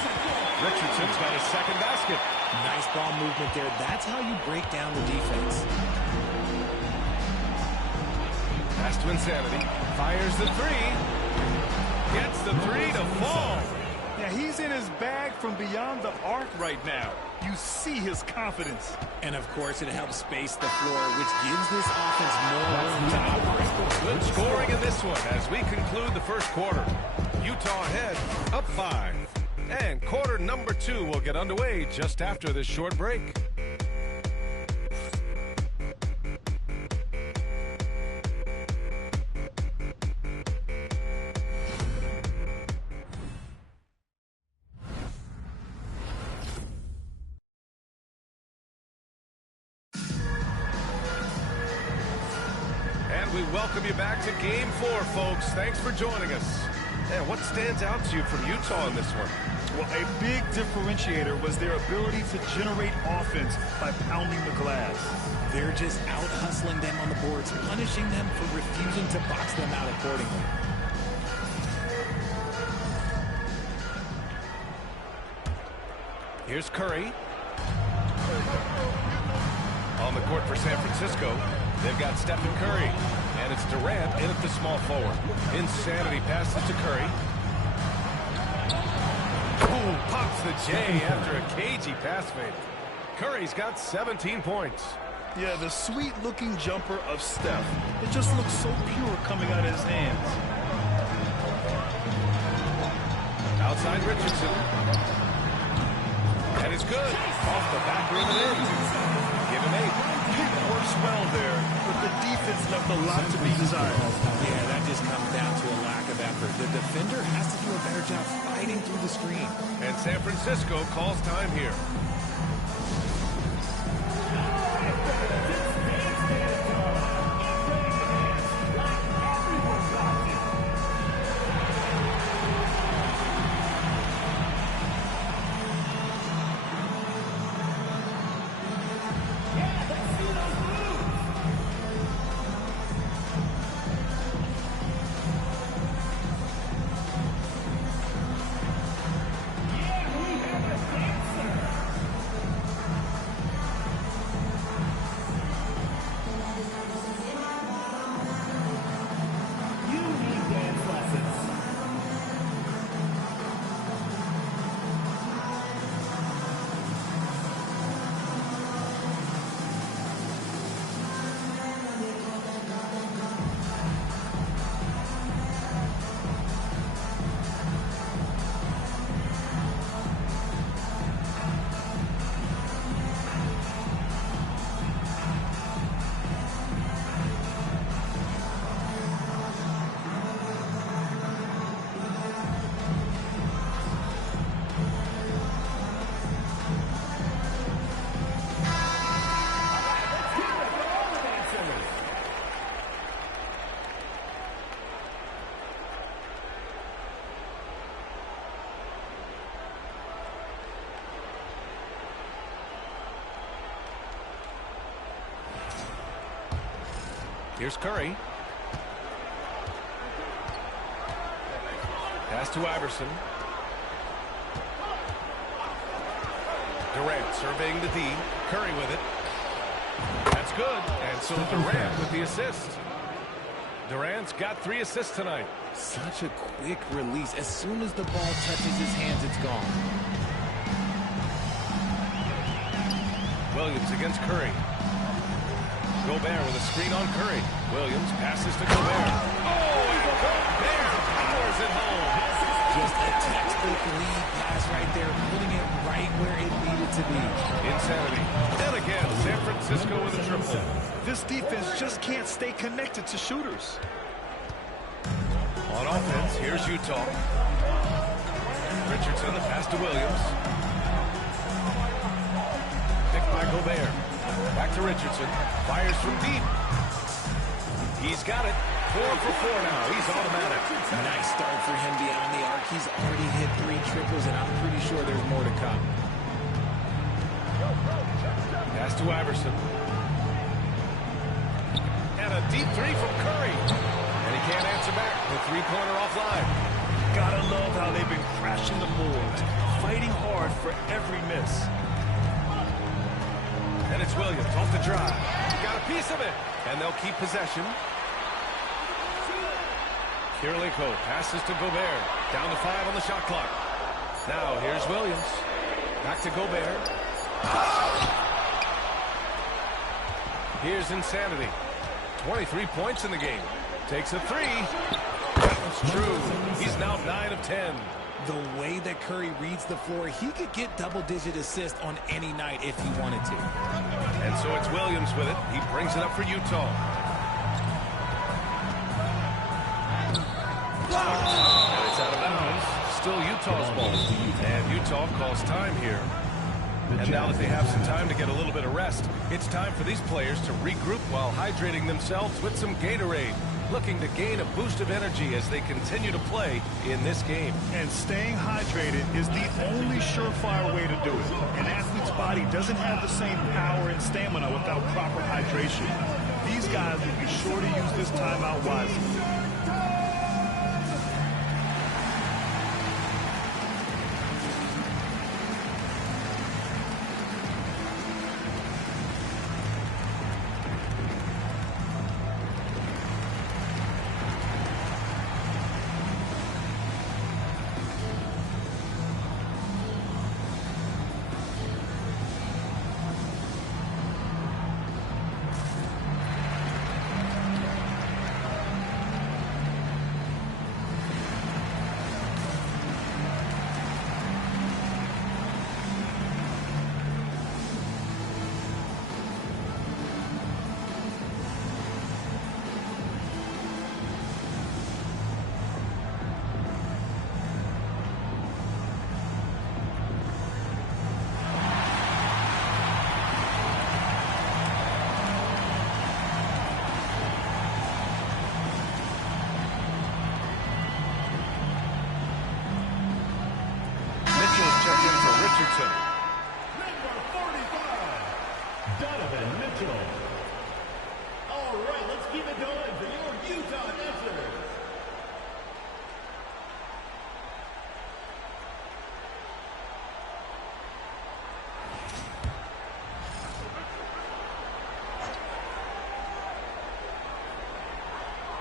Richardson's got his second basket. Nice ball movement there. That's how you break down the defense. Pass to Insanity. Fires the 3. Gets the 3 to fall. Yeah, he's in his bag from beyond the arc right now. You see his confidence. And, of course, it helps space the floor, which gives this offense more room to operate. Good scoring in this one as we conclude the first quarter. Utah ahead, up 5. And quarter number 2 will get underway just after this short break. We welcome you back to Game 4, folks. Thanks for joining us. And what stands out to you from Utah in this one? Well, a big differentiator was their ability to generate offense by pounding the glass. They're just out-hustling them on the boards, punishing them for refusing to box them out accordingly. Here's Curry. On the court for San Francisco, they've got Stephen Curry. And it's Durant in at the small forward. Insanity passes to Curry. Ooh, pops the J after a cagey pass fake. Curry's got 17 points. Yeah, the sweet-looking jumper of Steph. It just looks so pure coming out of his hands. Outside Richardson. And it's good. Off the back rim and in. Give him 8. Pick works well there, but the defense left a lot to be desired. Yeah, that just comes down to a lack of effort. The defender has to do a better job fighting through the screen. And San Francisco calls time here. Here's Curry. Pass to Iverson. Durant surveying the D. Curry with it. That's good. And so Durant with the assist. Durant's got 3 assists tonight. Such a quick release. As soon as the ball touches his hands, it's gone. Williams against Curry. Gobert with a screen on Curry. Williams passes to Gobert. Oh, and Gobert powers it home. Just a textbook lead pass right there, putting it right where it needed to be. Insanity. And again, San Francisco with a triple. This defense just can't stay connected to shooters. On offense, here's Utah. Richardson, the pass to Williams. Picked by Gobert. Back to Richardson. Fires from deep. He's got it. 4 for 4 now. He's automatic. Nice start for him beyond the arc. He's already hit 3 triples, and I'm pretty sure there's more to come. Pass to Iverson. And a deep 3 from Curry. And he can't answer back. The three-pointer offline. Gotta love how they've been crashing the boards, fighting hard for every miss. And it's Williams off the drive. Got a piece of it. And they'll keep possession. Kirilenko passes to Gobert. Down to 5 on the shot clock. Now here's Williams. Back to Gobert. Here's Insanity. 23 points in the game. Takes a 3. That's true. He's now 9 of 10. The way that Curry reads the floor, he could get double-digit assists on any night if he wanted to. And so it's Williams with it. He brings it up for Utah. And it's out of bounds. Still Utah's ball. And Utah calls time here. And now that they have some time to get a little bit of rest, it's time for these players to regroup while hydrating themselves with some Gatorade, looking to gain a boost of energy as they continue to play in this game. And staying hydrated is the only surefire way to do it. An athlete's body doesn't have the same power and stamina without proper hydration. These guys will be sure to use this timeout wisely. Richardson. Number 45, Donovan Mitchell. All right, let's keep it going for your Utah Dancers.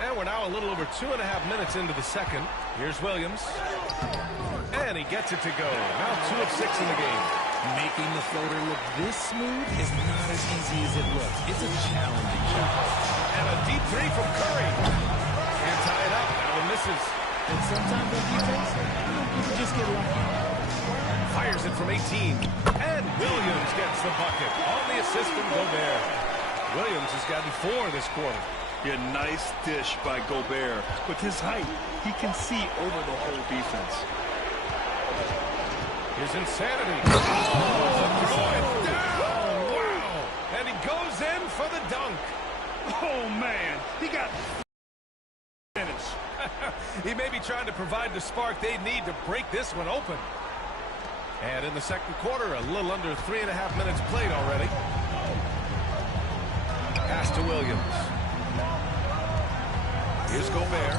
And we're now a little over 2.5 minutes into the second. Here's Williams. And he gets it to go. Now 2 of 6 in the game. Making the floater look this smooth is not as easy as it looks. It's a challenging shot. And a deep 3 from Curry. Can't tie it up. Now it misses. And sometimes on defense, you can just get lucky. Fires it from 18. And Williams gets the bucket on the assist from Gobert. Williams has gotten 4 this quarter. A nice dish by Gobert. With his height, he can see over the whole defense. Here's Insanity. Oh, throw it down. Wow. And he goes in for the dunk. Oh, man. He got finish. He may be trying to provide the spark they need to break this one open. And in the second quarter, a little under 3.5 minutes played already. Pass to Williams. Here's Gobert.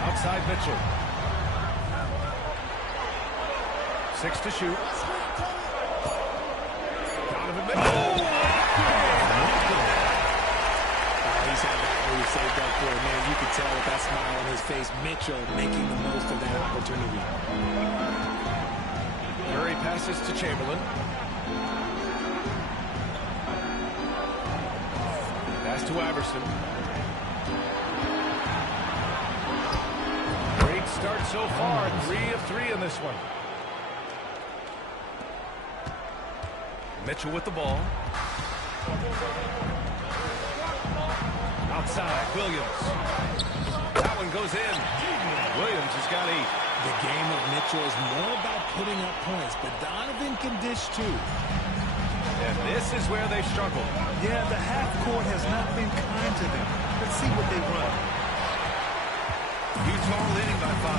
Outside Mitchell. 6 to shoot. Donovan Mitchell. He's had that move saved up for him, man. You could tell with that smile on his face, Mitchell making the most of that opportunity. Curry passes to Chamberlain. Pass to Iverson. Great start so far. 3 of 3 in this one. Mitchell with the ball. Outside, Williams. That one goes in. Williams has got 8. The game of Mitchell is more about putting up points, but Donovan can dish too. And this is where they struggle. Yeah, the half court has not been kind to them. Let's see what they run. Utah leading by 5.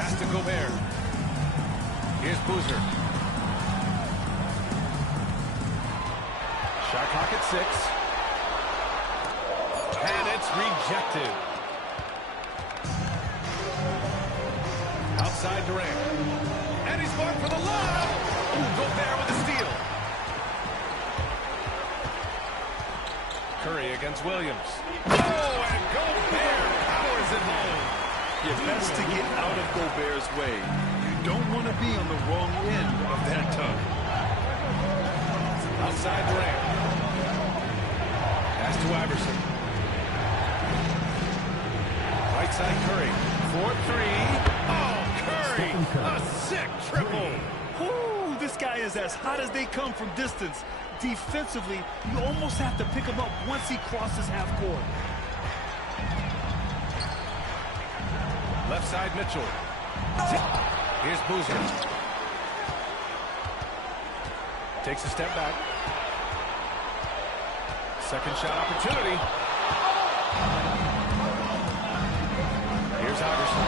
Pass to Gobert. Here's Boozer. Shot clock at 6. And it's rejected. Outside Durant. And he's marked for the lob. Gobert with the steal. Curry against Williams. Oh, and Gobert powers it home. You're best to get out of Gobert's way. You don't want to be on the wrong end of that tug. Outside Durant. Pass to Iverson. Right side Curry. 4-3. Oh, Curry. A sick triple. Ooh, this guy is as hot as they come from distance. Defensively, you almost have to pick him up once he crosses half court. Left side Mitchell. Here's Boozer. Takes a step back. Second shot opportunity. Here's Iverson.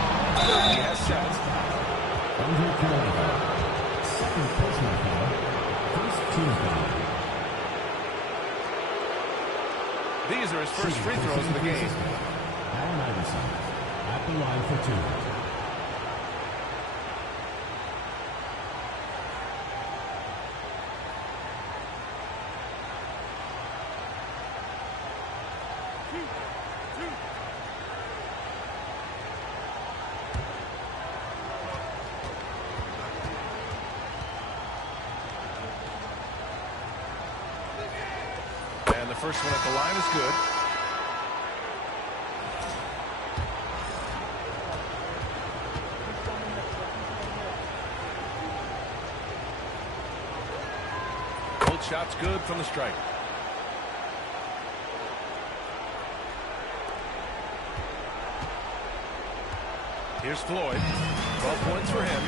He has 7. Second personal foul. First team foul. These are his first free throws of the game. Allen Iverson at the line for 2. And the first one at the line is good. Both shots good from the stripe. Here's Floyd. 12 points for him.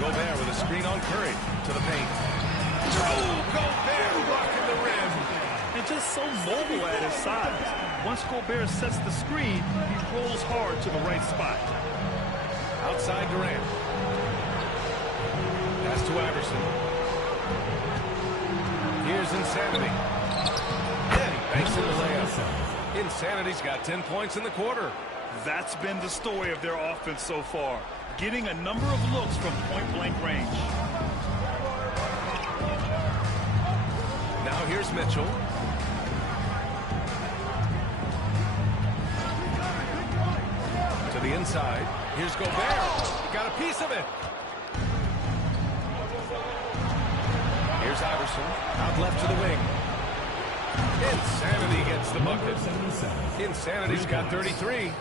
Gobert with a screen on Curry to the paint. Oh, Gobert rocking the rim. And just so mobile at his size. Once Gobert sets the screen, he rolls hard to the right spot. Outside Durant. Pass to Iverson. Here's Insanity. And he banks in the layup. Insanity's got 10 points in the quarter. That's been the story of their offense so far. Getting a number of looks from point-blank range. Now here's Mitchell. To the inside. Here's Gobert. He got a piece of it. Here's Iverson. Out left to the wing. Insanity gets the bucket. Insanity's got 33.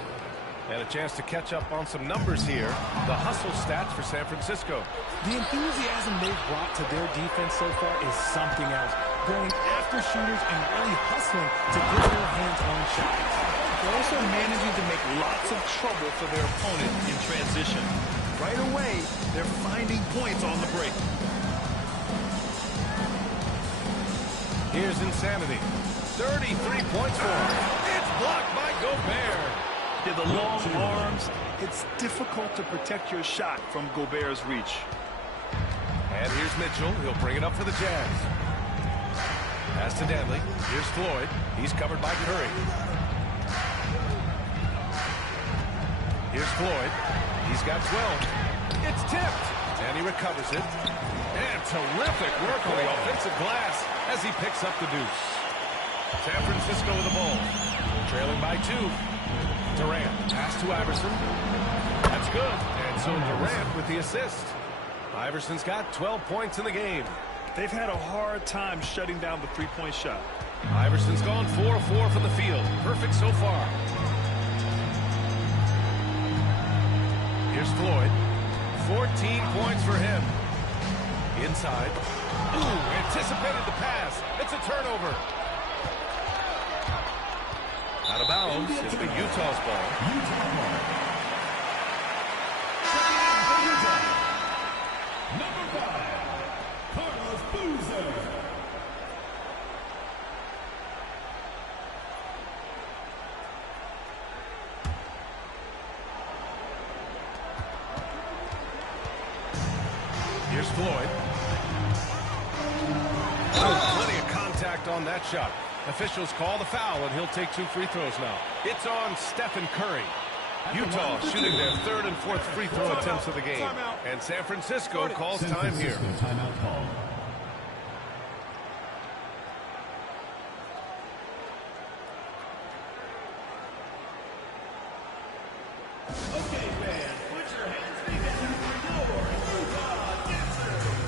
And a chance to catch up on some numbers here. The hustle stats for San Francisco. The enthusiasm they've brought to their defense so far is something else. Going after shooters and really hustling to get their hands on shots. They're also managing to make lots of trouble for their opponent in transition. Right away, they're finding points on the break. Here's Insanity. 33 points for him. It's blocked by Gobert. Yeah, the long arms, it's difficult to protect your shot from Gobert's reach. And here's Mitchell. He'll bring it up for the Jazz. Pass to Danley. Here's Floyd. He's covered by Curry. Here's Floyd. He's got 12. It's tipped. And he recovers it. And terrific work on the offensive glass as he picks up the deuce. San Francisco with the ball. Trailing by 2. Durant. Pass to Iverson. That's good. And so Durant with the assist. Iverson's got 12 points in the game. They've had a hard time shutting down the three-point shot. Iverson's gone 4 of 4 from the field. Perfect so far. Here's Floyd. 14 points for him. Inside. Ooh, anticipated the pass. It's a turnover. Out of bounds. It'll be Utah's ball. Number 5, Carlos Boozer. Here's Floyd. Oh, plenty of contact on that shot. Officials call the foul, and he'll take 2 free throws now. It's on Stephen Curry. Utah shooting their 3rd and 4th free throw attempts of the game. And San Francisco calls time here. Timeout call. Okay, fans, put your hands together for your Utah dancers.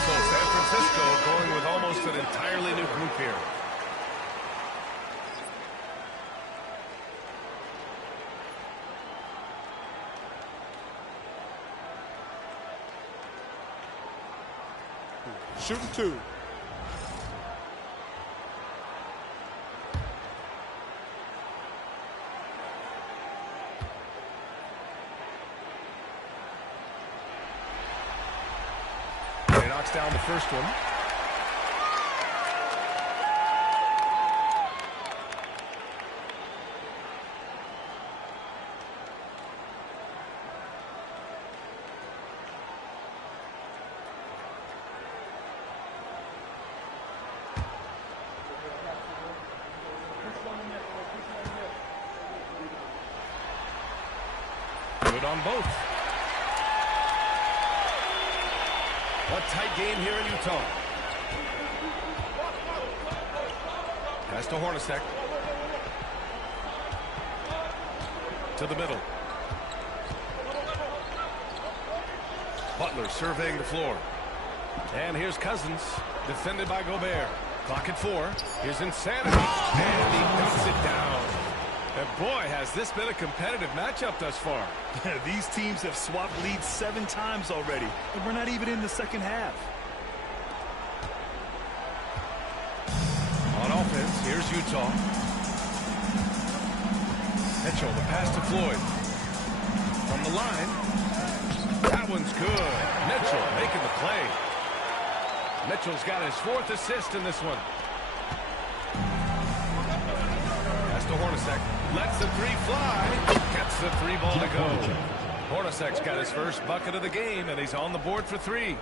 So San Francisco going with almost an entirely new group here. Shooting 2. He knocks down the first one. Good on both. A tight game here in Utah. Pass to Hornacek. To the middle. Butler surveying the floor. And here's Cousins, defended by Gobert. Clock at 4. Here's Insanity. And he dumps it down. And boy, has this been a competitive matchup thus far. These teams have swapped leads 7 times already, and we're not even in the second half. On offense, here's Utah. Mitchell, the pass to Floyd. From the line. That one's good. Mitchell making the play. Mitchell's got his 4th assist in this one. Pass to Hornacek. Lets the 3 fly. Gets the 3 ball to go. Hornacek's got his first bucket of the game, and he's on the board for 3. You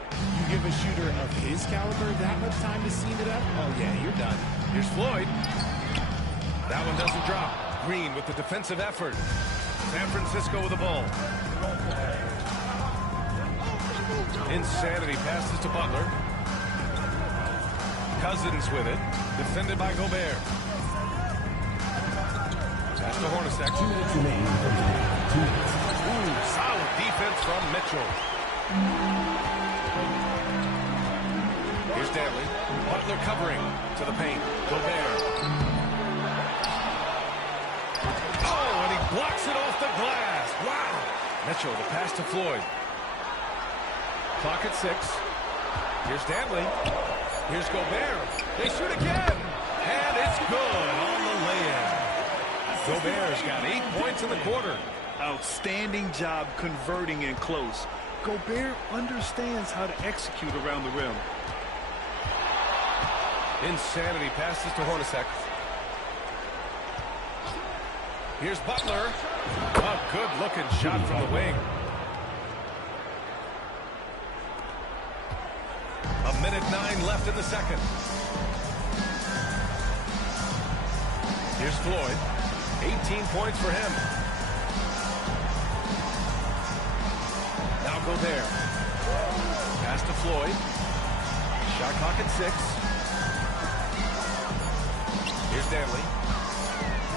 give a shooter of his caliber that much time to seam it up? Oh, yeah, you're done. Here's Floyd. That one doesn't drop. Green with the defensive effort. San Francisco with the ball. Insanity passes to Butler. Cousins with it. Defended by Gobert. Pass to Hornacek. Ooh, solid defense from Mitchell. Here's Danley. Butler covering to the paint. Gobert. Oh, and he blocks it off the glass. Wow. Mitchell, the pass to Floyd. Clock at 6. Here's Danley. Here's Gobert. They shoot again. And it's good on the lay-in. Gobert's got 8 points in the quarter. Outstanding job converting in close. Gobert understands how to execute around the rim. Insanity passes to Hornacek. Here's Butler. A good-looking shot from the wing. 1:09 left in the second. Here's Floyd. 18 points for him. Now Gobert. Pass to Floyd. Shot clock at 6. Here's Danley.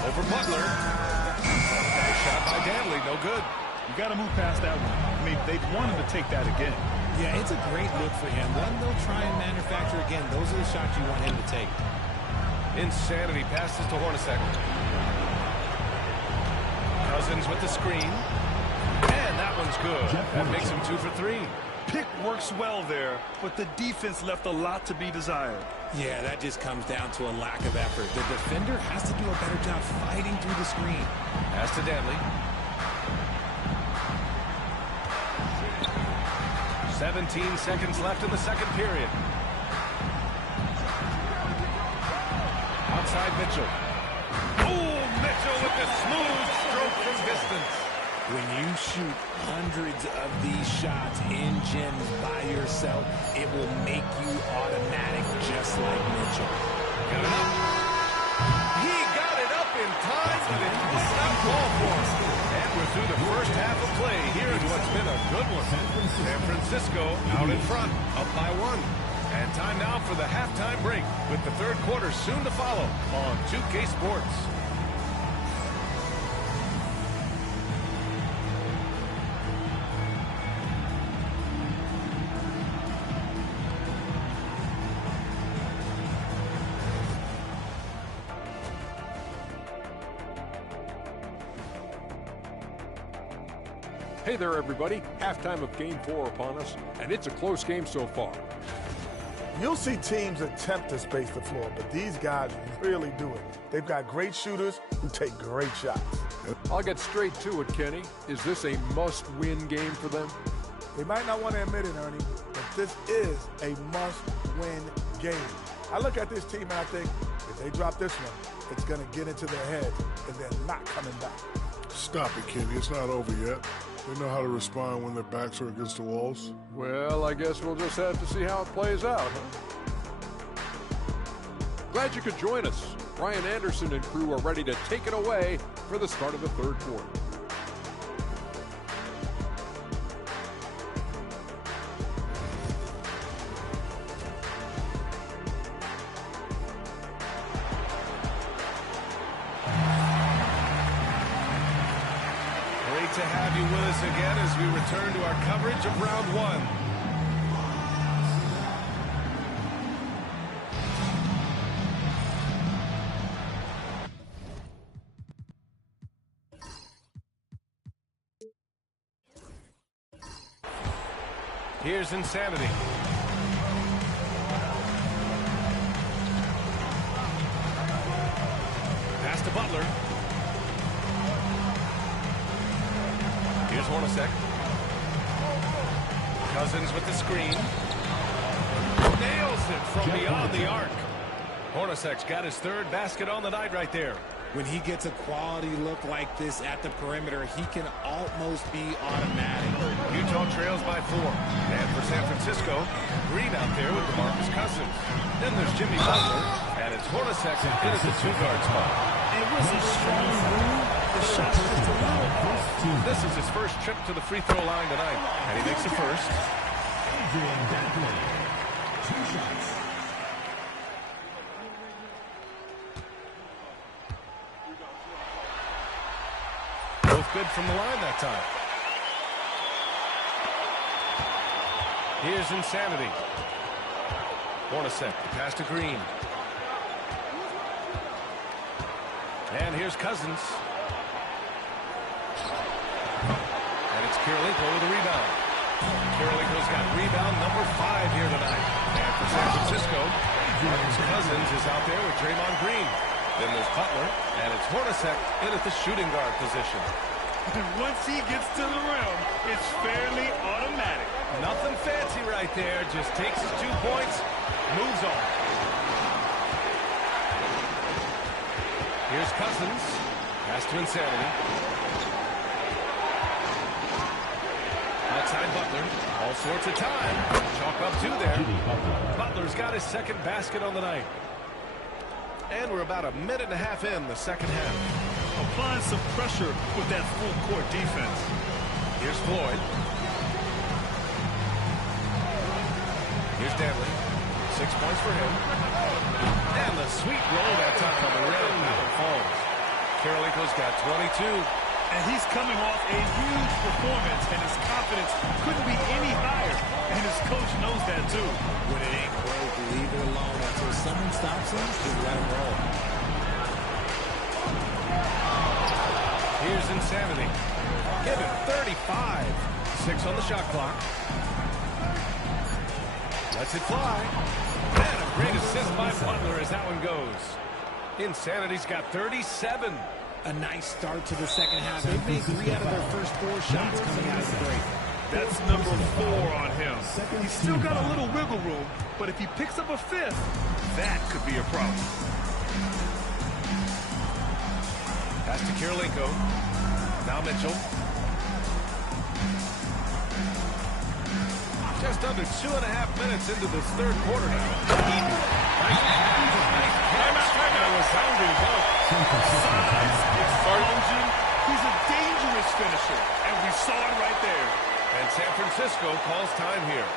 Over Butler. Nice shot by Danley. No good. You got to move past that one. I mean, they want him to take that again. Yeah, it's a great look for him. Then they'll try and manufacture again. Those are the shots you want him to take. Insanity passes to Hornacek. Cousins with the screen. And that one's good. That makes him 2 for 3. Pick works well there, but the defense left a lot to be desired. Yeah, that just comes down to a lack of effort. The defender has to do a better job fighting through the screen. Pass to Danley. 17 seconds left in the second period. Outside Mitchell. Oh, Mitchell with the smooth stroke from distance. When you shoot hundreds of these shots in gyms by yourself, it will make you automatic, just like Mitchell. Got it up. He got it up in time, but it was not ball for him. And we're through the first half of play here in what's been a good one. San Francisco out in front, up by 1. And time now for the halftime break, with the third quarter soon to follow on 2K Sports. Hey there, everybody. Halftime of Game 4 upon us, and it's a close game so far. You'll see teams attempt to space the floor, but these guys really do it. They've got great shooters who take great shots. I'll get straight to it, Kenny. Is this a must-win game for them? They might not want to admit it, Ernie, but this is a must-win game. I look at this team and I think, if they drop this one, it's going to get into their heads, and they're not coming back. Stop it, Kenny. It's not over yet. They know how to respond when their backs are against the walls. Well, I guess we'll just have to see how it plays out, huh? Glad you could join us. Ryan Anderson and crew are ready to take it away for the start of the third quarter. To have you with us again as we return to our coverage of round 1. Here's Insanity. Pass to Butler. Here's Hornacek. Cousins with the screen. Nails it from beyond the arc. Hornacek's got his third basket on the night right there. When he gets a quality look like this at the perimeter, he can almost be automatic. Utah trails by 4. And for San Francisco, Green out there with DeMarcus Cousins. Then there's Jimmy Butler. And it's Hornacek who hit at the 2-guard spot. It was a strong move. The shot's just allowed. This is his first trip to the free throw line tonight. And he makes the first. Adrian Dantley, 2 shots. Both good from the line that time. Here's Insanity. Hornacek, pass to Green. And here's Cousins. And it's Kirilenko with a rebound. Kirilenko's got rebound number 5 here tonight. And for San Francisco, Marcus Cousins is out there with Draymond Green. Then there's Butler, and it's Hornacek in at the shooting guard position. And once he gets to the rim, it's fairly automatic. Nothing fancy right there. Just takes his 2 points, moves on. Here's Cousins. Pass to Insanity. Outside Butler. All sorts of time. Chalk up 2 there. Butler's got his second basket on the night. And we're about a minute and a half in the second half. Applying some pressure with that full court defense. Here's Floyd. Here's Danley. 6 points for him. And the sweet roll that time on the rim. Now it falls. Karolinko's got 22. And he's coming off a huge performance, and his confidence couldn't be any higher. And his coach knows that, too. When it ain't broke, leave it alone. Until someone stops him, just let him roll. Here's Insanity. Give it 35. 6 on the shot clock. Lets it fly. And a great assist by Butler as that one goes. Insanity's got 37. A nice start to the second half. They've made 3 out of their first 4 shots coming out of the break. That's number 4 on him. He's still got a little wiggle room, but if he picks up a 5th, that could be a problem. Pass to Karolinko. Now Mitchell. Just under 2.5 minutes into this third quarter now. Nice catch. A resounding dunk. Size, explosion. He's a dangerous finisher, and we saw it right there. And San Francisco calls time here.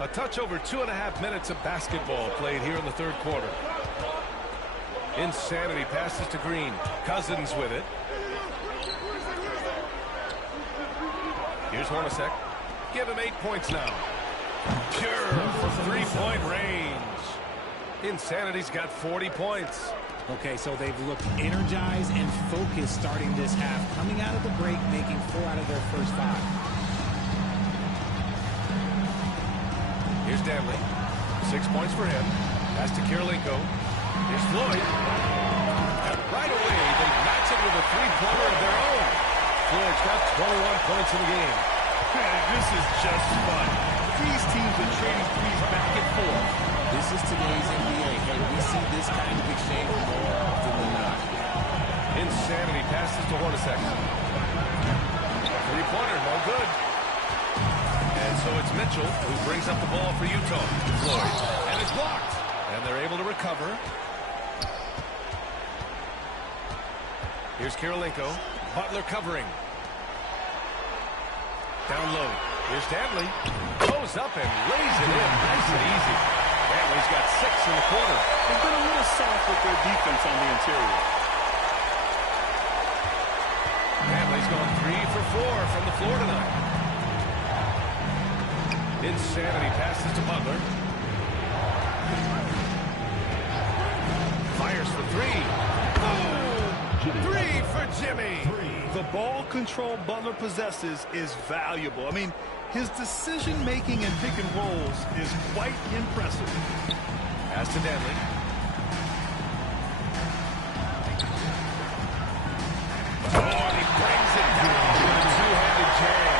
A touch over 2.5 minutes of basketball played here in the third quarter. Insanity passes to Green. Cousins with it. Here's Hornacek. Give him 8 points now. Pure from three-point range. Insanity's got 40 points. Okay, so they've looked energized and focused starting this half. Coming out of the break, making 4 out of their first 5. Here's Danley. 6 points for him. Pass to Karolinko. Here's Floyd. And right away, they match it with a three-pointer of their own. Floyd's got 21 points in the game. Man, this is just fun. These teams are trading threes back and forth. This is today's NBA. Hey, we see this kind of exchange more often than not. Insanity passes to Hornacek. Three-pointer, no good. And so it's Mitchell who brings up the ball for Utah. Floyd. And it's blocked. And they're able to recover. Here's Karolinko. Butler covering. Down low. Here's Danley. Goes up and lays it in. Nice and easy. Danley's got 6 in the quarter. They've been a little soft with their defense on the interior. Danley's He's gone 3 for 4 from the floor tonight. Insanity passes to Butler. Fires for 3. Boom! 3 for Jimmy. The ball control Butler possesses is valuable. I mean, his decision-making and pick and rolls is quite impressive. Pass to Danley. Oh, and he brings it down with a two-handed jam.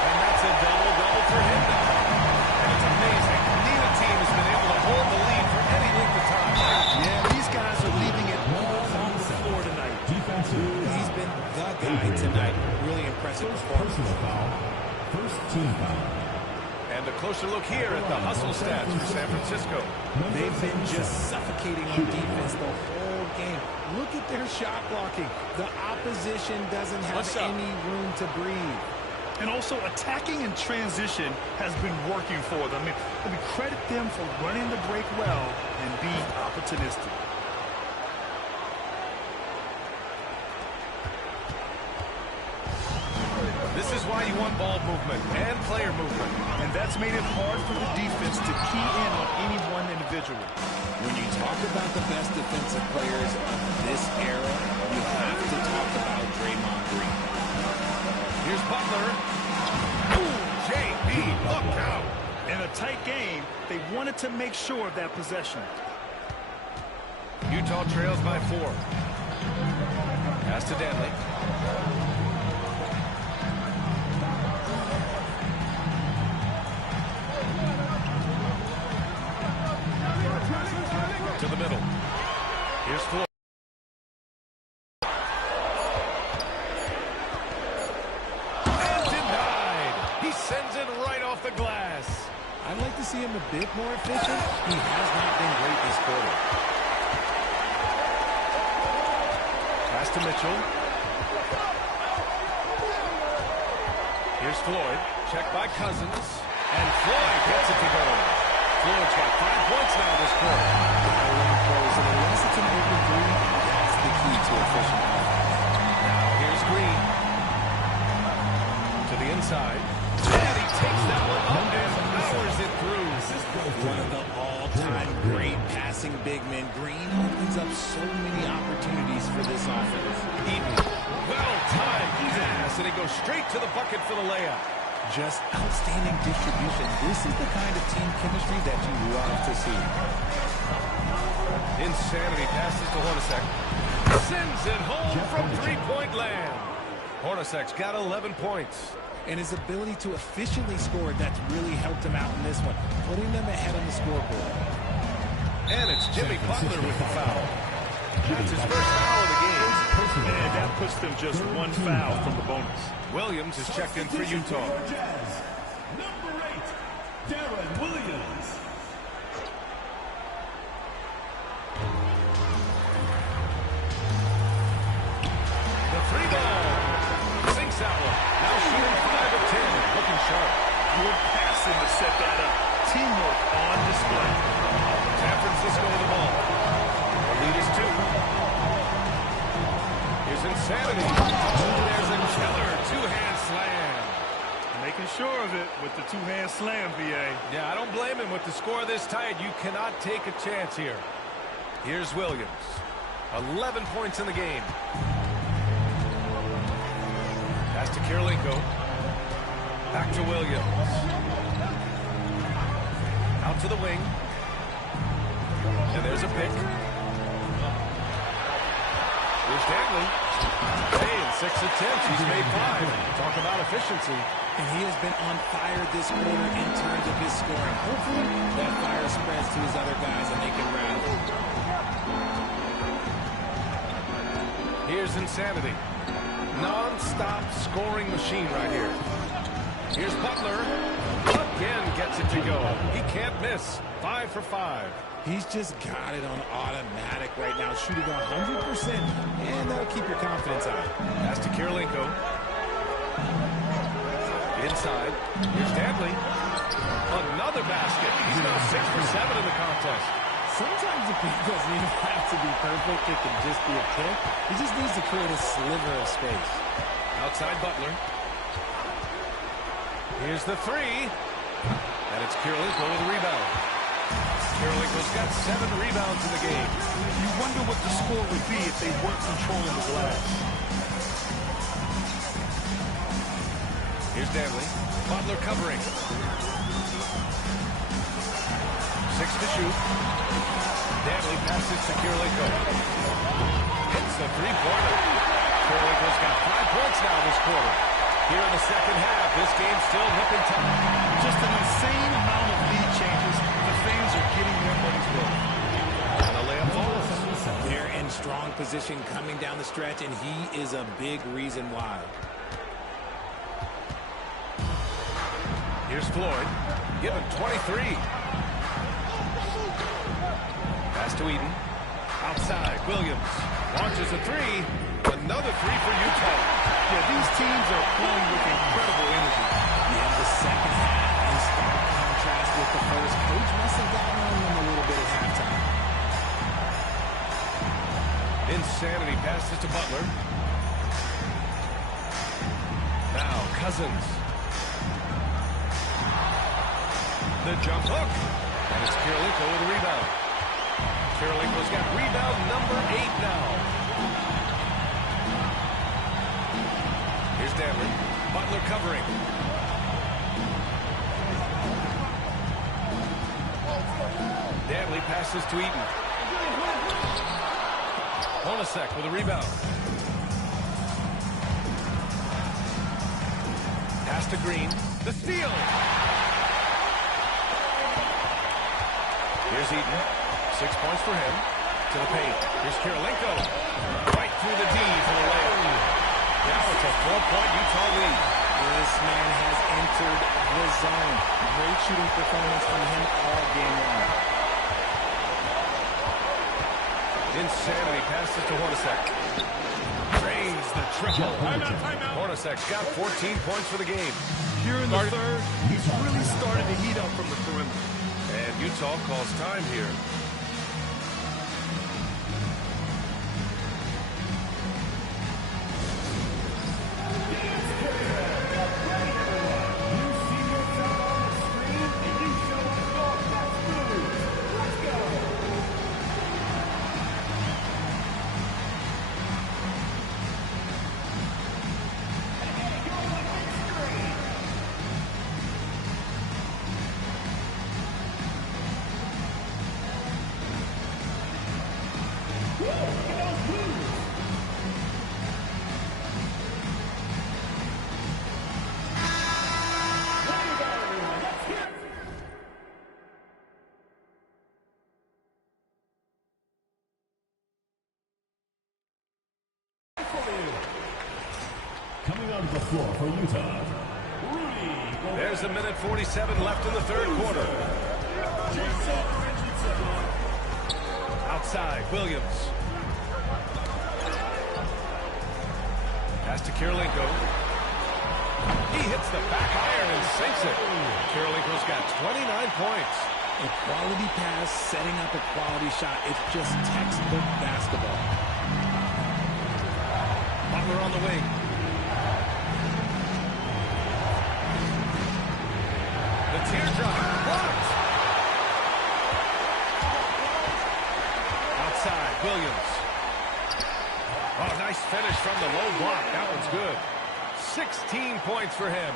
And that's a double-double for him now. And it's amazing. Neither team has been able to hold the lead for any length of time. Yeah, these guys are leaving it all on the floor tonight. He's been the guy tonight. Really impressive performance. Personal foul. First team foul. And a closer look here at the hustle stats for San Francisco. They've been just suffocating on defense the whole game. Look at their shot blocking. The opposition doesn't have any room to breathe. And also, attacking in transition has been working for them. I mean, credit them for running the break well and being opportunistic. This is why you want ball movement and player movement. And that's made it hard for the defense to key in on any one individual. When you talk about the best defensive players of this era, you have to talk about Draymond Green. Here's Butler. Ooh, JB, look out. In a tight game, they wanted to make sure of that possession. Utah trails by 4. Pass to Danley. To the middle. Here's Floyd. And denied. He sends it right off the glass. I'd like to see him a bit more efficient. He has not been great this quarter. Pass to Mitchell. Here's Floyd. Checked by Cousins. And Floyd gets it to go. Floyd's got 5 points now this quarter. Unless it's an open three, that's the key to efficient offense. Now here's Green. To the inside. And he takes that one up and powers it through. One of the all-time great passing big men. Green opens up so many opportunities for this offense. Eden. Well-timed pass, and he goes straight to the bucket for the layup. Just outstanding distribution. This is the kind of team chemistry that you love to see. Insanity passes to Hornacek. Sends it home from three-point land. Hornacek's got 11 points. And his ability to efficiently score, that's really helped him out in this one, putting them ahead on the scoreboard. And it's Jimmy Butler with the foul. That's his first foul of the game. And that puts them just 1 foul from the bonus. Williams is checked in for Utah. Number 8, Darren Williams. The 3-ball. Sinks that one. Now shooting 5 of 10. Looking sharp. Good passing to set that up. Teamwork on display. San Francisco with the ball. The lead is 2. Here's Insanity. There's a killer 2-hand slam. Making sure of it with the 2-hand slam, VA. Yeah, I don't blame him. With the score this tight, you cannot take a chance here. Here's Williams. 11 points in the game. Pass to Kirilenko. Back to Williams. Out to the wing. And there's a pick. Here's Danley. Hey, in 6 attempts, he's made 5. Talk about efficiency. And he has been on fire this quarter in terms of his scoring. Hopefully, that fire spreads to his other guys and they can rally. Here's Insanity. Non-stop scoring machine right here. Here's Butler. Again gets it to go. He can't miss. 5 for 5. He's just got it on automatic right now, shooting 100%, and that'll keep your confidence up. Pass to Kirilenko. Inside. Here's Danley. Another basket. He's now 6 for 7 in the contest. Sometimes the pick doesn't even have to be perfect. It can just be a pick. He just needs to create a sliver of space. Outside Butler. Here's the three. And it's Kirilenko with a rebound. Kirilenko's got 7 rebounds in the game. You wonder what the score would be if they weren't controlling the glass. Here's Danley. Butler covering. 6 to shoot. Danley passes to Kirilenko. Hits the three-pointer. Kirilenko's got 5 points now this quarter. Here in the second half, this game's still nip and tuck. Just an insane amount of lead changes. The fans are getting their money's worth. And a layup falls. They're in strong position coming down the stretch, and he is a big reason why. Here's Floyd, given 23. Pass to Eden. Outside, Williams launches a three. Another three for Utah. Yeah, these teams are playing with incredible energy. Yeah, the second half in stark contrast with the first. Coach must have gotten on them a little bit at halftime. Insanity passes to Butler. Now Cousins. The jump hook. And it's Kirilenko with a rebound. Kirilenko's got rebound number 8 now. Here's Danley. Butler covering. Danley passes to Eaton. Hornacek with a rebound. Pass to Green. The steal. Here's Eaton. 6 points for him. To the paint. Here's Kirilenko. Right through the D for the layup. Now it's a 4-point Utah lead. This man has entered the zone. Great shooting performance from him all game long. Insanity passes to Hornacek. Drains the triple. Timeout. Hornacek's got 14 points for the game. Here in the third, he's really started to heat up from the perimeter. And Utah calls time here. Coming onto the floor for Utah, Rudy Gobert. There's 1:47 left in the third quarter. Outside, Williams. Pass to Kirilenko. He hits the back iron and sinks it. Kirilenko's got 29 points. A quality pass, setting up a quality shot. It's just textbook basketball. Butler on the wing. The teardrop blocked. Outside, Williams. Oh, nice finish from the low block. That one's good. 16 points for him.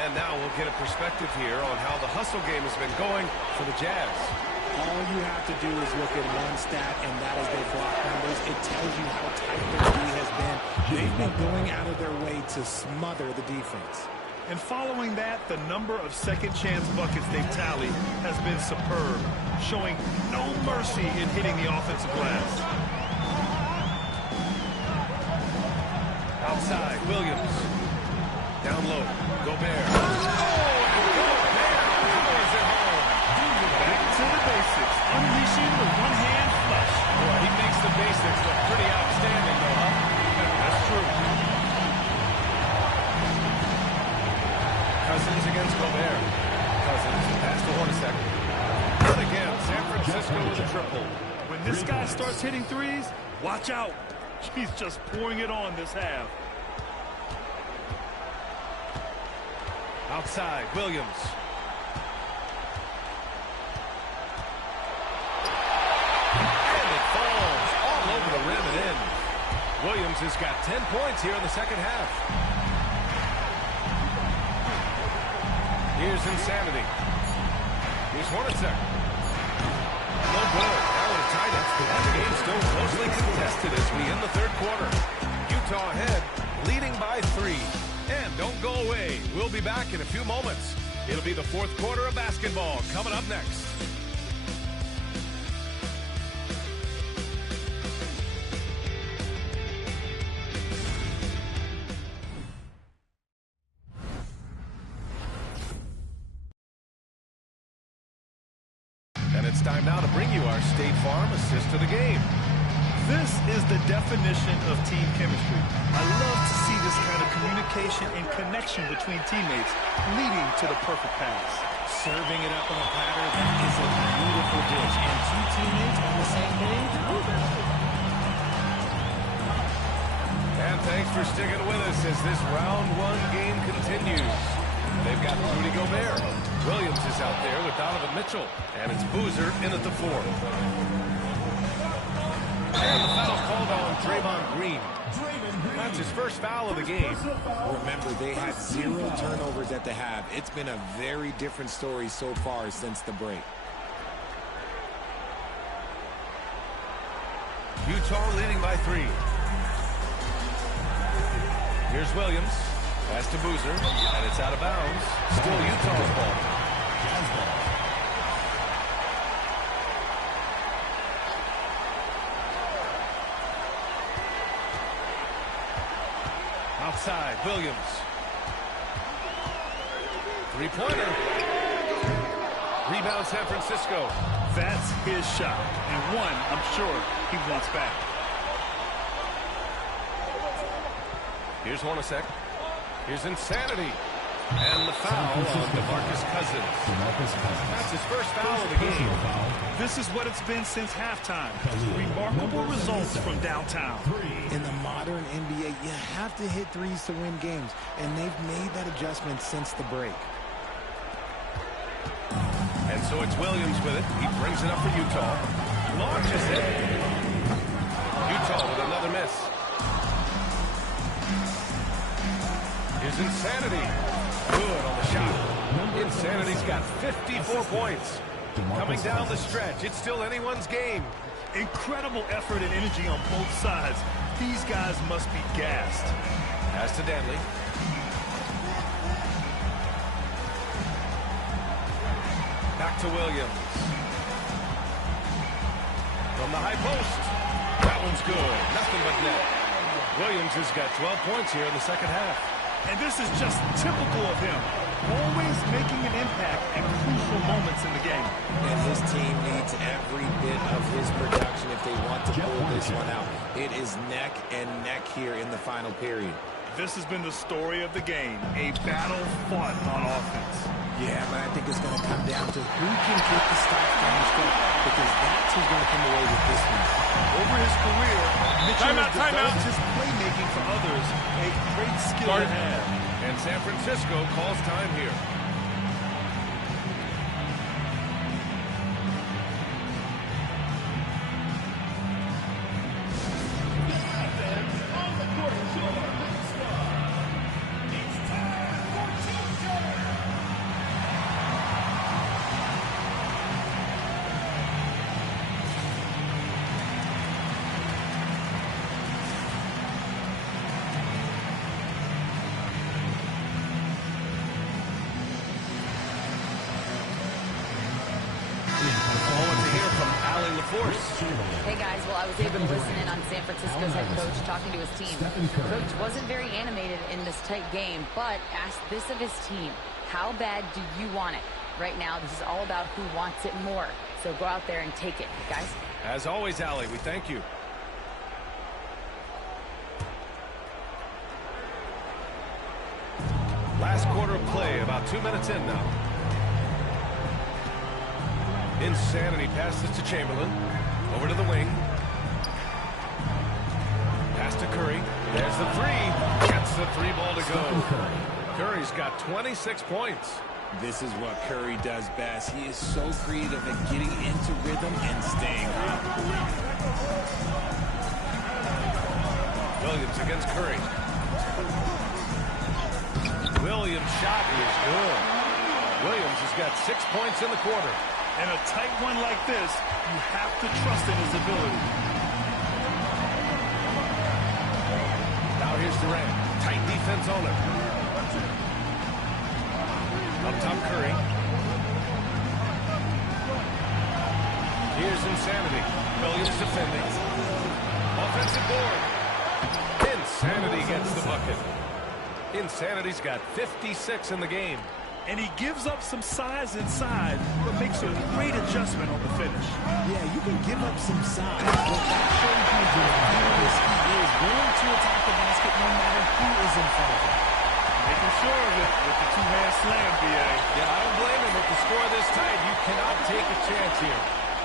And now we'll get a perspective here on how the hustle game has been going for the Jazz. All you have to do is look at one stat, and that is their block numbers. It tells you how tight their D has been. They've been going out of their way to smother the defense. And following that, the number of second-chance buckets they've tallied has been superb, showing no mercy in hitting the offensive glass. Outside, Williams. Down low, Gobert. Oh, Gobert powers it home. Back to the basics, unleashing the one-hand flush. Boy, he makes the basics look pretty outstanding, though, huh? That's true. Cousins against Gobert. Cousins, pass to Hornacek. And again, San Francisco with a triple. When this guy starts hitting threes, watch out. He's just pouring it on this half. Outside, Williams. And it falls all over the rim and in. Williams has got 10 points here in the second half. Here's Insanity. Here's Hornacek. No good. Now in a tight-up. The game's still closely contested as we end the third quarter. Utah ahead, leading by 3. And don't go away. We'll be back in a few moments. It'll be the fourth quarter of basketball coming up next. And it's time now to bring you our State Farm assist to the game. This is the definition of team chemistry. I love to see this kind of communication and connection between teammates leading to the perfect pass. Serving it up on a platter, that is a beautiful dish. And two teammates on the same page. And thanks for sticking with us as this round 1 game continues. They've got Rudy Gobert. Williams is out there with Donovan Mitchell. And it's Boozer in at the 4. And the foul called on Draymond Green. That's his first foul of the game. Remember, they had 0 turnovers at the half. It's been a very different story so far since the break. Utah leading by 3. Here's Williams. Pass to Boozer. And it's out of bounds. Still Utah's ball. Outside, Williams. Three-pointer. Rebound, San Francisco. That's his shot, and one I'm sure he wants back. Here's Hornacek. Here's Insanity. And the foul on DeMarcus Cousins. That's his first foul of the game. This is what it's been since halftime. Remarkable results from downtown. In the modern NBA, you have to hit threes to win games, and they've made that adjustment since the break. And so it's Williams with it. He brings it up for Utah. Launches it. Utah with another miss. Here's Insanity. Good on the shot. Insanity's got 54 points. Coming down the stretch, it's still anyone's game. Incredible effort and energy on both sides. These guys must be gassed. Pass to Danley. Back to Williams. From the high post. That one's good. Nothing but net. Williams has got 12 points here in the second half. And this is just typical of him. Always making an impact at crucial moments in the game. And his team needs every bit of his production if they want to pull this one out. It is neck and neck here in the final period. This has been the story of the game. A battle fought on offense. Yeah, but I think it's going to come down to who can get the stop down the stretch, because that's who's going to come away with this one. Over his career, Mitchell has developed his playmaking for others. A great skill to have. And San Francisco calls time here. Hey guys, well I was able to listen in on San Francisco's head coach talking to his team. Coach wasn't very animated in this tight game, but asked this of his team: how bad do you want it? Right now, this is all about who wants it more. So go out there and take it, guys. As always, Allie, we thank you. Last quarter of play, about 2 minutes in now. Insanity passes to Chamberlain. Over to the wing. Pass to Curry. There's the three. Gets the 3 ball to go. Curry's got 26 points. This is what Curry does best. He is so creative at getting into rhythm and staying hot. Williams against Curry. Williams' shot is good. Williams has got 6 points in the quarter. In a tight one like this, you have to trust in his ability. Now here's Durant. Tight defense on him. Up top, Curry. Here's Insanity. Williams defending. Offensive board. Insanity gets the bucket. Insanity's got 56 in the game. And he gives up some size inside, but makes a great adjustment on the finish. Yeah, you can give up some size, but that shows you how fearless he is, willing to attack the basket no matter who is in front of him. Making sure of it with the two-hand slam, B.A. Yeah, I don't blame him. With the score this tight, you cannot take a chance here.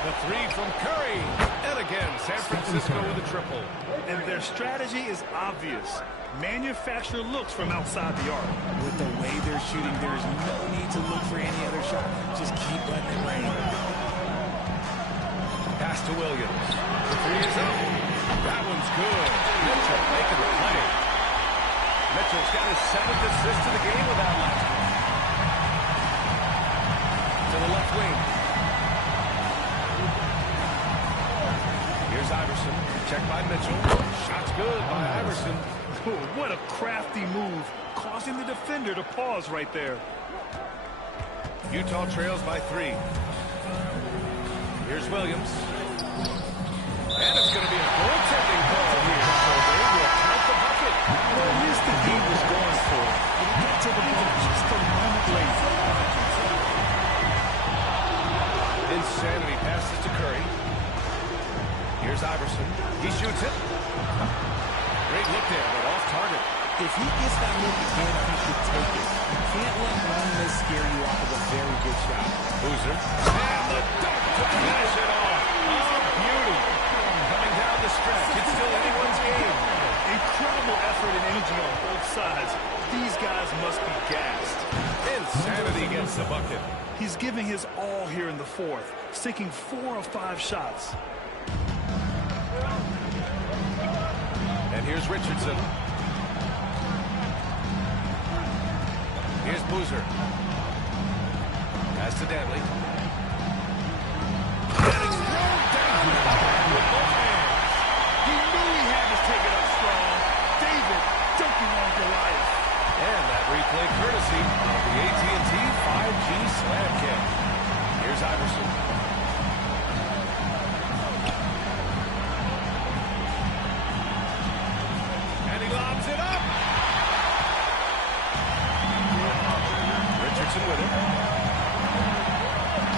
The three from Curry. And again, San Francisco with a triple. And their strategy is obvious. Manufacture looks from outside the arc. With the way they're shooting, there's no need to look for any other shot. Just keep letting it rain. Pass to Williams. The three is up. That one's good. Mitchell making the play. Mitchell's got his 7th assist of the game with that last one. To the left wing. Here's Iverson. Checked by Mitchell. Shot's good by Iverson. What a crafty move, causing the defender to pause right there. Utah trails by 3. Here's Williams. And it's going to be a goaltending call here. So they will count the bucket. Well, here's the he was going for. But he got to the ball just a moment late. Insanity passes to Curry. Here's Iverson. He shoots it. Great look there, but off target. If he gets that look again, he should take it. You can't let one miss scare you off of a very good shot. Boozer. And the dunk to finish it off. Oh, beauty. Coming down the stretch. It's still anyone's game. Incredible effort and energy on both sides. These guys must be gassed. Insanity gets the bucket. He's giving his all here in the fourth, sinking 4 of 5 shots. And here's Richardson. Here's Boozer. Pass to Danley. And it's thrown down with both hands. He knew he had to take it up strong. David dunking on Goliath. And that replay courtesy of the AT&T 5G Slam Kick. Here's Iverson. And he lobs it up. Richardson with it.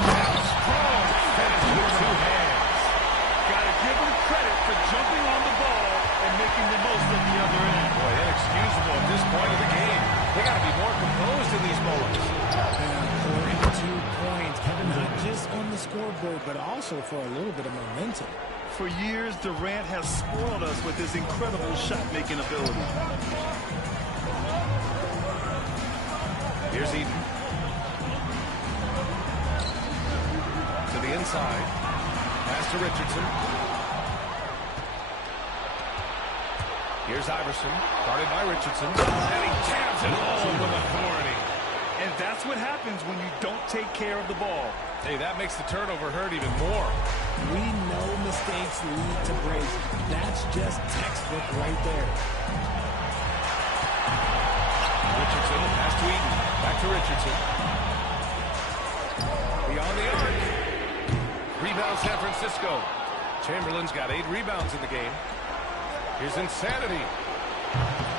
And a strong finish with 2 hands. Gotta give him credit for jumping on the ball and making the most of the other end. Boy, inexcusable at this point of the game. They gotta be more composed in these moments. And 42 points, not just on the scoreboard, but also for a little bit of momentum. For years, Durant has spoiled us with his incredible shot-making ability. Here's Eden. To the inside. Pass to Richardson. Here's Iverson. Guarded by Richardson. And he jams it home with authority. And that's what happens when you don't take care of the ball. Hey, that makes the turnover hurt even more. We know mistakes lead to breaks. That's just textbook right there. Richardson, pass to Eden. Back to Richardson. Beyond the arc. Rebound San Francisco. Chamberlain's got 8 rebounds in the game. Here's Insanity.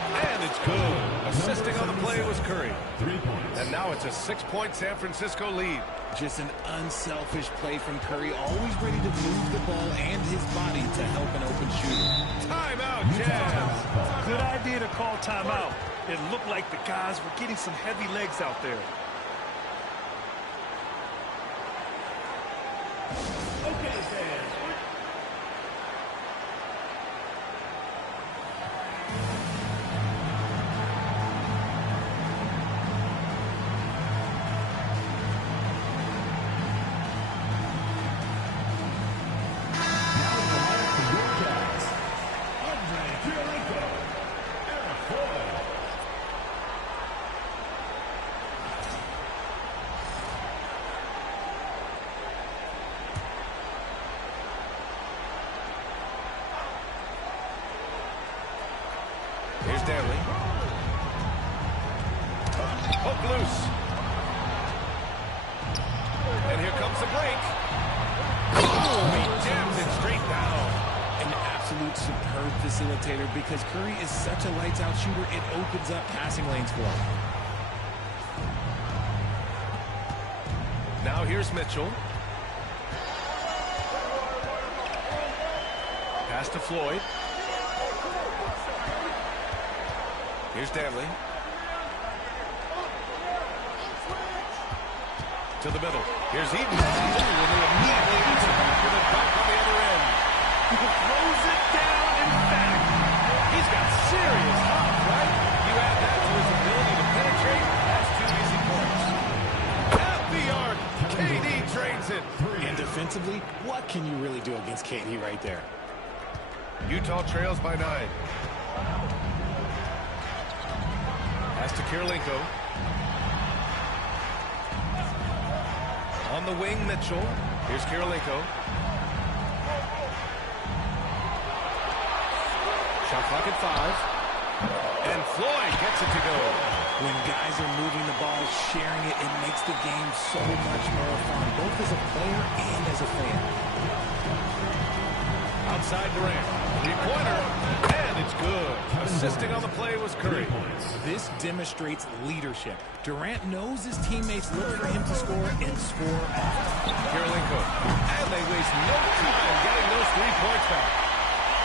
And it's good. Assisting on the play was Curry. 3 points. And now it's a 6-point San Francisco lead. Just an unselfish play from Curry, always ready to move the ball and his body to help an open shooter. Timeout, Jazz. Good idea to call timeout. It looked like the guys were getting some heavy legs out there. Okay, fans. Here's Danley. Hook loose. And here comes the break. Oh, he jams it straight down. An absolute superb facilitator because Curry is such a lights-out shooter, it opens up passing lanes for him. Now here's Mitchell. Pass to Floyd. Here's Danley. To the middle. Here's Eaton. And they immediately answer back with a dunk on the other end. He throws it down emphatically. He's got serious hop, right? You add that to his ability to penetrate, that's 2 easy points. At the arc, KD drains it. And defensively, what can you really do against KD right there? Utah trails by 9. Pass to Kirilenko. On the wing, Mitchell. Here's Kirilenko. Shot clock at 5. And Floyd gets it to go. When guys are moving the ball, sharing it, it makes the game so much more fun, both as a player and as a fan. Outside Durant. Three-pointer. And it's good. Assisting on the play was Curry. This demonstrates leadership. Durant knows his teammates look for him to score and score often. Kirilenko. And they waste no time getting those 3 points back.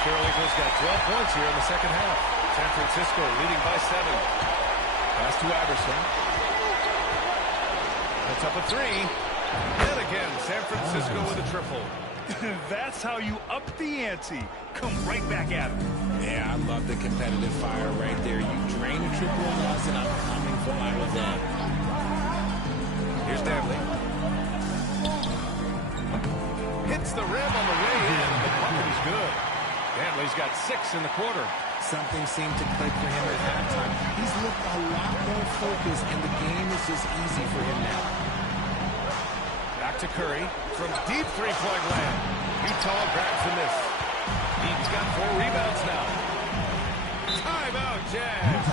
Kirilenko's got 12 points here in the second half. San Francisco leading by 7. Pass to Iverson. That's up a 3. And again, San Francisco with a triple. That's how you up the ante. Come right back at him. Yeah, I love the competitive fire right there. You drain a triple on us, and I'm coming for my revenge. Here's Danley. Hits the rim on the way in. The bucket is good. Danley's got 6 in the quarter. Something seemed to click for him at halftime. He's looked a lot more focused, and the game is just easy for him now. Back to Curry from deep three-point land. Utah grabs the miss. He's got 4 rebounds now. Timeout, Jazz.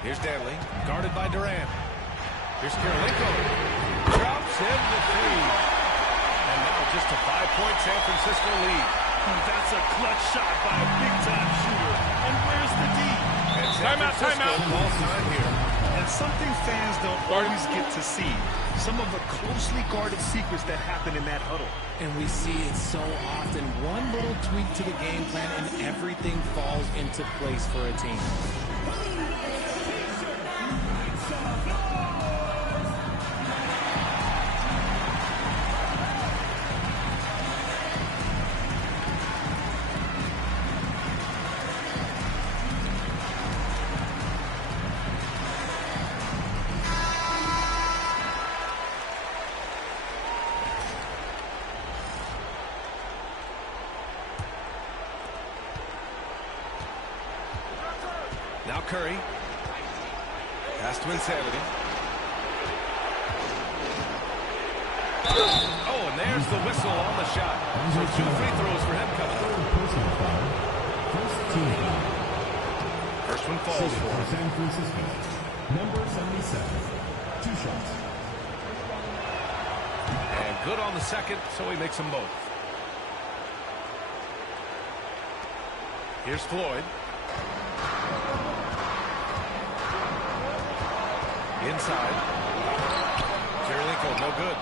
Here's Danley, guarded by Durant. Here's Kirilenko. Drops in the 3. And now just a 5-point San Francisco lead. That's a clutch shot by a big-time shooter. And where's the D? And timeout. Ball time here. And something fans don't always get to see. Some of the closely guarded secrets that happen in that huddle. And we see it so often. One little tweak to the game plan and everything falls into place for a team. Now Curry. Pass to Insanity. Oh, and there's the whistle on the shot. So 2 free throws for him coming up. First one falls for him. San Francisco. Number 77. 2 shots. And good on the second, so he makes them both. Here's Floyd. Inside. Kirilenko, no good.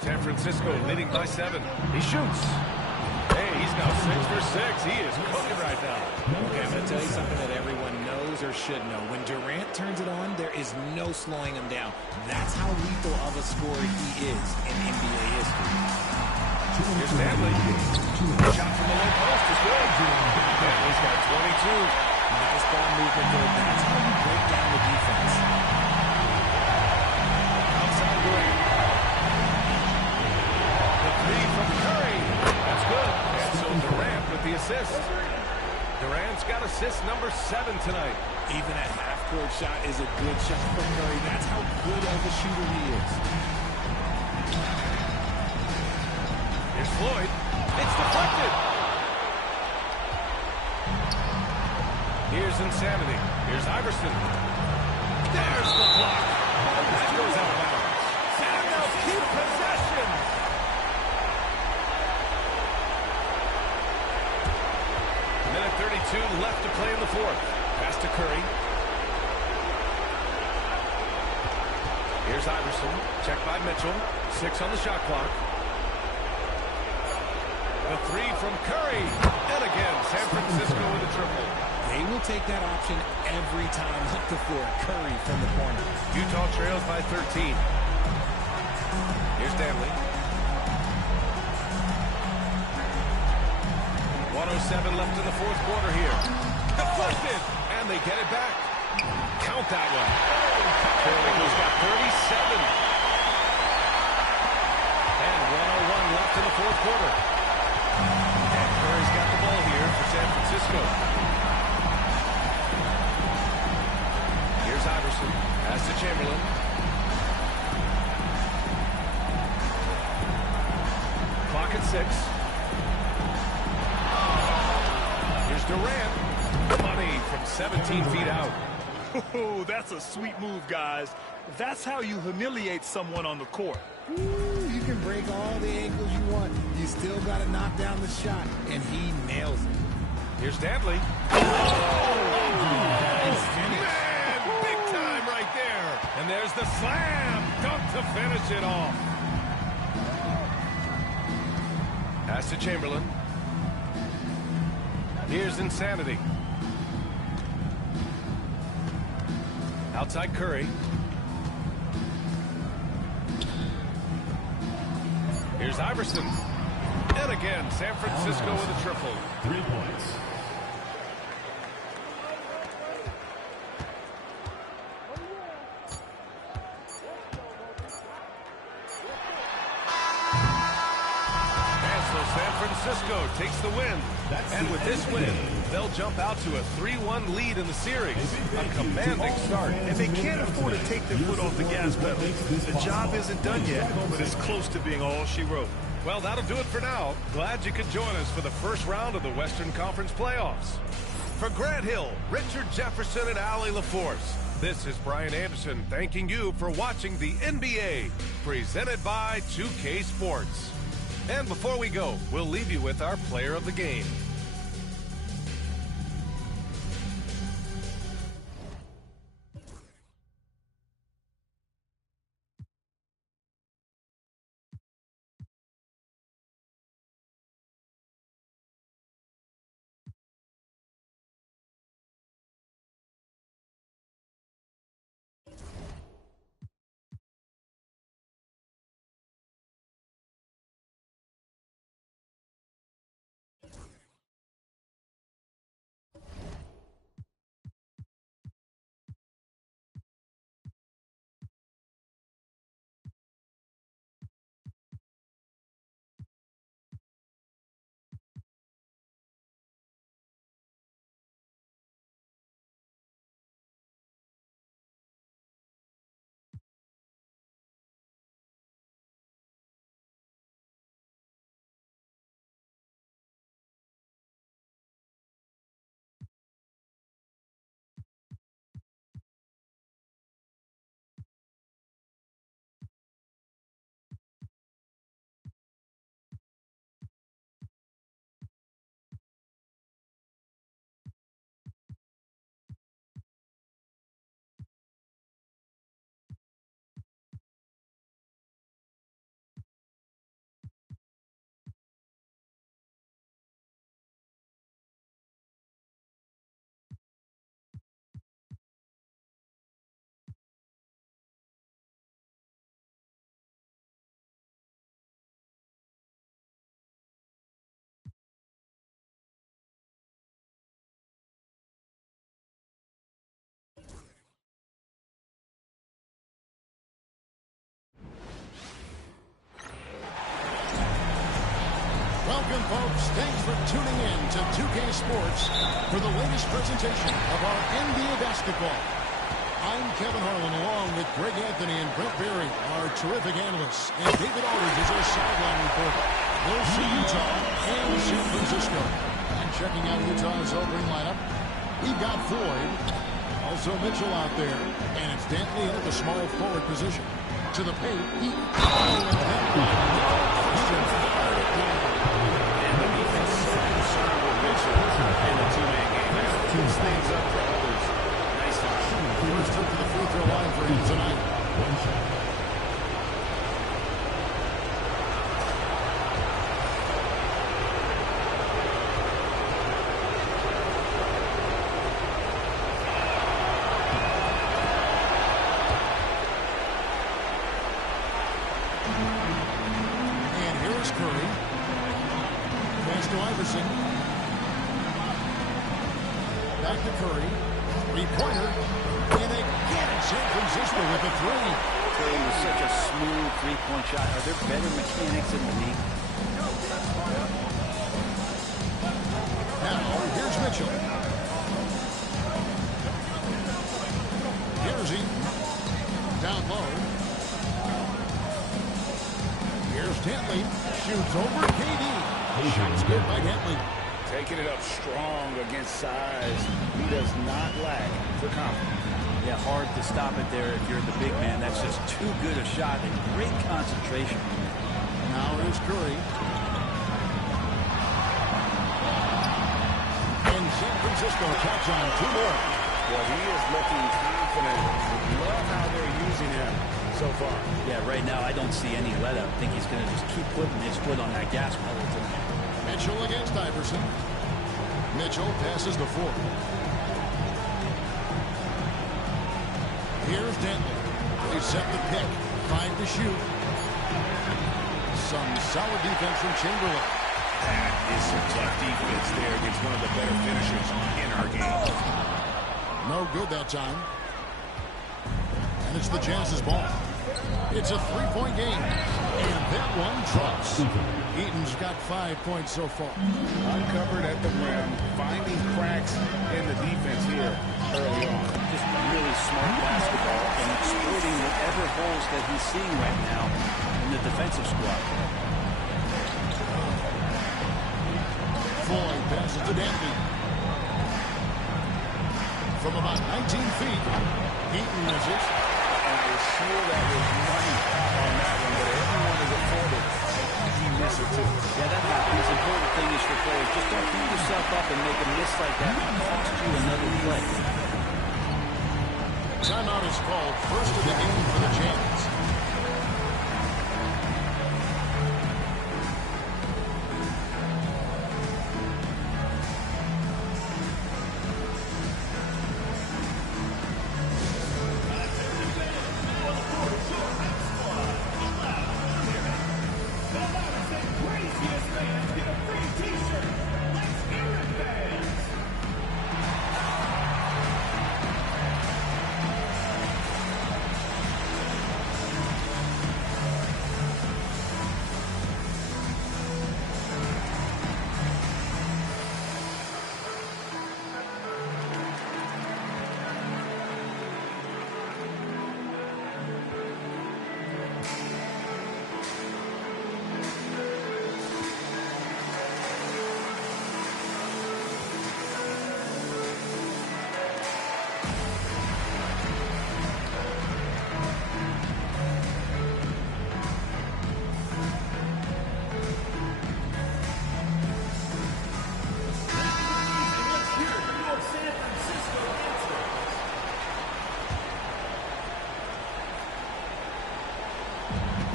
San Francisco leading by 7. He shoots. Hey, he's now 6 for 6. He is cooking right now. Okay, I'm going to tell you something that everyone knows or should know. When Durant turns it on, there is no slowing him down. That's how lethal of a scorer he is in NBA history. Here's Danley. Shot from the low post is good. And he's got 22. Nice ball movement there. That's how you break down the defense. Outside Durant. The three from Curry. That's good. And so Durant with the assist. Durant's got assist number 7 tonight. Even a half-court shot is a good shot for Curry. That's how good of a shooter he is. Here's Floyd. It's deflected. Here's Insanity. Here's Iverson. There's the block. That goes out of bounds. And they'll keep possession. Minute 32 left to play in the fourth. Pass to Curry. Here's Iverson. Checked by Mitchell. 6 on the shot clock. The three from Curry. And again, San Francisco with a triple. They will take that option every time up the floor. Curry from the corner. Utah trails by 13. Here's Danley. 1:07 left in the fourth quarter here. Deflected. And they get it back. Count that one. Trailblazeers got 37. And 1:01 left in the fourth quarter. And Curry's got the ball here for San Francisco. Here's Iverson. Pass to Chamberlain. Clock at 6. Here's Durant. Money from 17 feet out. Oh, that's a sweet move, guys. That's how you humiliate someone on the court. Ooh, you can break all the angles you want. You still got to knock down the shot, and he nails it. Here's Danley. Nice finish. Man, big time right there. And there's the slam. Dunk to finish it off. Pass to Chamberlain. Here's Insanity. Outside Curry. Here's Iverson. And again, San Francisco with a triple. 3 points. And so San Francisco takes the win. And with this win, they'll jump out to a 3-1 lead in the series. A commanding start. And they can't afford to take their foot off the gas pedal. The job isn't done yet, but it's close to being all she wrote. Well, that'll do it for now. Glad you could join us for the first round of the Western Conference playoffs. For Grant Hill, Richard Jefferson, and Allie LaForce, this is Brian Anderson thanking you for watching the NBA, presented by 2K Sports. And before we go, we'll leave you with our player of the game. Welcome, folks. Thanks for tuning in to 2K Sports for the latest presentation of our NBA basketball. I'm Kevin Harlan, along with Greg Anthony and Brent Berry, our terrific analysts, and David Aldridge is our sideline reporter. We'll see Utah and San Francisco. And checking out Utah's opening lineup, we've got Floyd, also Mitchell out there, and it's Dantley in at the small forward position. To the paint, and the defense so concerned with Mitchell in the two-man game. That opens things up for others. Nice line. First trip to the free throw line for him tonight. Back to Curry. Three-pointer. And again, San Francisco with a three. Curry was such a smooth three-point shot. Are there better mechanics in the league? Now, here's Mitchell. Here's he. Down low. Here's Dantley. Shoots over KD. Shot's good by Dantley. Taking it up strong against size. He does not lack for confidence. Yeah, hard to stop it there if you're the big man. That's just too good a shot and great concentration. Now here's Curry. And San Francisco taps on two more. Well, he is looking confident. Love how they're using him so far. Yeah, right now I don't see any let up. I think he's going to just keep putting his foot on that gas pedal tonight. Mitchell against Iverson. Mitchell passes the four. Here's Dantley. They set the pick. 5 to shoot. Some solid defense from Chamberlain. That is some tough defense there against one of the better finishers in our game. No good that time. And it's the Jazz's ball. It's a three-point game. And that one drops. Eaton's got 5 points so far. Uncovered at the rim, finding cracks in the defense here early on. Just really smart basketball and exploiting whatever holes that he's seeing right now in the defensive squad. Floyd passes to Dantley. From about 19 feet, Eaton misses. And I was sure that was money on that one, but everyone is afforded easy miss or two. Yeah, that happens. The important thing is for players, just don't beat yourself up and make a miss like that and cost you another play. Timeout is called. First of the game for the Jazz.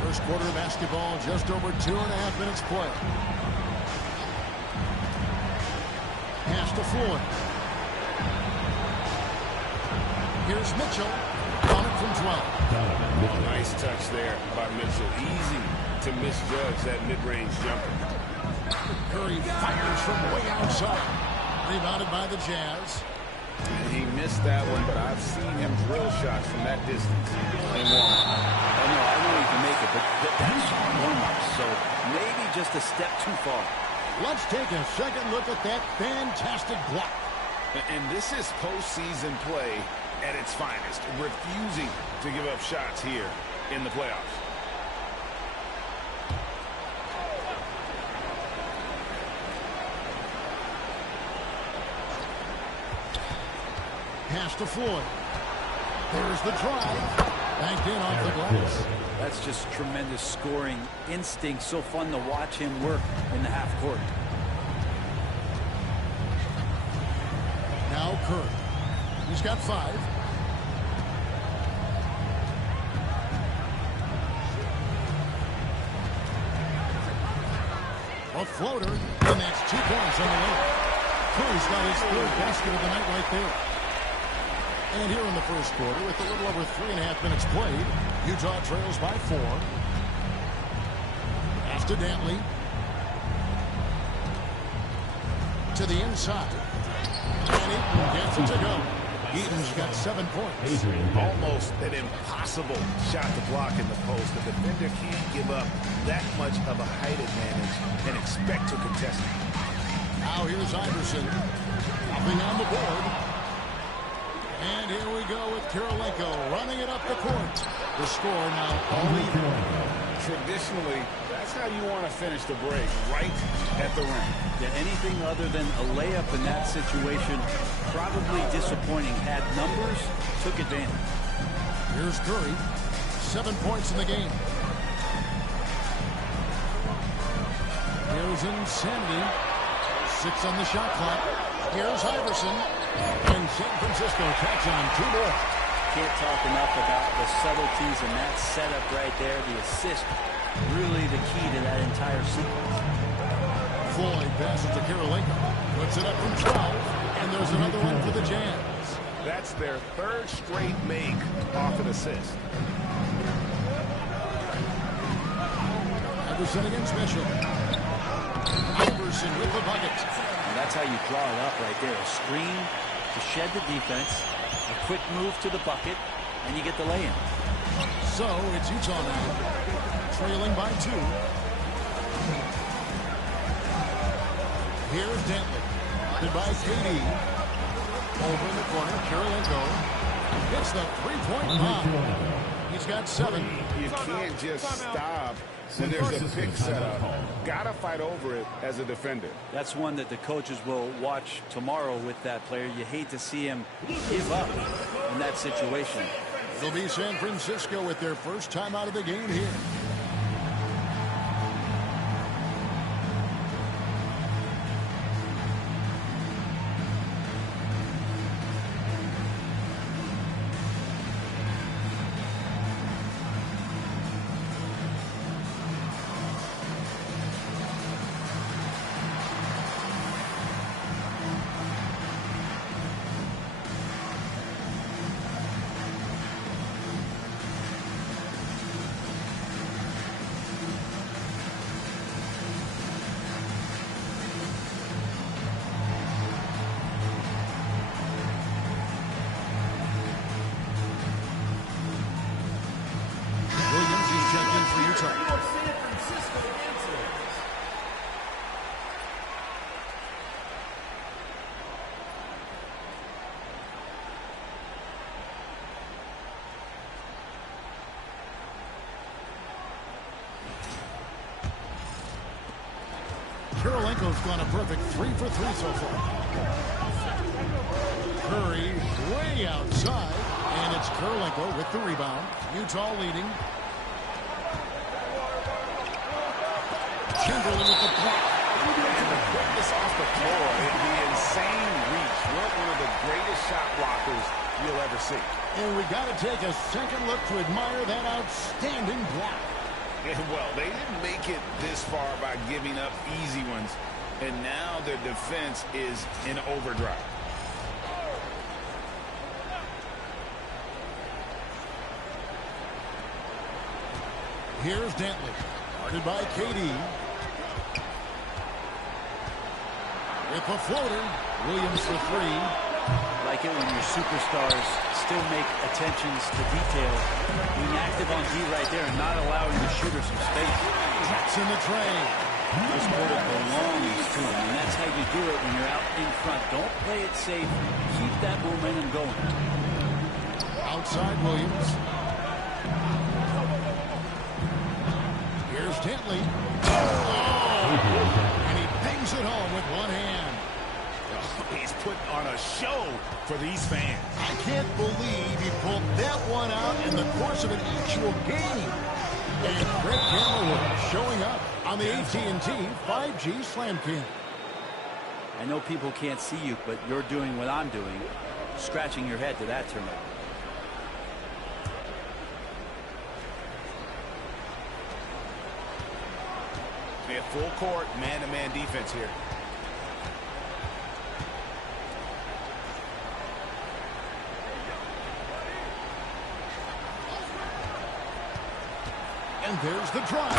First quarter of basketball, just over 2.5 minutes play. Pass to Floyd. Here's Mitchell. On it from 12. Oh, nice touch there by Mitchell. Easy to misjudge that mid-range jumper. Curry fires from way outside. Rebounded by the Jazz. And he missed that one, but I've seen him drill shots from that distance. And one. Oh, no, I know he can make it, but that's warm-up, so maybe just a step too far. Let's take a second look at that fantastic block. And this is postseason play at its finest, refusing to give up shots here in the playoffs. Pass to Floyd. There's the drive. Banked in off the glass. That's just tremendous scoring instinct. So fun to watch him work in the half court. Now Curry. He's got 5. A floater, and that's 2 points on the way. Curry's got his 3rd basket of the night right there. And here in the first quarter, with a little over 3.5 minutes played, Utah trails by 4. Pass to Dantley. To the inside. And Eaton gets it to go. Eaton's got 7 points. Almost an impossible shot to block in the post. The defender can't give up that much of a height advantage and expect to contest it. Now here's Iverson. Nothing on the board. And here we go with Kirilenko running it up the court. The score now all even. Traditionally, that's how you want to finish the break, right at the rim. Yeah, anything other than a layup in that situation, probably disappointing. Had numbers, took advantage. Here's Curry. 7 points in the game. Here's Insanity. 6 on the shot clock. Here's Iverson. And San Francisco tacks on 2 more. Can't talk enough about the subtleties in that setup right there. The assist, really the key to that entire sequence. Floyd passes to Kirilenko. Puts it up from 12. And there's another one for the Jazz. That's their 3rd straight make off an assist. Iverson against Mitchell. Iverson with the bucket. And that's how you draw it up right there. A screen to shed the defense, a quick move to the bucket, and you get the lay-in. So it's Utah now, trailing by 2. Here's Dantley. Goodbye, KD. Over in the corner, Kirilenko hits the 3-point bomb. He's got 7. You can't just stop when there's a pick set up. Gotta fight over it as a defender. That's one that the coaches will watch tomorrow with that player. You hate to see him give up in that situation. It'll be San Francisco with their first time out of the game here. Kirilenko's gone a perfect 3 for 3 so far. Curry way outside, and it's Kirilenko with the rebound. Utah leading. Chamberlain with the block. And the quickness off the floor, the insane reach. One of the greatest shot blockers you'll ever see. And we got to take a second look to admire that outstanding block. Well, they didn't make it this far by giving up easy ones, and now their defense is in overdrive. Here's Dantley, guarded by KD. With the floater, Williams for 3. Like it when your superstars still make attentions to detail. Being active on D right there and not allowing the shooter some space. That's in the tray. This quarter belongs to him, and that's how you do it when you're out in front. Don't play it safe. Keep that momentum going. Outside Williams. Here's Dentley. Oh! And he bangs it home with one hand. Oh, he's put on a show for these fans. I can't believe he pulled that one out in the course of an actual game. And Greg Cameron showing up on the AT&T 5G Slam King. I know people can't see you, but you're doing what I'm doing, scratching your head to that turnover. They have full court, man-to-man defense here. And there's the drive.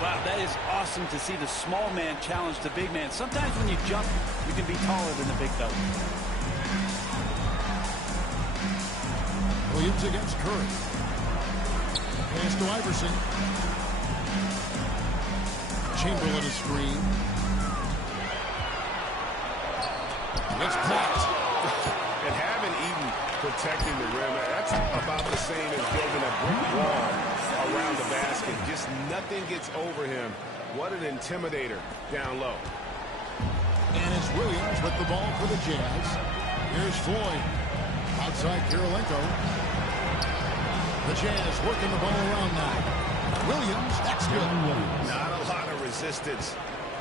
Wow, that is awesome to see the small man challenge the big man. Sometimes when you jump, you can be taller than the big fella. Williams against Curry. Pass to Iverson. Chamberlain is free. It's blocked. And having Eden protecting the rim, that's about the same as building a brick wall around the basket. Just nothing gets over him. What an intimidator down low. And it's Williams with the ball for the Jazz. Here's Floyd. Outside Kirilenko. The Jazz working the ball around now. Williams, that's good. Not a lot of resistance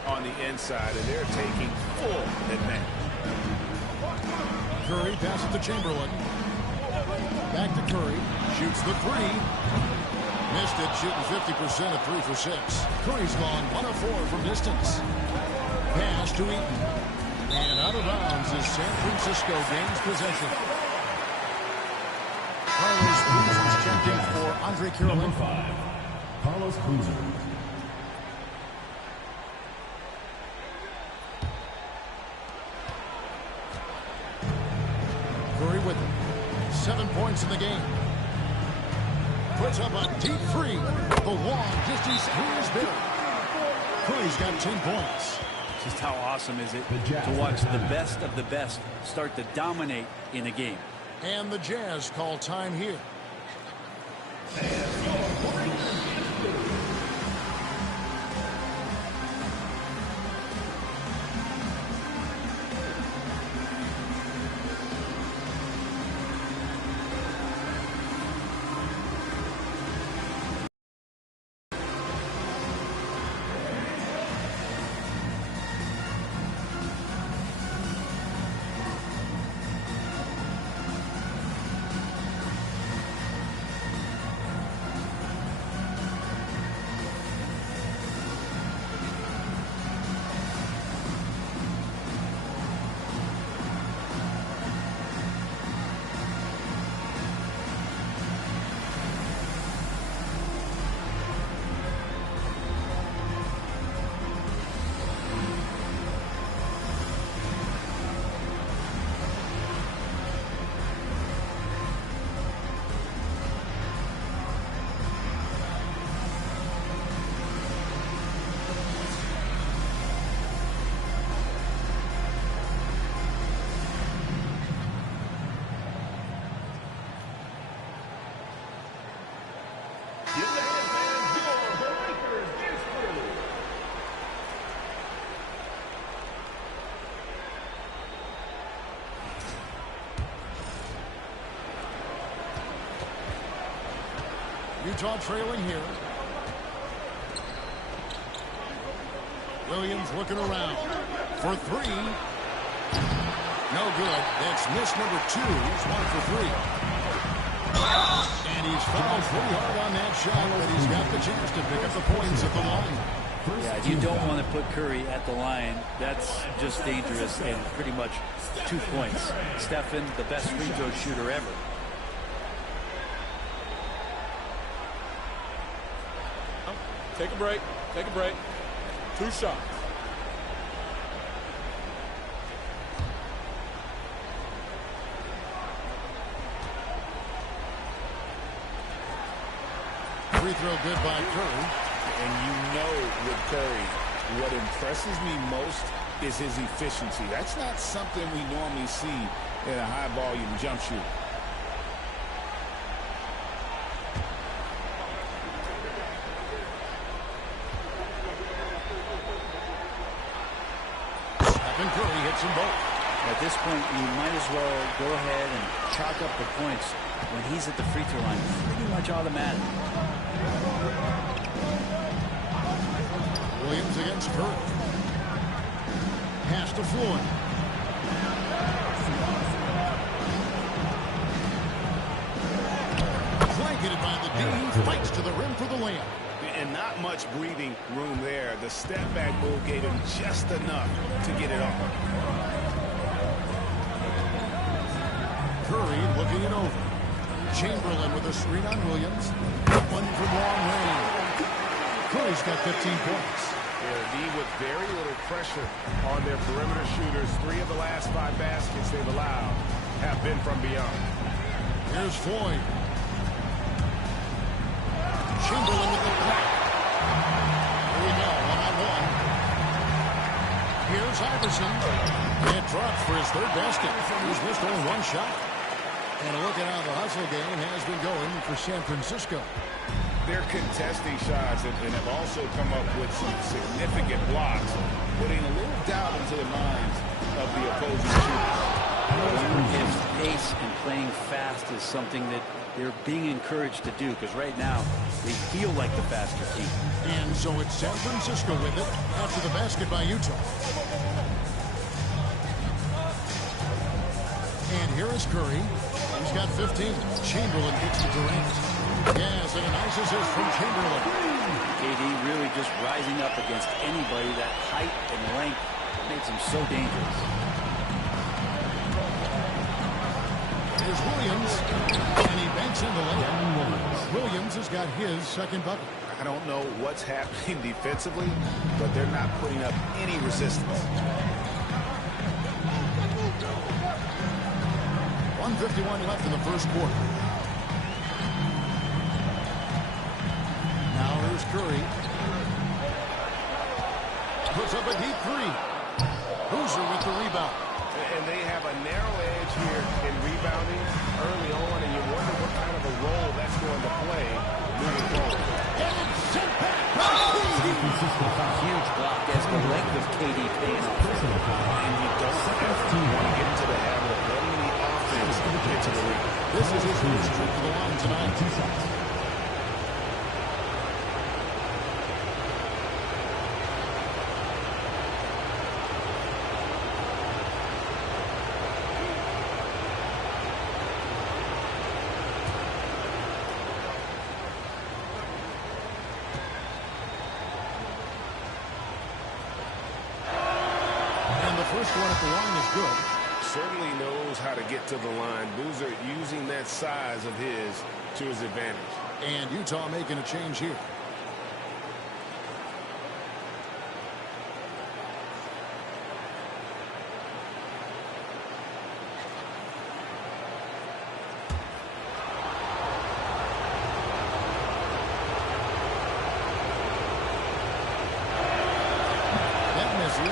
on the inside, and they're taking full advantage. Curry passes to Chamberlain. Back to Curry. Shoots the three. Missed it, shooting 50% at 3 for 6. Curry's gone 1 of 4 from distance. Pass to Eaton. And out of bounds as San Francisco gains possession. Carlos Boozer checked in for Andre Kirilenko. Number 5, Carlos Boozer. Curry with him. 7 points in the game. Puts up a deep three. The wall just as clear as bitter. Curry's got 10 points. Just how awesome is it to watch the best of the best start to dominate in a game. And the Jazz call time here. Utah trailing here. Williams looking around for three. No good. That's miss number 2. He's 1 for 3. And he's fouled pretty hard on that shot, but he's got the chance to pick up the points at the line. Yeah, you don't want to put Curry at the line. That's just dangerous and pretty much 2 points. Stephen, the best free throw shooter ever. Take a break. Take a break. 2 shots. Free throw good by Curry. And you Curry, what impresses me most is his efficiency. That's not something we normally see in a high-volume jump shoot. Stephen Curry hits them both. At this point, you might as well go ahead and chalk up the points when he's at the free throw line. Pretty much automatic. Williams against Curry. Pass to Floyd. Blanketed by the D. He fights to the rim for the layup. And not much breathing room there. The step-back move gave him just enough to get it off. Curry looking it over. Chamberlain with a screen on Williams. One from long range. Curry's got 15 points. Yeah, D with very little pressure on their perimeter shooters. 3 of the last 5 baskets they've allowed have been from beyond. Here's Floyd. Chamberlain with the block. Here we go, one-on-one. Here's Iverson. It drops for his 3rd basket. He's missed only 1 shot. And look at how the hustle game has been going for San Francisco. They're contesting shots and have also come up with some significant blocks, putting a little doubt into the minds of the opposing shooters. If pace and playing fast is something that they're being encouraged to do, because right now they feel like the faster team. And so it's San Francisco with it after the basket by Utah. And here is Curry. He's got 15. Chamberlain gets to Durant. Yes, and a nice assist from Chamberlain. KD really just rising up against anybody. That height and length makes him so dangerous. Here's Williams, and he banks in the layup. Williams has got his 2nd bucket. I don't know what's happening defensively, but they're not putting up any resistance. 1:51 left in the 1st quarter. Now here's Curry. Puts up a deep 3. Boozer with the rebound. And they have a narrow edge here in rebounding early on, and you wonder what kind of a role that's going to play moving forward. And it's sent back. Huge block as the length of KD pays off. And you don't have to want to get into the habit of letting the offense get to the rim. This is his first trip to the line tonight. 2 shots. First one at the line is good. Certainly knows how to get to the line. Boozer using that size of his to his advantage. And Utah making a change here.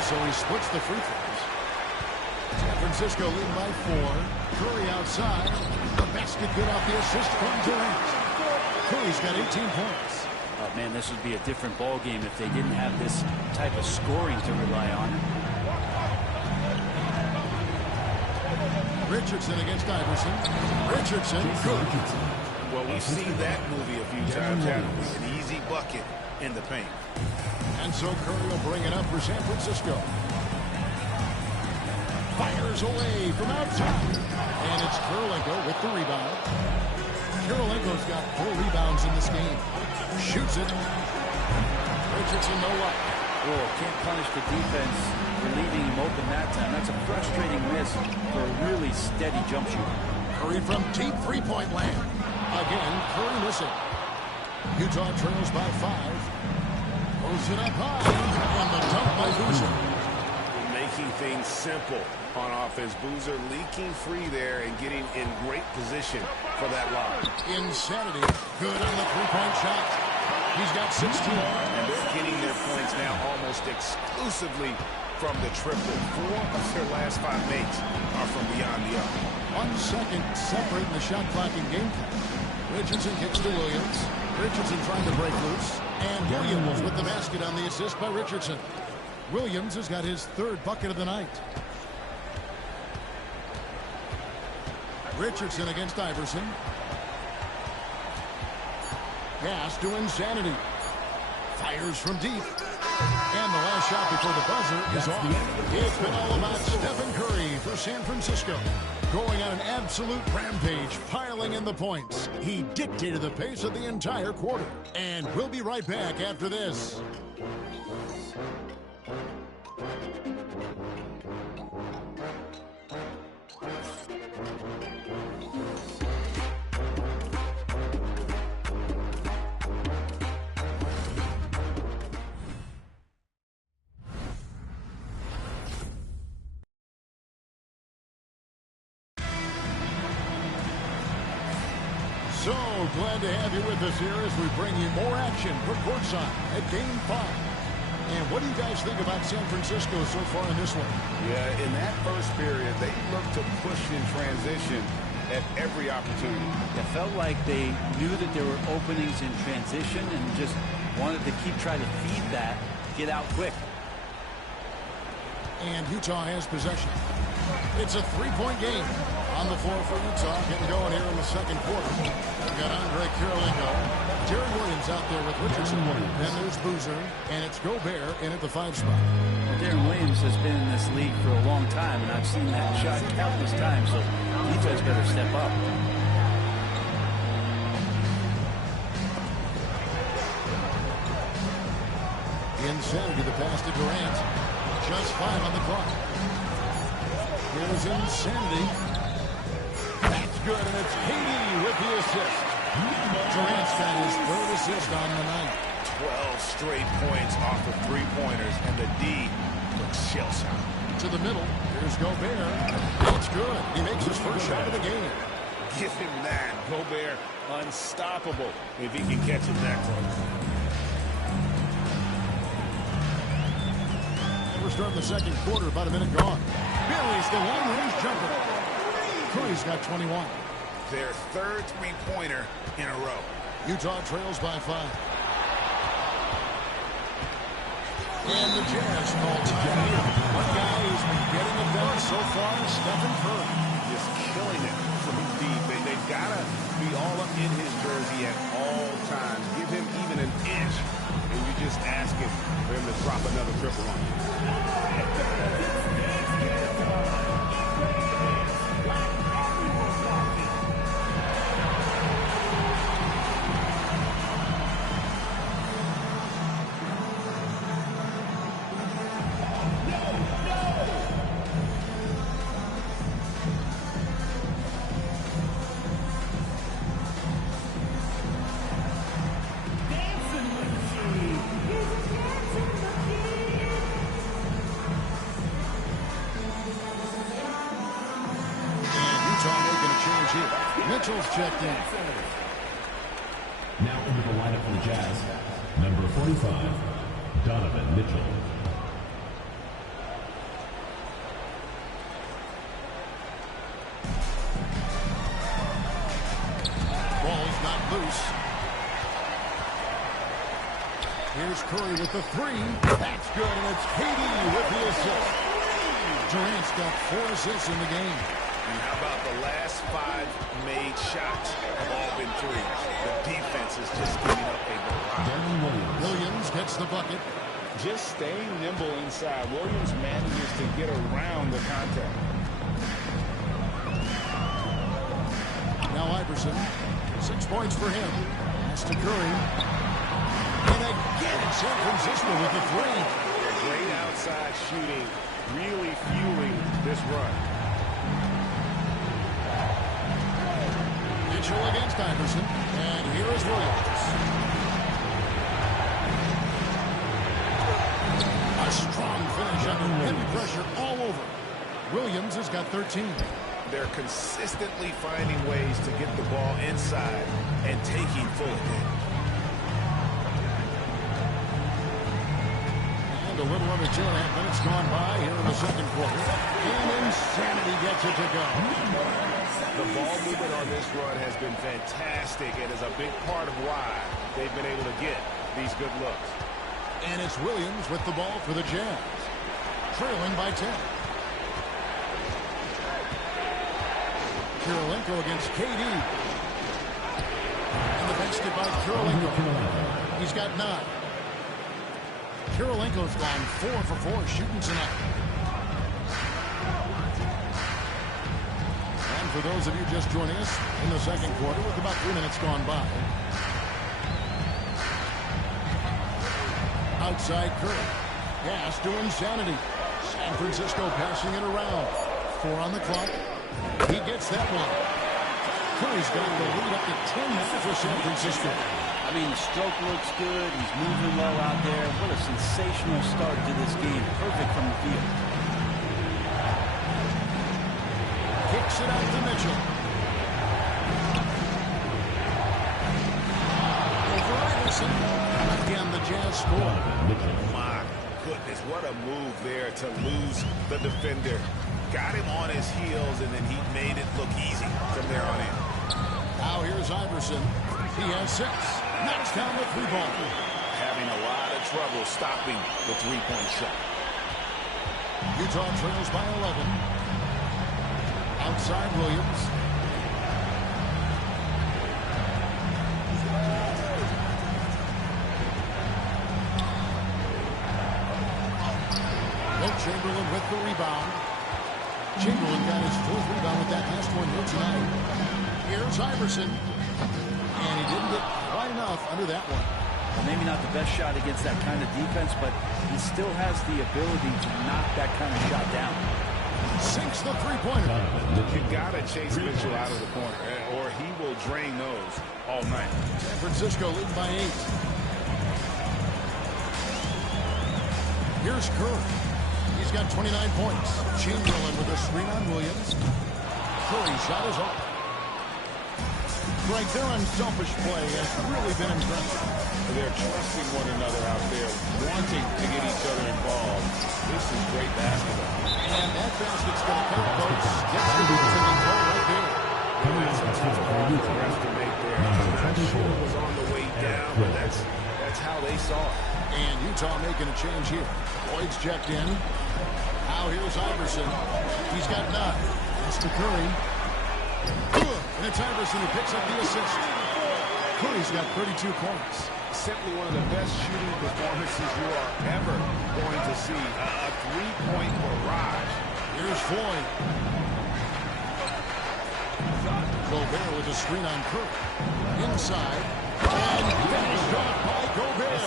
So he splits the free throws. San Francisco leading by 4. Curry outside. The basket good off the assist from Durant. Curry's got 18 points. Oh, man, this would be a different ball game if they didn't have this type of scoring to rely on. Richardson against Iverson. Richardson, good. Well, we've seen that movie a few times, haven't we? An easy bucket in the paint. And so Curry will bring it up for San Francisco. Fires away from outside. And it's Kirilenko with the rebound. Kirilenko's got 4 rebounds in this game. Shoots it. Richardson no luck. Oh, can't punish the defense for leaving him open that time. That's a frustrating miss for a really steady jump shooter. Curry from deep 3-point land. Again, Curry missing. Utah trails by 5. Goes it up high, and the dunk by Boozer. Making things simple on offense. Boozer leaking free there and getting in great position for that lob. Insanity. Good on the 3-point shot. He's got 16. And they're getting their points now exclusively from the triple. 4 of their last 5 makes are from beyond the arc. 1 second separating the shot clock in game time. Richardson kicks to Williams. Richardson trying to break loose. And Williams with the basket on the assist by Richardson. Williams has got his 3rd bucket of the night. Richardson against Iverson. Pass to Insanity. Fires from deep. And the last shot before the buzzer is off. It's been all about Stephen Curry for San Francisco. Going on an absolute rampage, piling in the points. He dictated the pace of the entire quarter. And we'll be right back after this. So glad to have you with us here as we bring you more action from courtside at Game 5. And what do you guys think about San Francisco so far in this one? Yeah, in that first period, they looked to push in transition at every opportunity. It felt like they knew that there were openings in transition and just wanted to keep trying to feed that, get out quick. And Utah has possession. It's a 3-point game on the floor for Utah. Getting going here in the second quarter. We've got Andre Kirilenko. Jerry Williams out there with Richardson. Then there's Boozer. And it's Gobert in at the 5 spot. Well, Darren Williams has been in this league for a long time, and I've seen that shot countless times, so defense better step up. Insanity, the pass to Durant. Just 5 on the clock. Here's Insanity. That's good, and it's KD with the assist. Durant's got his 3rd assist on the night. 12 straight points off of 3-pointers, and the D looks shell-shocked. To the middle, here's Gobert. That's good. He makes his first shot of the game. Give him that. Gobert, unstoppable if he can catch it that close. We're starting the second quarter, about a minute gone. Billy's the long-range jumper. Curry's got 21. Their 3rd 3-pointer in a row. Utah trails by 5. And the Jazz call time here. One guy who's been getting it done so far is Stephen Curry. Just killing it from deep. They've got to be all up in his jersey at all times. Give him even an inch, and you just ask him for him to drop another triple on you. Mitchell's checked in. Now into the lineup for the Jazz, number 45, Donovan Mitchell. Ball's not loose. Here's Curry with the 3. That's good, and it's KD with the assist. Durant's got 4 assists in the game. And how about the last 5 made shots have all been threes? The defense is just giving up a barrage. Williams gets the bucket. Just staying nimble inside. Williams manages to get around the contact. Now Iverson. 6 points for him. Pass to Curry. And again, San Francisco with the 3. Great outside shooting, really fueling this run. Mitchell against Iverson. And here is Williams. A strong finish under heavy pressure all over. Williams has got 13. They're consistently finding ways to get the ball inside and taking full advantage. And a little under 2.5 minutes gone by here in the second quarter. And insanity gets it to go. The ball movement on this run has been fantastic and is a big part of why they've been able to get these good looks. And it's Williams with the ball for the Jazz. Trailing by 10. Kirilenko against KD. And the basket by Kirilenko. He's got 9. Kirilenko's gone 4 for 4 shooting tonight. And for those of you just joining us in the second quarter with about 3 minutes gone by. Outside Curry. Pass to insanity. San Francisco passing it around. 4 on the clock. He gets that one. Curry's got the lead up to 10 now for San Francisco. I mean, the stroke looks good. He's moving well out there. What a sensational start to this game. Perfect from the field. Kicks it out to Mitchell. Over Iverson. Again, the Jazz score. My goodness, what a move there to lose the defender. Got him on his heels, and then he made it look easy from there on in. Now here's Iverson. He has 6. Knocks down the 3-ball. Having a lot of trouble stopping the 3-point shot. Utah trails by 11. Outside Williams. Wilt Chamberlain with the rebound. Chamberlain got his 4th rebound with that last one here tonight. Here's Iverson. And he didn't get quite enough under that one. Well, maybe not the best shot against that kind of defense, but he still has the ability to knock that kind of shot down. Sinks the 3-pointer. You got to chase Mitchell out of the corner, or he will drain those all night. San Francisco leading by 8. Here's Curry. He's got 29 points. Chamberlain with a screen on Williams. Curry shot is off. Greg, their unselfish play has really been impressive. They're trusting one another out there, wanting to get each other involved. This is great basketball. And that basket's going to count, folks. Gets the boots and goal right there. That's a tough call for the ref to make there. I'm not sure it was on the way down, but that's how they saw it. And Utah making a change here. Boyd's checked in. Now here's Iverson. He's got 9. That's to Curry. Good. And it's Iverson who picks up the assist. Curry's got 32 points. Simply one of the best shooting performances you are ever going to see. A 3-point barrage. Here's Floyd. Gobert with a screen on Curry. Inside. And finished off by Gobert.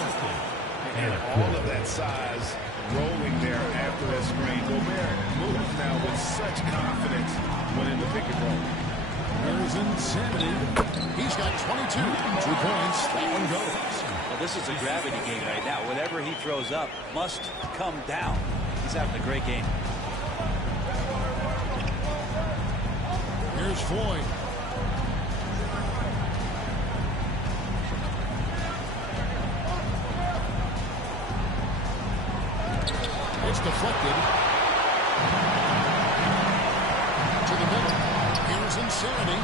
And all of that size rolling there after that screen. Gobert moves now with such confidence when in the pick and roll. There's insanity. He's got 22. 2 points. That one goes. Well, this is a gravity game right now. Whatever he throws up must come down. He's having a great game. Here's Floyd. It's deflected. To the middle. Here's insanity.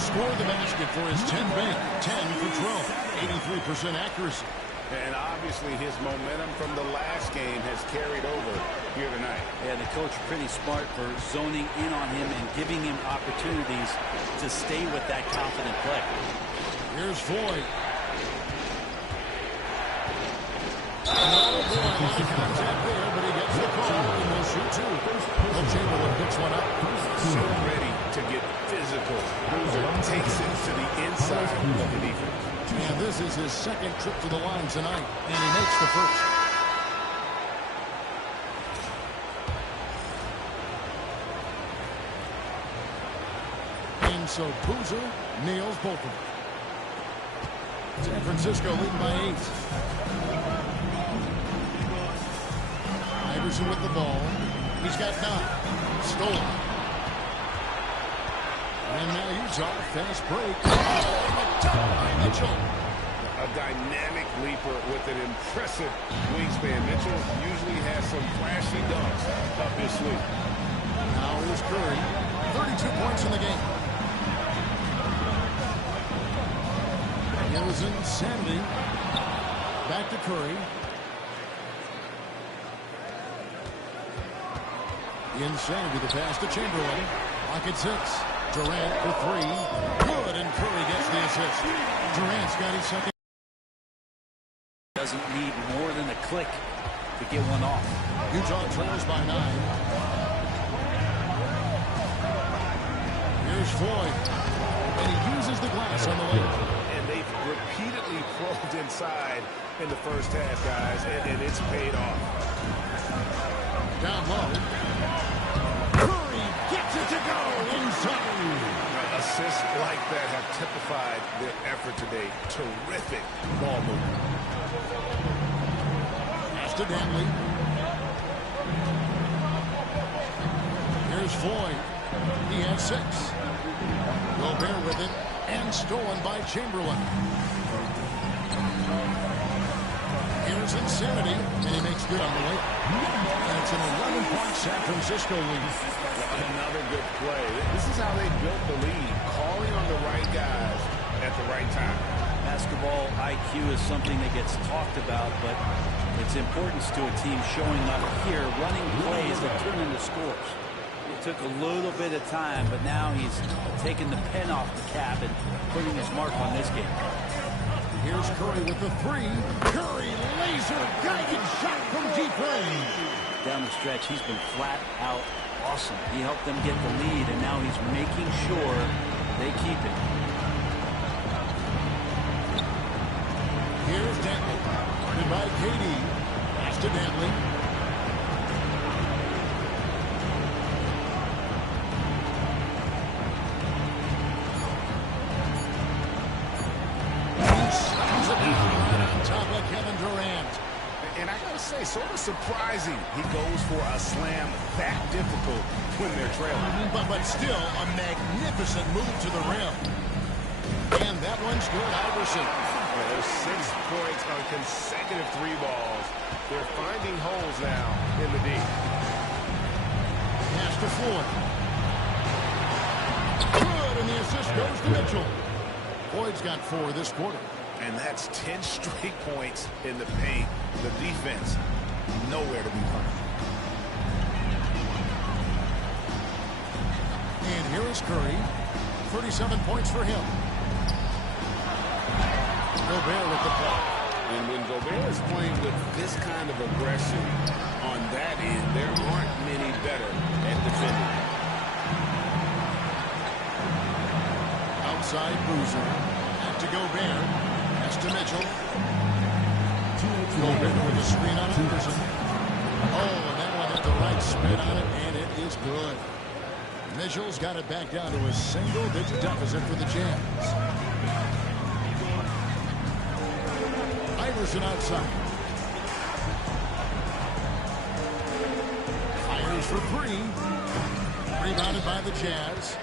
Scored the basket for his 10 bank. 10 for 12. 83% accuracy. And obviously his momentum from the last game has carried over here tonight. Yeah, the coach pretty smart for zoning in on him and giving him opportunities to stay with that confident play. Here's Floyd. Oh boy, a lot of contact there, but he gets the call and will shoot 2. Wilt Chamberlain picks one up. So ready to get physical. Boozer takes it to the inside of the defense. And this is his second trip to the line tonight, and he makes the first. And so Boozer nails both of them. San Francisco leading by 8. Iverson with the ball. He's got 9. Stolen. And now Utah, fast break. Oh, by Mitchell. A a dynamic leaper with an impressive wingspan. Mitchell usually has some flashy dunks up his sleeve. Now here's Curry. 32 points in the game. Here's Insanity. Back to Curry. Insanity, the pass to Chamberlain. Lock at 6. Durant for 3. Good, and Curry gets the assist. Durant's got his second. Doesn't need more than a click to get one off. Utah trails by 9. Here's Floyd. And he uses the glass on the lane. And they've repeatedly probed inside in the first half, guys, and it's paid off. Down low. Curry gets it to go inside. Assists like that have typified their effort today. Terrific ball movement. Pass to Danley. Here's Floyd. He has 6. Gobert with it, and stolen by Chamberlain. Here's Insanity, and he makes good on the way. And it's an 11-point San Francisco lead. Another good play. This is how they built the lead, calling on the right guys at the right time. Basketball IQ is something that gets talked about, but its importance to a team showing up here, running plays that turn into scores. It took a little bit of time, but now he's taking the pen off the cap and putting his mark on this game. Here's Curry with the 3. Curry, laser-guided shot from deep range. Down the stretch, he's been flat out awesome. He helped them get the lead, and now he's making sure they keep it. Here's Danley. Guarded by KD. Pass to Danley. Kevin Durant. And I gotta say, sort of surprising he goes for a slam that difficult when they're trailing. But still a magnificent move to the rim. And that one's good, Iverson. There's 6 points on consecutive 3 balls. They're finding holes now in the D. Pass to Floyd. Good, and the assist goes to Mitchell. Floyd's got 4 this quarter. And that's 10 straight points in the paint. The defense, nowhere to be found. And here is Curry. 37 points for him. Gobert with the block. And when Gobert is playing with this kind of aggression on that end, there aren't many better at defending. Outside Boozer. Back to Gobert. To Mitchell. Gobert with the screen on Anderson. Oh, and that one had the right spin on it, and it is good. Mitchell's got it back down to a single-digit deficit for the Jazz. Iverson outside. Fires for 3. Rebounded by the Jazz.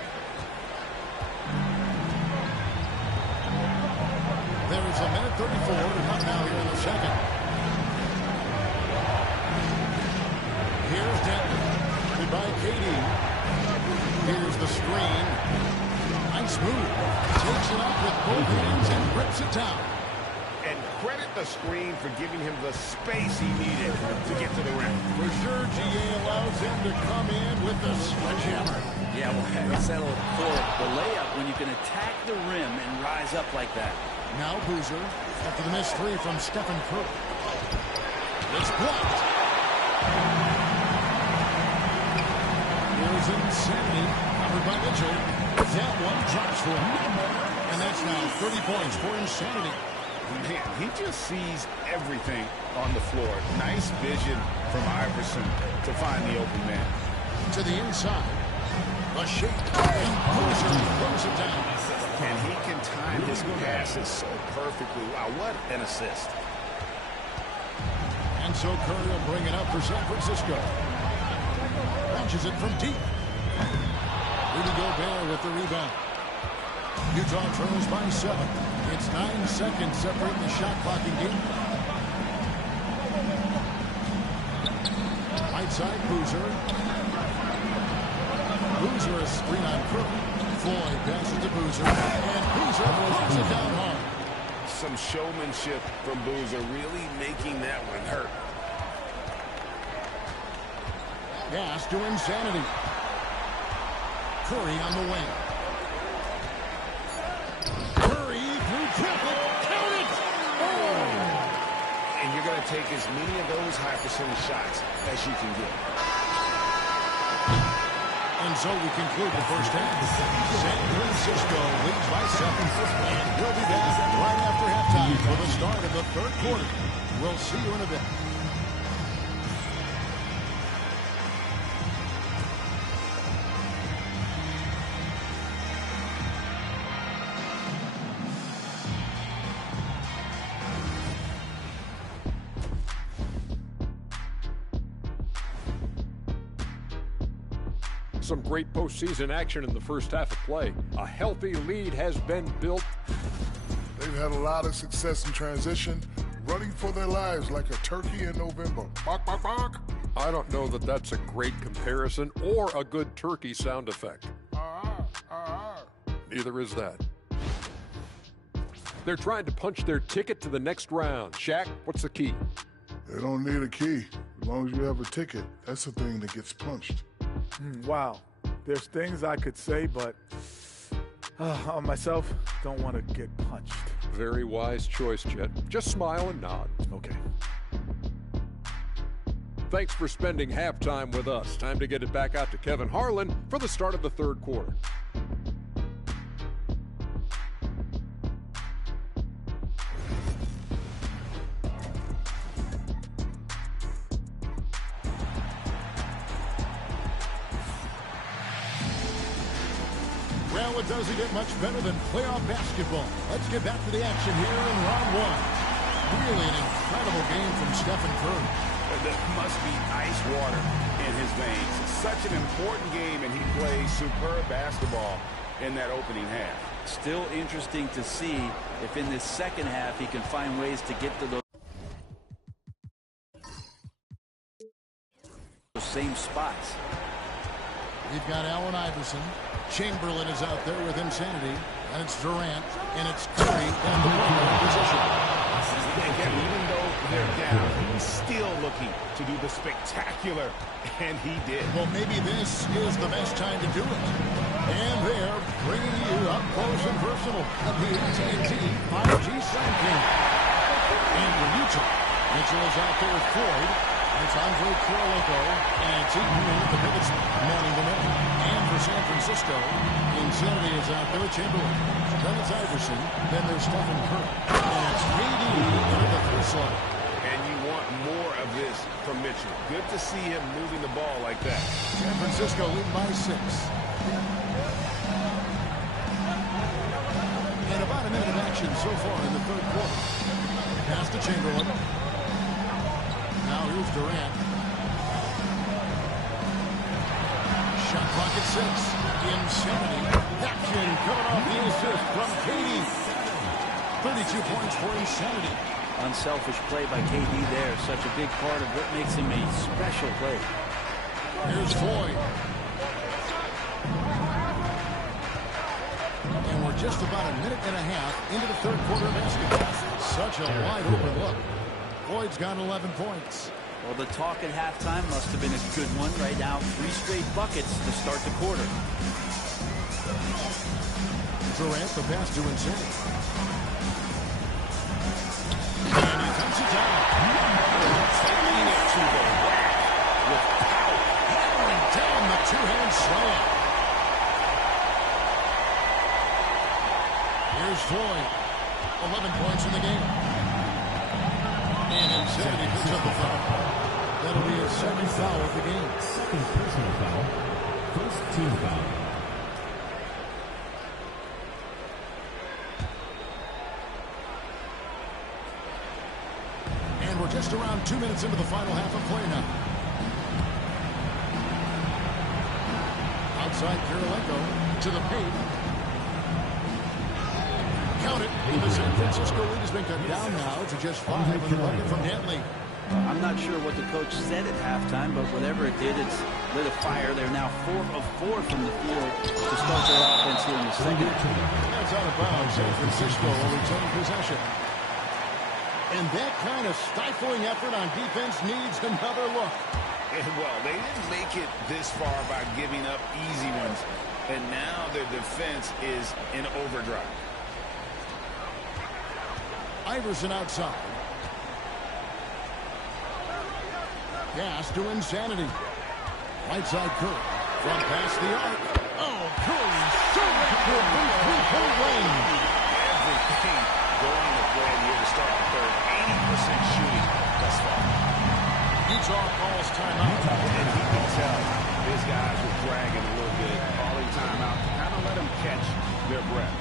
There is a minute 34 to come now here in the second. Here's Denton. Goodbye, KD. Here's the screen. Nice move. Takes it up with both hands and rips it down. And credit the screen for giving him the space he needed to get to the rim. For sure, GA allows him to come in with the sledgehammer. Yeah, well, I said before, the layup when you can attack the rim and rise up like that. Now Boozer, after the missed 3 from Stephen Curry. It's blocked. Here's Insanity, covered by Mitchell. That one drops for him. And that's now 30 points for Insanity. Man, he just sees everything on the floor. Nice vision from Iverson to find the open man. To the inside. A shake. And Boozer throws it down. And he can time his passes so perfectly. Wow, what an assist. And so Curry will bring it up for San Francisco. Launches it from deep. Rudy Gobert with the rebound. Utah trails by 7. It's 9 seconds separating the shot clock in game. Right side, Boozer. Boozer a screen on Crook. Floyd passes to Boozer. And Boozer throws it down hard. Some showmanship from Boozer, really making that one hurt. Pass to Insanity. Curry on the wing. Curry through traffic. Count it! And you're going to take as many of those high percentage shots as you can get. And so we conclude the first half. San Francisco leads by 7. And we'll be back right after halftime for the start of the third quarter. We'll see you in a bit. Some great postseason action in the first half of play. A healthy lead has been built. They've had a lot of success in transition, running for their lives like a turkey in November. Bark, bark, bark. I don't know that that's a great comparison or a good turkey sound effect. Neither is that. They're trying to punch their ticket to the next round. Shaq, what's the key? They don't need a key. As long as you have a ticket, that's the thing that gets punched. Wow. There's things I could say, but on myself, don't want to get punched. Very wise choice, Chet. Just smile and nod. Okay. Thanks for spending halftime with us. Time to get it back out to Kevin Harlan for the start of the third quarter. Well, it doesn't get much better than playoff basketball. Let's get back to the action here in round 1. Really an incredible game from Stephen Curry. There must be ice water in his veins. Such an important game, and he plays superb basketball in that opening half. Still interesting to see if in this second half he can find ways to get to those same spots. We've got Allen Iverson. Chamberlain is out there with Insanity. And it's Durant. And it's Curry in the position. Again, even though they're down, he's still looking to do the spectacular. And he did. Well, maybe this is the best time to do it. And they're bringing you up close and personal at the AT&T 5G Sound King. And for Utah, Mitchell is out there with Floyd. It's Andre Kirilenko, and it's Eaton at the Pivots manning the net. And for San Francisco, Insanity is out there with Chamberlain. Then it's Iverson. Then there's Stephen Curry. And it's KD into the first line. And you want more of this from Mitchell. Good to see him moving the ball like that. San Francisco leading by 6. And about a minute of action so far in the third quarter. Pass to Chamberlain. Now here's Durant. Shot clock at 6. Insanity. Action coming off the assist from KD. 32 points for Insanity. Unselfish play by KD there. Such a big part of what makes him a special player. Here's Floyd. And we're just about a minute and a half into the third quarter of basketball. Such a wide open look. Floyd's got 11 points. Well, the talk at halftime must have been a good one. Right now, 3 straight buckets to start the quarter. Durant, the pass to Insanity. And he comes it down. Taking it to the rack with power. Hammering down the two-hand slam. Here's Floyd. 11 points in the game. And Insanity picks up the foul. That'll be his second foul of the game. Second personal foul. First team foul. And we're just around 2 minutes into the final half of play now. Outside Kirilenko to the paint. Count it. And the San Francisco lead has been cut down now to just 5 with a bucket from Dantley. I'm not sure what the coach said at halftime, but whatever it did, it's lit a fire. They're now 4 of 4 from the field to start their offense here in the second. That's out of bounds. San Francisco will retain possession. And that kind of stifling effort on defense needs another look. Well, they didn't make it this far by giving up easy ones. And now their defense is in overdrive. Iverson outside. Pass to Insanity. Right side Curry. From past the arc. Oh, Curry so good from three-point range. Everything going to plan here to start the third. 80% shooting thus far. Utah calls timeout. And he can tell his guys were dragging a little bit, calling timeout to kind of let them catch their breath.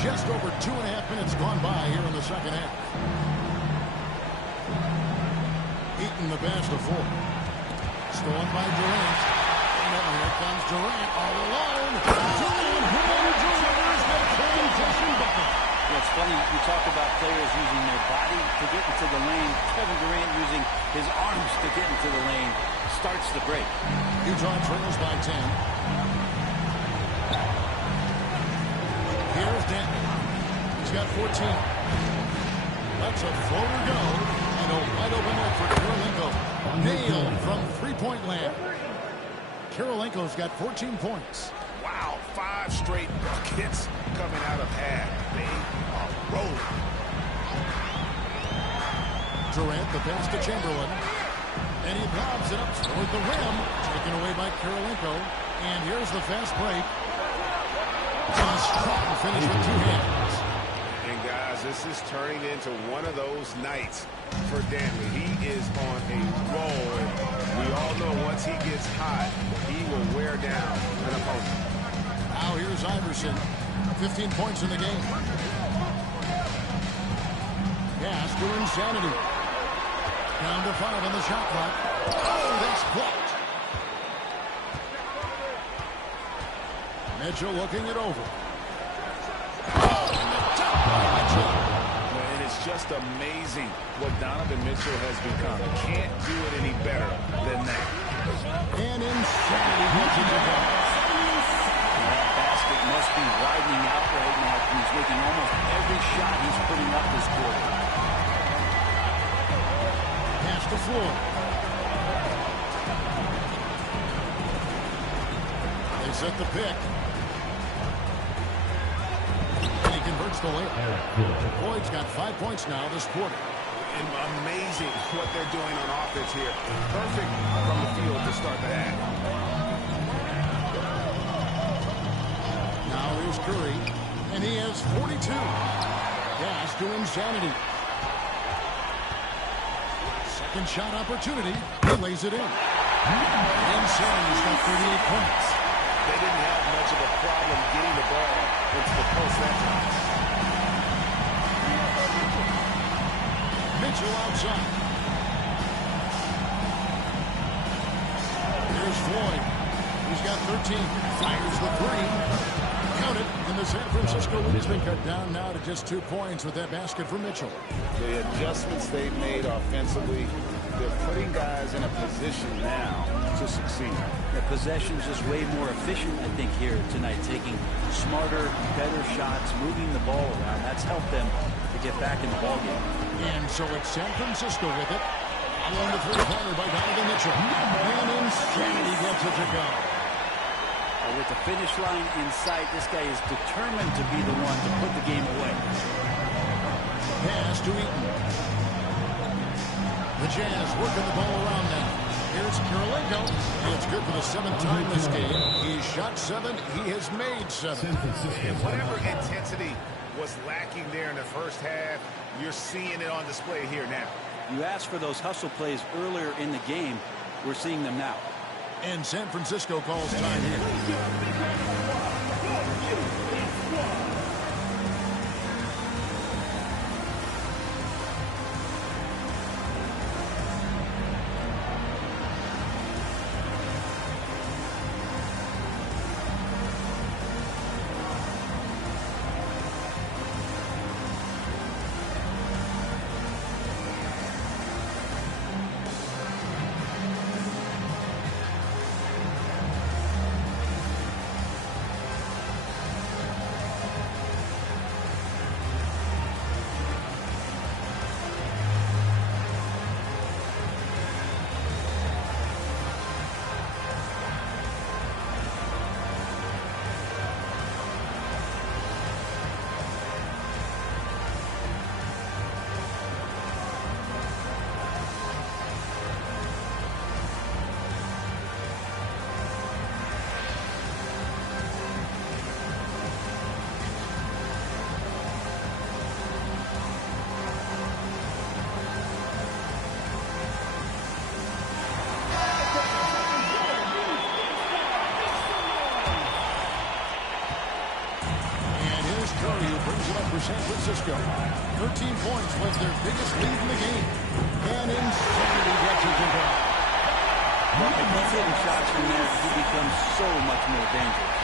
Just over 2.5 minutes gone by here in the second half. Eaton the pass to Ford. Stolen by Durant. And here comes Durant all alone. Durant delivers the transition bucket. Well, it's funny, you talk about players using their body to get into the lane. Kevin Durant using his arms to get into the lane starts the break. Utah trails by 10. Here's Denton. He's got 14. That's a floater go. And a wide open look for Kirilenko. Nailed from three-point land. Kirilenko's got 14 points. Wow, 5 straight buckets coming out of half. They are rolling. Durant, the pass to Chamberlain. And he lobs it up toward the rim. Taken away by Kirilenko. And here's the fast break. And a strong finish with 2 hands. And guys, this is turning into one of those nights for Dantley. He is on a roll. We all know once he gets hot, he will wear down an opponent. Now here's Iverson. 15 points in the game. Pass to Insanity. Down to 5 on the shot clock. Oh, that's blocked. Mitchell looking it over. Oh, and the top by Mitchell. And it's just amazing what Donovan Mitchell has become. Can't do it any better than that. And Insanity punches it down. That basket must be widening out right now. He's making almost every shot he's putting up this quarter. Pass to Floyd. They set the pick. And he converts the layup. Floyd's got 5 points now this quarter. And amazing what they're doing on offense here. Perfect from the field to start the half. Now here's Curry. And he has 42. Pass to Insanity. Second shot opportunity. He lays it in. Insanity's got 38 points. They didn't have much of a problem getting the ball into the post that time. Mitchell outside. Here's Floyd. He's got 13. Fires the 3. Count it. And the San Francisco lead has been cut down now to just 2 points with that basket for Mitchell. The adjustments they've made offensively, they're putting guys in a position now to succeed. The possession's just way more efficient, I think, here tonight. Taking smarter, better shots, moving the ball around. That's helped them to get back in the ballgame. And so it's San Francisco with it. Following the three-pointer by Donovan Mitchell. And insanity gets it to go. With the finish line in sight, this guy is determined to be the one to put the game away. Pass to Eaton. The Jazz working the ball around now. Here's Kirilenko. It's good for the 7th time this game. He shot 7. He has made 7. And whatever intensity was lacking there in the first half, you're seeing it on display here now. You asked for those hustle plays earlier in the game. We're seeing them now. And San Francisco calls time here. San Francisco. 13 points was their biggest lead in the game. And insanity gets it to go. Well, if he's hitting shots from there, he becomes so much more dangerous.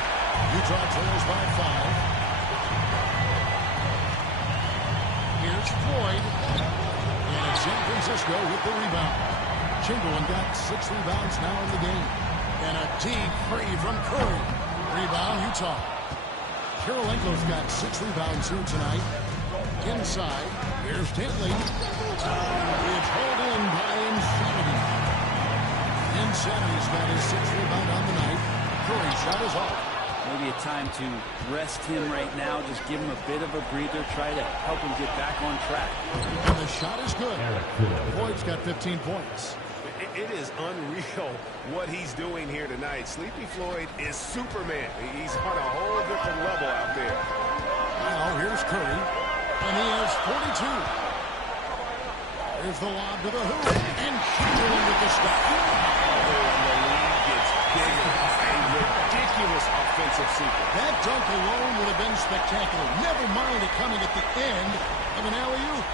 Utah trails by 5. Here's Floyd. And San Francisco with the rebound. Chamberlain got 6 rebounds now in the game. And a deep free from Curry. Rebound, Utah. Kirilenko's got 6 rebounds here tonight. Inside, here's Dantley. It's hauled in by Insanity. Insanity's got his 6th rebound on the night. Curry shot is off. Maybe a time to rest him right now. Just give him a bit of a breather. Try to help him get back on track. And the shot is good. Floyd's got 15 points. It is unreal what he's doing here tonight. Sleepy Floyd is Superman. He's on a whole different level out there. Now here's Curry, and he has 42. Here's the lob to the hoop, and Chamberlain with the stop. And the lead gets bigger. A ridiculous offensive sequence. That dunk alone would have been spectacular. Never mind it coming at the end of an alley-oop.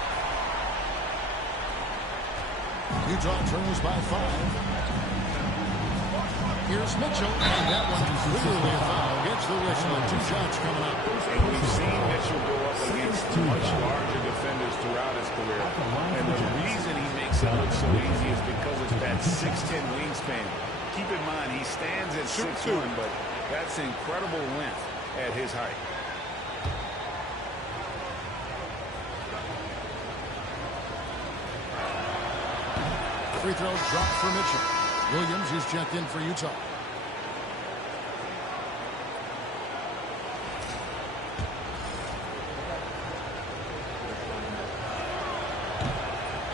Utah trails by 5. Here's Mitchell, and that one is clearly a foul. Gets the whistle, and 2 shots coming up. And we've seen Mitchell go up against much larger defenders throughout his career. And the reason he makes it look so easy is because of that 6'10" wingspan. Keep in mind, he stands at 6'1", but that's incredible length at his height. Free throws dropped for Mitchell. Williams is checked in for Utah.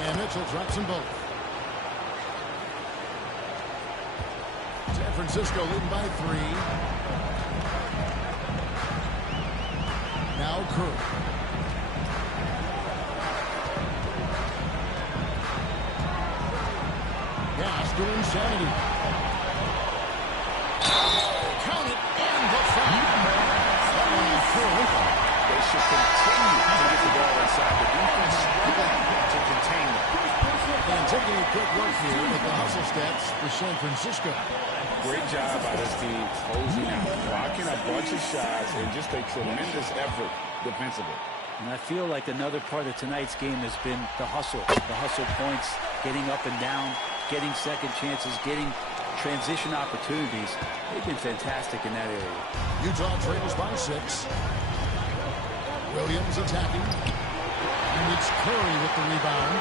And Mitchell drops them both. San Francisco leading by 3. Now Curry. Pass to Insanity. Count it, and the foul. They should continue to get the ball inside. The defense struggling to contain them. And taking a quick look here at the hustle stats for San Francisco. Great job by this team closing out, blocking a bunch of shots, and just a tremendous effort defensively. And I feel like another part of tonight's game has been the hustle points, getting up and down, getting second chances, getting transition opportunities. They've been fantastic in that area. Utah trails by 6. Williams attacking. And it's Curry with the rebound.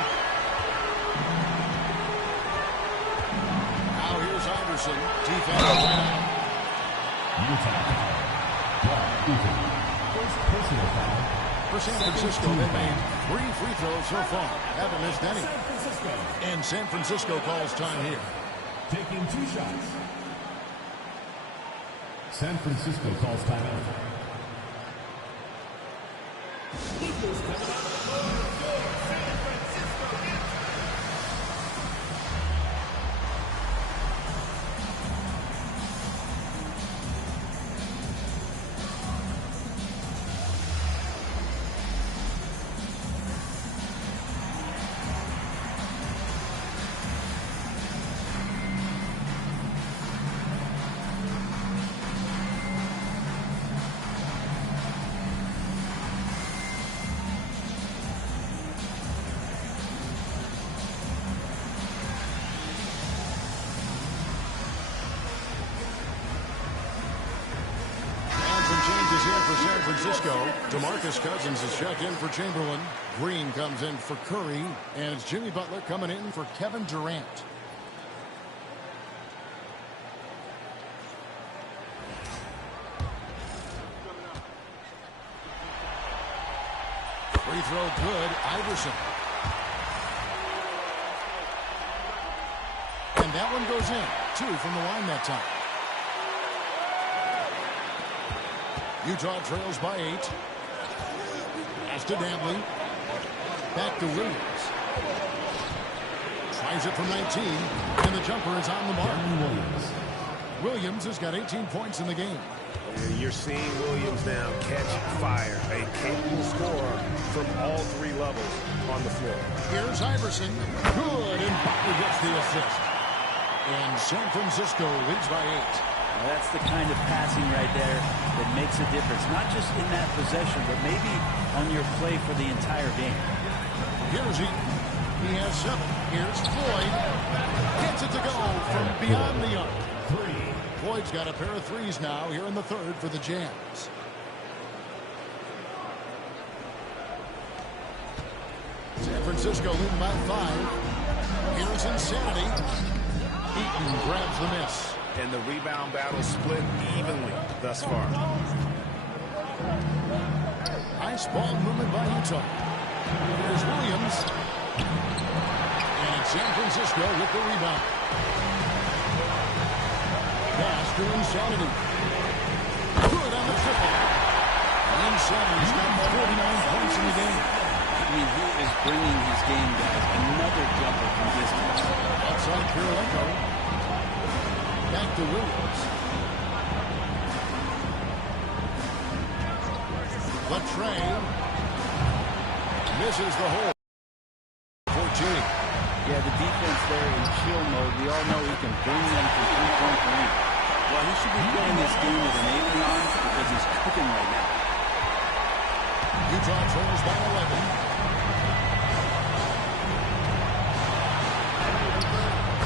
Iverson, defensive foul. First personal foul. For San Francisco, they made 3 free throws so far. Haven't missed any. And San Francisco calls time here. Taking 2 shots. San Francisco calls timeout. For San Francisco, DeMarcus Cousins is checked in for Chamberlain. Green comes in for Curry, and it's Jimmy Butler coming in for Kevin Durant. Free throw good, Iverson. And that one goes in. 2 from the line that time. Utah trails by 8. Pass to Dantley. Back to Williams. Tries it from 19. And the jumper is on the mark. Williams has got 18 points in the game. You're seeing Williams now catch fire. A capable scorer from all 3 levels on the floor. Here's Iverson. Good. And Butler gets the assist. And San Francisco leads by 8. That's the kind of passing right there that makes a difference. Not just in that possession, but maybe on your play for the entire game. Here's Eaton. He has 7. Here's Floyd. Gets it to go from beyond the arc. 3. Floyd's got a pair of 3s now here in the 3rd for the Jams. San Francisco leading by 5. Here's Insanity. Eaton grabs the miss. And the rebound battle split evenly thus far. Nice ball movement by Utah. There's Williams. And San Francisco with the rebound. Pass to Insanity. Good on the triple. Insanity's got 49 points in the game. I mean, he is bringing his game, guys. Another jumper from distance. Outside Kirilenko. Back to Williams. Latrey misses the hole for Jimmy. Yeah, the defense there in chill mode. We all know he can bring them to 3-point range. Well, he should be playing this game with an apron on because he's cooking right now. Utah trails by 11.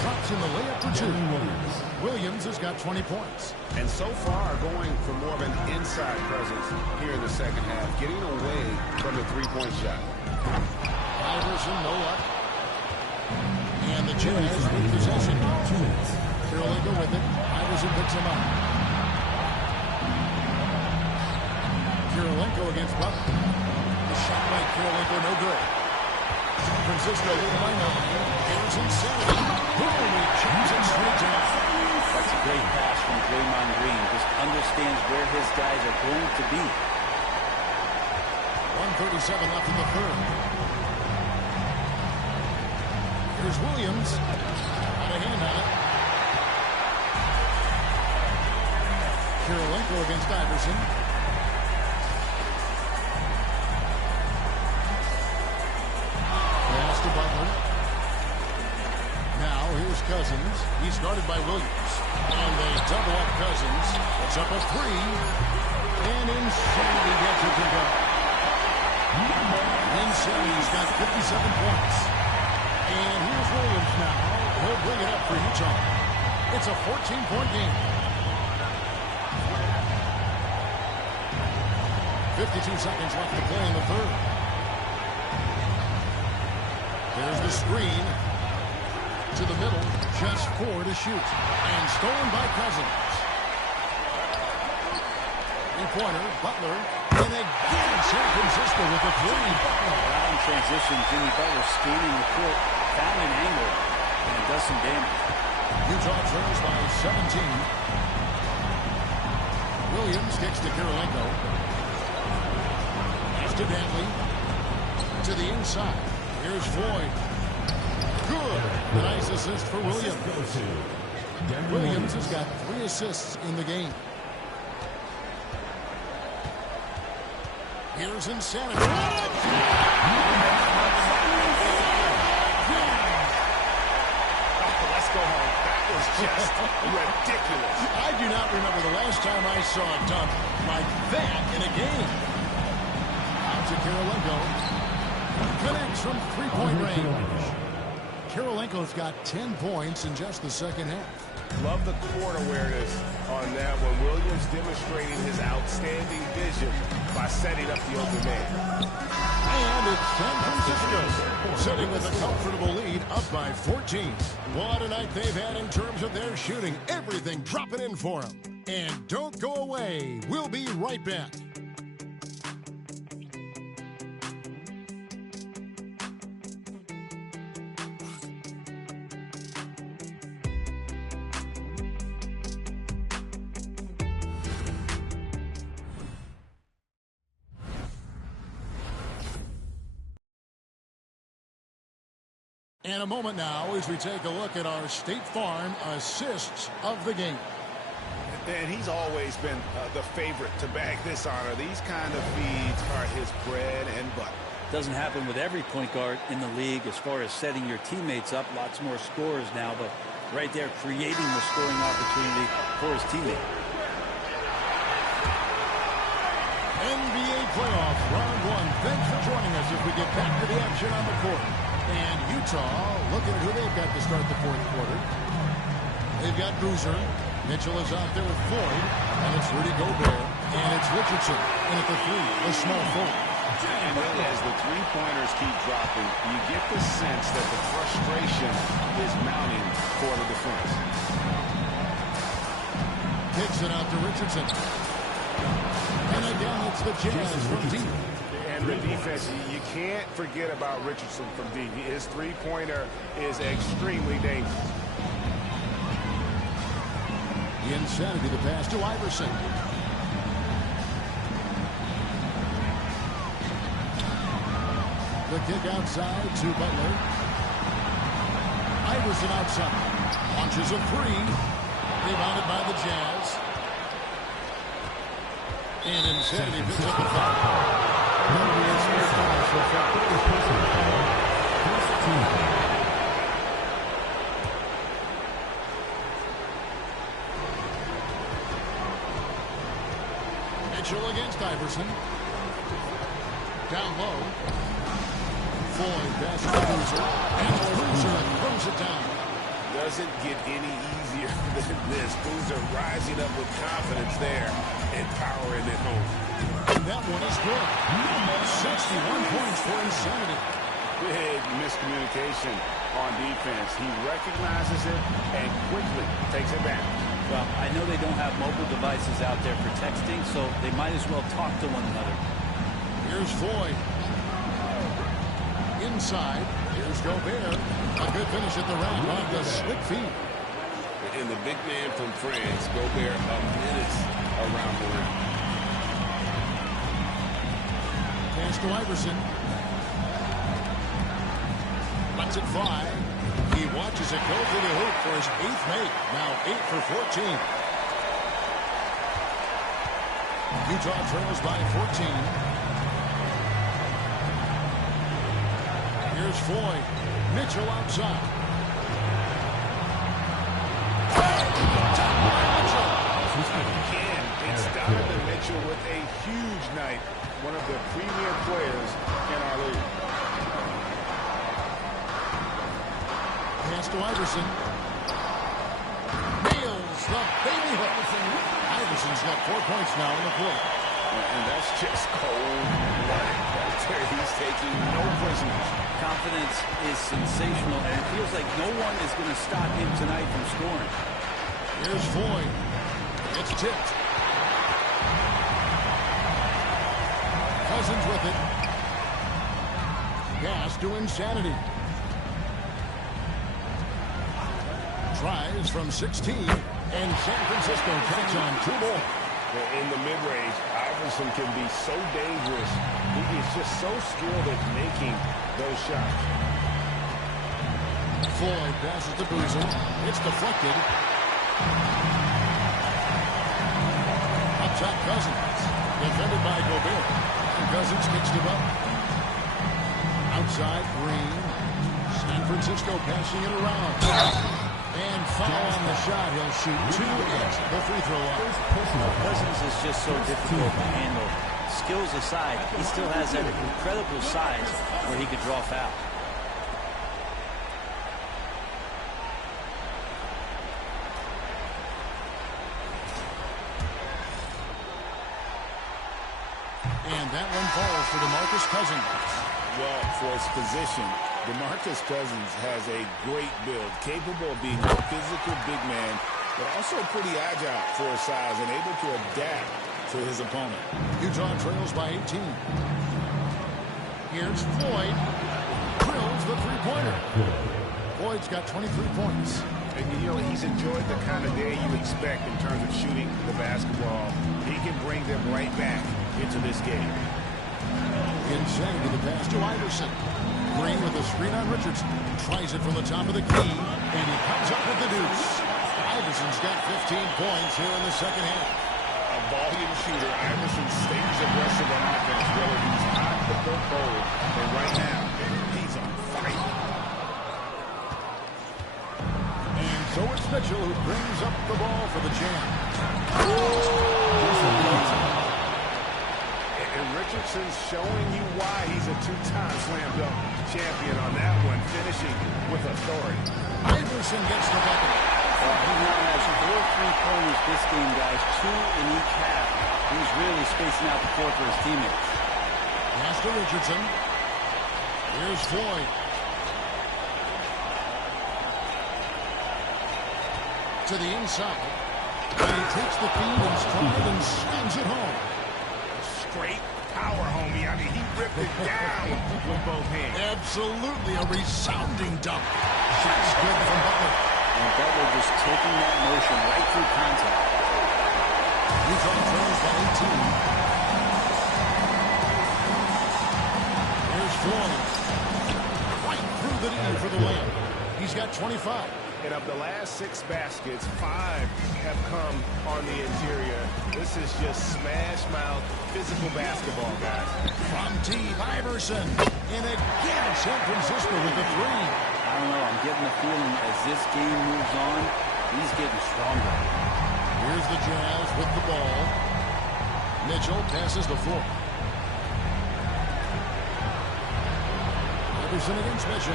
Drops in the layup for 2. Williams has got 20 points. And so far going for more of an inside presence here in the second half, getting away from the 3-point shot. Iverson, no luck. And the Jazz with possession. 2 minutes. Kirilenko with it. Iverson picks him up. Kirilenko against Butler. The shot by Kirilenko, no good. San Francisco leading by 9. Here's Insanity. Boom, he chips it straight down. That's a great pass from Draymond Green. Just understands where his guys are going to be. 1:37 left in the 3rd. Here's Williams. Out of hand on it. Kirilenko against Iverson. Pass to Butler. Now here's Cousins. He's guarded by Williams. And they double up Cousins. It's up a 3. And Insanity gets it to go. Insanity's got 57 points. And here's Williams now. He'll bring it up for Utah. It's a 14-point game. 52 seconds left to play in the 3rd. There's the screen. To the middle. Just 4 to shoot. And stolen by Cousins. Three-pointer, Butler. And again, San Francisco with a three. In transition, Jimmy Butler skating the court, found an angle, and does some damage. Utah trails by 17. Williams kicks to Kirilenko. Pass to Dantley. To the inside. Here's Floyd. Good. A nice assist for Williams. Williams has got 3 assists in the game. Here's Insanity. Let's go home. That was just ridiculous. I do not remember the last time I saw a dunk like that in a game. Out to Kirilenko. Connects from three-point range. Kirilenko's got 10 points in just the second half. Love the court awareness on that one. Williams demonstrating his outstanding vision by setting up the open man. And it's San Francisco sitting with a comfortable lead up by 14. What a night they've had in terms of their shooting. Everything dropping in for them. And don't go away. We'll be right back. And a moment now as we take a look at our State Farm assists of the game. And he's always been the favorite to bag this honor. These kind of feeds are his bread and butter. Doesn't happen with every point guard in the league as far as setting your teammates up. Lots more scorers now, but right there creating the scoring opportunity for his teammate. NBA playoff round 1. Thanks for joining us as we get back to the action on the court. And Utah looking at who they've got to start the fourth quarter. They've got Boozer. Mitchell is out there with Floyd. And it's Rudy Gobert. And it's Richardson. And at the 3, a small forward. And really, as the three-pointers keep dropping, you get the sense that the frustration is mounting for the defense. Kicks it out to Richardson. And again, it's the Jazz from deep. And the defense, you can't forget about Richardson from deep. His three-pointer is extremely dangerous. The Insanity, the pass to Iverson. The kick outside to Butler. Iverson outside. Launches a 3. Rebounded by the Jazz. And Insanity picks up the foul. Mitchell against Iverson. Down low. Floyd passes to Boozer. And Boozer throws it down. Doesn't get any easier than this. Boozer rising up with confidence there and powering it home. And that one is good. 61 points for Insanity. Big miscommunication on defense. He recognizes it and quickly takes it back. Well, I know they don't have mobile devices out there for texting, so they might as well talk to one another. Here's Floyd. Inside. Here's Gobert. A good finish at the rack on the slick feed. And the big man from France, Gobert, a menace around the rim. Pass to Iverson. Lets it fly. He watches it go through the hoop for his 8th make. Now 8 for 14. Utah trails by 14. Here's Floyd. Mitchell outside. Again, it's Donovan Mitchell with a huge night. One of the premier players in our league. Pass to Iverson. Nails the baby hook. Iverson's got 4 points now in the quarter. And that's just cold-blooded right there. He's taking no prisoners. confidence is sensational, and it feels like no one is going to stop him tonight from scoring. Here's Floyd. It's tipped. Cousins with it. Pass to Insanity. Tries from 16, and San Francisco takes on 2 more. In the mid-range, Iverson can be so dangerous. He is just so skilled at making those shots. Floyd passes to Boozer. It's deflected. Up top, Cousins. Defended by Gobert. And Cousins kicks it up. Outside, Green. San Francisco passing it around. And foul on the shot. He'll shoot 2 at the free throw line. Cousins is just so difficult to handle. Skills aside, he still has that incredible size where he could draw foul. And that one falls for DeMarcus Cousins. Well, for his position, DeMarcus Cousins has a great build, capable of being a physical big man, but also pretty agile for his size and able to adapt to his opponent. Utah trails by 18. Here's Floyd. Drills the three-pointer. Floyd's got 23 points. And you know, he's enjoyed the kind of day you expect in terms of shooting the basketball. He can bring them right back into this game. Insanity, the pass to Iverson. Green with a screen on Richardson. Tries it from the top of the key, and he comes up with the deuce. Iverson's got 15 points here in the second half. A volume shooter, Iverson stays aggressive on offense, whether he's hot or cold. And right now, he's on fire. And so it's Mitchell who brings up the ball for the jam. And Richardson's showing you why he's a 2-time slam dunk champion on that one, finishing with authority. Iverson gets the bucket. He now has 4 3-pointers this game, guys, 2 in each half. He's really spacing out the court for his teammates. Pass to Richardson. Here's Floyd. To the inside. And he takes the feed and stride and slams it home. Straight power, homie. I mean, he ripped it down with both hands. Absolutely a resounding dunk. Shot's good from Butler. And Butler just taking that motion right through contact. Utah trails by 18. Here's Floyd. Right through the knee for the layup. He's got 25. And of the last 6 baskets, 5 have come on the interior. This is just smash mouth physical basketball, guys. From deep, Iverson. And again, San Francisco with the 3. I don't know. I'm getting the feeling as this game moves on, he's getting stronger. Here's the Jazz with the ball. Mitchell passes the floor. Iverson against Mitchell.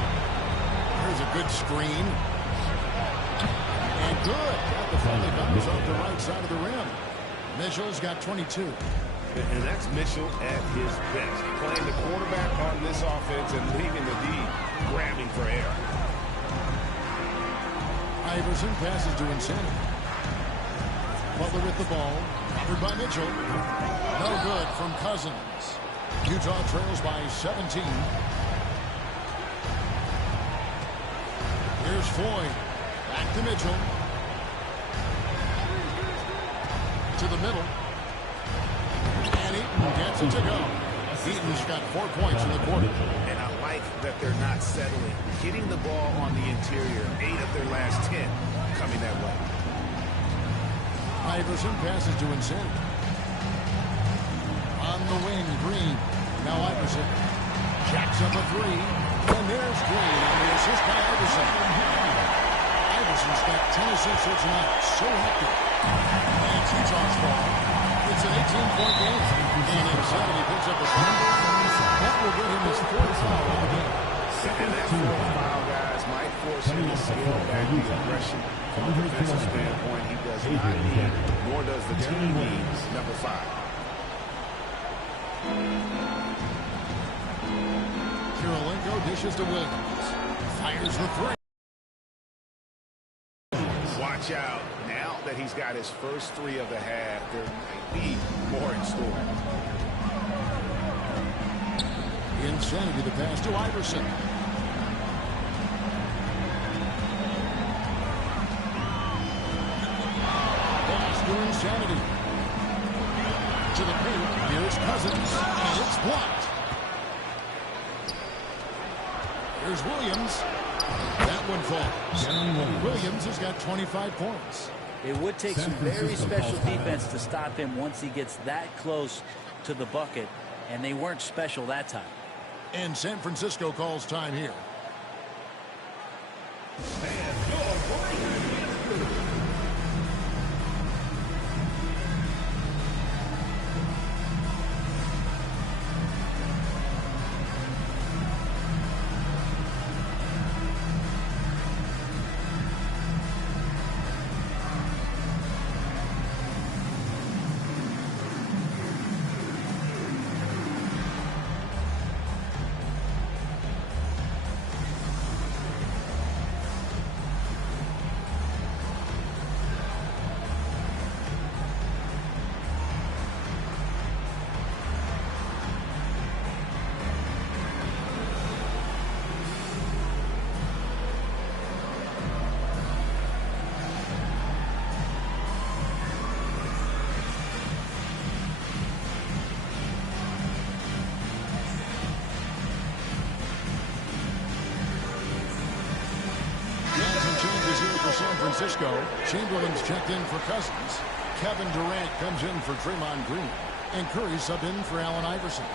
Here's a good screen. And good. Got the friendly bounce off the right side of the rim. Mitchell's got 22. And that's Mitchell at his best. Playing the quarterback on this offense and leaving the D grabbing for air. Iverson passes to Insanity. Butler with the ball. Covered by Mitchell. No good from Cousins. Utah trails by 17. Here's Floyd. Back to Mitchell. To the middle. And Eaton gets it to go. Eaton's got 4 points in the quarter. And I like that they're not settling. Hitting the ball on the interior. 8 of their last 10 coming that way. Iverson passes to Insanity. On the wing, Green. Now Iverson. Jacks up a 3. And there's Green on the assist by Iverson. Iverson's got 10 assists here tonight. So active. And it's Utah's ball. It's an 18-point game. And Insanity picks up the foul. That will get him his 4th foul of the game. And that 4th foul, guys, might force him to scale back the aggression. From a defensive standpoint, he does not need, nor does the team need, number 5. Kirilenko dishes to Williams. Fires the three. Watch out. Now that he's got his first three of the half, there might be more in store. Insanity the pass to Iverson. Pass to Insanity. To the paint. Here's Cousins. And it's blocked. Here's Williams. That one falls. Williams has got 25 points. It would take some very special defense to stop him once he gets that close to the bucket, and they weren't special that time. And San Francisco calls time here. San Francisco. Chamberlain's checked in for Cousins. Kevin Durant comes in for Draymond Green. And Curry subbed in for Allen Iverson.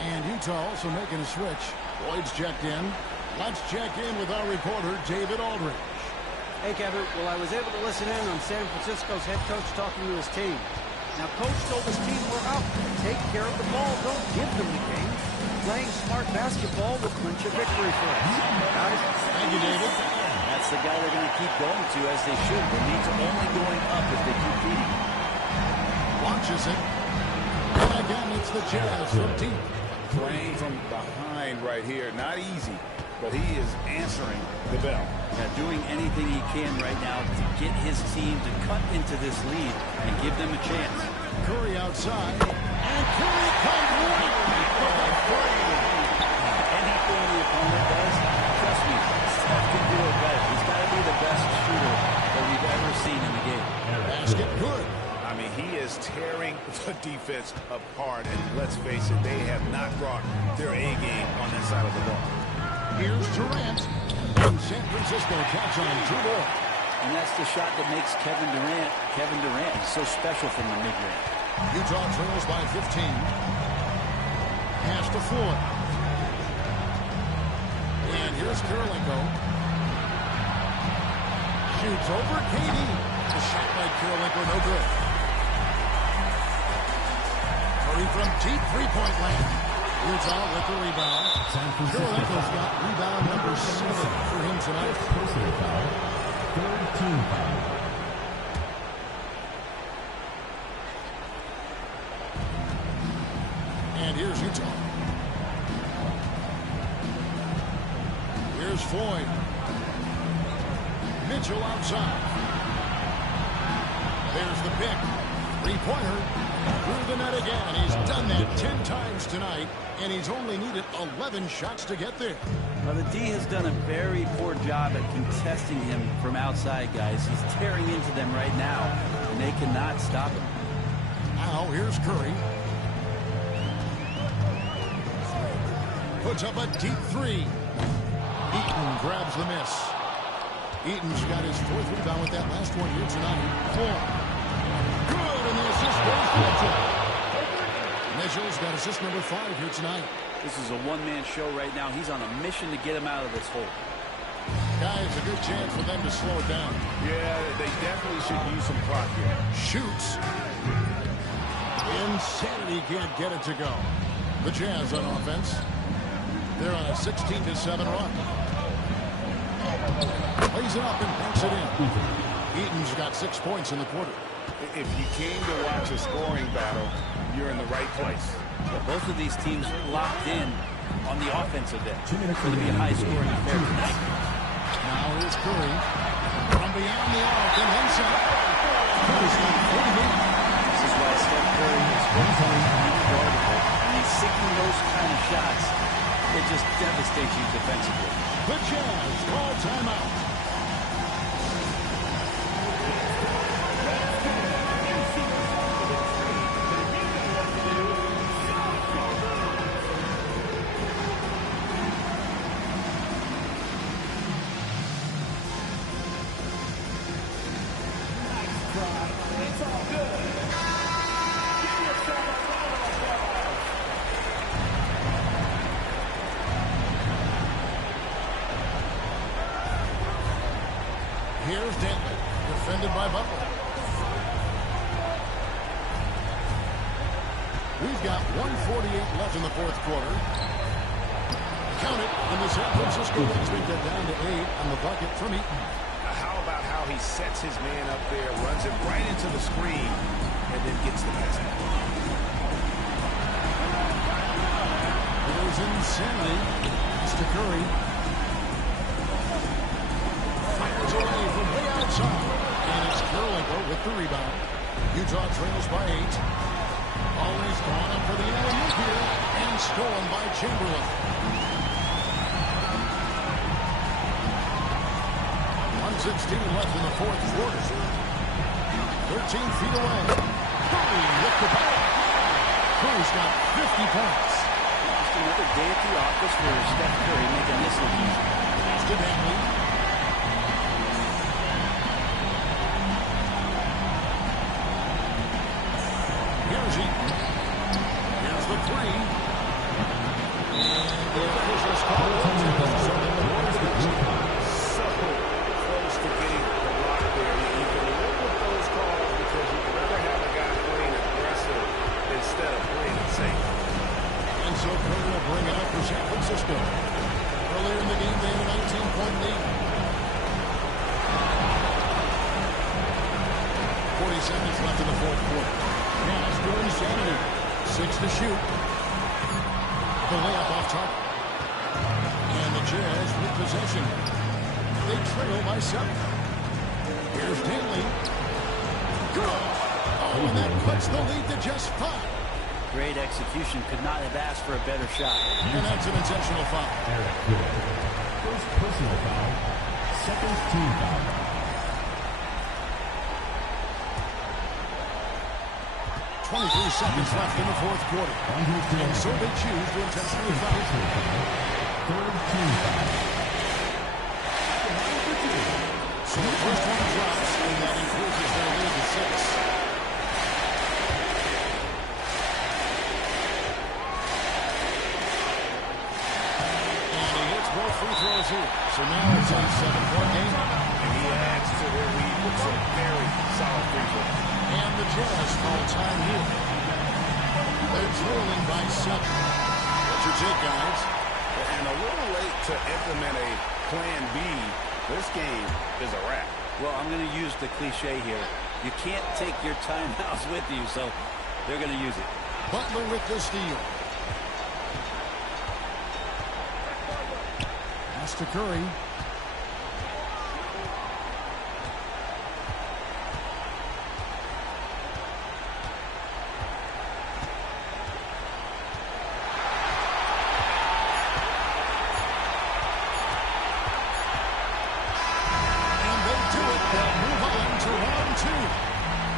And Utah also making a switch. Lloyd's checked in. Let's check in with our reporter, David Aldridge. Hey, Kevin. Well, I was able to listen in on San Francisco's head coach talking to his team. Now, coach told his team we're out. Take care of the ball. Don't give them the game. Playing smart basketball will clinch a victory for us. Guys, thank you, David. That's the guy they're going to keep going to, as they should. The lead's only going up if they keep feeding. Launches it. And again, it's the Jazz from deep. Playing from behind right here. Not easy, but he is answering the bell. Yeah, doing anything he can right now to get his team to cut into this lead and give them a chance. Curry outside. And Curry comes right back for the three. Anything the opponent does, trust me, Steph can do it better. He's got to be the best shooter that we've ever seen in the game. Basket good. I mean, he is tearing the defense apart. And let's face it, they have not brought their A game on that side of the ball. Here's Durant. And San Francisco taps on two more. And that's the shot that makes Kevin Durant so special from the mid-range. Utah trails by 15. Pass to Floyd. And here's Kirilenko. Shoots over KD. A shot by Kirilenko, no good. Curry from deep three-point land. Utah with the rebound. Kirilenko's got rebound number 7 for him tonight. Personal foul. Third team foul. And here's Utah. Here's Floyd. Mitchell outside. There's the pick. Three-pointer. Through the net again. He's done that 10 times tonight, and he's only needed 11 shots to get there. Well, the D has done a very poor job at contesting him from outside, guys. He's tearing into them right now, and they cannot stop him. Now, here's Curry. Puts up a deep three. Eaton grabs the miss. Eaton's got his 4th rebound with that last one here tonight. 4. Good, and the assist goes to Mitchell. Mitchell's got assist number 5 here tonight. This is a one-man show right now. He's on a mission to get him out of this hole. Guys, a good chance for them to slow it down. Yeah, they definitely should use some clock here. Shoots. Insanity can't get it to go. The Jazz on offense. They're on a 16-7 run. Plays it up and banks it in. Eaton's got 6 points in the quarter. If you came to watch a scoring battle, you're in the right place. Both of these teams locked in, on the offensive end. It's going to be a high-scoring affair tonight. Now here's Curry. From beyond the arc and inside. Curry's got 48. This is why Steph Curry is unguardable. And he's sinking those kind of shots. It just devastates you defensively. The Jazz call timeout. Here's Dantley, defended by Butler. We've got 1:48 left in the fourth quarter. Count it, and the San Francisco Kings get down to 8 on the bucket from Eaton. How about how he sets his man up there, runs it right into the screen, and then gets the basket. Here's insanity. It's to Curry. Fires away from way outside. And it's Kerlingo with the rebound. Utah trails by 8. Always gone up for the alley-oop here. And stolen by Chamberlain. 1:16 left in the fourth quarter. 13 feet away. Curry with the ball. Curry's got 50 points. Just another day at the office for Steph Curry making this look easy. Pass to Dantley. Here's Eaton. Here's the three. And the officials call it. So the Warriors get so close to getting the block there. You can live with those calls because you'd rather have a guy playing aggressive instead of playing it safe. And so Curry will bring it up for San Francisco. Earlier in the game, they had a 19-point lead. 40 seconds left in the fourth quarter. Pass to Insanity. 6 to shoot. The layup off target. And the Jazz with possession. They trail by 7. Here's Dantley. Good. Oh, and that cuts the lead to just 5. Great execution. Could not have asked for a better shot. And that's an intentional foul. Eric Gordon. First personal foul. Second team foul. 23 seconds left in the fourth quarter. And so they choose to intentionally foul. Third team foul. So the first one drops, and that increases their lead to 6. And he hits both free throws here. So now it's a 7-point game. And he adds to their lead with some very solid free throws. And the Jazz call time here. They're trailing by 7. What's your take, guys? And a little late to implement a plan B. This game is a wrap. Well, I'm going to use the cliche here. You can't take your timeouts with you, so they're going to use it. Butler with the steal. Pass to Curry.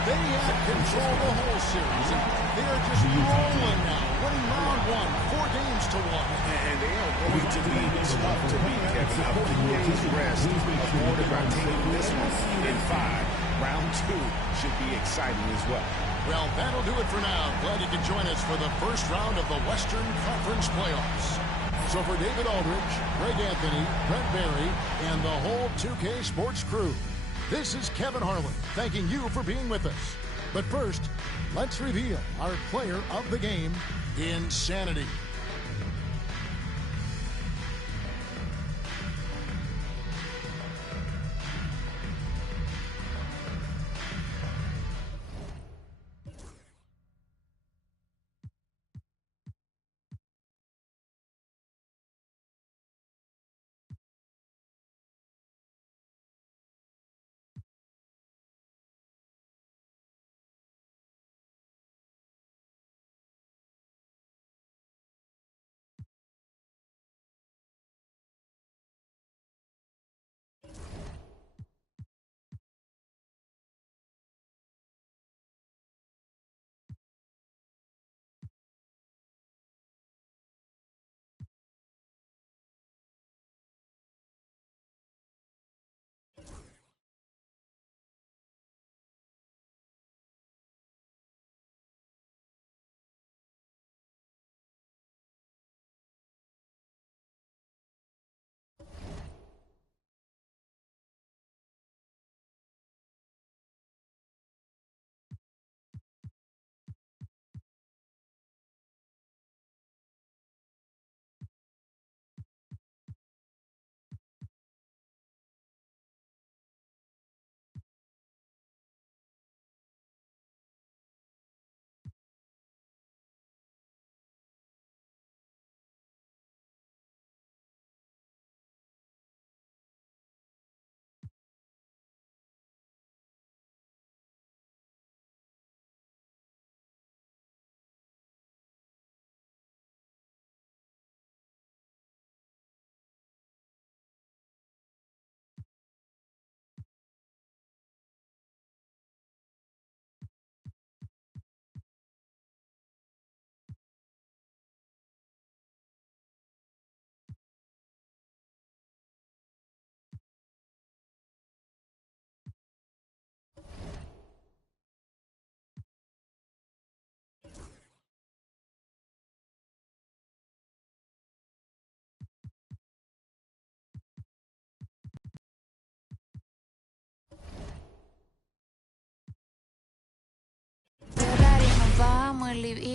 They have control the whole series. They are just rolling now, winning round 1, 4 games to 1. And they are going to be tough to beat, Kevin. A few days rest afforded by taking this one in 5. Round 2 should be exciting as well. Well, that'll do it for now. Glad you could join us for the first round of the Western Conference playoffs. So for David Aldridge, Greg Anthony, Brent Barry, and the whole 2K Sports crew, this is Kevin Harlan thanking you for being with us. But first, let's reveal our player of the game, Insanity.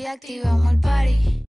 activamos el party.